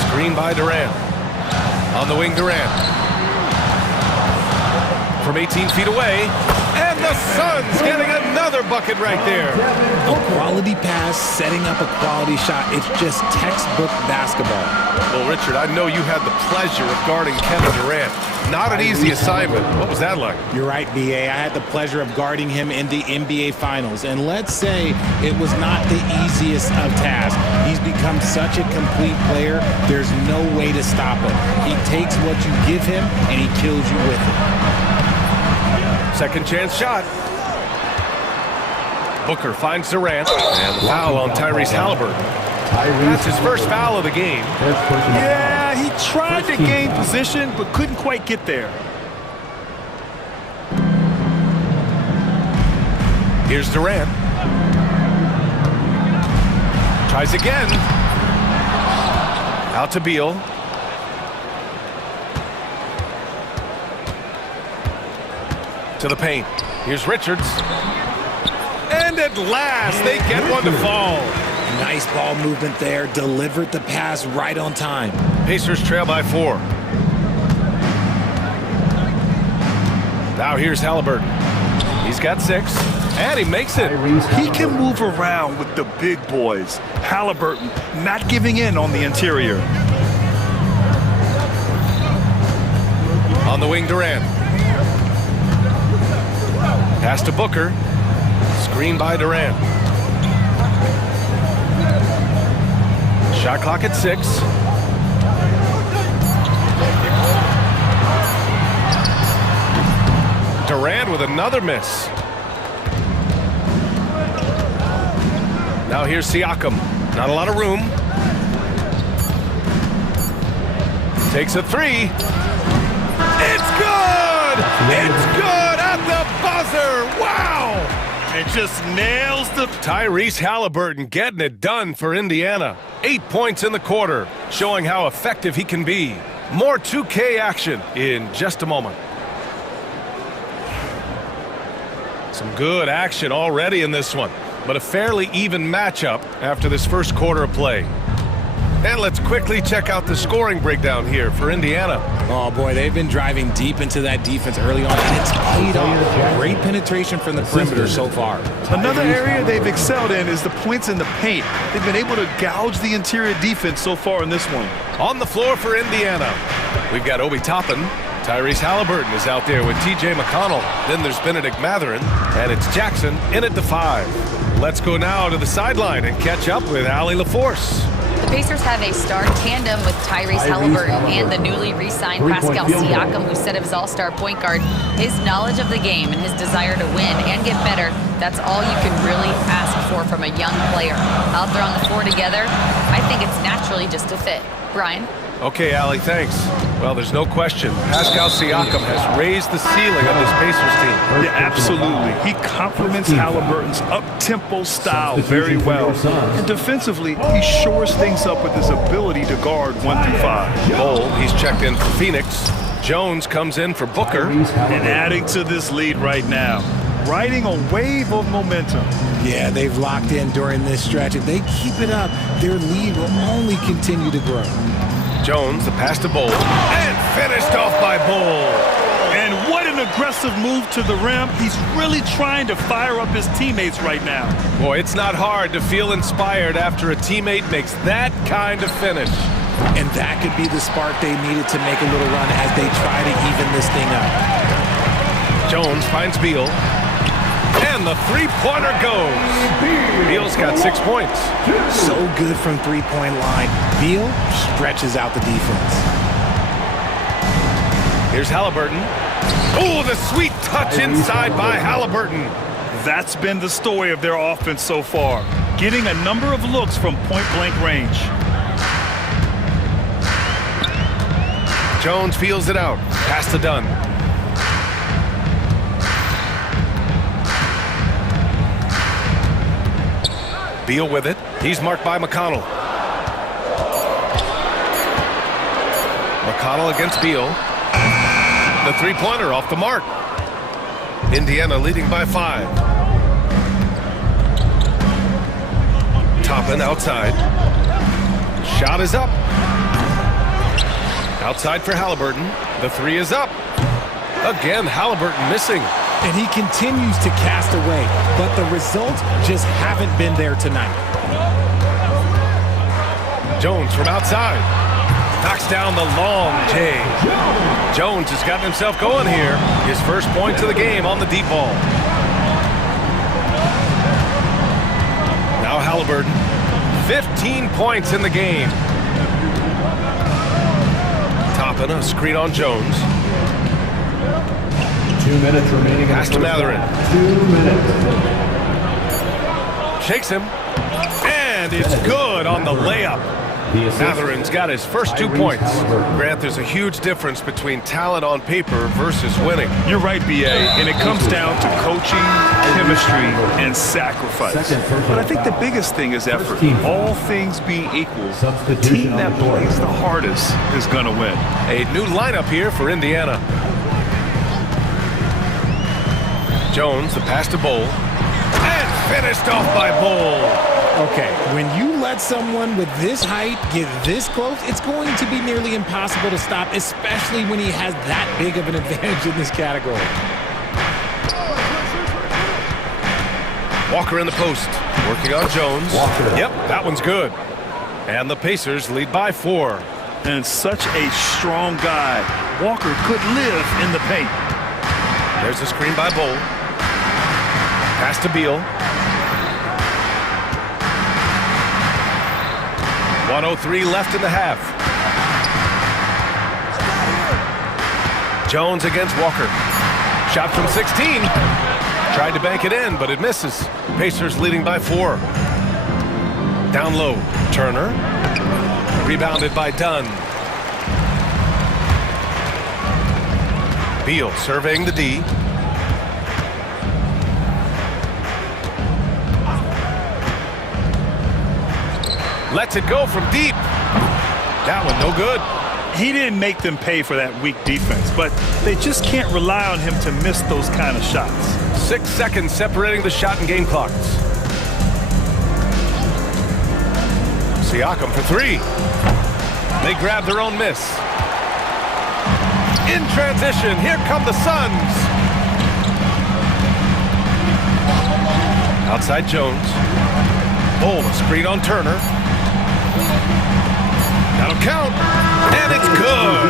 Screen by Durant. On the wing, Durant. From 18 feet away. And the Suns getting another bucket right there. A quality pass, setting up a quality shot. It's just textbook basketball. Well, Richard, I know you had the pleasure of guarding Kevin Durant. Not an easy assignment. What was that like? You're right, B.A. I had the pleasure of guarding him in the NBA Finals. And let's say it was not the easiest of tasks. He's become such a complete player, there's no way to stop him. He takes what you give him, and he kills you with it. Second chance shot. Booker finds Durant. And the foul on Tyrese Halliburton. That's his first foul of the game. Yeah, he tried to gain position, but couldn't quite get there. Here's Durant. Tries again. Out to Beal. To the paint. Here's Richards. And at last, they get one to fall. Nice ball movement there. Delivered the pass right on time. Pacers trail by 4. Now here's Halliburton. He's got 6. And he makes it. He can move around with the big boys. Halliburton not giving in on the interior. On the wing, Durant. Pass to Booker. Screen by Durant. Shot clock at 6. Durant with another miss. Now here's Siakam. Not a lot of room. Takes a 3. It's good! It's good at the buzzer! Wow! It just nails the... Tyrese Halliburton getting it done for Indiana. 8 points in the quarter, showing how effective he can be. More 2K action in just a moment. Some good action already in this one, but a fairly even matchup after this first quarter of play. And let's quickly check out the scoring breakdown here for Indiana. Oh, boy, they've been driving deep into that defense early on, and it's paid off. Great penetration from the perimeter so far. Another area they've excelled in is the points in the paint. They've been able to gouge the interior defense so far in this one. On the floor for Indiana, we've got Obi Toppin. Tyrese Halliburton is out there with TJ McConnell. Then there's Benedict Mathurin, and it's Jackson in at the 5. Let's go now to the sideline and catch up with Allie LaForce. The Pacers have a star tandem with Tyrese Halliburton and the newly re-signed Pascal Siakam, who said of his all-star point guard, his knowledge of the game and his desire to win and get better, that's all you can really ask for from a young player. Out there on the floor together, I think it's naturally just a fit. Brian? Okay, Allie, thanks. Well, there's no question. Pascal Siakam has raised the ceiling of this Pacers team. Yeah, absolutely. He complements Halliburton's up-tempo style very well. And defensively, he shores things up with his ability to guard 1 through 5. Bol, he's checked in for Phoenix. Jones comes in for Booker. And adding to this lead right now, riding a wave of momentum. Yeah, they've locked in during this stretch. If they keep it up, their lead will only continue to grow. Jones, the pass to Bol, and finished off by Bol. And what an aggressive move to the rim. He's really trying to fire up his teammates right now. Boy, it's not hard to feel inspired after a teammate makes that kind of finish. And that could be the spark they needed to make a little run as they try to even this thing up. Jones finds Beal. And the three-pointer goes. Beal's got 6 points. So good from three-point line. Beal stretches out the defense. Here's Halliburton. Oh, the sweet touch inside by Halliburton. That's been the story of their offense so far. Getting a number of looks from point-blank range. Jones feels it out. Pass to Dunn. Beal with it. He's marked by McConnell. McConnell against Beal. The three-pointer off the mark. Indiana leading by 5. Toppin outside. Shot is up. Outside for Halliburton. The 3 is up. Again, Halliburton missing. And he continues to cast away, but the results just haven't been there tonight. Jones from outside. Knocks down the long J. Jones has gotten himself going here. His first points of the game on the deep ball. Now Halliburton. 15 points in the game. Toppin, a screen on Jones. 2 minutes remaining. Pass to Mathurin. 2 minutes. Shakes him. And it's good on the layup. Mathurin's got his first 2 points. Grant, there's a huge difference between talent on paper versus winning. You're right, B.A., and it comes down to coaching, chemistry, and sacrifice. But I think the biggest thing is effort. All things being equal, the team that plays the hardest is going to win. A new lineup here for Indiana. Jones, the pass to Bol. And finished off by Bol. Okay, when you let someone with this height get this close, it's going to be nearly impossible to stop, especially when he has that big of an advantage in this category. Walker in the post. Working on Jones. Walker. Yep, that one's good. And the Pacers lead by 4. And such a strong guy. Walker could live in the paint. There's a screen by Bowl. Pass to Beal. 1:03 left in the half. Jones against Walker. Shot from 16. Tried to bank it in, but it misses. Pacers leading by 4. Down low, Turner. Rebounded by Dunn. Beal surveying the D. Lets it go from deep. That one no good. He didn't make them pay for that weak defense, but they just can't rely on him to miss those kind of shots. 6 seconds separating the shot and game clocks. Siakam for 3. They grab their own miss. In transition, here come the Suns. Outside Jones. Bowl, a screen on Turner. That'll count, and it's good.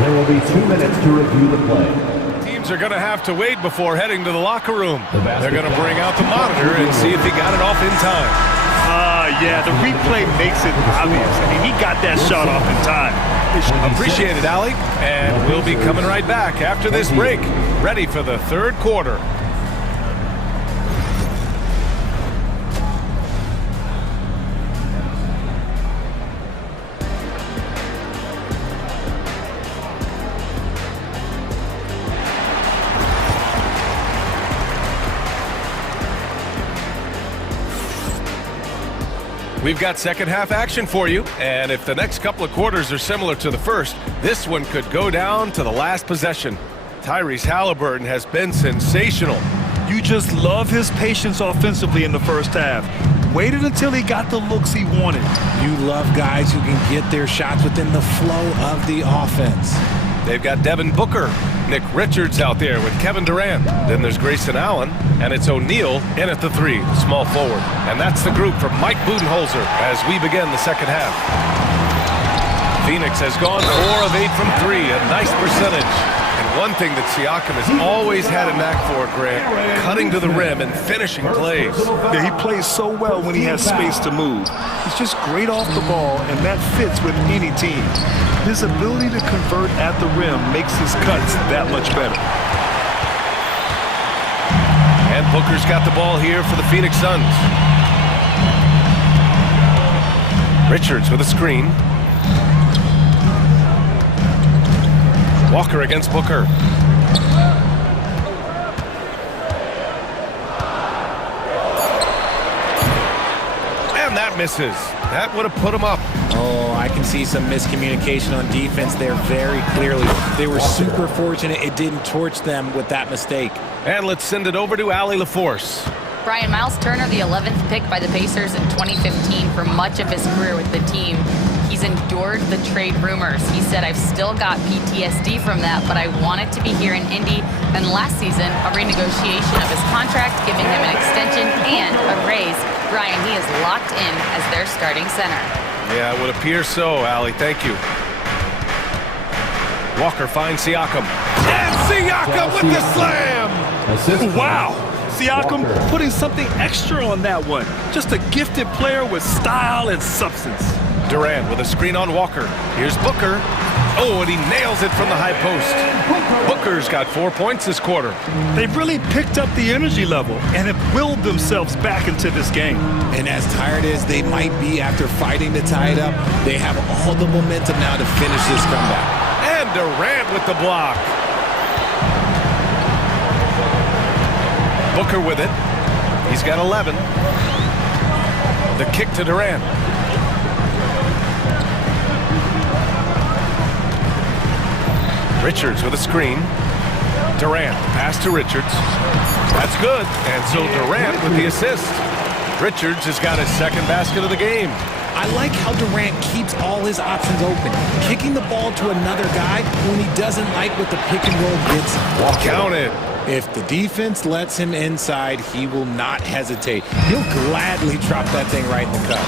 There will be 2 minutes to review the play. Teams are going to have to wait before heading to the locker room. They're going to bring out the monitor and see if he got it off in time. Yeah, the replay makes it obvious. I mean, he got that shot off in time. Appreciate it, Allie. And we'll be coming right back after this break, ready for the third quarter. We've got second half action for you, and if the next couple of quarters are similar to the first, this one could go down to the last possession. Tyrese Halliburton has been sensational. You just love his patience offensively in the first half. Waited until he got the looks he wanted. You love guys who can get their shots within the flow of the offense. They've got Devin Booker, Nick Richards out there with Kevin Durant. Then there's Grayson Allen, and it's O'Neal in at the 3, small forward. And that's the group from Mike Budenholzer as we begin the second half. Phoenix has gone 4 of 8 from 3, a nice percentage. And one thing that Siakam has always had a knack for, Grant, cutting to the rim and finishing plays. Yeah, he plays so well when he has space to move. He's just great off the ball, and that fits with any team. His ability to convert at the rim makes his cuts that much better. And Booker's got the ball here for the Phoenix Suns. Richards with a screen. Walker against Booker. And that misses. That would have put him up. Oh, I can see some miscommunication on defense there very clearly. They were super fortunate it didn't torch them with that mistake. And let's send it over to Allie LaForce. Brian, Miles Turner, the 11th pick by the Pacers in 2015 for much of his career with the team. He's endured the trade rumors. He said, I've still got PTSD from that, but I wanted to be here in Indy. And last season, a renegotiation of his contract, giving him an extension and a raise. Brian, he is locked in as their starting center. Yeah, it would appear so, Allie. Thank you. Walker finds Siakam. And Siakam with the slam! Wow! Siakam putting something extra on that one. Just a gifted player with style and substance. Durant with a screen on Walker. Here's Booker. Oh, and he nails it from the high post. Booker's got 4 points this quarter. They've really picked up the energy level and have willed themselves back into this game. And as tired as they might be after fighting to tie it up, they have all the momentum now to finish this comeback. And Durant with the block. Booker with it. He's got 11. The kick to Durant. Richards with a screen. Durant, pass to Richards. That's good. And so Durant with the assist. Richards has got his second basket of the game. I like how Durant keeps all his options open, kicking the ball to another guy when he doesn't like what the pick and roll gets him. Counted. If the defense lets him inside, he will not hesitate. He'll gladly drop that thing right in the cup.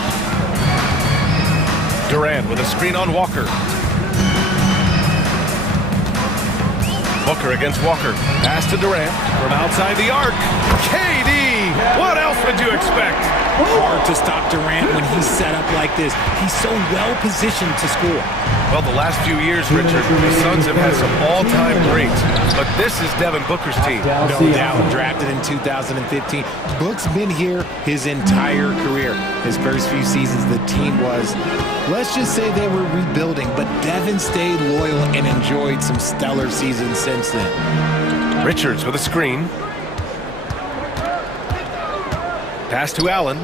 Durant with a screen on Walker. Booker against Walker. Pass to Durant from outside the arc. KD! What else would you expect? Hard to stop Durant when he's set up like this. He's so well positioned to score. Well, the last few years, Richard, the Suns have had some all-time greats, but this is Devin Booker's team. No doubt, drafted in 2015. Book's been here his entire career. His first few seasons, the team was, let's just say they were rebuilding, but Devin stayed loyal and enjoyed some stellar seasons since then. Richards with a screen. Pass to Allen.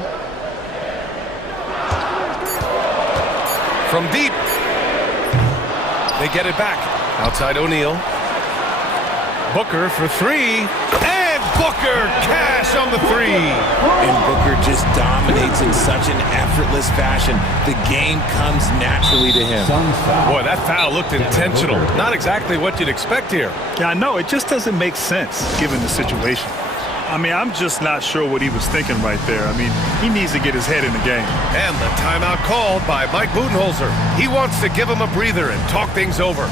From deep. They get it back. Outside O'Neal. Booker for three. And Booker cash on the three. And Booker just dominates in such an effortless fashion. The game comes naturally to him. Boy, that foul looked intentional. Not exactly what you'd expect here. Yeah, I know. It just doesn't make sense given the situation. I mean, I'm just not sure what he was thinking right there. I mean, he needs to get his head in the game. And the timeout called by Mike Budenholzer. He wants to give him a breather and talk things over.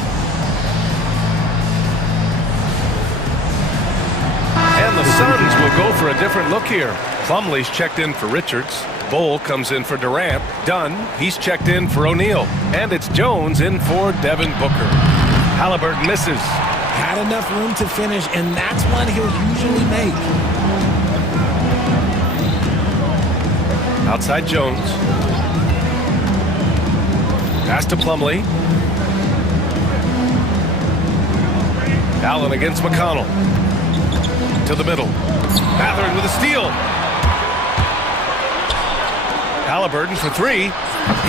And the Suns will go for a different look here. Plumlee's checked in for Richards. Bull comes in for Durant. Dunn, he's checked in for O'Neal. And it's Jones in for Devin Booker. Halliburton misses. Had enough room to finish, and that's one he'll usually make. Outside Jones. Pass to Plumlee. Allen against McConnell. To the middle. Mathurin with a steal. Halliburton for three.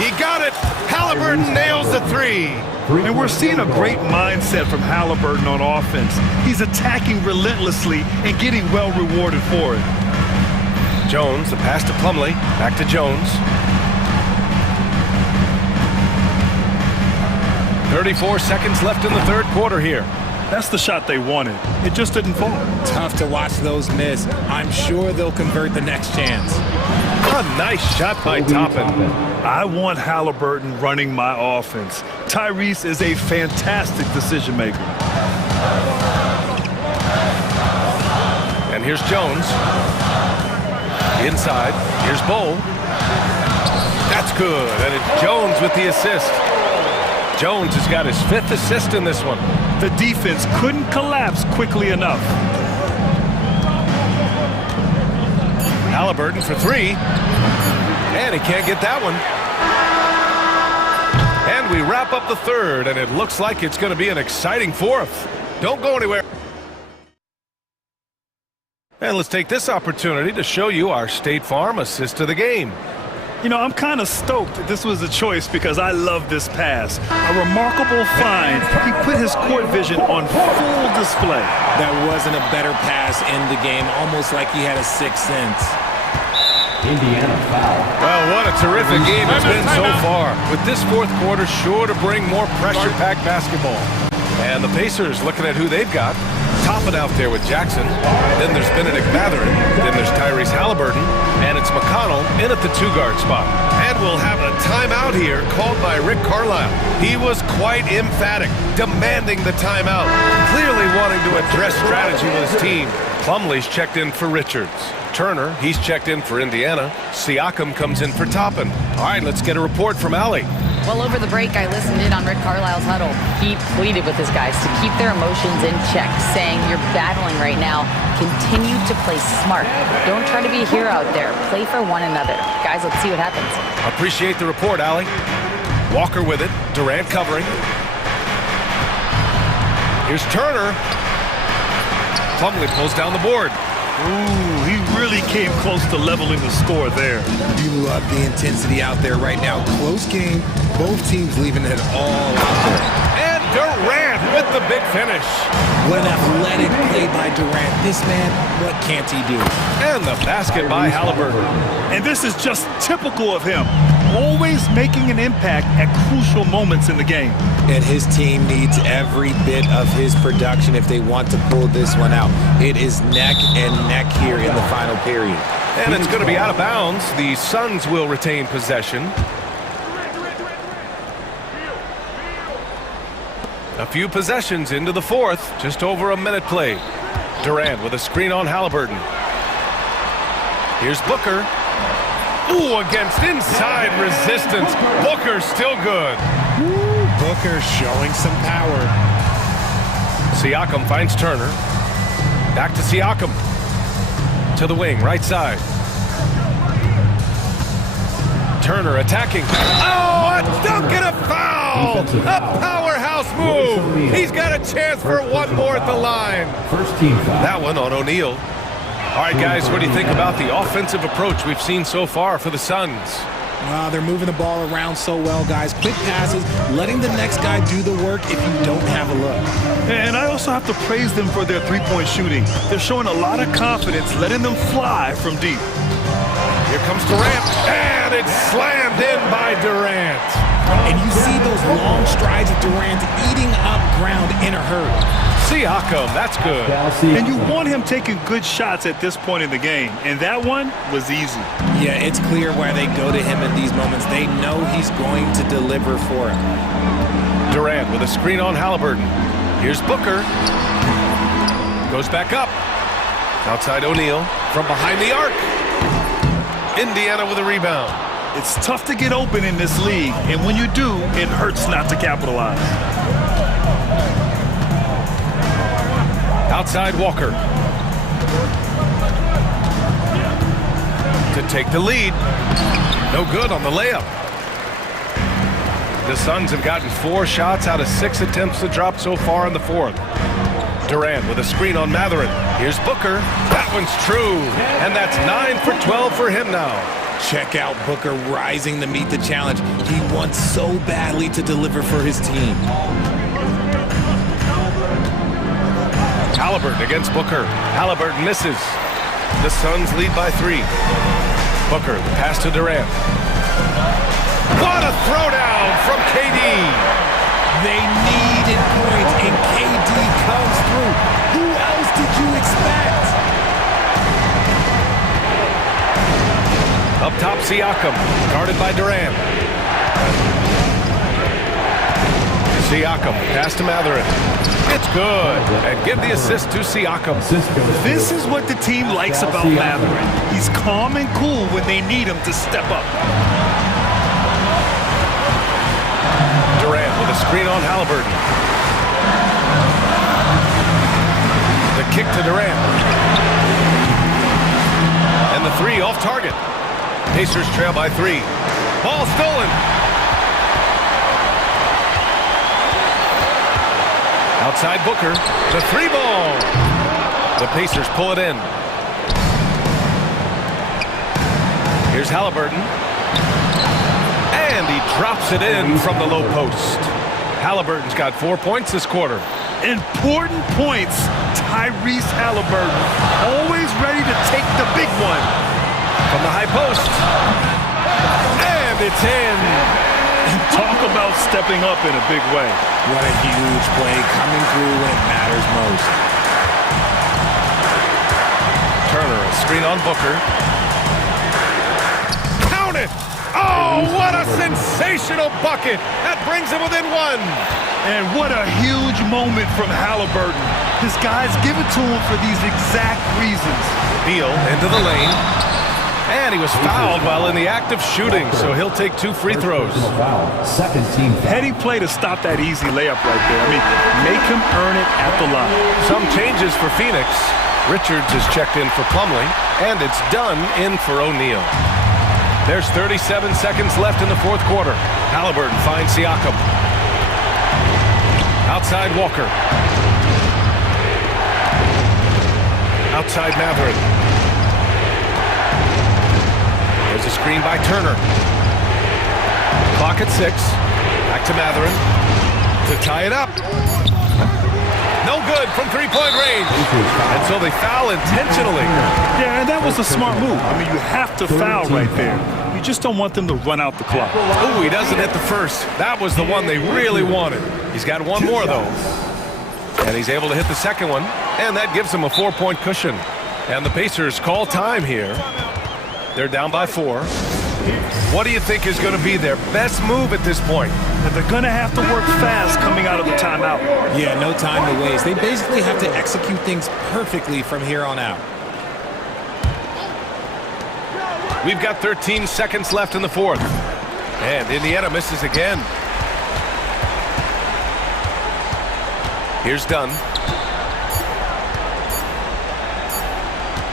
He got it. Halliburton nails the three. And we're seeing a great mindset from Halliburton on offense. He's attacking relentlessly and getting well rewarded for it. Jones, the pass to Plumlee. Back to Jones. 34 seconds left in the third quarter here. That's the shot they wanted. It just didn't fall. Tough to watch those miss. I'm sure they'll convert the next chance. A nice shot by Toppin. I want Halliburton running my offense. Tyrese is a fantastic decision maker. And here's Jones. Inside. Here's Bull. That's good. And it's Jones with the assist. Jones has got his fifth assist in this one. The defense couldn't collapse quickly enough. Halliburton for three. And he can't get that one. And we wrap up the third, and it looks like it's going to be an exciting fourth. Don't go anywhere. And let's take this opportunity to show you our State Farm assist of the game. You know, I'm kind of stoked this was a choice because I love this pass. A remarkable find. He put his court vision on full display. That wasn't a better pass in the game, almost like he had a sixth sense. Indiana foul. Well, what a terrific game it's been so far. With this fourth quarter sure to bring more pressure-packed basketball. And the Pacers looking at who they've got. Toppin out there with Jackson. Then there's Benedict Mathurin. Then there's Tyrese Halliburton. And it's McConnell in at the two-guard spot. And we'll have a timeout here called by Rick Carlisle. He was quite emphatic, demanding the timeout. Clearly wanting to address strategy with his team. Plumlee's checked in for Richards. Turner, he's checked in for Indiana. Siakam comes in for Toppin. All right, let's get a report from Allie. Well, over the break, I listened in on Rick Carlisle's huddle. He pleaded with his guys to keep their emotions in check, saying, you're battling right now. Continue to play smart. Don't try to be a hero out there. Play for one another. Guys, let's see what happens. Appreciate the report, Allie. Walker with it. Durant covering. Here's Turner. Plumlee pulls down the board. Ooh, he really came close to leveling the score there. You love the intensity out there right now. Close game. Both teams leaving it all out there. And Durant with the big finish. What an athletic play by Durant. This man, what can't he do? And the basket by Halliburton. And this is just typical of him. Always making an impact at crucial moments in the game. And his team needs every bit of his production if they want to pull this one out. It is neck and neck here in the final period. And it's going to be out of bounds. The Suns will retain possession. A few possessions into the fourth, just over a minute played. Durant with a screen on Halliburton. Here's Booker. Ooh, against inside resistance. Booker still good. Ooh, Booker showing some power. Siakam finds Turner. Back to Siakam. To the wing, right side. Turner attacking. Oh, a dunk and a foul! A powerhouse move! He's got a chance for one more at the line. First team foul. That one on O'Neal. All right, guys, what do you think about the offensive approach we've seen so far for the Suns? They're moving the ball around so well, guys. Quick passes, letting the next guy do the work if you don't have a look. And I also have to praise them for their three-point shooting. They're showing a lot of confidence, letting them fly from deep. Here comes Durant, and it's slammed in by Durant. And you see those long strides of Durant eating up ground in a hurry. Siakam, that's good. And you want him taking good shots at this point in the game, and that one was easy. Yeah, it's clear why they go to him in these moments. They know he's going to deliver for him. Durant with a screen on Halliburton. Here's Booker. Goes back up. Outside O'Neal from behind the arc. Indiana with a rebound. It's tough to get open in this league, and when you do, it hurts not to capitalize. Outside Walker. To take the lead. No good on the layup. The Suns have gotten 4 shots out of 6 attempts to drop so far in the fourth. Durant with a screen on Matherin. Here's Booker. That one's true. And that's 9 for 12 for him now. Check out Booker rising to meet the challenge. He wants so badly to deliver for his team. Halliburton against Booker. Halliburton misses. The Suns lead by 3. Booker, the pass to Durant. What a throwdown from KD. They needed points, and KD comes through. Who else did you expect? Up top, Siakam, guarded by Durant. Siakam, pass to Matherin. It's good. And give the assist to Siakam. This is what the team likes about Matherin. He's calm and cool when they need him to step up. Durant with a screen on Halliburton. The kick to Durant. And the 3 off target. Pacers trail by 3. Ball stolen. Outside Booker, the 3 ball. The Pacers pull it in. Here's Halliburton. And he drops it in from the low post. Halliburton's got 4 points this quarter. Important points, Tyrese Halliburton. Always ready to take the big one. From the high post. And it's in. Talk about stepping up in a big way. What a huge play, coming through when it matters most. Turner, a screen on Booker. Count it! Oh, what a sensational bucket! That brings him within 1. And what a huge moment from Halliburton. His guys give it to him for these exact reasons. Beal into the lane. And he was fouled while in the act of shooting, so he'll take 2 free throws. Second team foul. Heady play to stop that easy layup right there. I mean, make him earn it at the line. Some changes for Phoenix. Richards is checked in for Plumlee, and it's Dunn in for O'Neal. There's 37 seconds left in the fourth quarter. Halliburton finds Siakam. Outside Walker. Outside Matherin. There's a screen by Turner. Clock at 6. Back to Matherin to tie it up. No good from three-point range. And so they foul intentionally. Yeah, and that was a smart move. I mean, you have to foul right there. You just don't want them to run out the clock. Oh, he doesn't hit the first. That was the one they really wanted. He's got one more, though. And he's able to hit the second one, and that gives him a 4-point cushion. And the Pacers call time here. They're down by 4. What do you think is going to be their best move at this point? And they're going to have to work fast coming out of the timeout. Yeah, no time to waste. They basically have to execute things perfectly from here on out. We've got 13 seconds left in the fourth. And Indiana misses again. Here's Dunn.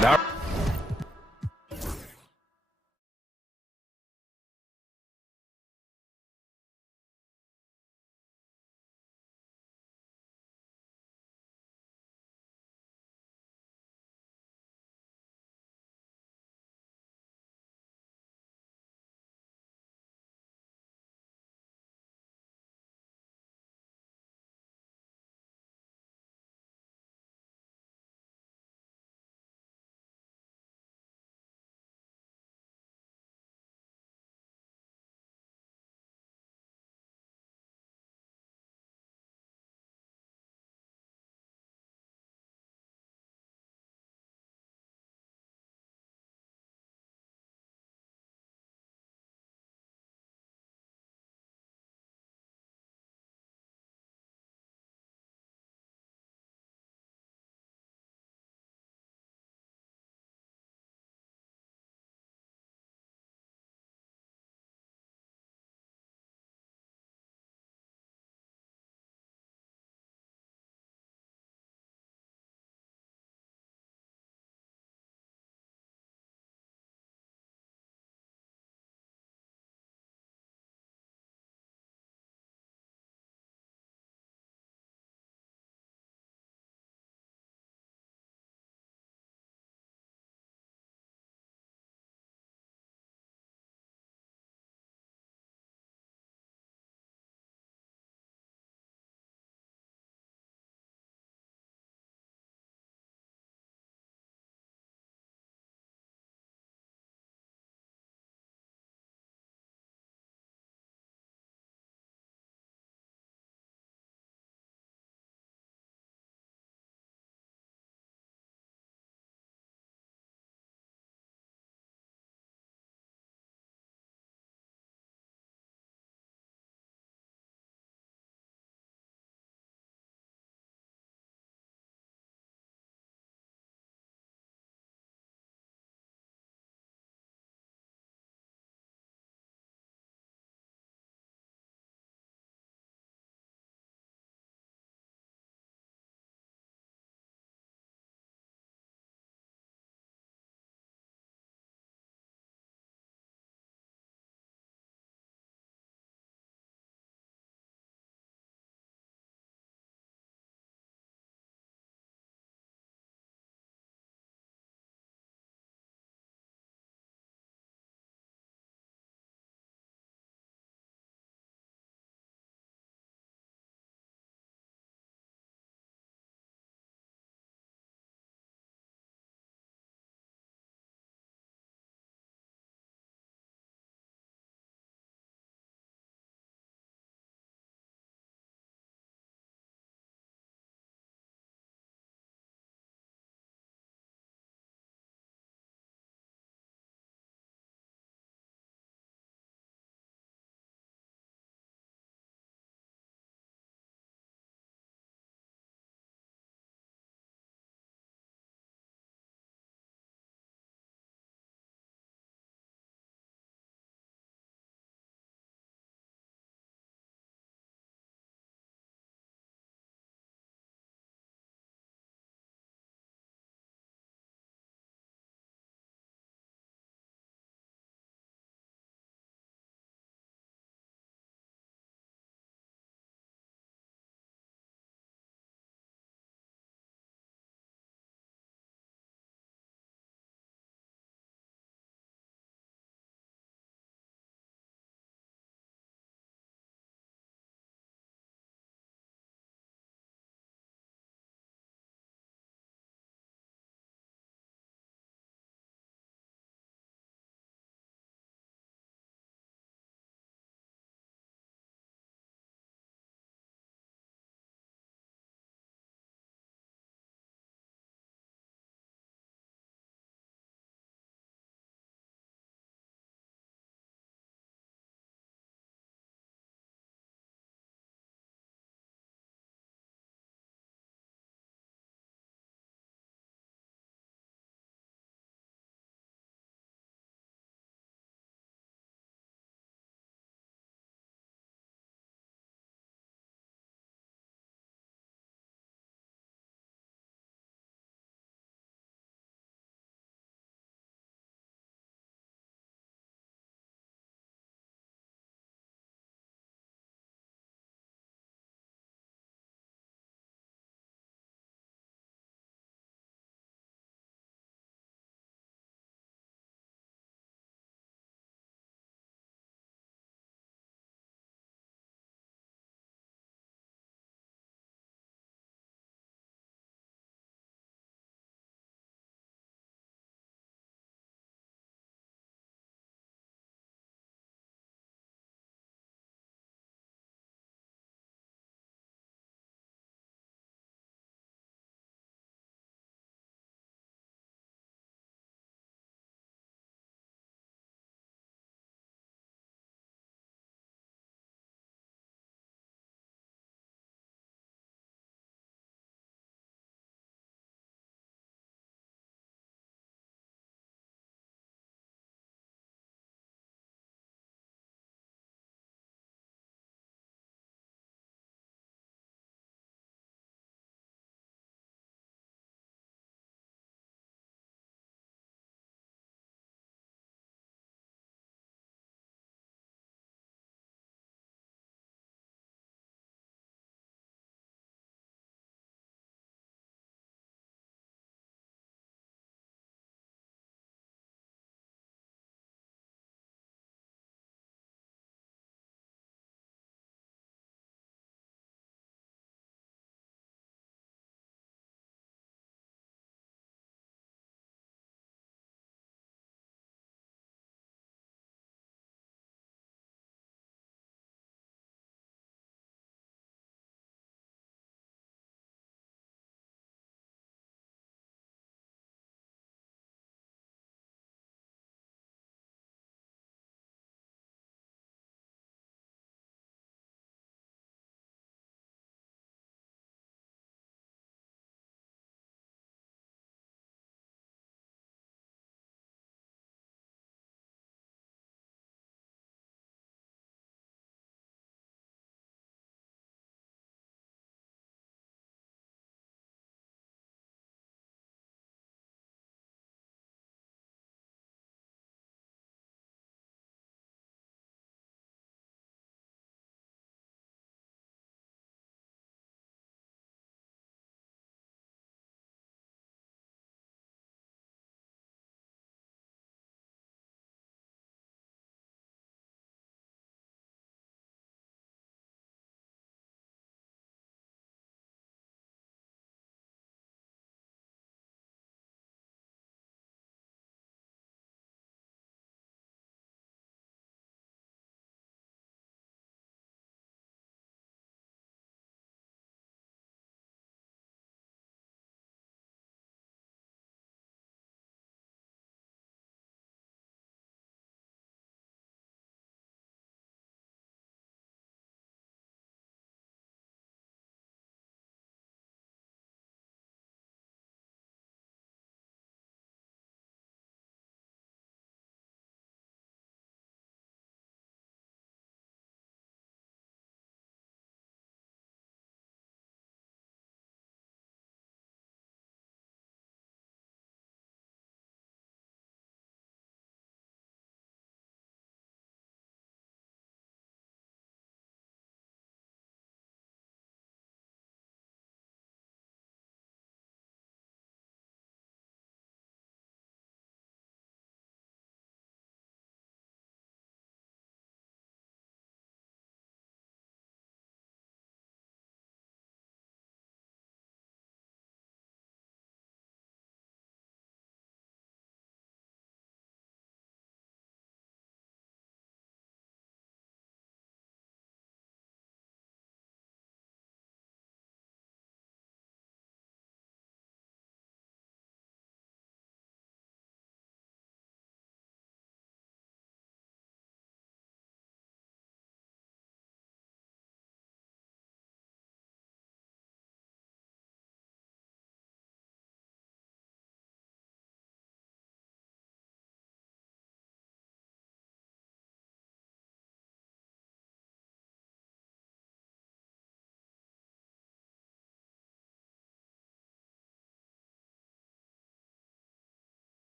Now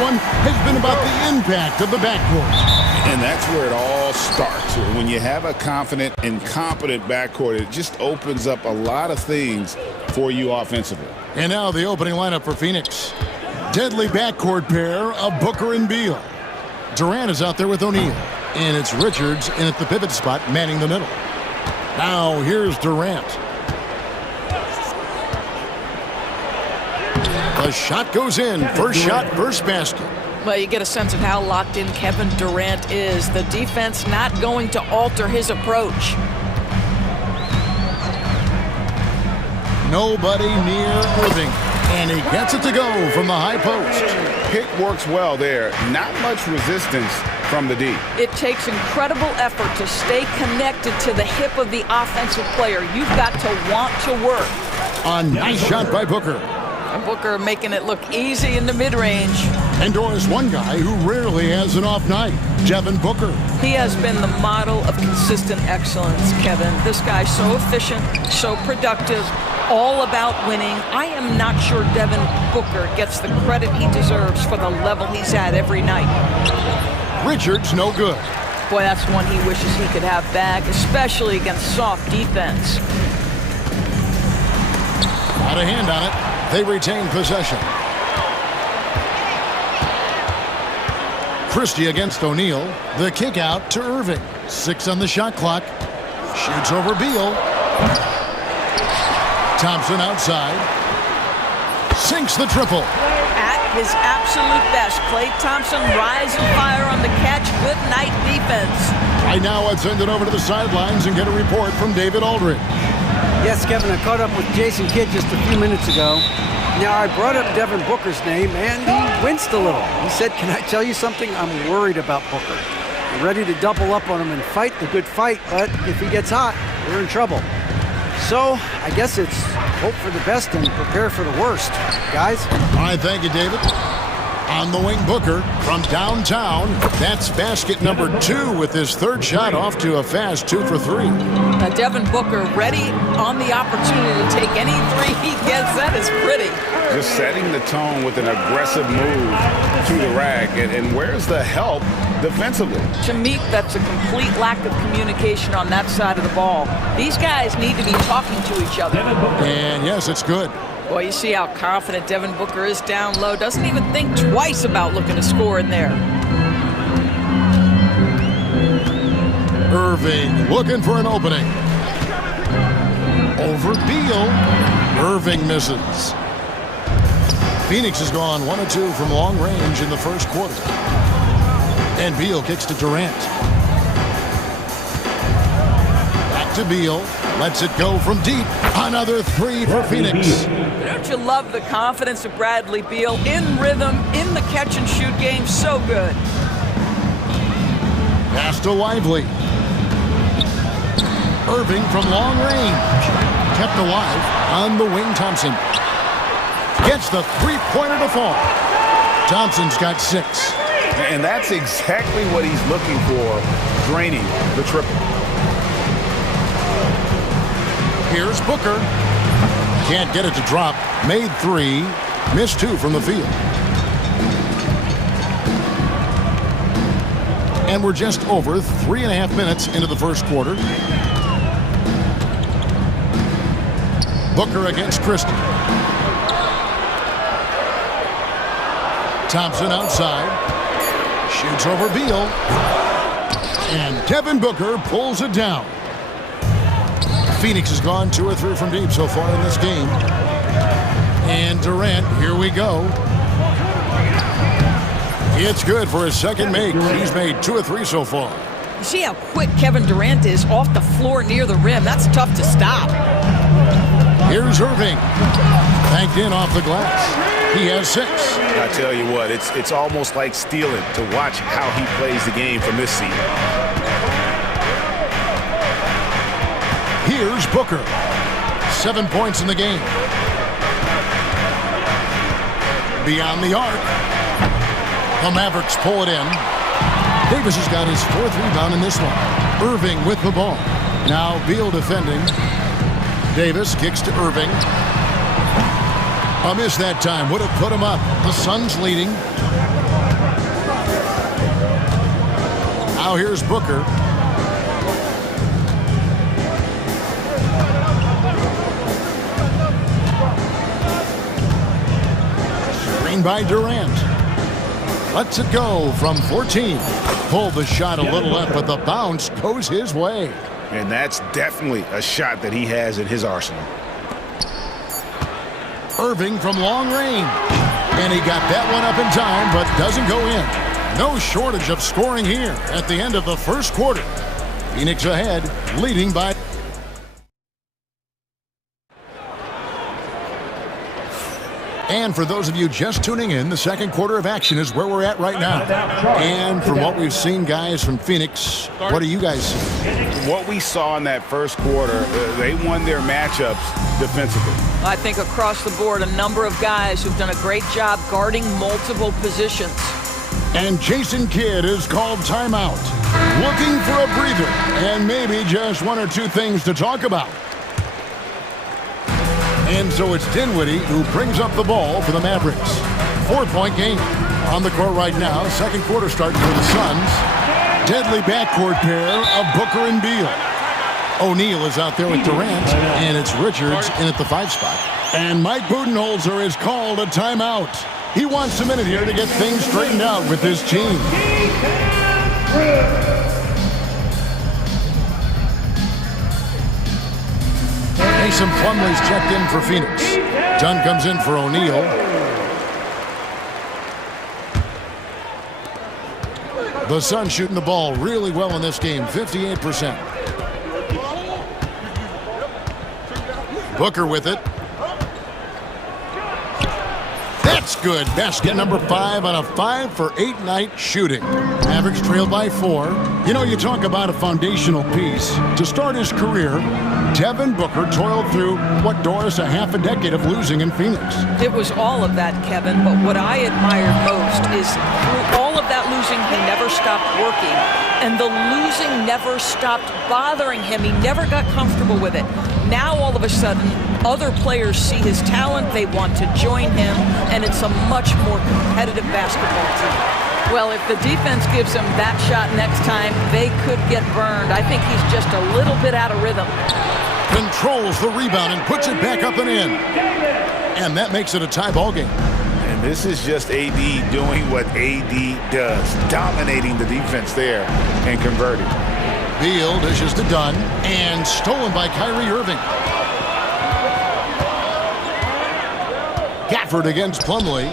one has been about the impact of the backcourt. And that's where it all starts. When you have a confident and competent backcourt, it just opens up a lot of things for you offensively. And now the opening lineup for Phoenix. Deadly backcourt pair of Booker and Beal. Durant is out there with O'Neal. And it's Richards in at the pivot spot, manning the middle. Now here's Durant. The shot goes in. First shot, first basket. Well, you get a sense of how locked in Kevin Durant is. The defense not going to alter his approach. Nobody near Irving. And he gets it to go from the high post. Pick works well there. Not much resistance from the D. It takes incredible effort to stay connected to the hip of the offensive player. You've got to want to work. A nice shot by Booker. And Booker making it look easy in the mid-range. And Doris, one guy who rarely has an off night, Devin Booker. He has been the model of consistent excellence, Kevin. This guy's so efficient, so productive, all about winning. I am not sure Devin Booker gets the credit he deserves for the level he's at every night. Richards, no good. Boy, that's one he wishes he could have back, especially against soft defense. Got a hand on it. They retain possession. Christie against O'Neal. The kick out to Irving. 6 on the shot clock. Shoots over Beal. Thompson outside. Sinks the triple. At his absolute best, Klay Thompson rising fire on the catch. Good night defense. Right now, let's send it over to the sidelines and get a report from David Aldridge. Yes, Kevin, I caught up with Jason Kidd just a few minutes ago. Now, I brought up Devin Booker's name, and he winced a little. He said, "Can I tell you something? I'm worried about Booker. I'm ready to double up on him and fight the good fight, but if he gets hot, we're in trouble." So, I guess it's hope for the best and prepare for the worst. Guys? All right, thank you, David. On the wing, Booker from downtown. That's basket number 2 with his third shot off to a fast 2 for 3. Devin Booker ready on the opportunity to take any 3 he gets. That is pretty. Just setting the tone with an aggressive move to the rack. And where's the help defensively? To me, that's a complete lack of communication on that side of the ball. These guys need to be talking to each other. And yes, it's good. Boy, you see how confident Devin Booker is down low. Doesn't even think twice about looking to score in there. Irving looking for an opening. Over Beal. Irving misses. Phoenix has gone 1 of 2 from long range in the first quarter. And Beal kicks to Durant. Back to Beal. Lets it go from deep. Another 3 for Phoenix. Don't you love the confidence of Bradley Beal? In rhythm, in the catch-and-shoot game, so good. Pass to Lively. Irving from long range. Kept alive on the wing, Thompson. Gets the three-pointer to fall. Thompson's got 6. And that's exactly what he's looking for, draining the triple. Here's Booker. Can't get it to drop. Made 3. Missed 2 from the field. And we're just over 3.5 minutes into the first quarter. Booker against Christie. Thompson outside. Shoots over Beal. And Devin Booker pulls it down. Phoenix has gone 2 or 3 from deep so far in this game. And Durant, here we go. It's good for his second make. He's made 2 or 3 so far. You see how quick Kevin Durant is off the floor near the rim. That's tough to stop. Here's Irving. Banked in off the glass. He has 6. I tell you what, it's almost like stealing to watch how he plays the game from this seat. Here's Booker. 7 points in the game. Beyond the arc. The Mavericks pull it in. Davis has got his 4th rebound in this one. Irving with the ball. Now Beal defending. Davis kicks to Irving. A miss that time would have put him up. The Suns leading. Now here's Booker. Screen by Durant. Lets it go from 14. Pulled the shot a little left, but the bounce goes his way. And that's definitely a shot that he has in his arsenal. Irving from long range. And he got that one up in time, but doesn't go in. No shortage of scoring here at the end of the first quarter. Phoenix ahead, leading by... And for those of you just tuning in, the second quarter of action is where we're at right now. And from what we've seen, guys, from Phoenix, what do you guys see? What we saw in that first quarter, they won their matchups defensively. I think across the board, a number of guys who've done a great job guarding multiple positions. And Jason Kidd is called timeout. Looking for a breather and maybe just one or two things to talk about. And so it's Dinwiddie who brings up the ball for the Mavericks. 4-point game. On the court right now, second quarter starting for the Suns. Deadly backcourt pair of Booker and Beal. O'Neal is out there with Durant, and it's Richards in at the 5 spot. And Mike Budenholzer is called a timeout. He wants a minute here to get things straightened out with his team. Mason Plumlee's checked in for Phoenix. Dunn comes in for O'Neal. The Suns shooting the ball really well in this game, 58%. Booker with it. That's good. Basket number 5 on a 5-for-8 night shooting. Mavericks trailed by 4. You know, you talk about a foundational piece. To start his career, Devin Booker toiled through, what, Doris, a half a decade of losing in Phoenix. It was all of that, Kevin, but what I admired most is through all of that losing, he never stopped working. And the losing never stopped bothering him. He never got comfortable with it. Now, all of a sudden, other players see his talent, they want to join him, and it's a much more competitive basketball team. Well, if the defense gives him that shot next time, they could get burned. I think he's just a little bit out of rhythm. Controls the rebound and puts it back up and in. And that makes it a tie ball game. And this is just AD doing what AD does, dominating the defense there and converting. Beal dishes to Dunn, and stolen by Kyrie Irving. Gafford against Plumlee.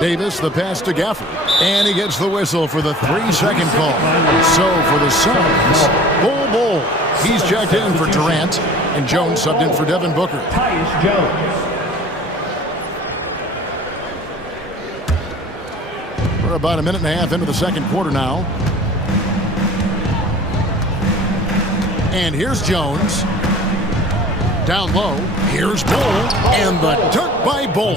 Davis, the pass to Gafford. And he gets the whistle for the 3-second call. So for the Suns, Bull. He's checked in for Durant, and Jones subbed in for Devin Booker. Tyus Jones. We're about a minute and a half into the second quarter now. And here's Jones. Down low. Here's Bull. And the dunk by Bull.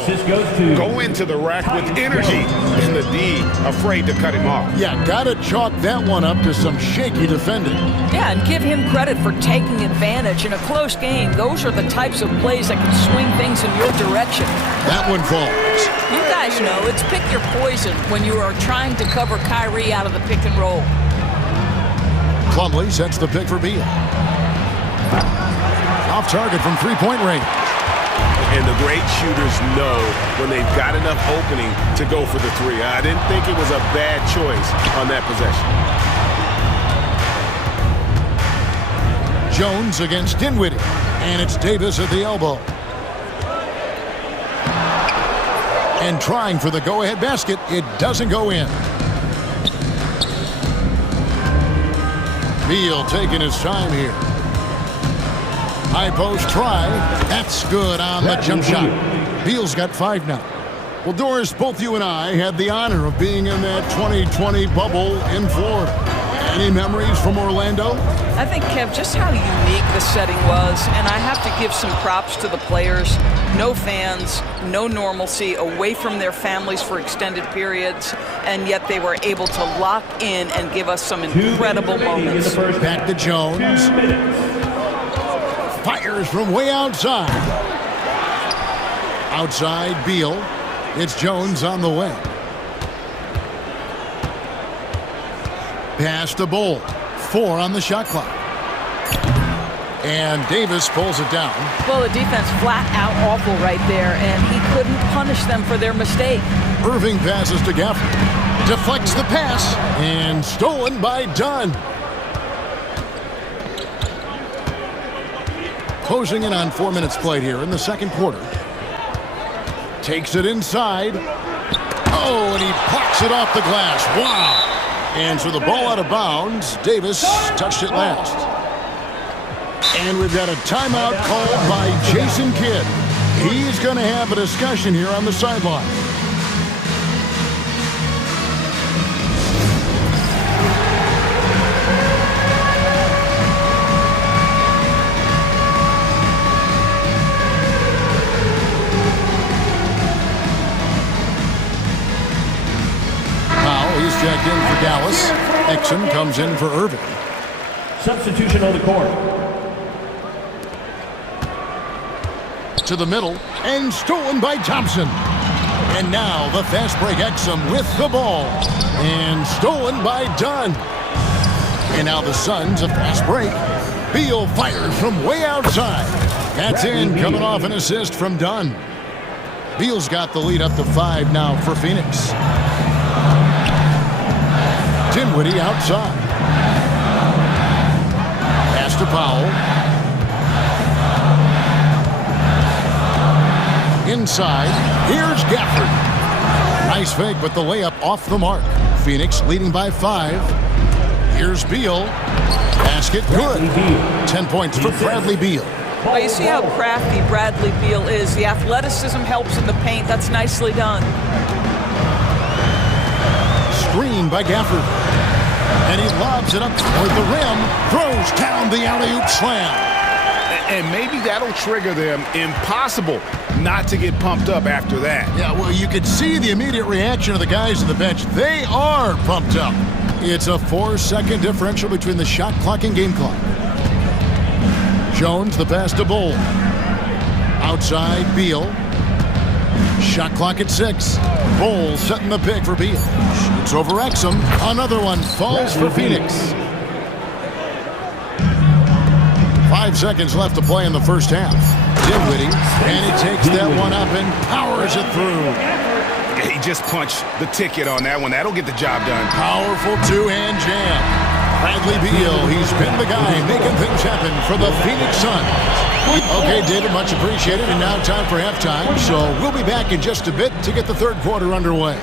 Go into the rack with energy. And the D afraid to cut him off. Yeah, gotta chalk that one up to some shaky defending. Yeah, and give him credit for taking advantage in a close game. Those are the types of plays that can swing things in your direction. That one falls. You guys know it's pick your poison when you are trying to cover Kyrie out of the pick and roll. Plumlee sets the pick for Beal. Off target from 3-point range. And the great shooters know when they've got enough opening to go for the 3. I didn't think it was a bad choice on that possession. Jones against Dinwiddie. And it's Davis at the elbow. And trying for the go-ahead basket. It doesn't go in. Beal taking his time here. High post try. That's good on the jump shot. Beal's got 5 now. Well, Doris, both you and I had the honor of being in that 2020 bubble in Florida. Any memories from Orlando? I think, Kev, just how unique the setting was, and I have to give some props to the players. No fans, no normalcy, away from their families for extended periods, and yet they were able to lock in and give us some incredible moments. Back to Jones. Fires from way outside. Outside, Beal. It's Jones on the wing. Pass to Bull. 4 on the shot clock. And Davis pulls it down. Well, the defense flat out awful right there, and he couldn't punish them for their mistake. Irving passes to Gafford. Deflects the pass, and stolen by Dunn. Closing in on 4 minutes played here in the second quarter. Takes it inside. Oh, and he plucks it off the glass. Wow. And so the ball out of bounds. Davis touched it last. And we've got a timeout called by Jason Kidd. He's going to have a discussion here on the sideline. Powell, he's checked in for Dallas. Exum comes in for Irving. Substitution on the court. To the middle, and stolen by Thompson. And now the fast break Exum with the ball. And stolen by Dunn. And now the Suns a fast break. Beal fires from way outside. That's in, coming off an assist from Dunn. Beal's got the lead up to 5 now for Phoenix. Dinwiddie outside. Pass to Powell. Inside, here's Gafford. Nice fake, but the layup off the mark. Phoenix leading by 5. Here's Beal. Basket good. 10 points for Bradley Beal. Well, you see how crafty Bradley Beal is. The athleticism helps in the paint. That's nicely done. Screen by Gafford. And he lobs it up toward the rim. Throws down the alley-oop slam. And maybe that'll trigger them. Impossible not to get pumped up after that. Yeah, well, you could see the immediate reaction of the guys on the bench. They are pumped up. It's a 4-second differential between the shot clock and game clock. Jones, the pass to Bull. Outside, Beal. Shot clock at 6. Bull setting the pick for Beal. Shoots over Exum. Another one falls for Phoenix. 5 seconds left to play in the first half. Dinwiddie, and he takes that one up and powers it through. He just punched the ticket on that one. That'll get the job done. Powerful two-hand jam. Bradley Beal, he's been the guy making things happen for the Phoenix Suns. Okay, David, much appreciated. And now time for halftime. So we'll be back in just a bit to get the third quarter underway.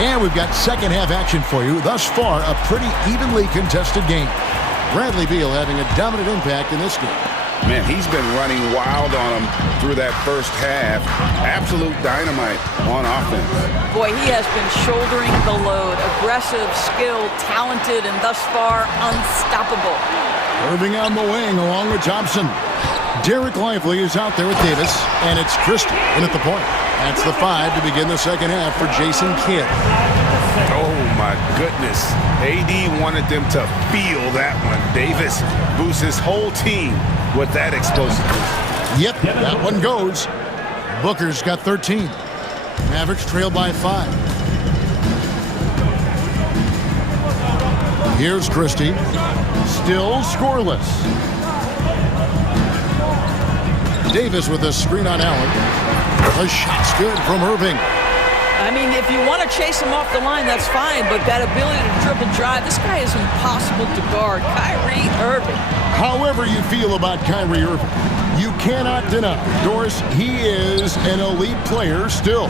And we've got second half action for you. Thus far, a pretty evenly contested game. Bradley Beal having a dominant impact in this game. Man, he's been running wild on him through that first half. Absolute dynamite on offense. Boy, he has been shouldering the load. Aggressive, skilled, talented, and thus far unstoppable. Irving on the wing along with Thompson. Derek Lively is out there with Davis, and it's Christie in at the point. That's the 5 to begin the second half for Jason Kidd. Oh, my goodness. AD wanted them to feel that one. Davis boosts his whole team with that explosiveness. Yep, that one goes. Booker's got 13. Mavericks trail by 5. Here's Christie. Still scoreless. Davis with a screen on Allen. The shot's good from Irving. I mean, if you want to chase him off the line, that's fine, but that ability to dribble drive, this guy is impossible to guard. Kyrie Irving. However you feel about Kyrie Irving, you cannot deny, Doris, he is an elite player still.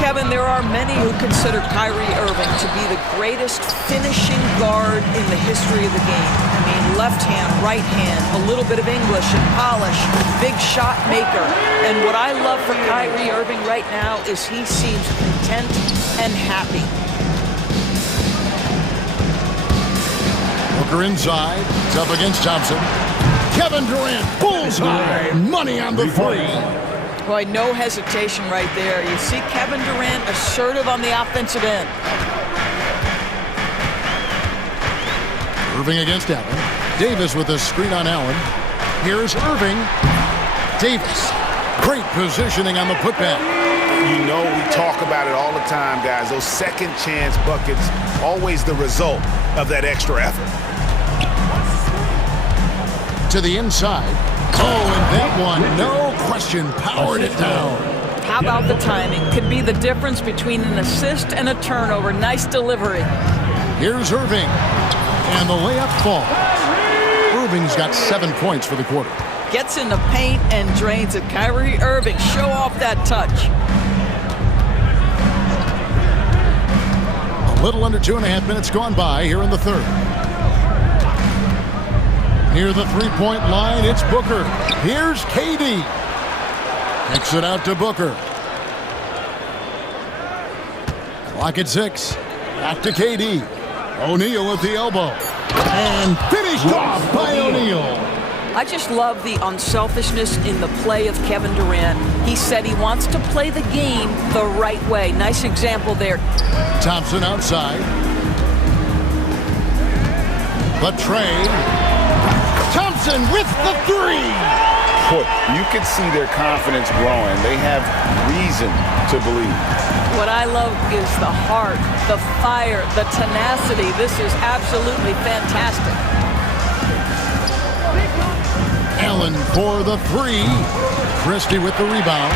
Kevin, there are many who consider Kyrie Irving to be the greatest finishing guard in the history of the game. I mean, left hand, right hand, a little bit of English and polish, big shot maker. And what I love for Kyrie Irving right now is he seems content and happy. Booker inside. It's up against Thompson. Kevin Durant, bullseye, money on the three. Boy, no hesitation right there. You see Kevin Durant assertive on the offensive end. Irving against Allen. Davis with a screen on Allen. Here's Irving. Davis. Great positioning on the putback. You know we talk about it all the time, guys. Those second chance buckets, always the result of that extra effort. To the inside. Oh, and that one, no question, powered it down. How about the timing? Could be the difference between an assist and a turnover. Nice delivery. Here's Irving. And the layup falls. Irving's got 7 points for the quarter. Gets in the paint and drains it. Kyrie Irving, show off that touch. A little under 2.5 minutes gone by here in the third. Near the three-point line, it's Booker. Here's KD. Kicks it out to Booker. Clock at 6. Back to KD. O'Neal at the elbow. And finished off by O'Neal. I just love the unselfishness in the play of Kevin Durant. He said he wants to play the game the right way. Nice example there. Thompson outside. The tray. Thompson with the three. Boy, you can see their confidence growing. They have reason to believe. What I love is the heart, the fire, the tenacity. This is absolutely fantastic. Allen for the three. Christie with the rebound.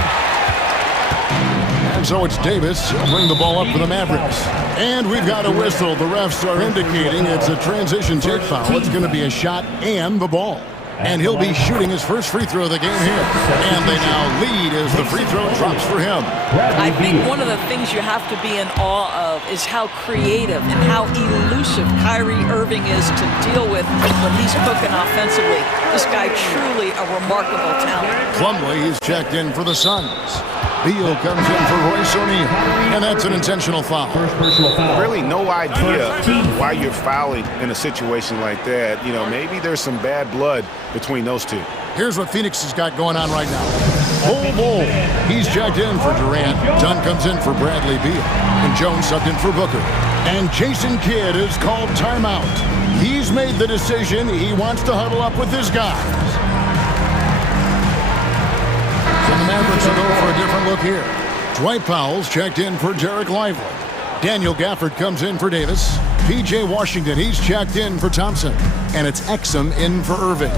And so it's Davis. Bring the ball up for the Mavericks. And we've got a whistle. The refs are indicating it's a transition take foul. It's going to be a shot and the ball. And he'll be shooting his first free throw of the game here. And they now lead as the free throw drops for him. I think one of the things you have to be in awe of is how creative and how elusive Kyrie Irving is to deal with when he's cooking offensively. This guy truly a remarkable talent. Plumlee, he's checked in for the Suns. Beal comes in for Royce O'Neal, and that's an intentional foul. Really no idea why you're fouling in a situation like that. You know, maybe there's some bad blood between those two. Here's what Phoenix has got going on right now. Bull. He's checked in for Durant. Dunn comes in for Bradley Beal. And Jones subbed in for Booker. And Jason Kidd is called timeout. He's made the decision. He wants to huddle up with his guys. And the Mavericks will go for a different look here. Dwight Powell's checked in for Derek Lively. Daniel Gafford comes in for Davis. P.J. Washington, he's checked in for Thompson. And it's Exum in for Irving.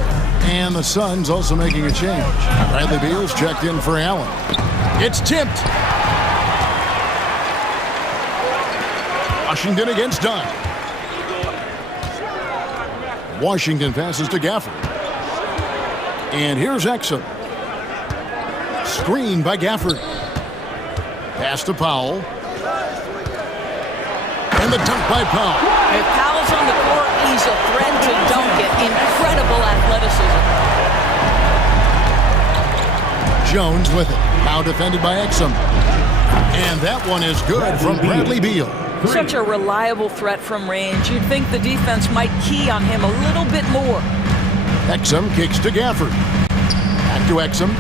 And the Suns also making a change. Bradley Beal's checked in for Allen. It's tipped. Washington against Dunn. Washington passes to Gafford. And here's Exum. Screen by Gafford. Pass to Powell. And the dunk by Powell. If Powell's on the court, he's a threat to dunk it. Incredible athleticism. Jones with it. Now defended by Exum. And that one is good from Bradley Beal. Such a reliable threat from range. You'd think the defense might key on him a little bit more. Exum kicks to Gafford. Back to Exum.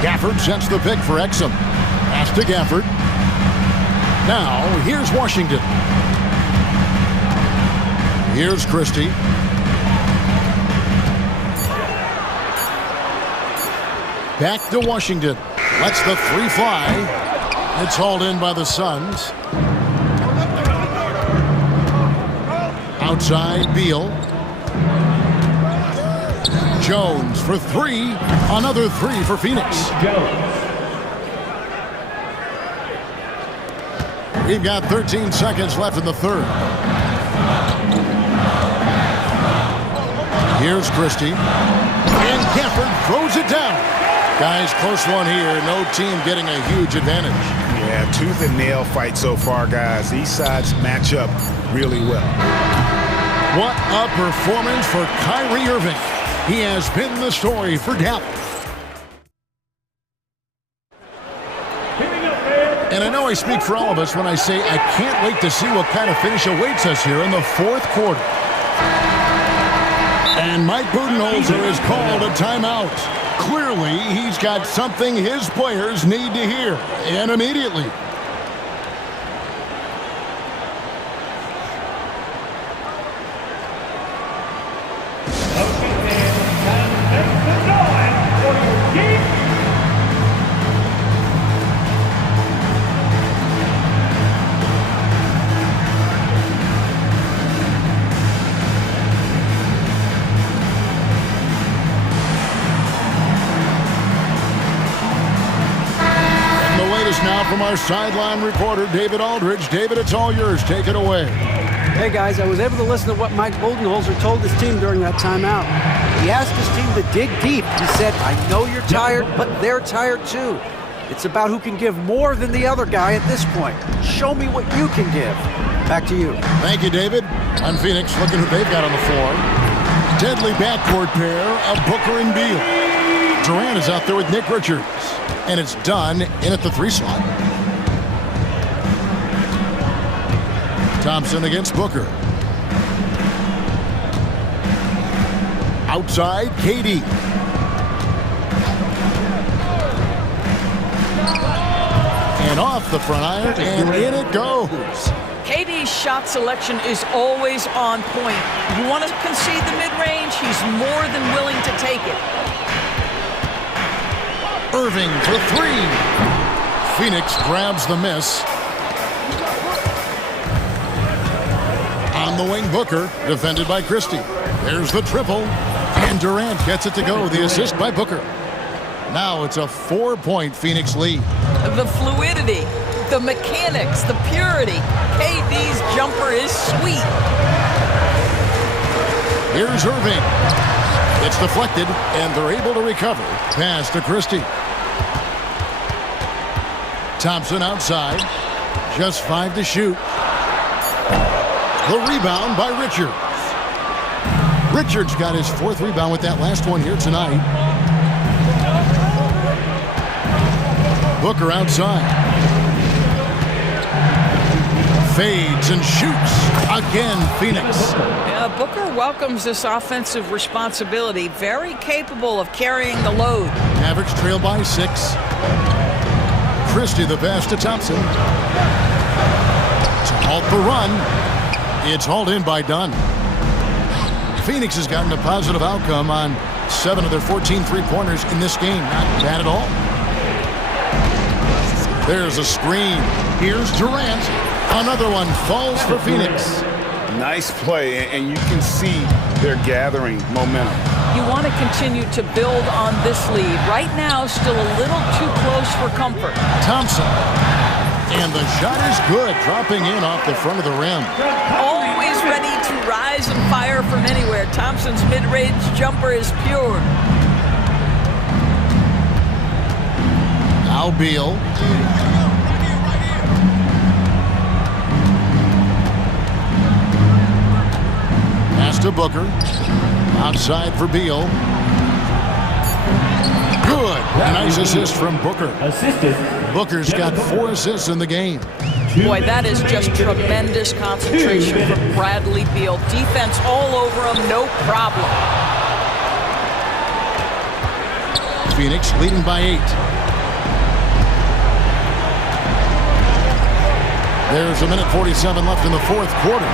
Gafford sets the pick for Exum. Pass to Gafford. Now, here's Washington. Here's Christie. Back to Washington. Lets the three fly. It's hauled in by the Suns. Outside, Beal. Jones for three. Another three for Phoenix. We've got 13 seconds left in the third. Here's Christie. And Gafford throws it down. Guys, close one here. No team getting a huge advantage. Yeah, tooth and nail fight so far, guys. These sides match up really well. What a performance for Kyrie Irving. He has been the story for Dallas. And I know I speak for all of us when I say I can't wait to see what kind of finish awaits us here in the fourth quarter. And Mike Budenholzer has called a timeout. Clearly, he's got something his players need to hear, and immediately. Now from our sideline reporter, David Aldridge. David, it's all yours. Take it away. Hey, guys, I was able to listen to what Mike Budenholzer told his team during that timeout. He asked his team to dig deep. He said, I know you're tired, but they're tired too. It's about who can give more than the other guy at this point. Show me what you can give. Back to you. Thank you, David. On Phoenix, looking who they've got on the floor. Deadly backcourt pair of Booker and Beal. Durant is out there with Nick Richards. And it's done in at the 3 slot. Thompson against Booker. Outside, KD. And off the front iron, and in it goes. KD's shot selection is always on point. You want to concede the mid-range, he's more than willing to take it. Irving for 3. Phoenix grabs the miss. On the wing, Booker, defended by Christie. There's the triple, and Durant gets it to go. The assist by Booker. Now it's a 4-point Phoenix lead. The fluidity, the mechanics, the purity. KD's jumper is sweet. Here's Irving. It's deflected, and they're able to recover. Pass to Christie. Thompson outside. Just 5 to shoot. The rebound by Richards. Richards got his 4th rebound with that last one here tonight. Booker outside. Fades and shoots. Again, Phoenix. Yeah, Booker welcomes this offensive responsibility. Very capable of carrying the load. Mavericks trail by 6. Christie the pass to Thompson. To halt the run. It's hauled in by Dunn. Phoenix has gotten a positive outcome on 7 of their 14 3-pointers in this game. Not bad at all. There's a screen. Here's Durant. Another one falls for Phoenix. Nice play, and you can see they're gathering momentum. You want to continue to build on this lead. Right now, still a little too close for comfort. Thompson. And the shot is good, dropping in off the front of the rim. Always ready to rise and fire from anywhere. Thompson's mid-range jumper is pure. Now Beal. Pass to Booker. Outside for Beal. Good. Nice assist from Booker. Booker's got 4 assists in the game. Boy, that is just tremendous concentration from Bradley Beal. Defense all over him, no problem. Phoenix leading by 8. There's a minute 47 left in the 4th quarter.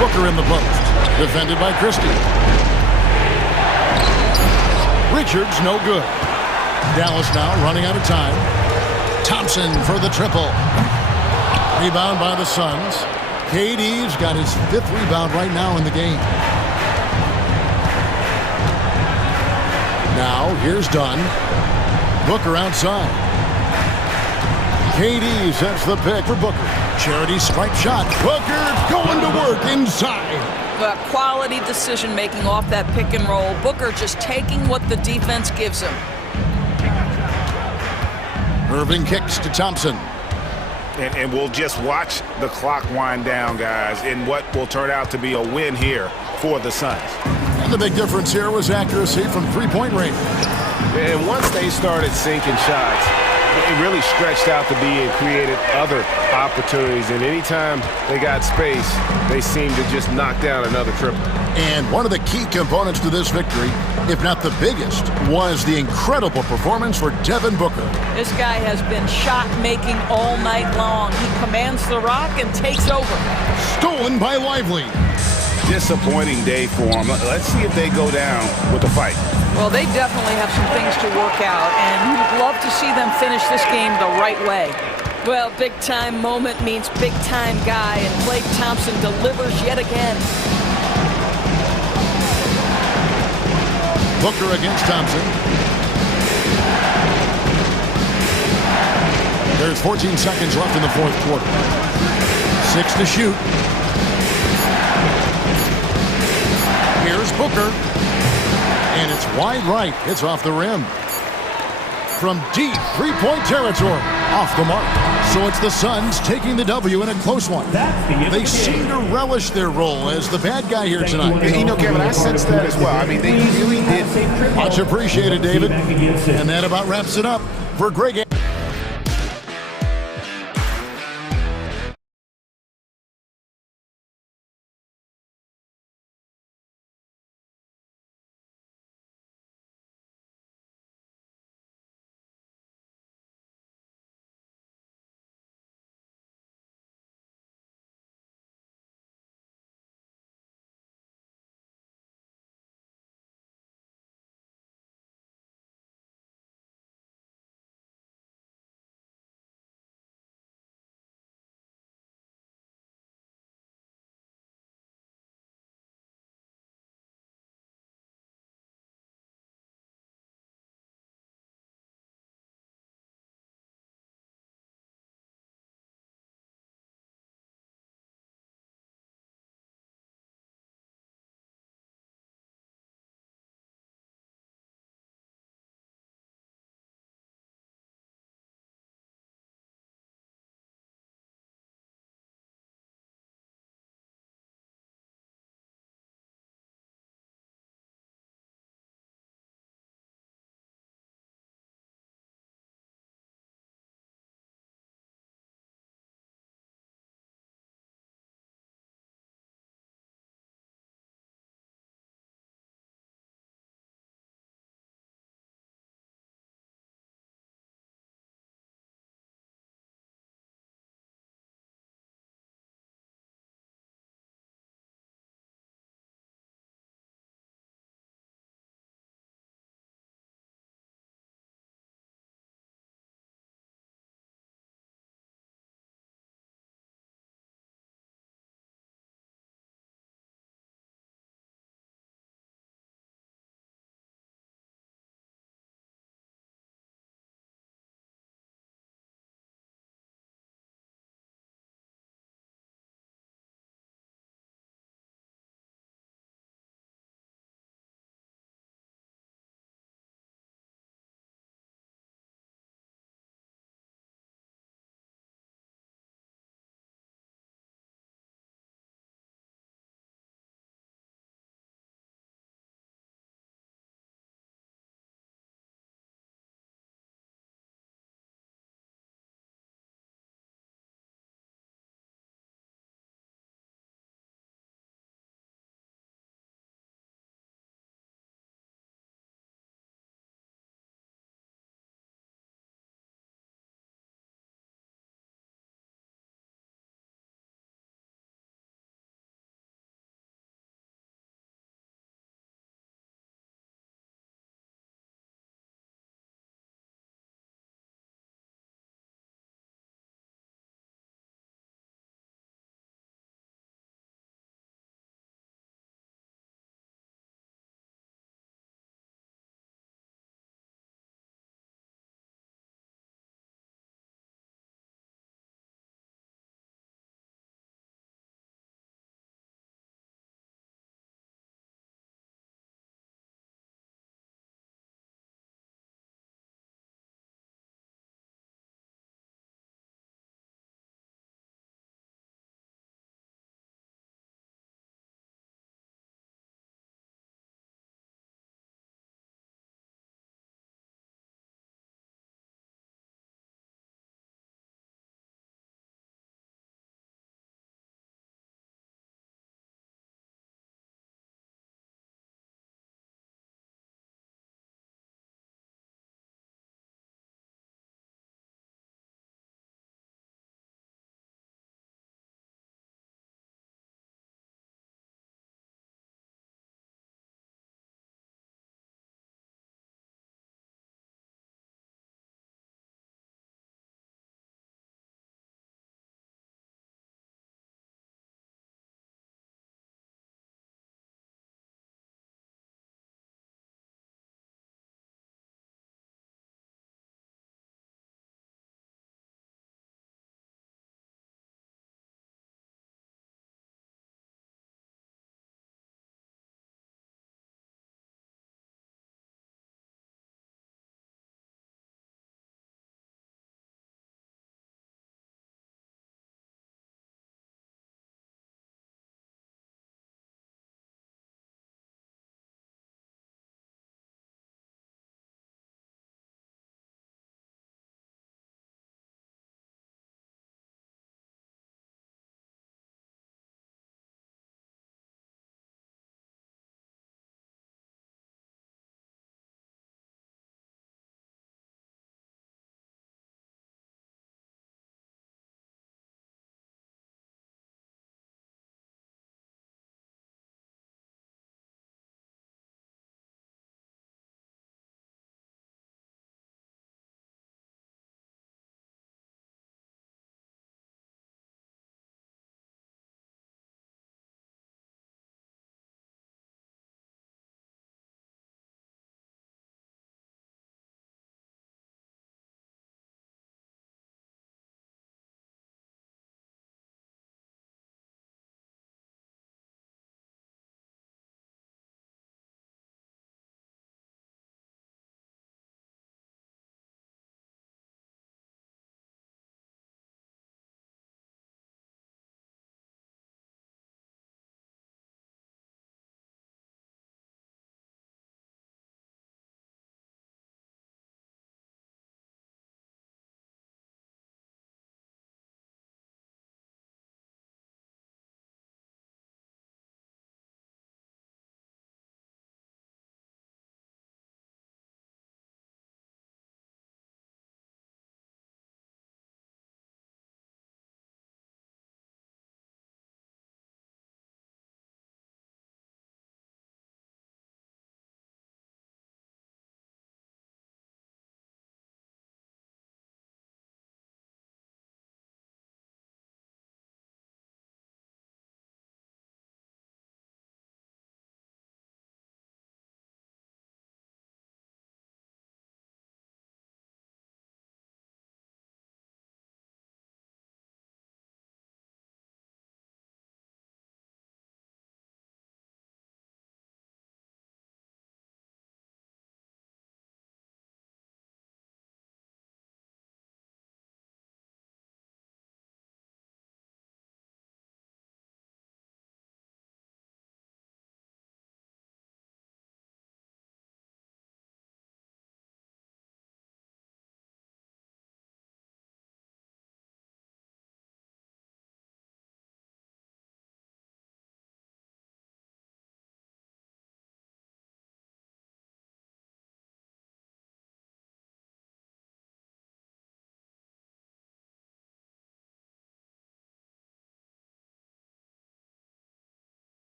Booker in the post. Defended by Christie. Richards, no good. Dallas now running out of time. Thompson for the triple. Rebound by the Suns. KD's got his 5th rebound right now in the game. Now, here's Dunn. Booker outside. KD sets the pick for Booker. Charity stripe shot. Booker going to work inside. Quality decision-making off that pick and roll. Booker just taking what the defense gives him. Irving kicks to Thompson. And we'll just watch the clock wind down, guys, in what will turn out to be a win here for the Suns. And the big difference here was accuracy from 3-point range. And once they started sinking shots, it really stretched out to be and created other opportunities. And anytime they got space, they seemed to just knock down another triple. And one of the key components to this victory, if not the biggest, was the incredible performance for Devin Booker. This guy has been shot-making all night long. He commands the rock and takes over. Stolen by Lively. Disappointing day for them. Let's see if they go down with a fight. Well, they definitely have some things to work out, and you'd love to see them finish this game the right way. Well, big-time moment means big-time guy, and Klay Thompson delivers yet again. Booker against Thompson. There's 14 seconds left in the fourth quarter. 6 to shoot. Here's Booker. And it's wide right. It's off the rim. From deep three-point territory. Off the mark. So it's the Suns taking the W in a close one. They seem to relish their role as the bad guy here tonight. And, you know, Kevin, I sense that as well. I mean, they really did. Much appreciated, David. And that about wraps it up for Greg.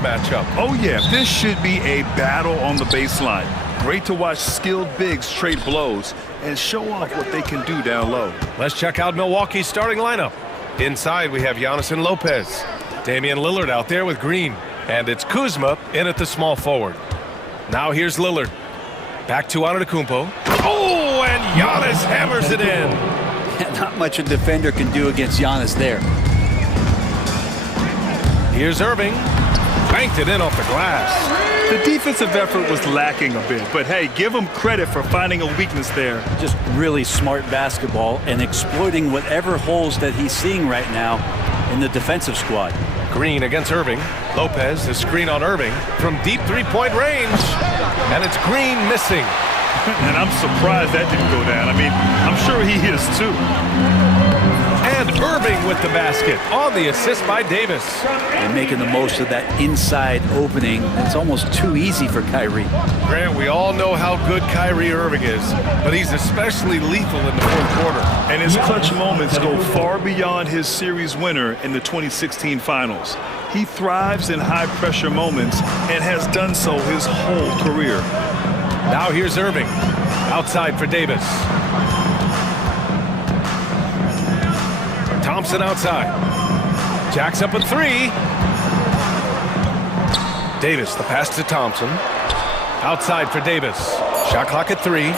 matchup. Oh, yeah, this should be a battle on the baseline. Great to watch skilled bigs trade blows and show off what they can do down low. Let's check out Milwaukee's starting lineup. Inside, we have Giannis and Lopez. Damian Lillard out there with Green. And it's Kuzma in at the small forward. Now here's Lillard. Back to Antetokounmpo. Oh, and Giannis hammers it in. Not much a defender can do against Giannis there. Here's Irving. Banked it in off the glass. The defensive effort was lacking a bit, but hey, give him credit for finding a weakness there. Just really smart basketball and exploiting whatever holes that he's seeing right now in the defensive squad. Green against Irving. Lopez, the screen on Irving from deep three-point range. And it's Green missing. And I'm surprised that didn't go down. I mean, I'm sure he is too. And Irving with the basket on the assist by Davis. And making the most of that inside opening. It's almost too easy for Kyrie. Grant, we all know how good Kyrie Irving is, but he's especially lethal in the fourth quarter. And his clutch moments go far beyond his series winner in the 2016 finals. He thrives in high-pressure moments and has done so his whole career. Now here's Irving. Outside for Davis. Thompson outside. Jacks up a three. Davis, the pass to Thompson. Outside for Davis. Shot clock at 3.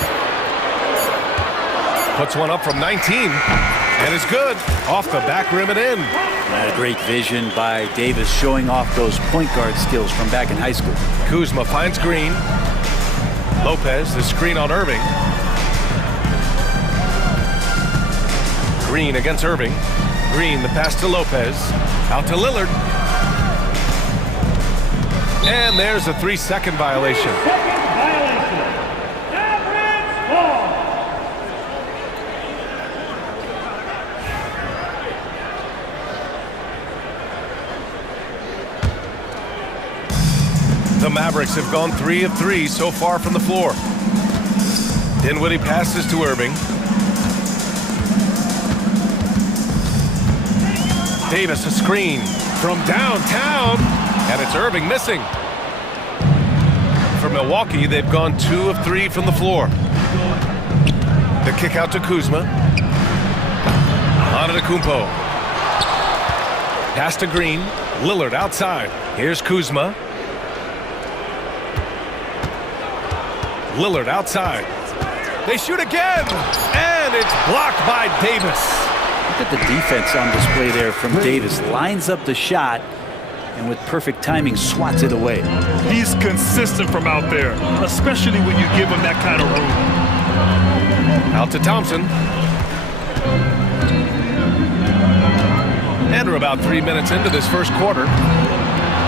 Puts one up from 19. And it's good. Off the back rim and in. A great vision by Davis showing off those point guard skills from back in high school. Kuzma finds Green. Lopez, the screen on Irving. Green against Irving. Green, the pass to Lopez. Out to Lillard. And there's a 3-second violation. The Mavericks have gone 3 of 3 so far from the floor. Dinwiddie passes to Irving. Davis a screen from downtown, and it's Irving missing. For Milwaukee, they've gone 2 of 3 from the floor. The kick out to Kuzma. Antetokounmpo. Pass to Green. Lillard outside. Here's Kuzma. Lillard outside. They shoot again, and it's blocked by Davis. Look at the defense on display there from Davis. Lines up the shot, and with perfect timing, swats it away. He's consistent from out there, especially when you give him that kind of room. Out to Thompson. And we're about 3 minutes into this first quarter.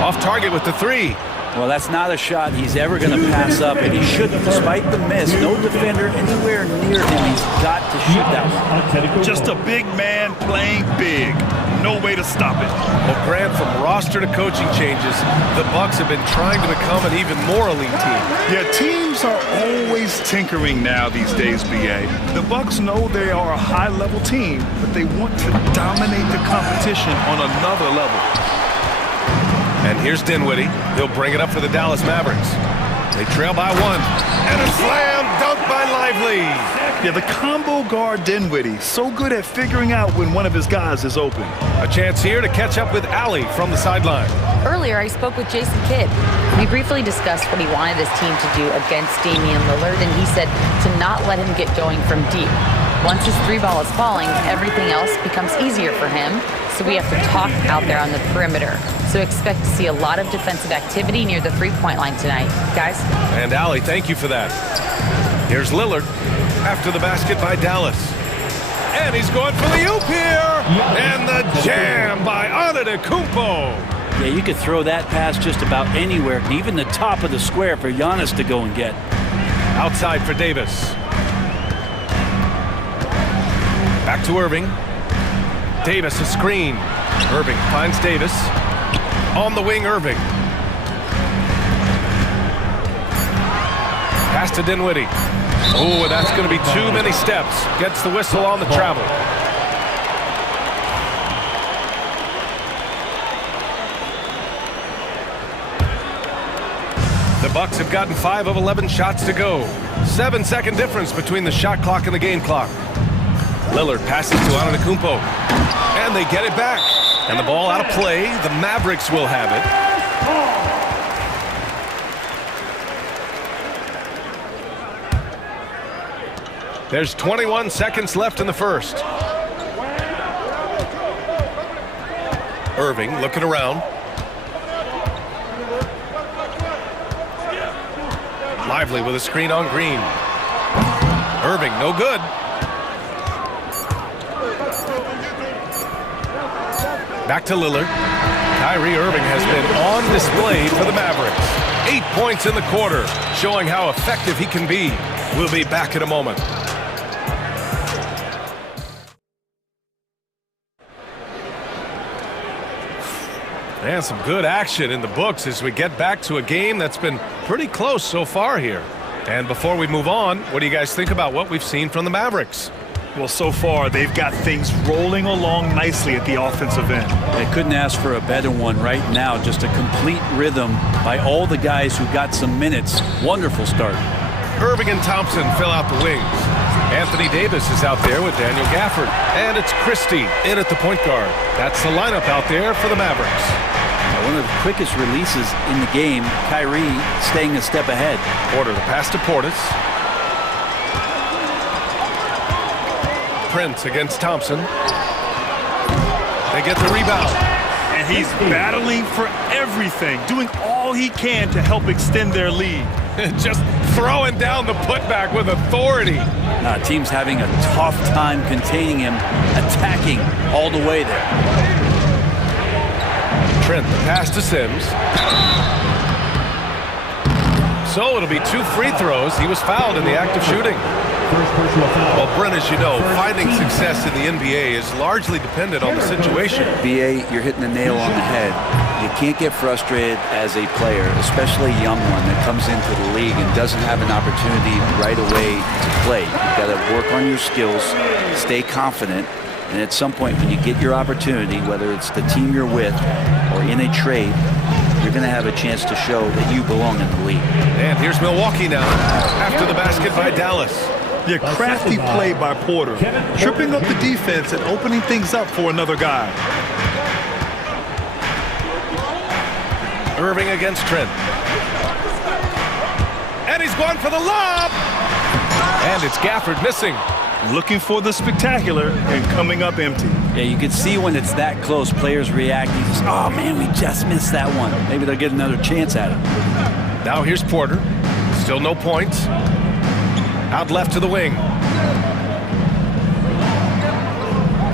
Off target with the 3. Well, that's not a shot he's ever going to pass up, and he shouldn't. Despite the miss, no defender anywhere near him. He's got to shoot that one. Just a big man playing big. No way to stop it. Well, Grant, from roster to coaching changes, the Bucks have been trying to become an even more elite team. Yeah, teams are always tinkering now these days, BA. The Bucks know they are a high-level team, but they want to dominate the competition on another level. And here's Dinwiddie. He'll bring it up for the Dallas Mavericks. They trail by 1. And a slam dunk by Lively. Yeah, the combo guard Dinwiddie, so good at figuring out when one of his guys is open. A chance here to catch up with Allie from the sideline. Earlier, I spoke with Jason Kidd. We briefly discussed what he wanted his team to do against Damian Lillard, and he said to not let him get going from deep. Once his 3 ball is falling, everything else becomes easier for him. So we have to talk out there on the perimeter. So expect to see a lot of defensive activity near the 3-point line tonight. Guys? And Allie, thank you for that. Here's Lillard after the basket by Dallas. And he's going for the oop here. And the jam by Antetokounmpo. Yeah, you could throw that pass just about anywhere, even the top of the square for Giannis to go and get. Outside for Davis. Back to Irving. Davis a screen. Irving finds Davis. On the wing, Irving. Pass to Dinwiddie. Oh, that's going to be too many steps. Gets the whistle on the travel. The Bucks have gotten 5 of 11 shots to go. 7-second difference between the shot clock and the game clock. Lillard passes to Antetokounmpo. And they get it back. And the ball out of play. The Mavericks will have it. There's 21 seconds left in the first. Irving looking around. Lively with a screen on Green. Irving, no good. Back to Lillard. Kyrie Irving has been on display for the Mavericks. 8 points in the quarter, showing how effective he can be. We'll be back in a moment. And some good action in the books as we get back to a game that's been pretty close so far here. And before we move on, what do you guys think about what we've seen from the Mavericks? Well, so far, they've got things rolling along nicely at the offensive end. They couldn't ask for a better one right now. Just a complete rhythm by all the guys who got some minutes. Wonderful start. Irving and Thompson fill out the wings. Anthony Davis is out there with Daniel Gafford. And it's Christie in at the point guard. That's the lineup out there for the Mavericks. One of the quickest releases in the game. Kyrie staying a step ahead. Porter the pass to Portis. Prince against Thompson. They get the rebound. And he's battling for everything, doing all he can to help extend their lead. Just throwing down the putback with authority. Team's having a tough time containing him, attacking all the way there. Trent, the pass to Sims. So it'll be 2 free throws. He was fouled in the act of shooting. Well, Brent, as you know, finding success in the NBA is largely dependent on the situation. BA, you're hitting the nail on the head. You can't get frustrated as a player, especially a young one that comes into the league and doesn't have an opportunity right away to play. You've got to work on your skills, stay confident, and at some point when you get your opportunity, whether it's the team you're with or in a trade, you're going to have a chance to show that you belong in the league. And here's Milwaukee now, after the basket by Dallas. Yeah, crafty play by Porter, tripping up the defense and opening things up for another guy. Irving against Trent. And he's going for the lob! And it's Gafford missing. Looking for the spectacular and coming up empty. Yeah, you can see when it's that close, players react. You just, oh man, we just missed that one. Maybe they'll get another chance at it. Now here's Porter. Still no points. Out left to the wing.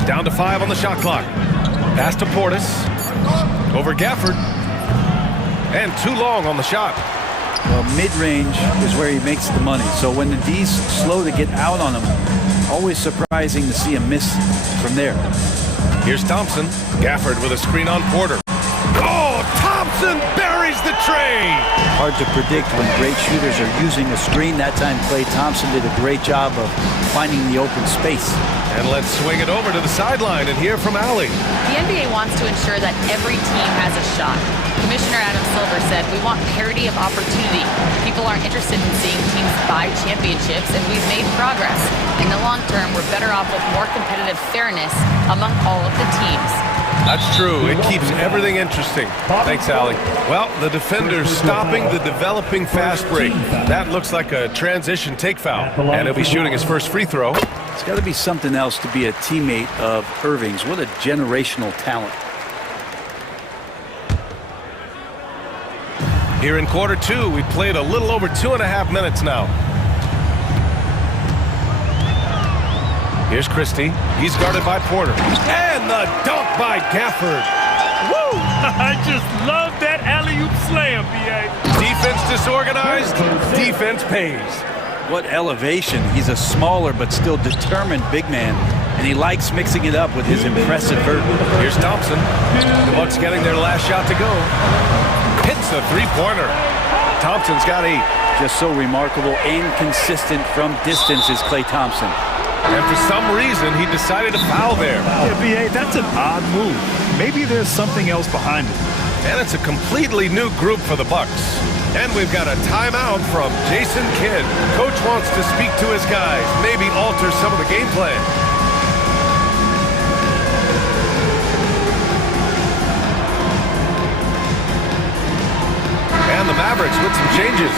Down to 5 on the shot clock. Pass to Portis. Over Gafford. And too long on the shot. Well, mid-range is where he makes the money. So when the D's slow to get out on him, always surprising to see him miss from there. Here's Thompson. Gafford with a screen on Porter. Oh, Thompson buries the tray. Hard to predict when great shooters are using a screen. That time, Klay Thompson did a great job of finding the open space. And let's swing it over to the sideline and hear from Allie. The NBA wants to ensure that every team has a shot. Commissioner Adam Silver said, we want parity of opportunity. People aren't interested in seeing teams buy championships, and we've made progress. In the long term, we're better off with more competitive fairness among all of the teams. That's true. It keeps everything interesting. Thanks, Allie. Well, the defender's stopping the developing fast break. That looks like a transition take foul. And he'll be shooting his first free throw. It's got to be something else to be a teammate of Irving's. What a generational talent. Here in quarter 2, we played a little over 2.5 minutes now. Here's Christie. He's guarded by Porter. And the dunk by Gafford. Woo! I just love that alley-oop slam, B.A. Defense disorganized. Defense pays. What elevation. He's a smaller but still determined big man. And he likes mixing it up with his impressive vert. Here's Thompson. The Bucks getting their last shot to go. Hits the three-pointer. Thompson's got 8. Just so remarkable and consistent from distance is Klay Thompson. And for some reason, he decided to foul there. Yeah, B.A., that's an odd move. Maybe there's something else behind it. And it's a completely new group for the Bucks. And we've got a timeout from Jason Kidd. Coach wants to speak to his guys, maybe alter some of the game plan. And the Mavericks with some changes.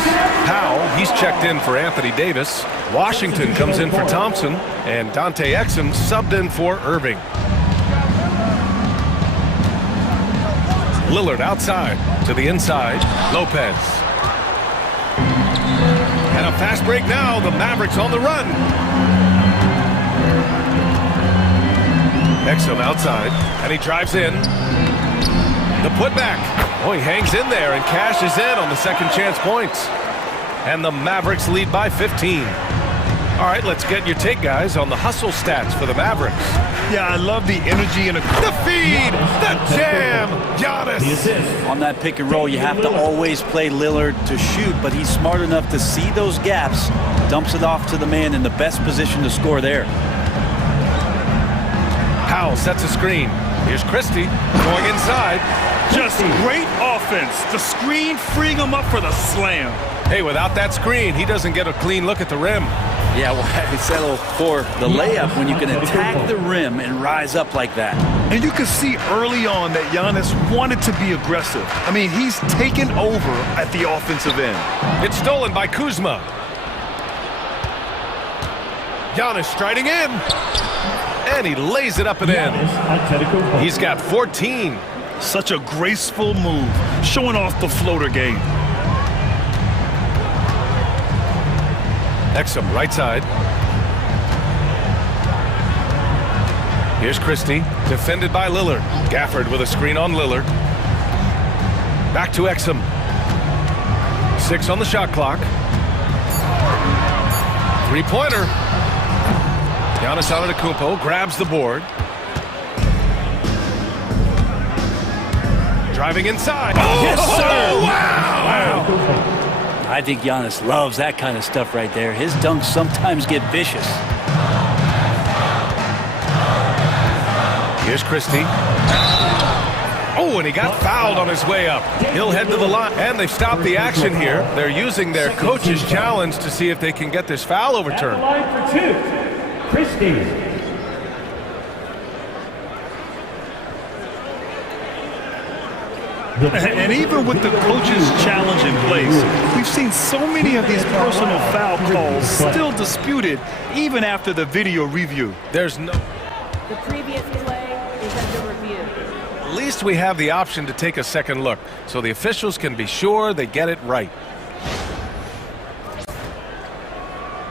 Powell, he's checked in for Anthony Davis. Washington comes in for Thompson. And Dante Exum subbed in for Irving. Lillard outside to the inside. Lopez. And a fast break now. The Mavericks on the run. Exum outside. And he drives in. The putback. Oh, he hangs in there and cashes in on the second chance points. And the Mavericks lead by 15. All right, let's get your take, guys, on the hustle stats for the Mavericks. Yeah, I love the energy and the feed, the jam, Giannis. On that pick and roll, you have to always play Lillard to shoot, but he's smart enough to see those gaps, dumps it off to the man in the best position to score there. Powell sets a screen. Here's Christie going inside. Just great offense. The screen freeing him up for the slam. Hey, without that screen, he doesn't get a clean look at the rim. Yeah, well, I settle for the layup when you can attack the rim and rise up like that. And you can see early on that Giannis wanted to be aggressive. I mean, he's taken over at the offensive end. It's stolen by Kuzma. Giannis striding in. And he lays it up and in. He's got 14. Such a graceful move, showing off the floater game. Exum right side. Here's Christie, defended by Lillard. Gafford with a screen on Lillard. Back to Exum. 6 on the shot clock. Three-pointer. Giannis Antetokounmpo grabs the board. Driving inside. Oh, yes, sir. Wow. I think Giannis loves that kind of stuff right there. His dunks sometimes get vicious. Here's Christie. Oh, and he got fouled on his way up. He'll head to the line, and they've stopped the action here. They're using their coach's challenge to see if they can get this foul overturned. Line for 2, Christie. And even with the coach's challenge in place, we've seen so many of these personal foul calls still disputed even after the video review. There's no... The previous play is under review. At least we have the option to take a second look, so the officials can be sure they get it right.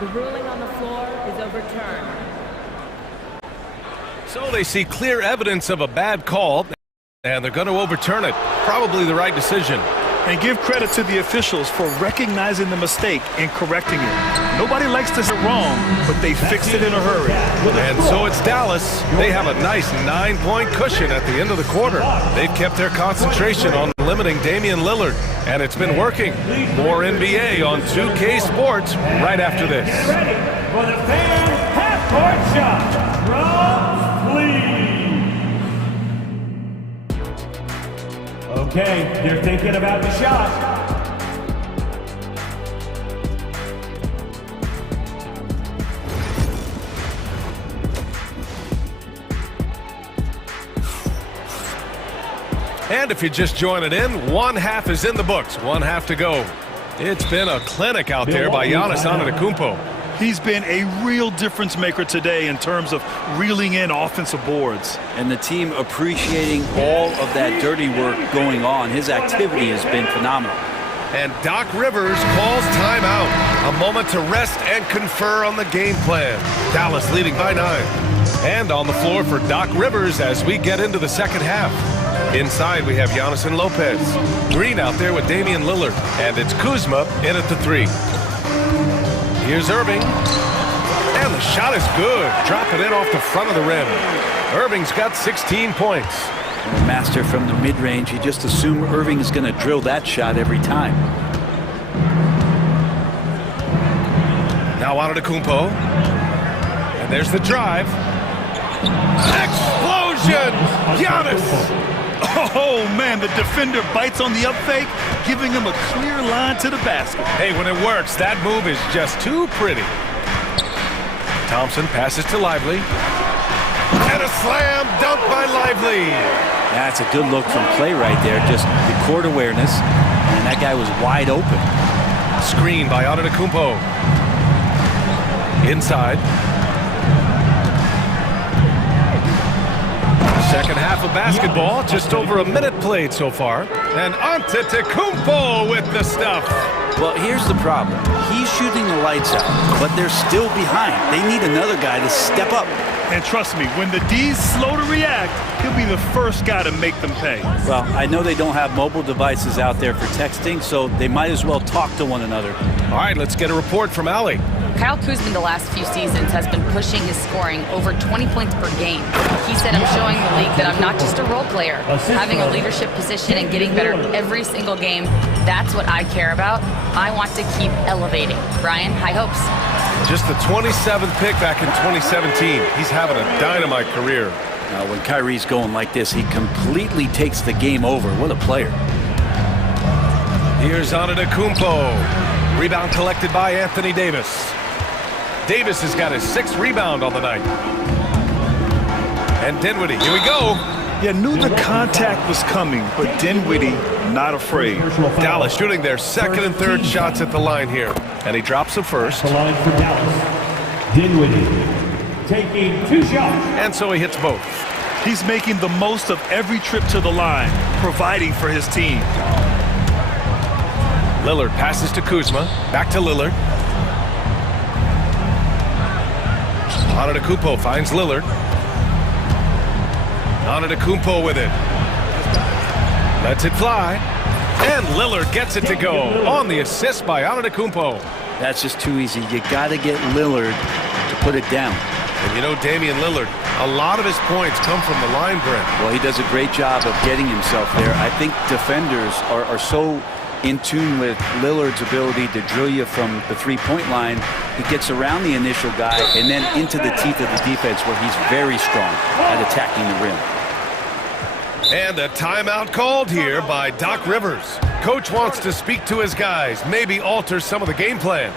The ruling on the floor is overturned. So they see clear evidence of a bad call, and they're going to overturn it. Probably the right decision. And give credit to the officials for recognizing the mistake and correcting it. Nobody likes to say wrong, but they fixed it in a hurry. And so it's Dallas. They have a nice 9-point cushion at the end of the quarter. They've kept their concentration on limiting Damian Lillard, and it's been working. More NBA on 2K Sports right after this. Ready for the fan half-court shot. Drums, please. Okay, they're thinking about the shot. And if you're just joining in, one half is in the books, one half to go. It's been a clinic out there by Giannis Antetokounmpo. He's been a real difference maker today in terms of reeling in offensive boards. And the team appreciating all of that dirty work going on. His activity has been phenomenal. And Doc Rivers calls timeout. A moment to rest and confer on the game plan. Dallas leading by 9. And on the floor for Doc Rivers as we get into the second half. Inside we have Giannis and Lopez. Green out there with Damian Lillard. And it's Kuzma in at the 3. Here's Irving. And the shot is good. Dropping in off the front of the rim. Irving's got 16 points. Master from the mid-range. You just assume Irving is going to drill that shot every time. Now Antetokounmpo. And there's the drive. Explosion! Giannis! Oh, man, the defender bites on the up fake, giving him a clear line to the basket. Hey, when it works, that move is just too pretty. Thompson passes to Lively. And a slam dunk by Lively. That's a good look from play right there. Just the court awareness. And that guy was wide open. Screen by Antetokounmpo. Inside. Second half of basketball, just over a minute played so far. And Antetokounmpo with the stuff. Well, here's the problem. He's shooting the lights out, but they're still behind. They need another guy to step up. And trust me, when the D's slow to react, he'll be the first guy to make them pay. Well, I know they don't have mobile devices out there for texting, so they might as well talk to one another. All right, let's get a report from Allie. Kyle Kuzma the last few seasons has been pushing his scoring over 20 points per game. He said, I'm showing the league that I'm not just a role player. Having a leadership position and getting better every single game, that's what I care about. I want to keep elevating. Brian, high hopes. Just the 27th pick back in 2017. He's having a dynamite career. Now, when Kyrie's going like this, he completely takes the game over. What a player. Here's Antetokounmpo. Rebound collected by Anthony Davis. Davis has got his 6th rebound on the night. And Dinwiddie, here we go. Yeah, knew the contact was coming, but Dinwiddie not afraid. Dallas shooting their second and third shots at the line here. And he drops the first. The line for Dallas. Dinwiddie taking 2 shots. And so he hits both. He's making the most of every trip to the line, providing for his team. Lillard passes to Kuzma. Back to Lillard. Antetokounmpo finds Lillard. Antetokounmpo with it. Lets it fly. And Lillard gets it to go on the assist by Antetokounmpo. That's just too easy. You got to get Lillard to put it down. And you know, Damian Lillard, a lot of his points come from the line, Brent. Well, he does a great job of getting himself there. I think defenders are so in tune with Lillard's ability to drill you from the three-point line. He gets around the initial guy and then into the teeth of the defense where he's very strong at attacking the rim. And a timeout called here by Doc Rivers. Coach wants to speak to his guys, maybe alter some of the game plan.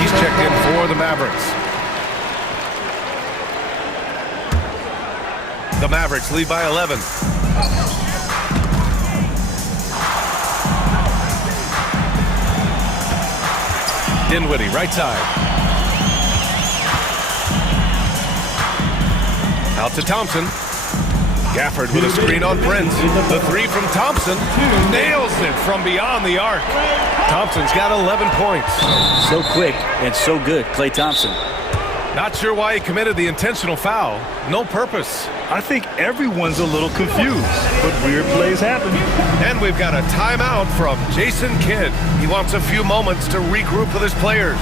He's checked in for the Mavericks. The Mavericks lead by 11. Dinwiddie, right side. Out to Thompson. Gafford with a screen on Prince. The three from Thompson. Nails it from beyond the arc. Thompson's got 11 points. So quick and so good, Klay Thompson. Not sure why he committed the intentional foul. No purpose. I think everyone's a little confused, but weird plays happen. And we've got a timeout from Jason Kidd. He wants a few moments to regroup with his players.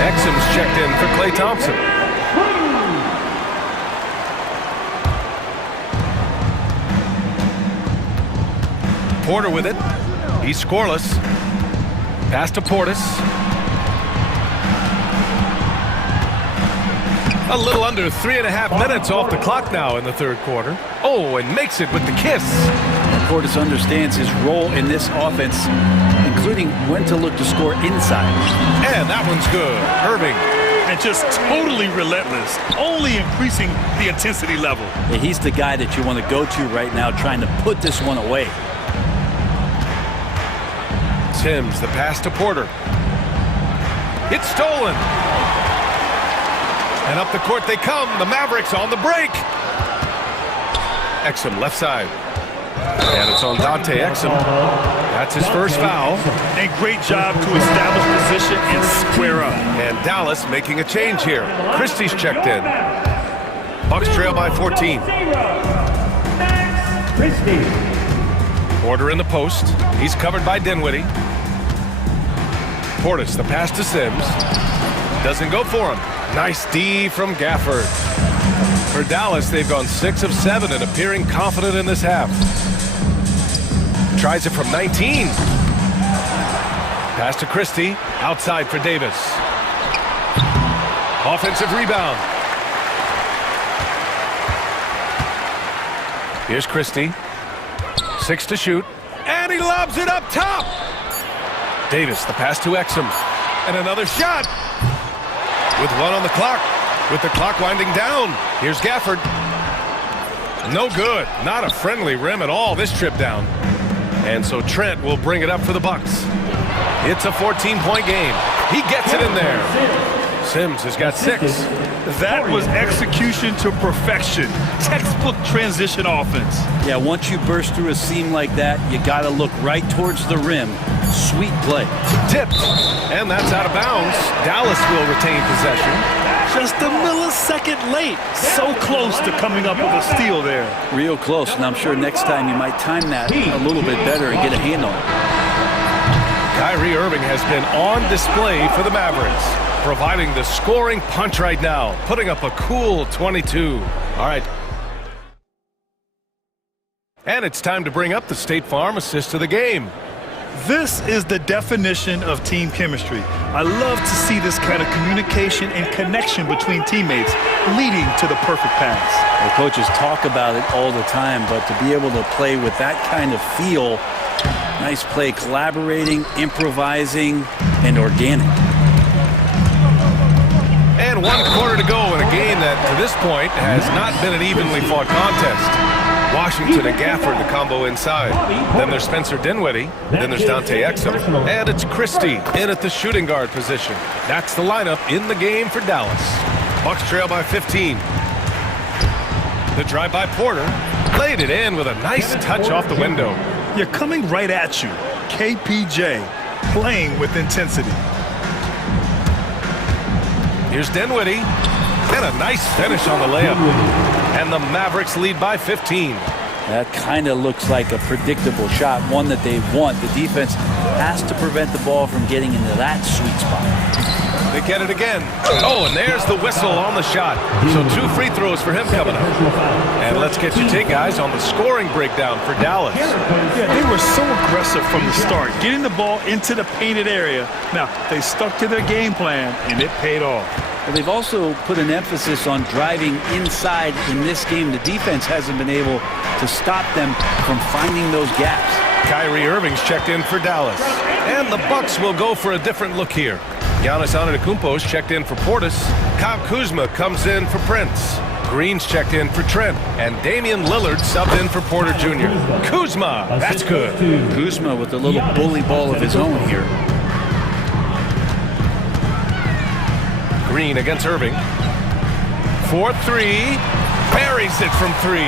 Exum's checked in for Klay Thompson. Porter with it. He's scoreless. Pass to Portis. A little under 3.5 minutes off the clock now in the third quarter. Oh, and makes it with the kiss. Portis understands his role in this offense, including when to look to score inside. And that one's good. Irving. And just totally relentless, only increasing the intensity level. Yeah, he's the guy that you want to go to right now, trying to put this one away. Timms, the pass to Porter. It's stolen. And up the court they come. The Mavericks on the break. Exum, left side. And it's on Dante Exum. That's his first foul. And great job to establish position and square up. And Dallas making a change here. Christie's checked in. Bucks trail by 14. Porter in the post. He's covered by Dinwiddie. Portis, the pass to Sims. Doesn't go for him. Nice D from Gafford. For Dallas, they've gone 6 of 7 and appearing confident in this half. Tries it from 19. Pass to Christie. Outside for Davis. Offensive rebound. Here's Christie. 6 to shoot. And he lobs it up top. Davis, the pass to Exum. And another shot. With 1 on the clock. With the clock winding down. Here's Gafford. No good. Not a friendly rim at all this trip down. And so Trent will bring it up for the Bucks. It's a 14-point game. He gets it in there. Sims has got 6. That was execution to perfection. Textbook transition offense. Yeah, once you burst through a seam like that, you got to look right towards the rim. Sweet play. Tipped. And that's out of bounds. Dallas will retain possession. Just a millisecond late. So close to coming up with a steal there. Real close, and I'm sure next time you might time that a little bit better and get a hand on it. Kyrie Irving has been on display for the Mavericks, providing the scoring punch right now, putting up a cool 22. All right. And it's time to bring up the State Farm assist of the game. This is the definition of team chemistry. I love to see this kind of communication and connection between teammates leading to the perfect pass. The coaches talk about it all the time, but to be able to play with that kind of feel, nice play, collaborating, improvising, and organic. And 1 quarter to go in a game that, to this point, has not been an evenly fought contest. Washington and Gafford, the combo inside. Then there's Spencer Dinwiddie. Then there's Dante Exum. And it's Christie in at the shooting guard position. That's the lineup in the game for Dallas. Bucks trail by 15. The drive by Porter. Laid it in with a nice touch off the window. You're coming right at you. KPJ playing with intensity. Here's Dinwiddie. And a nice finish on the layup. And the Mavericks lead by 15. That kind of looks like a predictable shot, one that they want. The defense has to prevent the ball from getting into that sweet spot. They get it again. Oh, and there's the whistle on the shot. So 2 free throws for him coming up. And let's get your take, guys, on the scoring breakdown for Dallas. Yeah, they were so aggressive from the start, getting the ball into the painted area. Now, they stuck to their game plan, and it paid off. Well, they've also put an emphasis on driving inside in this game. The defense hasn't been able to stop them from finding those gaps. Kyrie Irving's checked in for Dallas. And the Bucks will go for a different look here. Giannis Antetokounmpo's checked in for Portis. Kyle Kuzma comes in for Prince. Green's checked in for Trent. And Damian Lillard subbed in for Porter Jr. Kuzma, that's good. Kuzma with a little bully ball of his own here. Green against Irving. 4-3. Buries it from 3.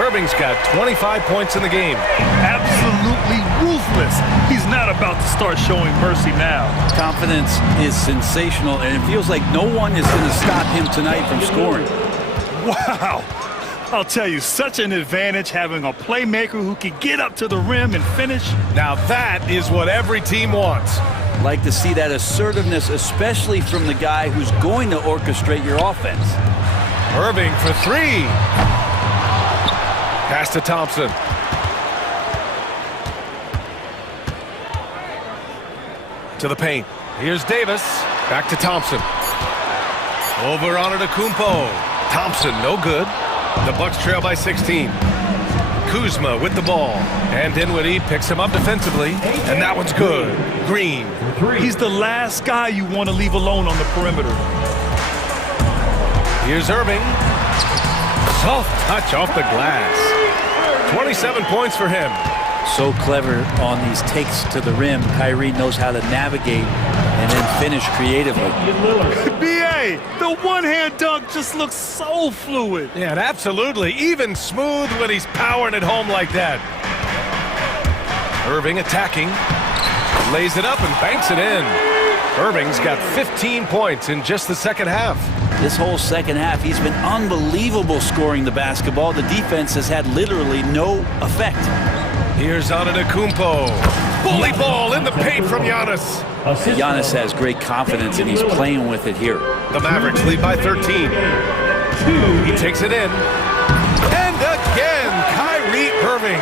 Irving's got 25 points in the game. Absolutely ruthless. He's not about to start showing mercy now. Confidence is sensational, and it feels like no one is going to stop him tonight from scoring. Wow. I'll tell you, such an advantage having a playmaker who can get up to the rim and finish. Now that is what every team wants. Like to see that assertiveness, especially from the guy who's going to orchestrate your offense. Irving for 3. Pass to Thompson. To the paint. Here's Davis. Back to Thompson. Over on Antetokounmpo. Thompson, no good. The Bucks trail by 16. Kuzma with the ball. And Dinwiddie picks him up defensively. And that one's good. Green. He's the last guy you want to leave alone on the perimeter. Here's Irving. Soft touch off the glass. 27 points for him. So clever on these takes to the rim. Kyrie knows how to navigate and then finish creatively. B.A., the one-hand dunk just looks so fluid. Yeah, and absolutely. Even smooth when he's powering it home like that. Irving attacking. Lays it up and banks it in. Irving's got 15 points in just the second half. This whole second half, he's been unbelievable scoring the basketball. The defense has had literally no effect. Here's Antetokounmpo. Bully ball in the paint from Giannis. Giannis has great confidence, and he's playing with it here. The Mavericks lead by 13. He takes it in. And again, Kyrie Irving.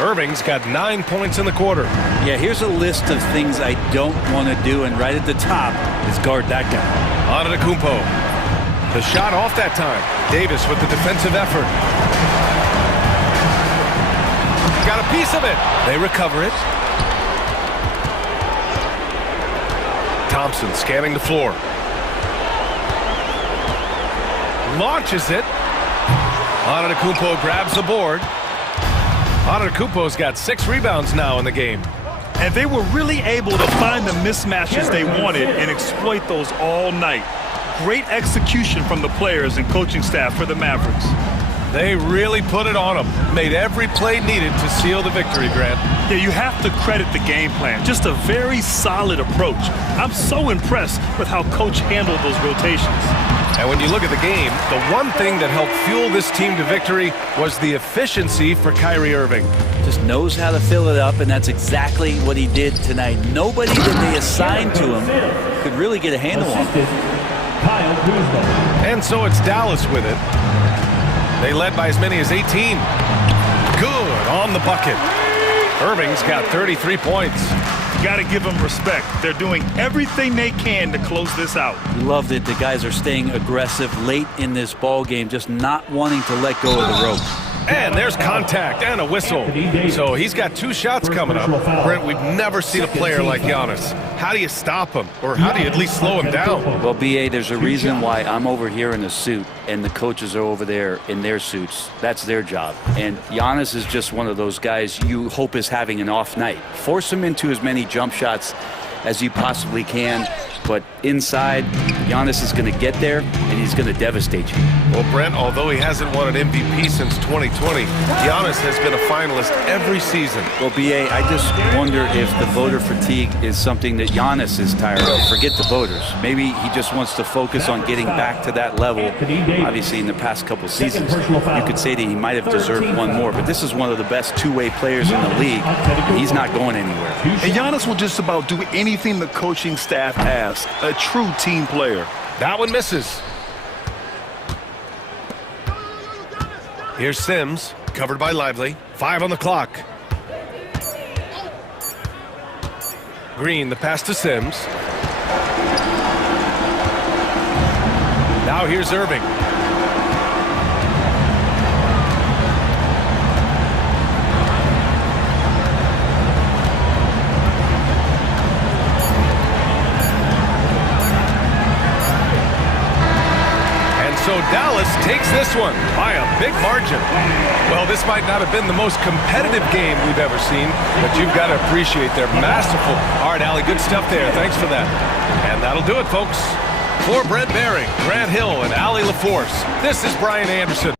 Irving's got 9 points in the quarter. Yeah, here's a list of things I don't want to do, and right at the top is guard that guy. Antetokounmpo. The shot off that time. Davis with the defensive effort. Got a piece of it. They recover it. Thompson scanning the floor. Launches it. Antetokounmpo grabs the board. Antetokounmpo's got 6 rebounds now in the game. And they were really able to find the mismatches they wanted and exploit those all night. Great execution from the players and coaching staff for the Mavericks. They really put it on them. Made every play needed to seal the victory, Grant. Yeah, you have to credit the game plan. Just a very solid approach. I'm so impressed with how Coach handled those rotations. And when you look at the game, the one thing that helped fuel this team to victory was the efficiency for Kyrie Irving. Just knows how to fill it up, and that's exactly what he did tonight. Nobody that they assigned to him could really get a handle on him. And so it's Dallas with it. They led by as many as 18. Good on the bucket. Irving's got 33 points. Got to give them respect. They're doing everything they can to close this out. Love that the guys are staying aggressive late in this ball game, just not wanting to let go of the rope. And there's contact and a whistle. So he's got 2 shots coming up. Brent, we've never seen a player like Giannis. How do you stop him? Or how do you at least slow him down? Well, B.A., there's a reason why I'm over here in a suit and the coaches are over there in their suits. That's their job. And Giannis is just one of those guys you hope is having an off night. Force him into as many jump shots as you possibly can. But inside, Giannis is going to get there, and he's going to devastate you. Well, Brent, although he hasn't won an MVP since 2020, Giannis has been a finalist every season. Well, B.A., I just wonder if the voter fatigue is something that Giannis is tired of. Forget the voters. Maybe he just wants to focus on getting back to that level. Obviously, in the past couple seasons, you could say that he might have deserved one more, but this is one of the best two-way players in the league. He's not going anywhere. And Giannis will just about do anything the coaching staff asks. A true team player. That one misses. Here's Sims, covered by Lively. 5 on the clock. Green, the pass to Sims. Now here's Irving. So Dallas takes this one by a big margin. Well, this might not have been the most competitive game we've ever seen, but you've got to appreciate their masterful. All right, Allie, good stuff there. Thanks for that. And that'll do it, folks. For Brent Baring, Grant Hill, and Allie LaForce, this is Brian Anderson.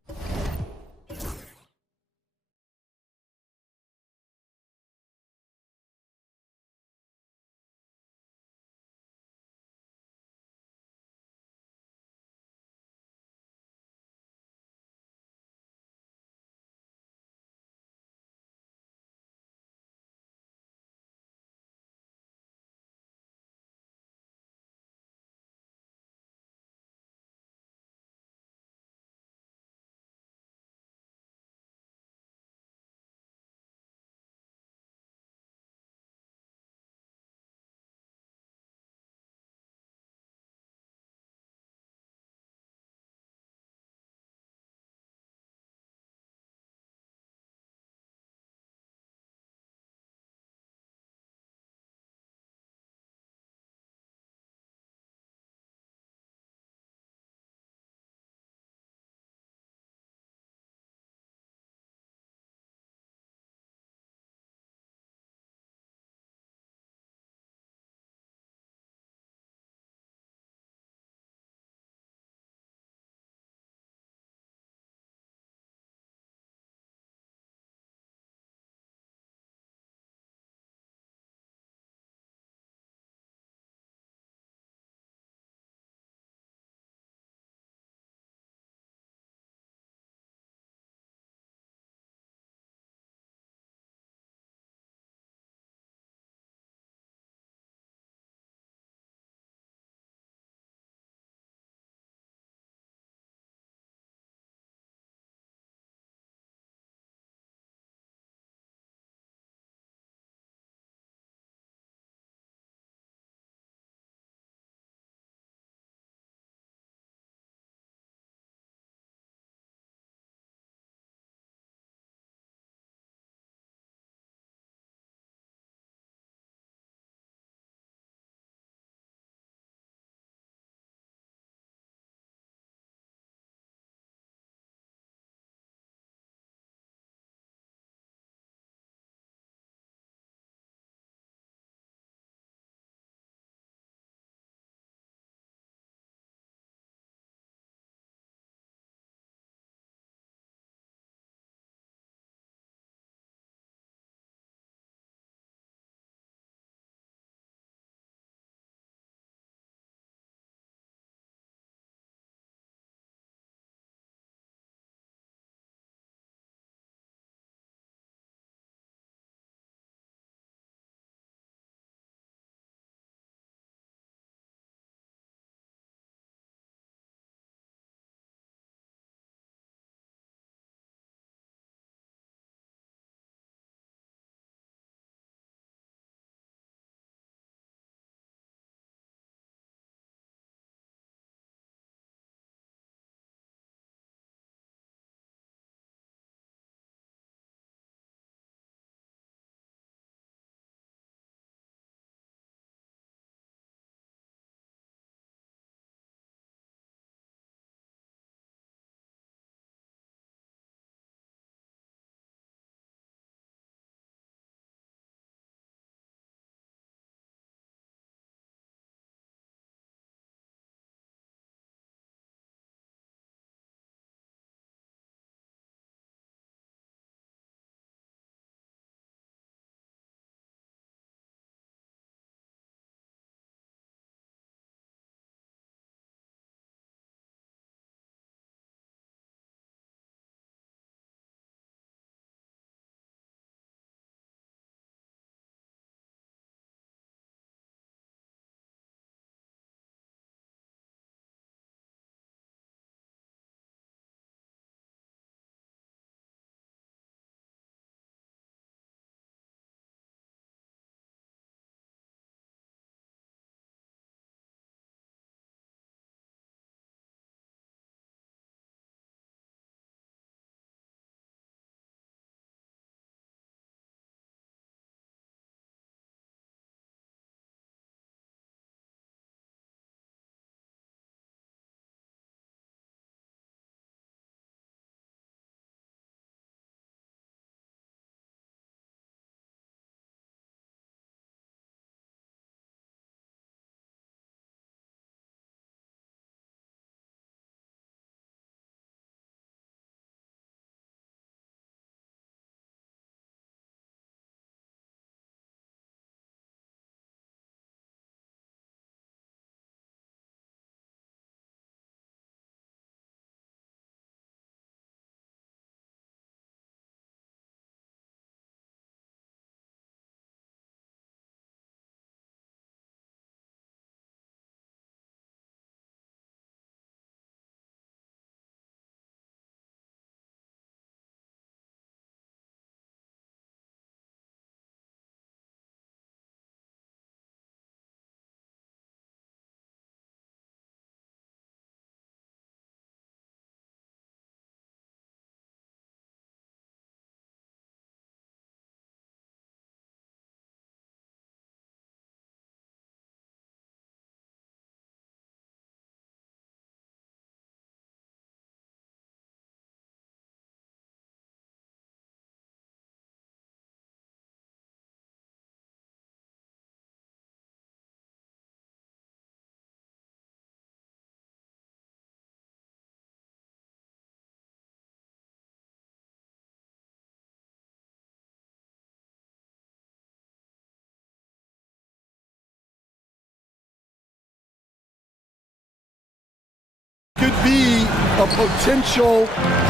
a potential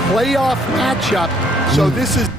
playoff matchup. So this is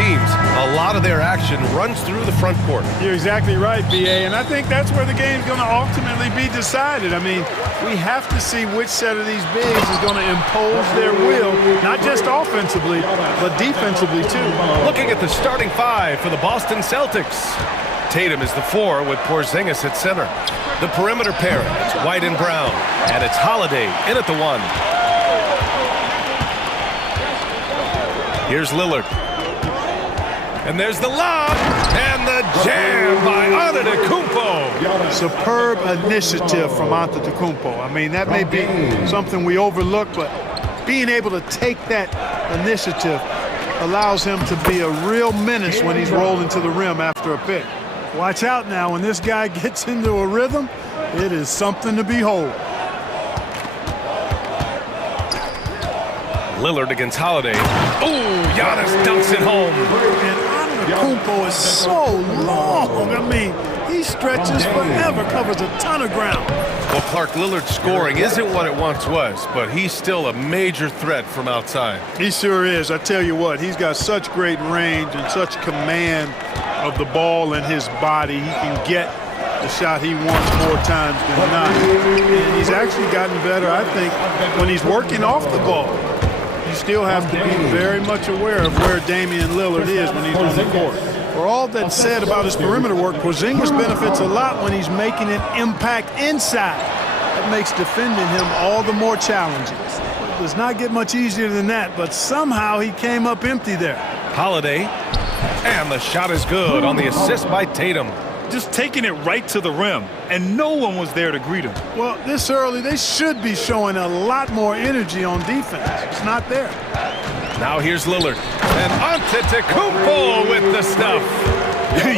teams, a lot of their action runs through the front court. You're exactly right, B.A., and I think that's where the game's going to ultimately be decided. I mean, we have to see which set of these bigs is going to impose their will, not just offensively, but defensively, too. Looking at the starting five for the Boston Celtics. Tatum is the 4 with Porzingis at center. The perimeter pair, it's White and Brown, and it's Holiday in at the 1. Here's Lillard. And there's the lob, and the jam by Antetokounmpo. Superb initiative from Antetokounmpo. I mean, that may be something we overlook, but being able to take that initiative allows him to be a real menace when he's rolling to the rim after a pick. Watch out now, when this guy gets into a rhythm, it is something to behold. Lillard against Holiday. Ooh, Giannis dunks it home. And Antetokounmpo is so long. I mean, he stretches forever, covers a ton of ground. Well, Clark, Lillard's scoring isn't what it once was, but he's still a major threat from outside. He sure is. I tell you what, he's got such great range and such command of the ball in his body. He can get the shot he wants more times than not. And he's actually gotten better, I think, when he's working off the ball. You still have to be very much aware of where Damian Lillard is when he's on the court. For all that's said about his perimeter work, Porzingis benefits a lot when he's making an impact inside. That makes defending him all the more challenging. It does not get much easier than that, but somehow he came up empty there. Holiday, and the shot is good on the assist by Tatum. Just taking it right to the rim, and no one was there to greet him. Well, this early, they should be showing a lot more energy on defense. It's not there. Now here's Lillard, and Antetokounmpo with the stuff.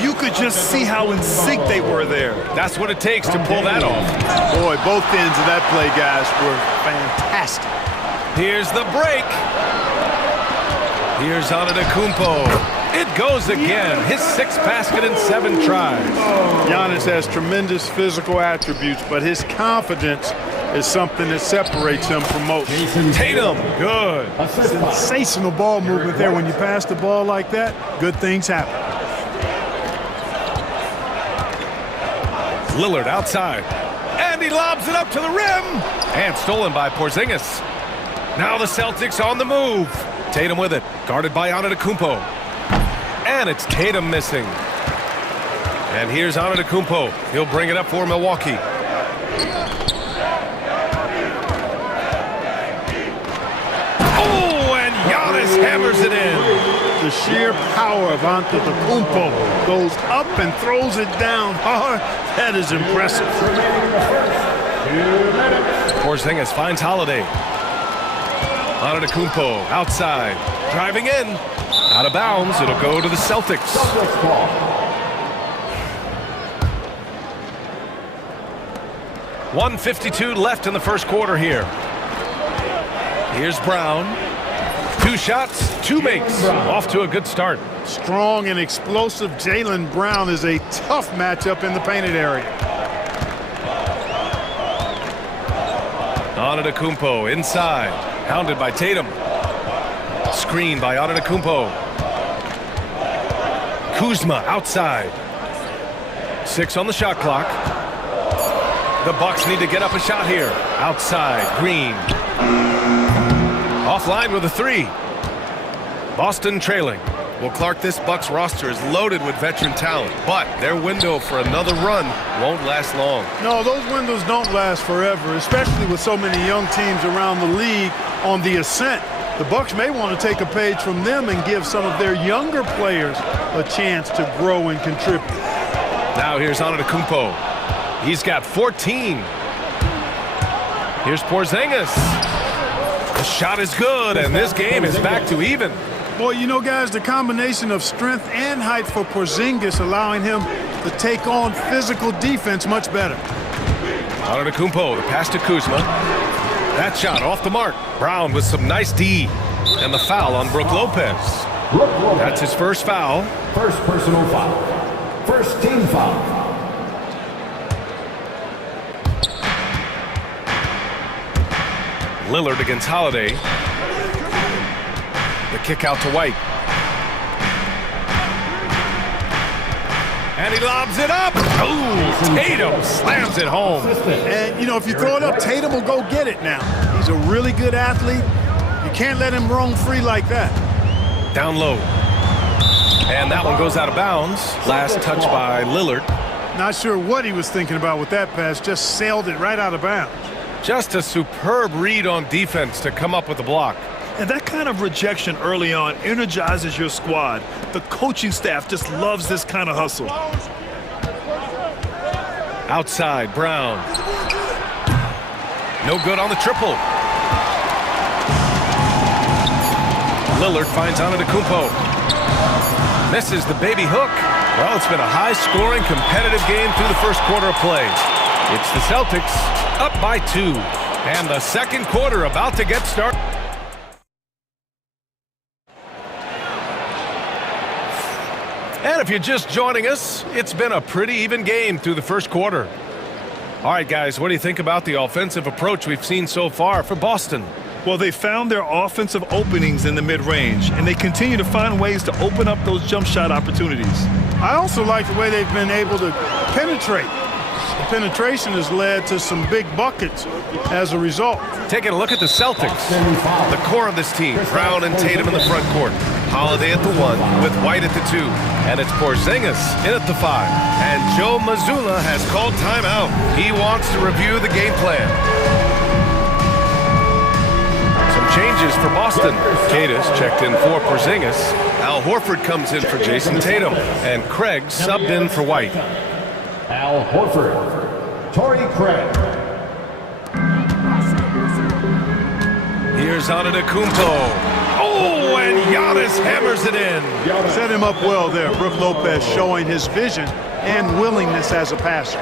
You could just see how in sync they were there. That's what it takes to pull that off. Boy, both ends of that play, guys, were fantastic. Here's the break. Here's Antetokounmpo. It goes again. His 6th basket in 7 tries. Giannis has tremendous physical attributes, but his confidence is something that separates him from most. Tatum, good. Sensational ball movement there. When you pass the ball like that, good things happen. Lillard outside. And he lobs it up to the rim. And stolen by Porzingis. Now the Celtics on the move. Tatum with it. Guarded by Antetokounmpo. And it's Tatum missing. And here's Antetokounmpo. He'll bring it up for Milwaukee. Oh, and Giannis hammers it in. The sheer power of Antetokounmpo goes up and throws it down hard. That is impressive. Porzingis finds Holiday. Antetokounmpo outside. Driving in. Out of bounds, it'll go to the Celtics. 1:52 left in the first quarter here. Here's Brown. 2 shots, 2 makes. Off to a good start. Strong and explosive Jaylen Brown is a tough matchup in the painted area. Antetokounmpo inside, hounded by Tatum. Screen by Antetokounmpo. Kuzma outside. 6 on the shot clock. The Bucks need to get up a shot here. Outside, Green. Offline with a 3. Boston trailing. Well, Clark, this Bucks roster is loaded with veteran talent, but their window for another run won't last long. No, those windows don't last forever, especially with so many young teams around the league on the ascent. The Bucks may want to take a page from them and give some of their younger players a chance to grow and contribute. Now here's Antetokounmpo. He's got 14. Here's Porzingis. The shot is good, and this game is back to even. Boy, you know, guys, the combination of strength and height for Porzingis allowing him to take on physical defense much better. Antetokounmpo, the pass to Kuzma. That shot off the mark. Brown with some nice D. And the foul on Brook Lopez. That's his first foul. First personal foul. First team foul. Lillard against Holiday. The kick out to White. And he lobs it up. Oh, Tatum slams it home. And, you know, if you throw it up, Tatum will go get it now. He's a really good athlete. You can't let him roam free like that. Down low. And that one goes out of bounds. Last touch by Lillard. Not sure what he was thinking about with that pass. Just sailed it right out of bounds. Just a superb read on defense to come up with the block. And that kind of rejection early on energizes your squad. The coaching staff just loves this kind of hustle. Outside, Brown. No good on the triple. Lillard finds Antetokounmpo. Misses the baby hook. Well, it's been a high-scoring, competitive game through the first quarter of play. It's the Celtics up by 2. And the second quarter about to get started. And if you're just joining us, it's been a pretty even game through the first quarter. All right, guys, what do you think about the offensive approach we've seen so far for Boston? Well, they found their offensive openings in the mid-range, and they continue to find ways to open up those jump shot opportunities. I also like the way they've been able to penetrate. The penetration has led to some big buckets as a result. Taking a look at the Celtics. The core of this team, Brown and Tatum in the front court. Holiday at the 1 with White at the 2. And it's Porzingis in at the 5. And Joe Mazzulla has called timeout. He wants to review the game plan. Some changes for Boston. Cadis checked in for Porzingis. Al Horford comes in for Jason Tatum. And Craig subbed in for White. Al Horford, Torrey Craig. Here's Antetokounmpo. Oh, and Giannis hammers it in. Set him up well there. Brook Lopez showing his vision and willingness as a passer.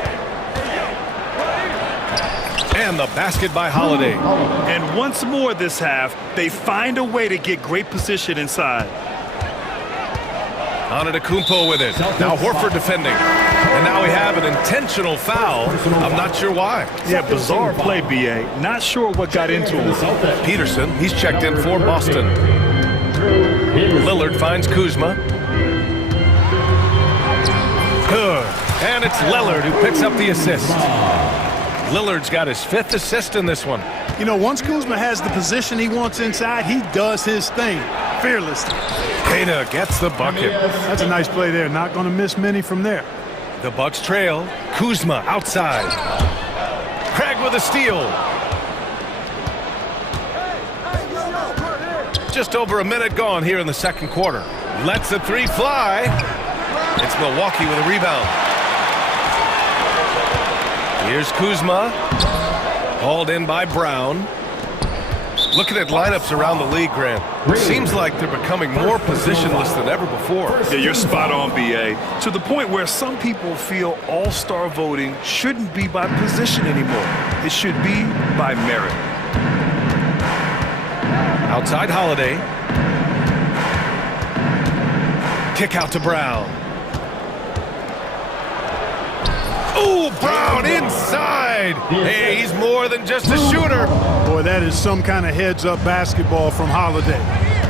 And the basket by Holiday. And once more this half, they find a way to get great position inside. Antetokounmpo with it. Now Horford defending. And now we have an intentional foul. I'm not sure why. Yeah, bizarre play, B.A. Not sure what got into him. Peterson, he's checked in for Boston. Lillard finds Kuzma. Good. And it's Lillard who picks up the assist. Lillard's got his 5th assist in this one. You know, once Kuzma has the position he wants inside, he does his thing fearlessly. Data gets the bucket. That's a nice play there. Not going to miss many from there. The Bucks trail. Kuzma outside. Craig with a steal. Just over a minute gone here in the second quarter. Lets the 3 fly. It's Milwaukee with a rebound. Here's Kuzma. Hauled in by Brown. Looking at lineups around the league, Grant, seems like they're becoming more positionless than ever before. Yeah, you're spot on, B.A. To the point where some people feel all-star voting shouldn't be by position anymore. It should be by merit. Outside Holiday. Kick out to Brown. Oh, Brown inside. Hey, he's more than just a shooter. Boy, that is some kind of heads-up basketball from Holiday.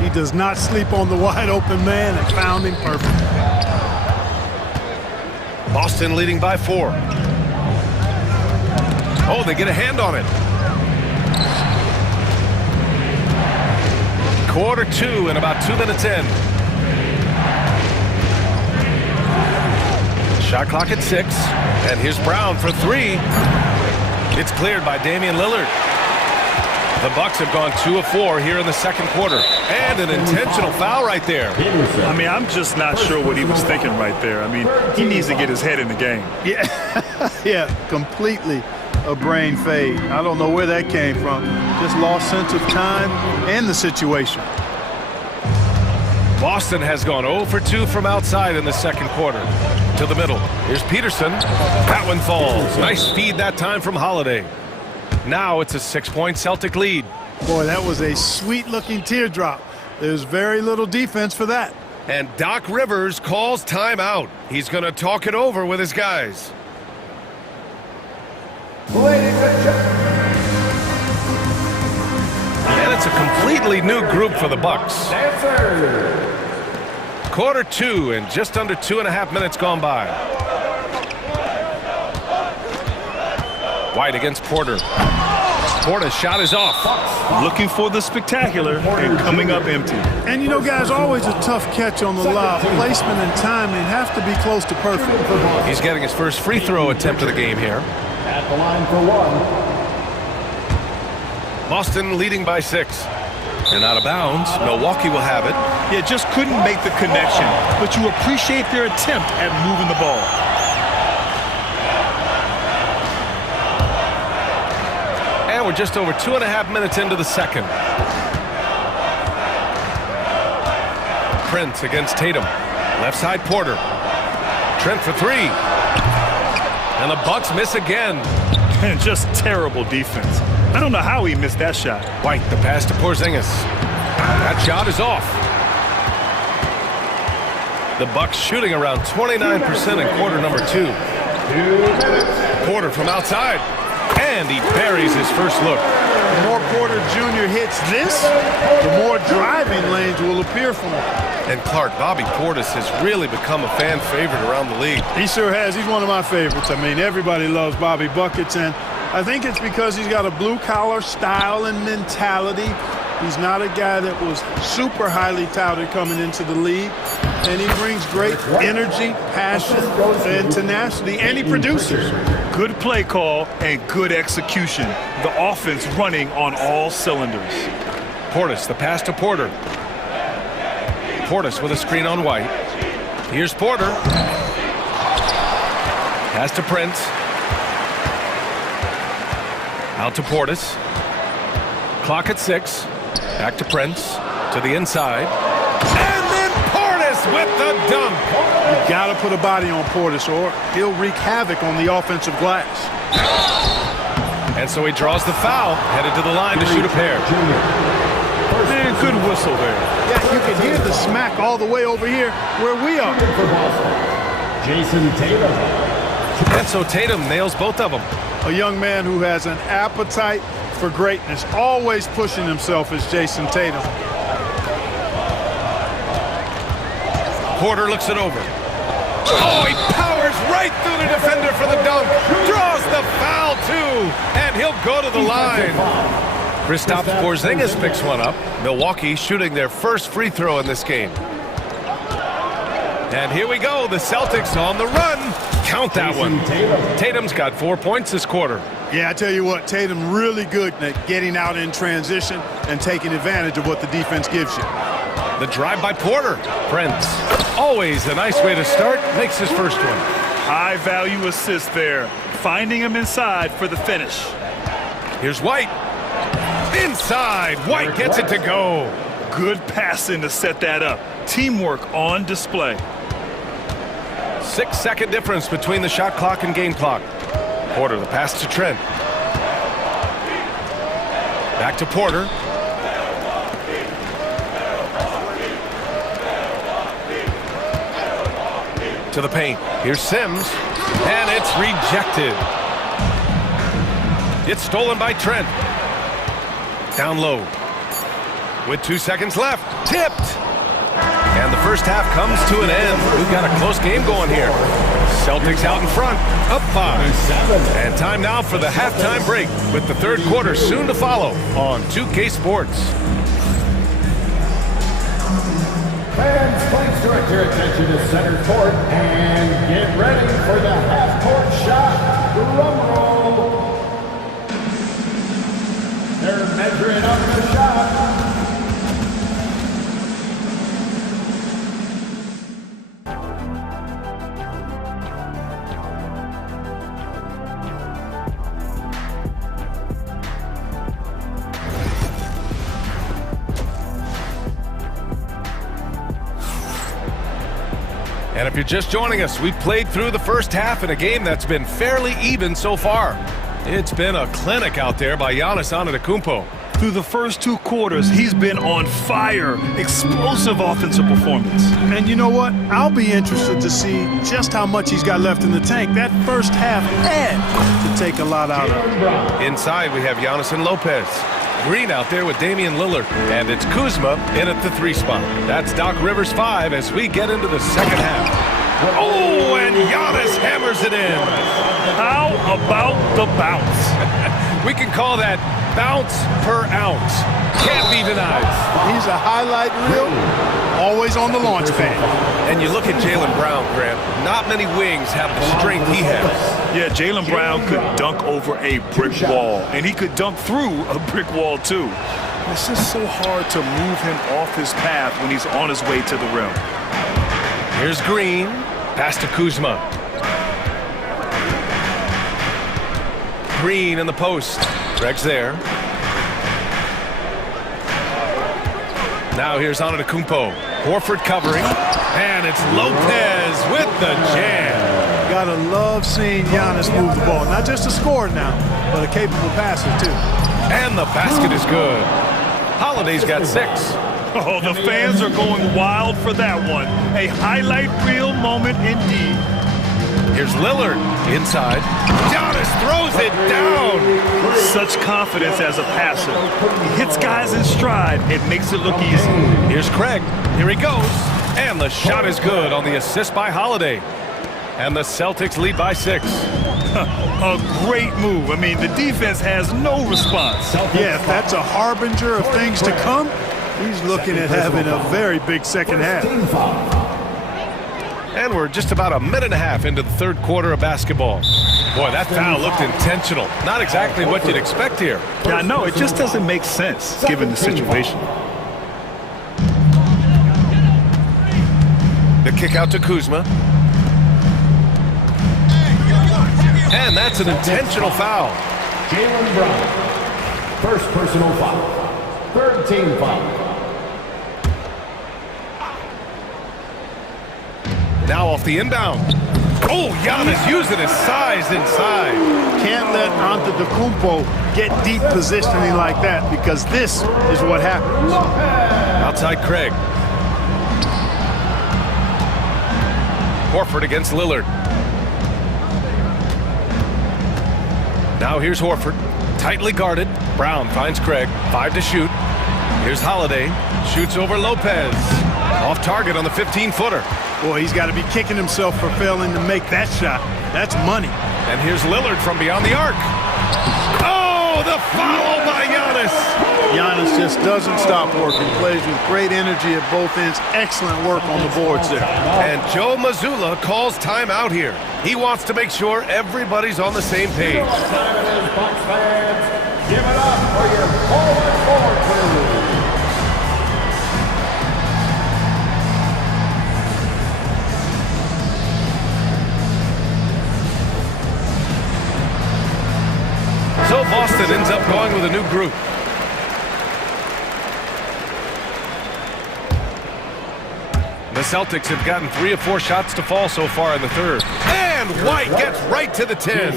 He does not sleep on the wide-open man and found him perfect. Boston leading by 4. Oh, they get a hand on it. Quarter 2 and about 2 minutes in. Shot clock at 6. And here's Brown for 3. It's cleared by Damian Lillard. The Bucks have gone 2 of 4 here in the second quarter. And an intentional foul right there. I mean, I'm just not sure what he was thinking right there. I mean, he needs to get his head in the game. Yeah, yeah, completely a brain fade. I don't know where that came from. Just lost sense of time and the situation. Boston has gone 0 for 2 from outside in the second quarter. To the middle. Here's Peterson. That one falls. Nice feed that time from Holiday. Now it's a 6-point Celtic lead. Boy, that was a sweet-looking teardrop. There's very little defense for that. And Doc Rivers calls timeout. He's going to talk it over with his guys. And it's a completely new group for the Bucks. Quarter 2 and just under 2.5 minutes gone by. White against Porter. Porter's shot is off. Looking for the spectacular and coming up empty. And you know, guys, always a tough catch on the lob. Placement and timing have to be close to perfect. He's getting his first free throw attempt of the game here. At the line for 1. Boston leading by 6. And out of bounds, Milwaukee will have it. Yeah, just couldn't make the connection, but you appreciate their attempt at moving the ball. And we're just over 2.5 minutes into the second. Prince against Tatum. Left side Porter. Trent for 3. And the Bucks miss again. And just terrible defense. I don't know how he missed that shot. White, the pass to Porzingis. That shot is off. The Bucks shooting around 29% in quarter number 2. Porter from outside. And he buries his first look. The more Porter Jr. hits this, the more driving lanes will appear for him. And Clark, Bobby Portis has really become a fan favorite around the league. He sure has. He's one of my favorites. I mean, everybody loves Bobby Buckets, and I think it's because he's got a blue-collar style and mentality. He's not a guy that was super highly touted coming into the league, and he brings great energy, passion, and tenacity, and he produces. Good play call and good execution. The offense running on all cylinders. Portis, the pass to Porter. Portis with a screen on White. Here's Porter. Pass to Prince. Out to Portis. Clock at 6. Back to Prince. To the inside. And then Portis with the dunk. You've got to put a body on Portis or he'll wreak havoc on the offensive glass. And so he draws the foul. Headed to the line to shoot a pair. Man, good whistle there. Yeah, you can hear the smack all the way over here where we are. Jason Tatum. And so Tatum nails both of them. A young man who has an appetite for greatness, always pushing himself is Jason Tatum. Porter looks it over. Oh, he powers right through the defender for the dunk. Draws the foul, too. And he'll go to the line. Kristaps Porzingis picks one up. Milwaukee shooting their first free throw in this game. And here we go. The Celtics on the run. Count that one. Tatum's got 4 points this quarter. Yeah, I tell you what, Tatum really good at getting out in transition and taking advantage of what the defense gives you. The drive by Porter. Prince. Always a nice way to start. Makes his first one. High value assist there. Finding him inside for the finish. Here's White. Inside. White gets it to go. Good passing to set that up. Teamwork on display. 6-second difference between the shot clock and game clock. Porter, the pass to Trent. Back to Porter. To the paint. Here's Sims. And it's rejected. It's stolen by Trent. Down low. With 2 seconds left. Tipped. And the first half comes to an end. We've got a close game going here. Celtics out in front, up 5. And time now for the halftime break, with the third quarter soon to follow on 2K Sports. Fans, please direct your attention to center court and get ready for the half-court shot. Drum roll. They're measuring up the shot. And if you're just joining us, we've played through the first half in a game that's been fairly even so far. It's been a clinic out there by Giannis Antetokounmpo. Through the first 2 quarters, he's been on fire. Explosive offensive performance. And you know what? I'll be interested to see just how much he's got left in the tank. That first half had to take a lot out of him. Inside, we have Giannis and Lopez. Green out there with Damian Lillard. And it's Kuzma in at the 3 spot. That's Doc Rivers 5 as we get into the second half. Oh, and Giannis hammers it in. How about the bounce? We can call that bounce per ounce. Can't be denied. He's a highlight reel, always on the launch pad. And you look at Jaylen Brown, Grant. Not many wings have the strength he has. Yeah, Jaylen Brown could dunk over a brick wall, and he could dunk through a brick wall too. It's just so hard to move him off his path when he's on his way to the rim. Here's Green, pass to Kuzma. Green in the post. Greg's there. Now here's Antetokounmpo. Horford covering. And it's Lopez with the jam. Gotta love seeing Giannis move the ball. Not just a scorer now, but a capable passer too. And the basket is good. Holiday's got 6. Oh, the fans are going wild for that one. A highlight reel moment indeed. Here's Lillard inside. Giannis throws it down. Such confidence as a passer. He hits guys in stride. It makes it look easy. Here's Craig. Here he goes. And the shot is good on the assist by Holiday. And the Celtics lead by 6. A great move. I mean, the defense has no response. Yeah, if that's a harbinger of things to come, he's looking at having a very big second half. And we're just about a minute and a half into the third quarter of basketball. Boy, that foul looked intentional. Not exactly what you'd expect here. Yeah, no, it just doesn't make sense given the situation. The kick out to Kuzma. And that's an intentional foul. Jaylen Brown, first personal foul, third team foul. Now off the inbound. Oh, Giannis using his size inside. Can't let Antetokounmpo get deep positioning like that, because this is what happens. Outside Craig. Horford against Lillard. Now here's Horford. Tightly guarded. Brown finds Craig. 5 to shoot. Here's Holiday. Shoots over Lopez. Off target on the 15-footer. Boy, he's got to be kicking himself for failing to make that shot. That's money. And here's Lillard from beyond the arc. Oh, the follow by Giannis. Giannis just doesn't stop working. Plays with great energy at both ends. Excellent work on the boards there. And Joe Mazzulla calls timeout here. He wants to make sure everybody's on the same page. Bucks fans, give it up for your forward crew. So Boston ends up going with a new group. The Celtics have gotten 3 of 4 shots to fall so far in the third. And White gets right to the 10.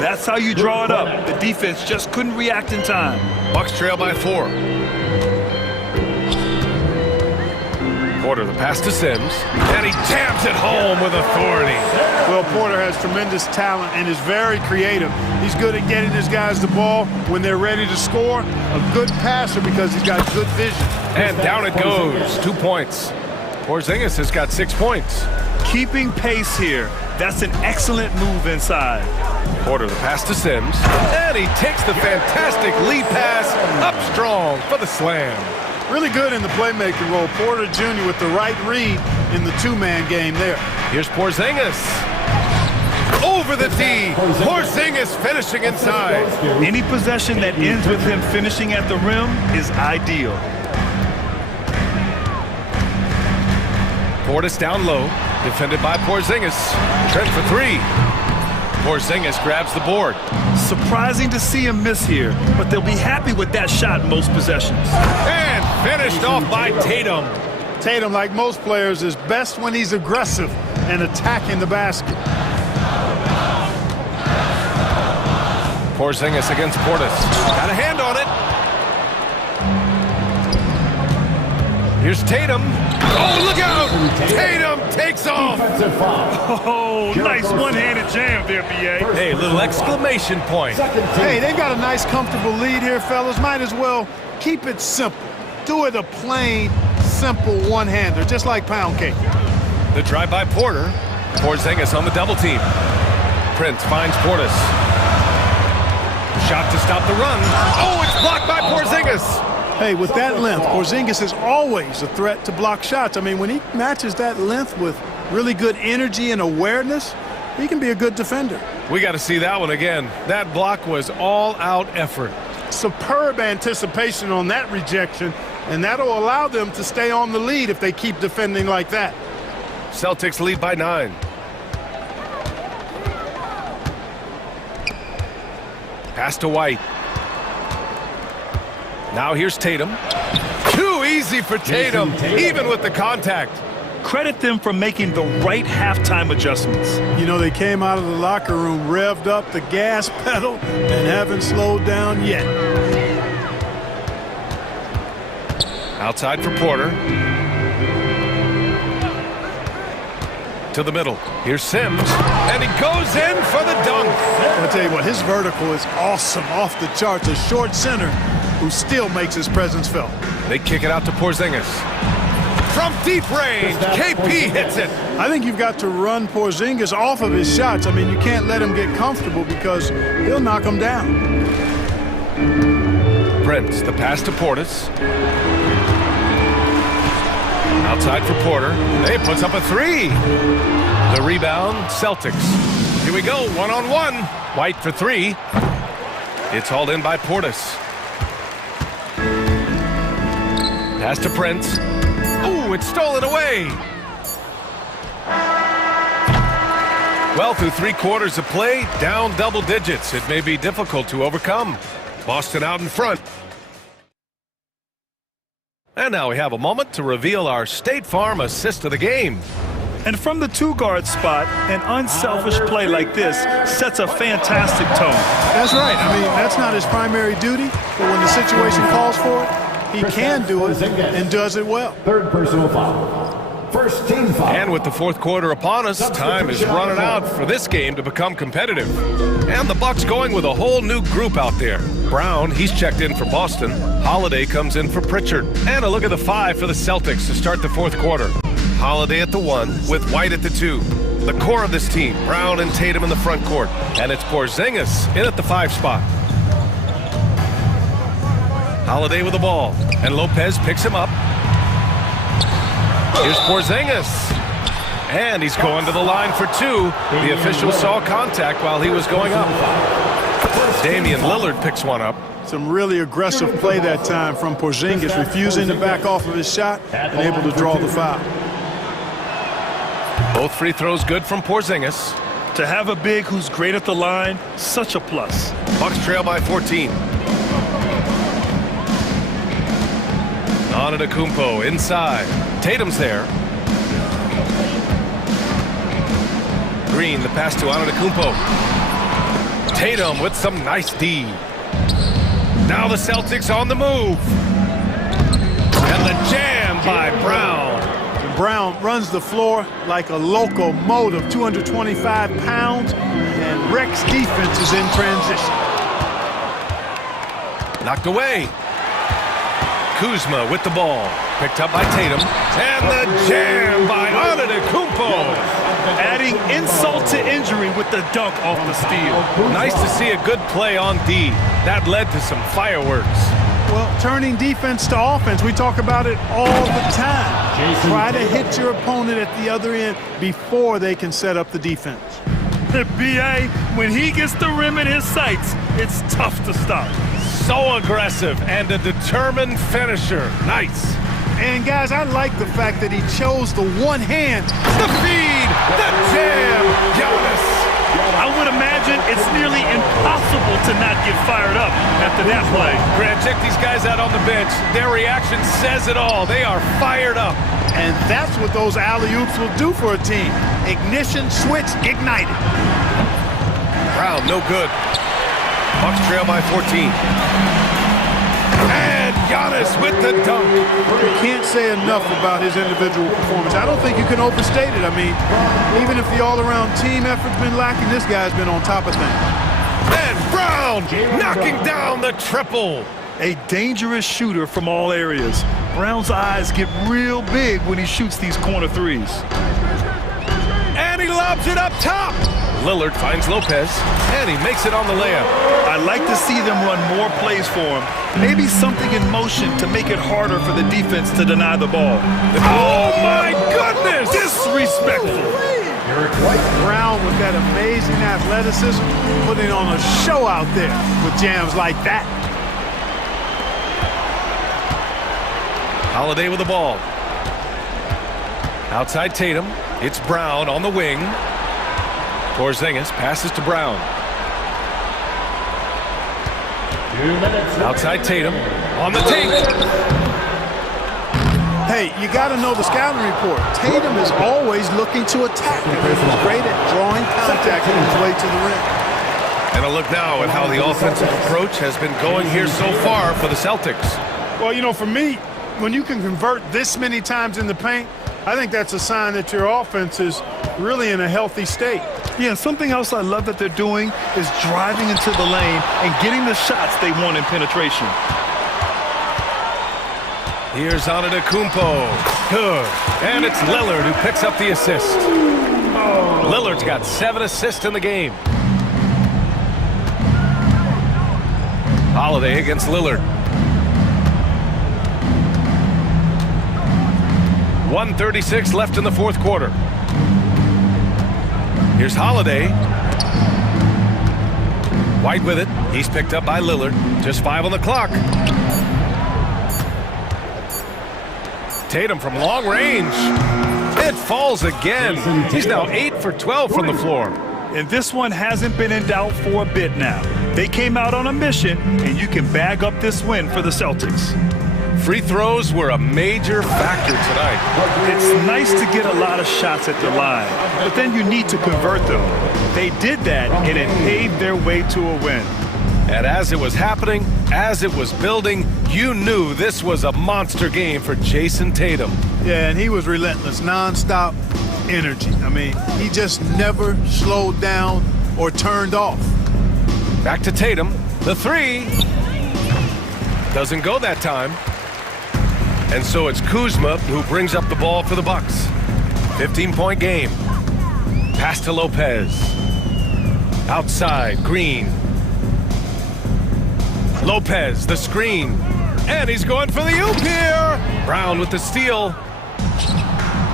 That's how you draw it up. The defense just couldn't react in time. Bucks trail by 4. Porter, the pass to Sims, and he jams it home with authority. Well, Porter has tremendous talent and is very creative. He's good at getting his guys the ball when they're ready to score. A good passer because he's got good vision. And down it goes. 2 points. Porzingis has got 6 points. Keeping pace here. That's an excellent move inside. Porter, the pass to Sims, and he takes the fantastic lead pass up strong for the slam. Really good in the playmaking role. Porter Jr. with the right read in the two-man game there. Here's Porzingis. Over the D. Porzingis finishing inside. Any possession that ends with him finishing at the rim is ideal. Portis down low, defended by Porzingis. Trent for three. Porzingis grabs the board. Surprising to see him miss here, but they'll be happy with that shot in most possessions. And finished off by Tatum. Tatum, like most players, is best when he's aggressive and attacking the basket. Porzingis against Portis. Got a hand on it. Here's Tatum. Oh, look out! Tatum takes off. Oh, nice one-handed jam there, B.A. Hey, little exclamation point. Hey, they've got a nice, comfortable lead here, fellas. Might as well keep it simple. Do it a plain, simple one-hander, just like pound cake. The drive by Porter. Porzingis on the double team. Prince finds Portis. Shot to stop the run. Oh, it's blocked by Porzingis. Hey, with that length, Porzingis is always a threat to block shots. I mean, when he matches that length with really good energy and awareness, he can be a good defender. We got to see that one again. That block was all-out effort. Superb anticipation on that rejection, and that'll allow them to stay on the lead if they keep defending like that. Celtics lead by 9. Pass to White. Now here's Tatum. Too easy for Tatum, even with the contact. Credit them for making the right halftime adjustments. You know, they came out of the locker room, revved up the gas pedal, and haven't slowed down yet. Outside for Porter. To the middle. Here's Sims, and he goes in for the dunk. I'll tell you what, his vertical is awesome, off the charts. A short center who still makes his presence felt. They kick it out to Porzingis. From deep range, KP hits it. I think you've got to run Porzingis off of his shots. I mean, you can't let him get comfortable because he'll knock him down. Prince, the pass to Portis. Outside for Porter. He puts up a three. The rebound, Celtics. Here we go, one-on-one. White for three. It's hauled in by Portis. Pass to Prince. Ooh, it's stolen away. Well, through 3 quarters of play, down double digits. It may be difficult to overcome. Boston out in front. And now we have a moment to reveal our State Farm assist of the game. And from the two-guard spot, an unselfish play like this sets a fantastic tone. That's right. I mean, that's not his primary duty, but when the situation calls for it, he can do it and does it well. Third personal foul. First team foul. And with the fourth quarter upon us, time is running out for this game to become competitive. And the Bucks going with a whole new group out there. Brown, he's checked in for Boston. Holiday comes in for Pritchard. And a look at the 5 for the Celtics to start the fourth quarter. Holiday at the 1 with White at the 2. The core of this team, Brown and Tatum in the front court. And it's Porzingis in at the 5 spot. Holiday with the ball, and Lopez picks him up. Here's Porzingis, and he's going to the line for 2. The official saw contact while he was going up. Damian Lillard picks one up. Some really aggressive play that time from Porzingis, refusing to back off of his shot and able to draw the foul. Both free throws good from Porzingis. To have a big who's great at the line, such a plus. Bucks trail by 14. Antetokounmpo inside. Tatum's there. Green, the pass to Antetokounmpo. Tatum with some nice D. Now the Celtics on the move. And the jam by Brown. Brown runs the floor like a locomotive, 225 pounds, and Rex defense is in transition. Knocked away. Kuzma with the ball. Picked up by Tatum. And the jam by Antetokounmpo. Adding insult to injury with the dunk off the steal. Nice to see a good play on D. That led to some fireworks. Well, turning defense to offense, we talk about it all the time. Try to hit your opponent at the other end before they can set up the defense. B.A., when he gets the rim in his sights, it's tough to stop. So aggressive and a determined finisher. Nice. And guys, I like the fact that he chose the one hand. The feed, the jam, Giannis. I would imagine it's nearly impossible to not get fired up after that play. Grant, check these guys out on the bench. Their reaction says it all. They are fired up. And that's what those alley-oops will do for a team. Ignition switch ignited. Brown, no good. Bucks trail by 14. And Giannis with the dunk. You can't say enough about his individual performance. I don't think you can overstate it. I mean, even if the all-around team effort's been lacking, this guy's been on top of things. And Brown knocking down the triple. A dangerous shooter from all areas. Brown's eyes get real big when he shoots these corner threes. And he lobs it up top. Lillard finds Lopez, and he makes it on the layup. I'd like to see them run more plays for him. Maybe something in motion to make it harder for the defense to deny the ball. Oh, my goodness! Disrespectful. Brown with that amazing athleticism, putting on a show out there with jams like that. Holiday with the ball. Outside Tatum. It's Brown on the wing. Porzingis passes to Brown. Outside Tatum on the take. Hey, you got to know the scouting report. Tatum is always looking to attack. He's great at drawing contact on his way to the rim. And a look now at how the offensive approach has been going here so far for the Celtics. Well, you know, for me, when you can convert this many times in the paint, I think that's a sign that your offense is really in a healthy state. Yeah, something else I love that they're doing is driving into the lane and getting the shots they want in penetration. Here's Antetokounmpo. Good. And it's Lillard who picks up the assist. Lillard's got 7 assists in the game. Holiday against Lillard. 1:36 left in the fourth quarter. Here's Holiday. White with it. He's picked up by Lillard. Just 5 on the clock. Tatum from long range. It falls again. He's now 8 for 12 from the floor. And this one hasn't been in doubt for a bit now. They came out on a mission, and you can bag up this win for the Celtics. Free throws were a major factor tonight. It's nice to get a lot of shots at the line, but then you need to convert them. They did that, and it paved their way to a win. And as it was happening, as it was building, you knew this was a monster game for Jason Tatum. Yeah, and he was relentless, nonstop energy. I mean, he just never slowed down or turned off. Back to Tatum. The three doesn't go that time. And so it's Kuzma who brings up the ball for the Bucks. 15-point game. Pass to Lopez. Outside, Green. Lopez, the screen. And he's going for the oop here. Brown with the steal.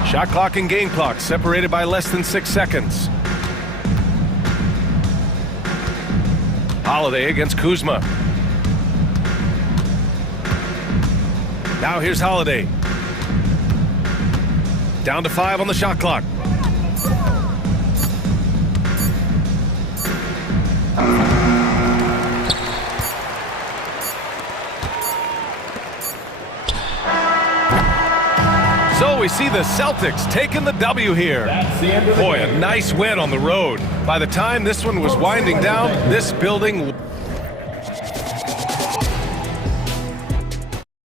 Shot clock and game clock separated by less than 6 seconds. Holiday against Kuzma. Now here's Holiday. Down to 5 on the shot clock. So we see the Celtics taking the W here. Boy, a nice win on the road. By the time this one was winding down, this building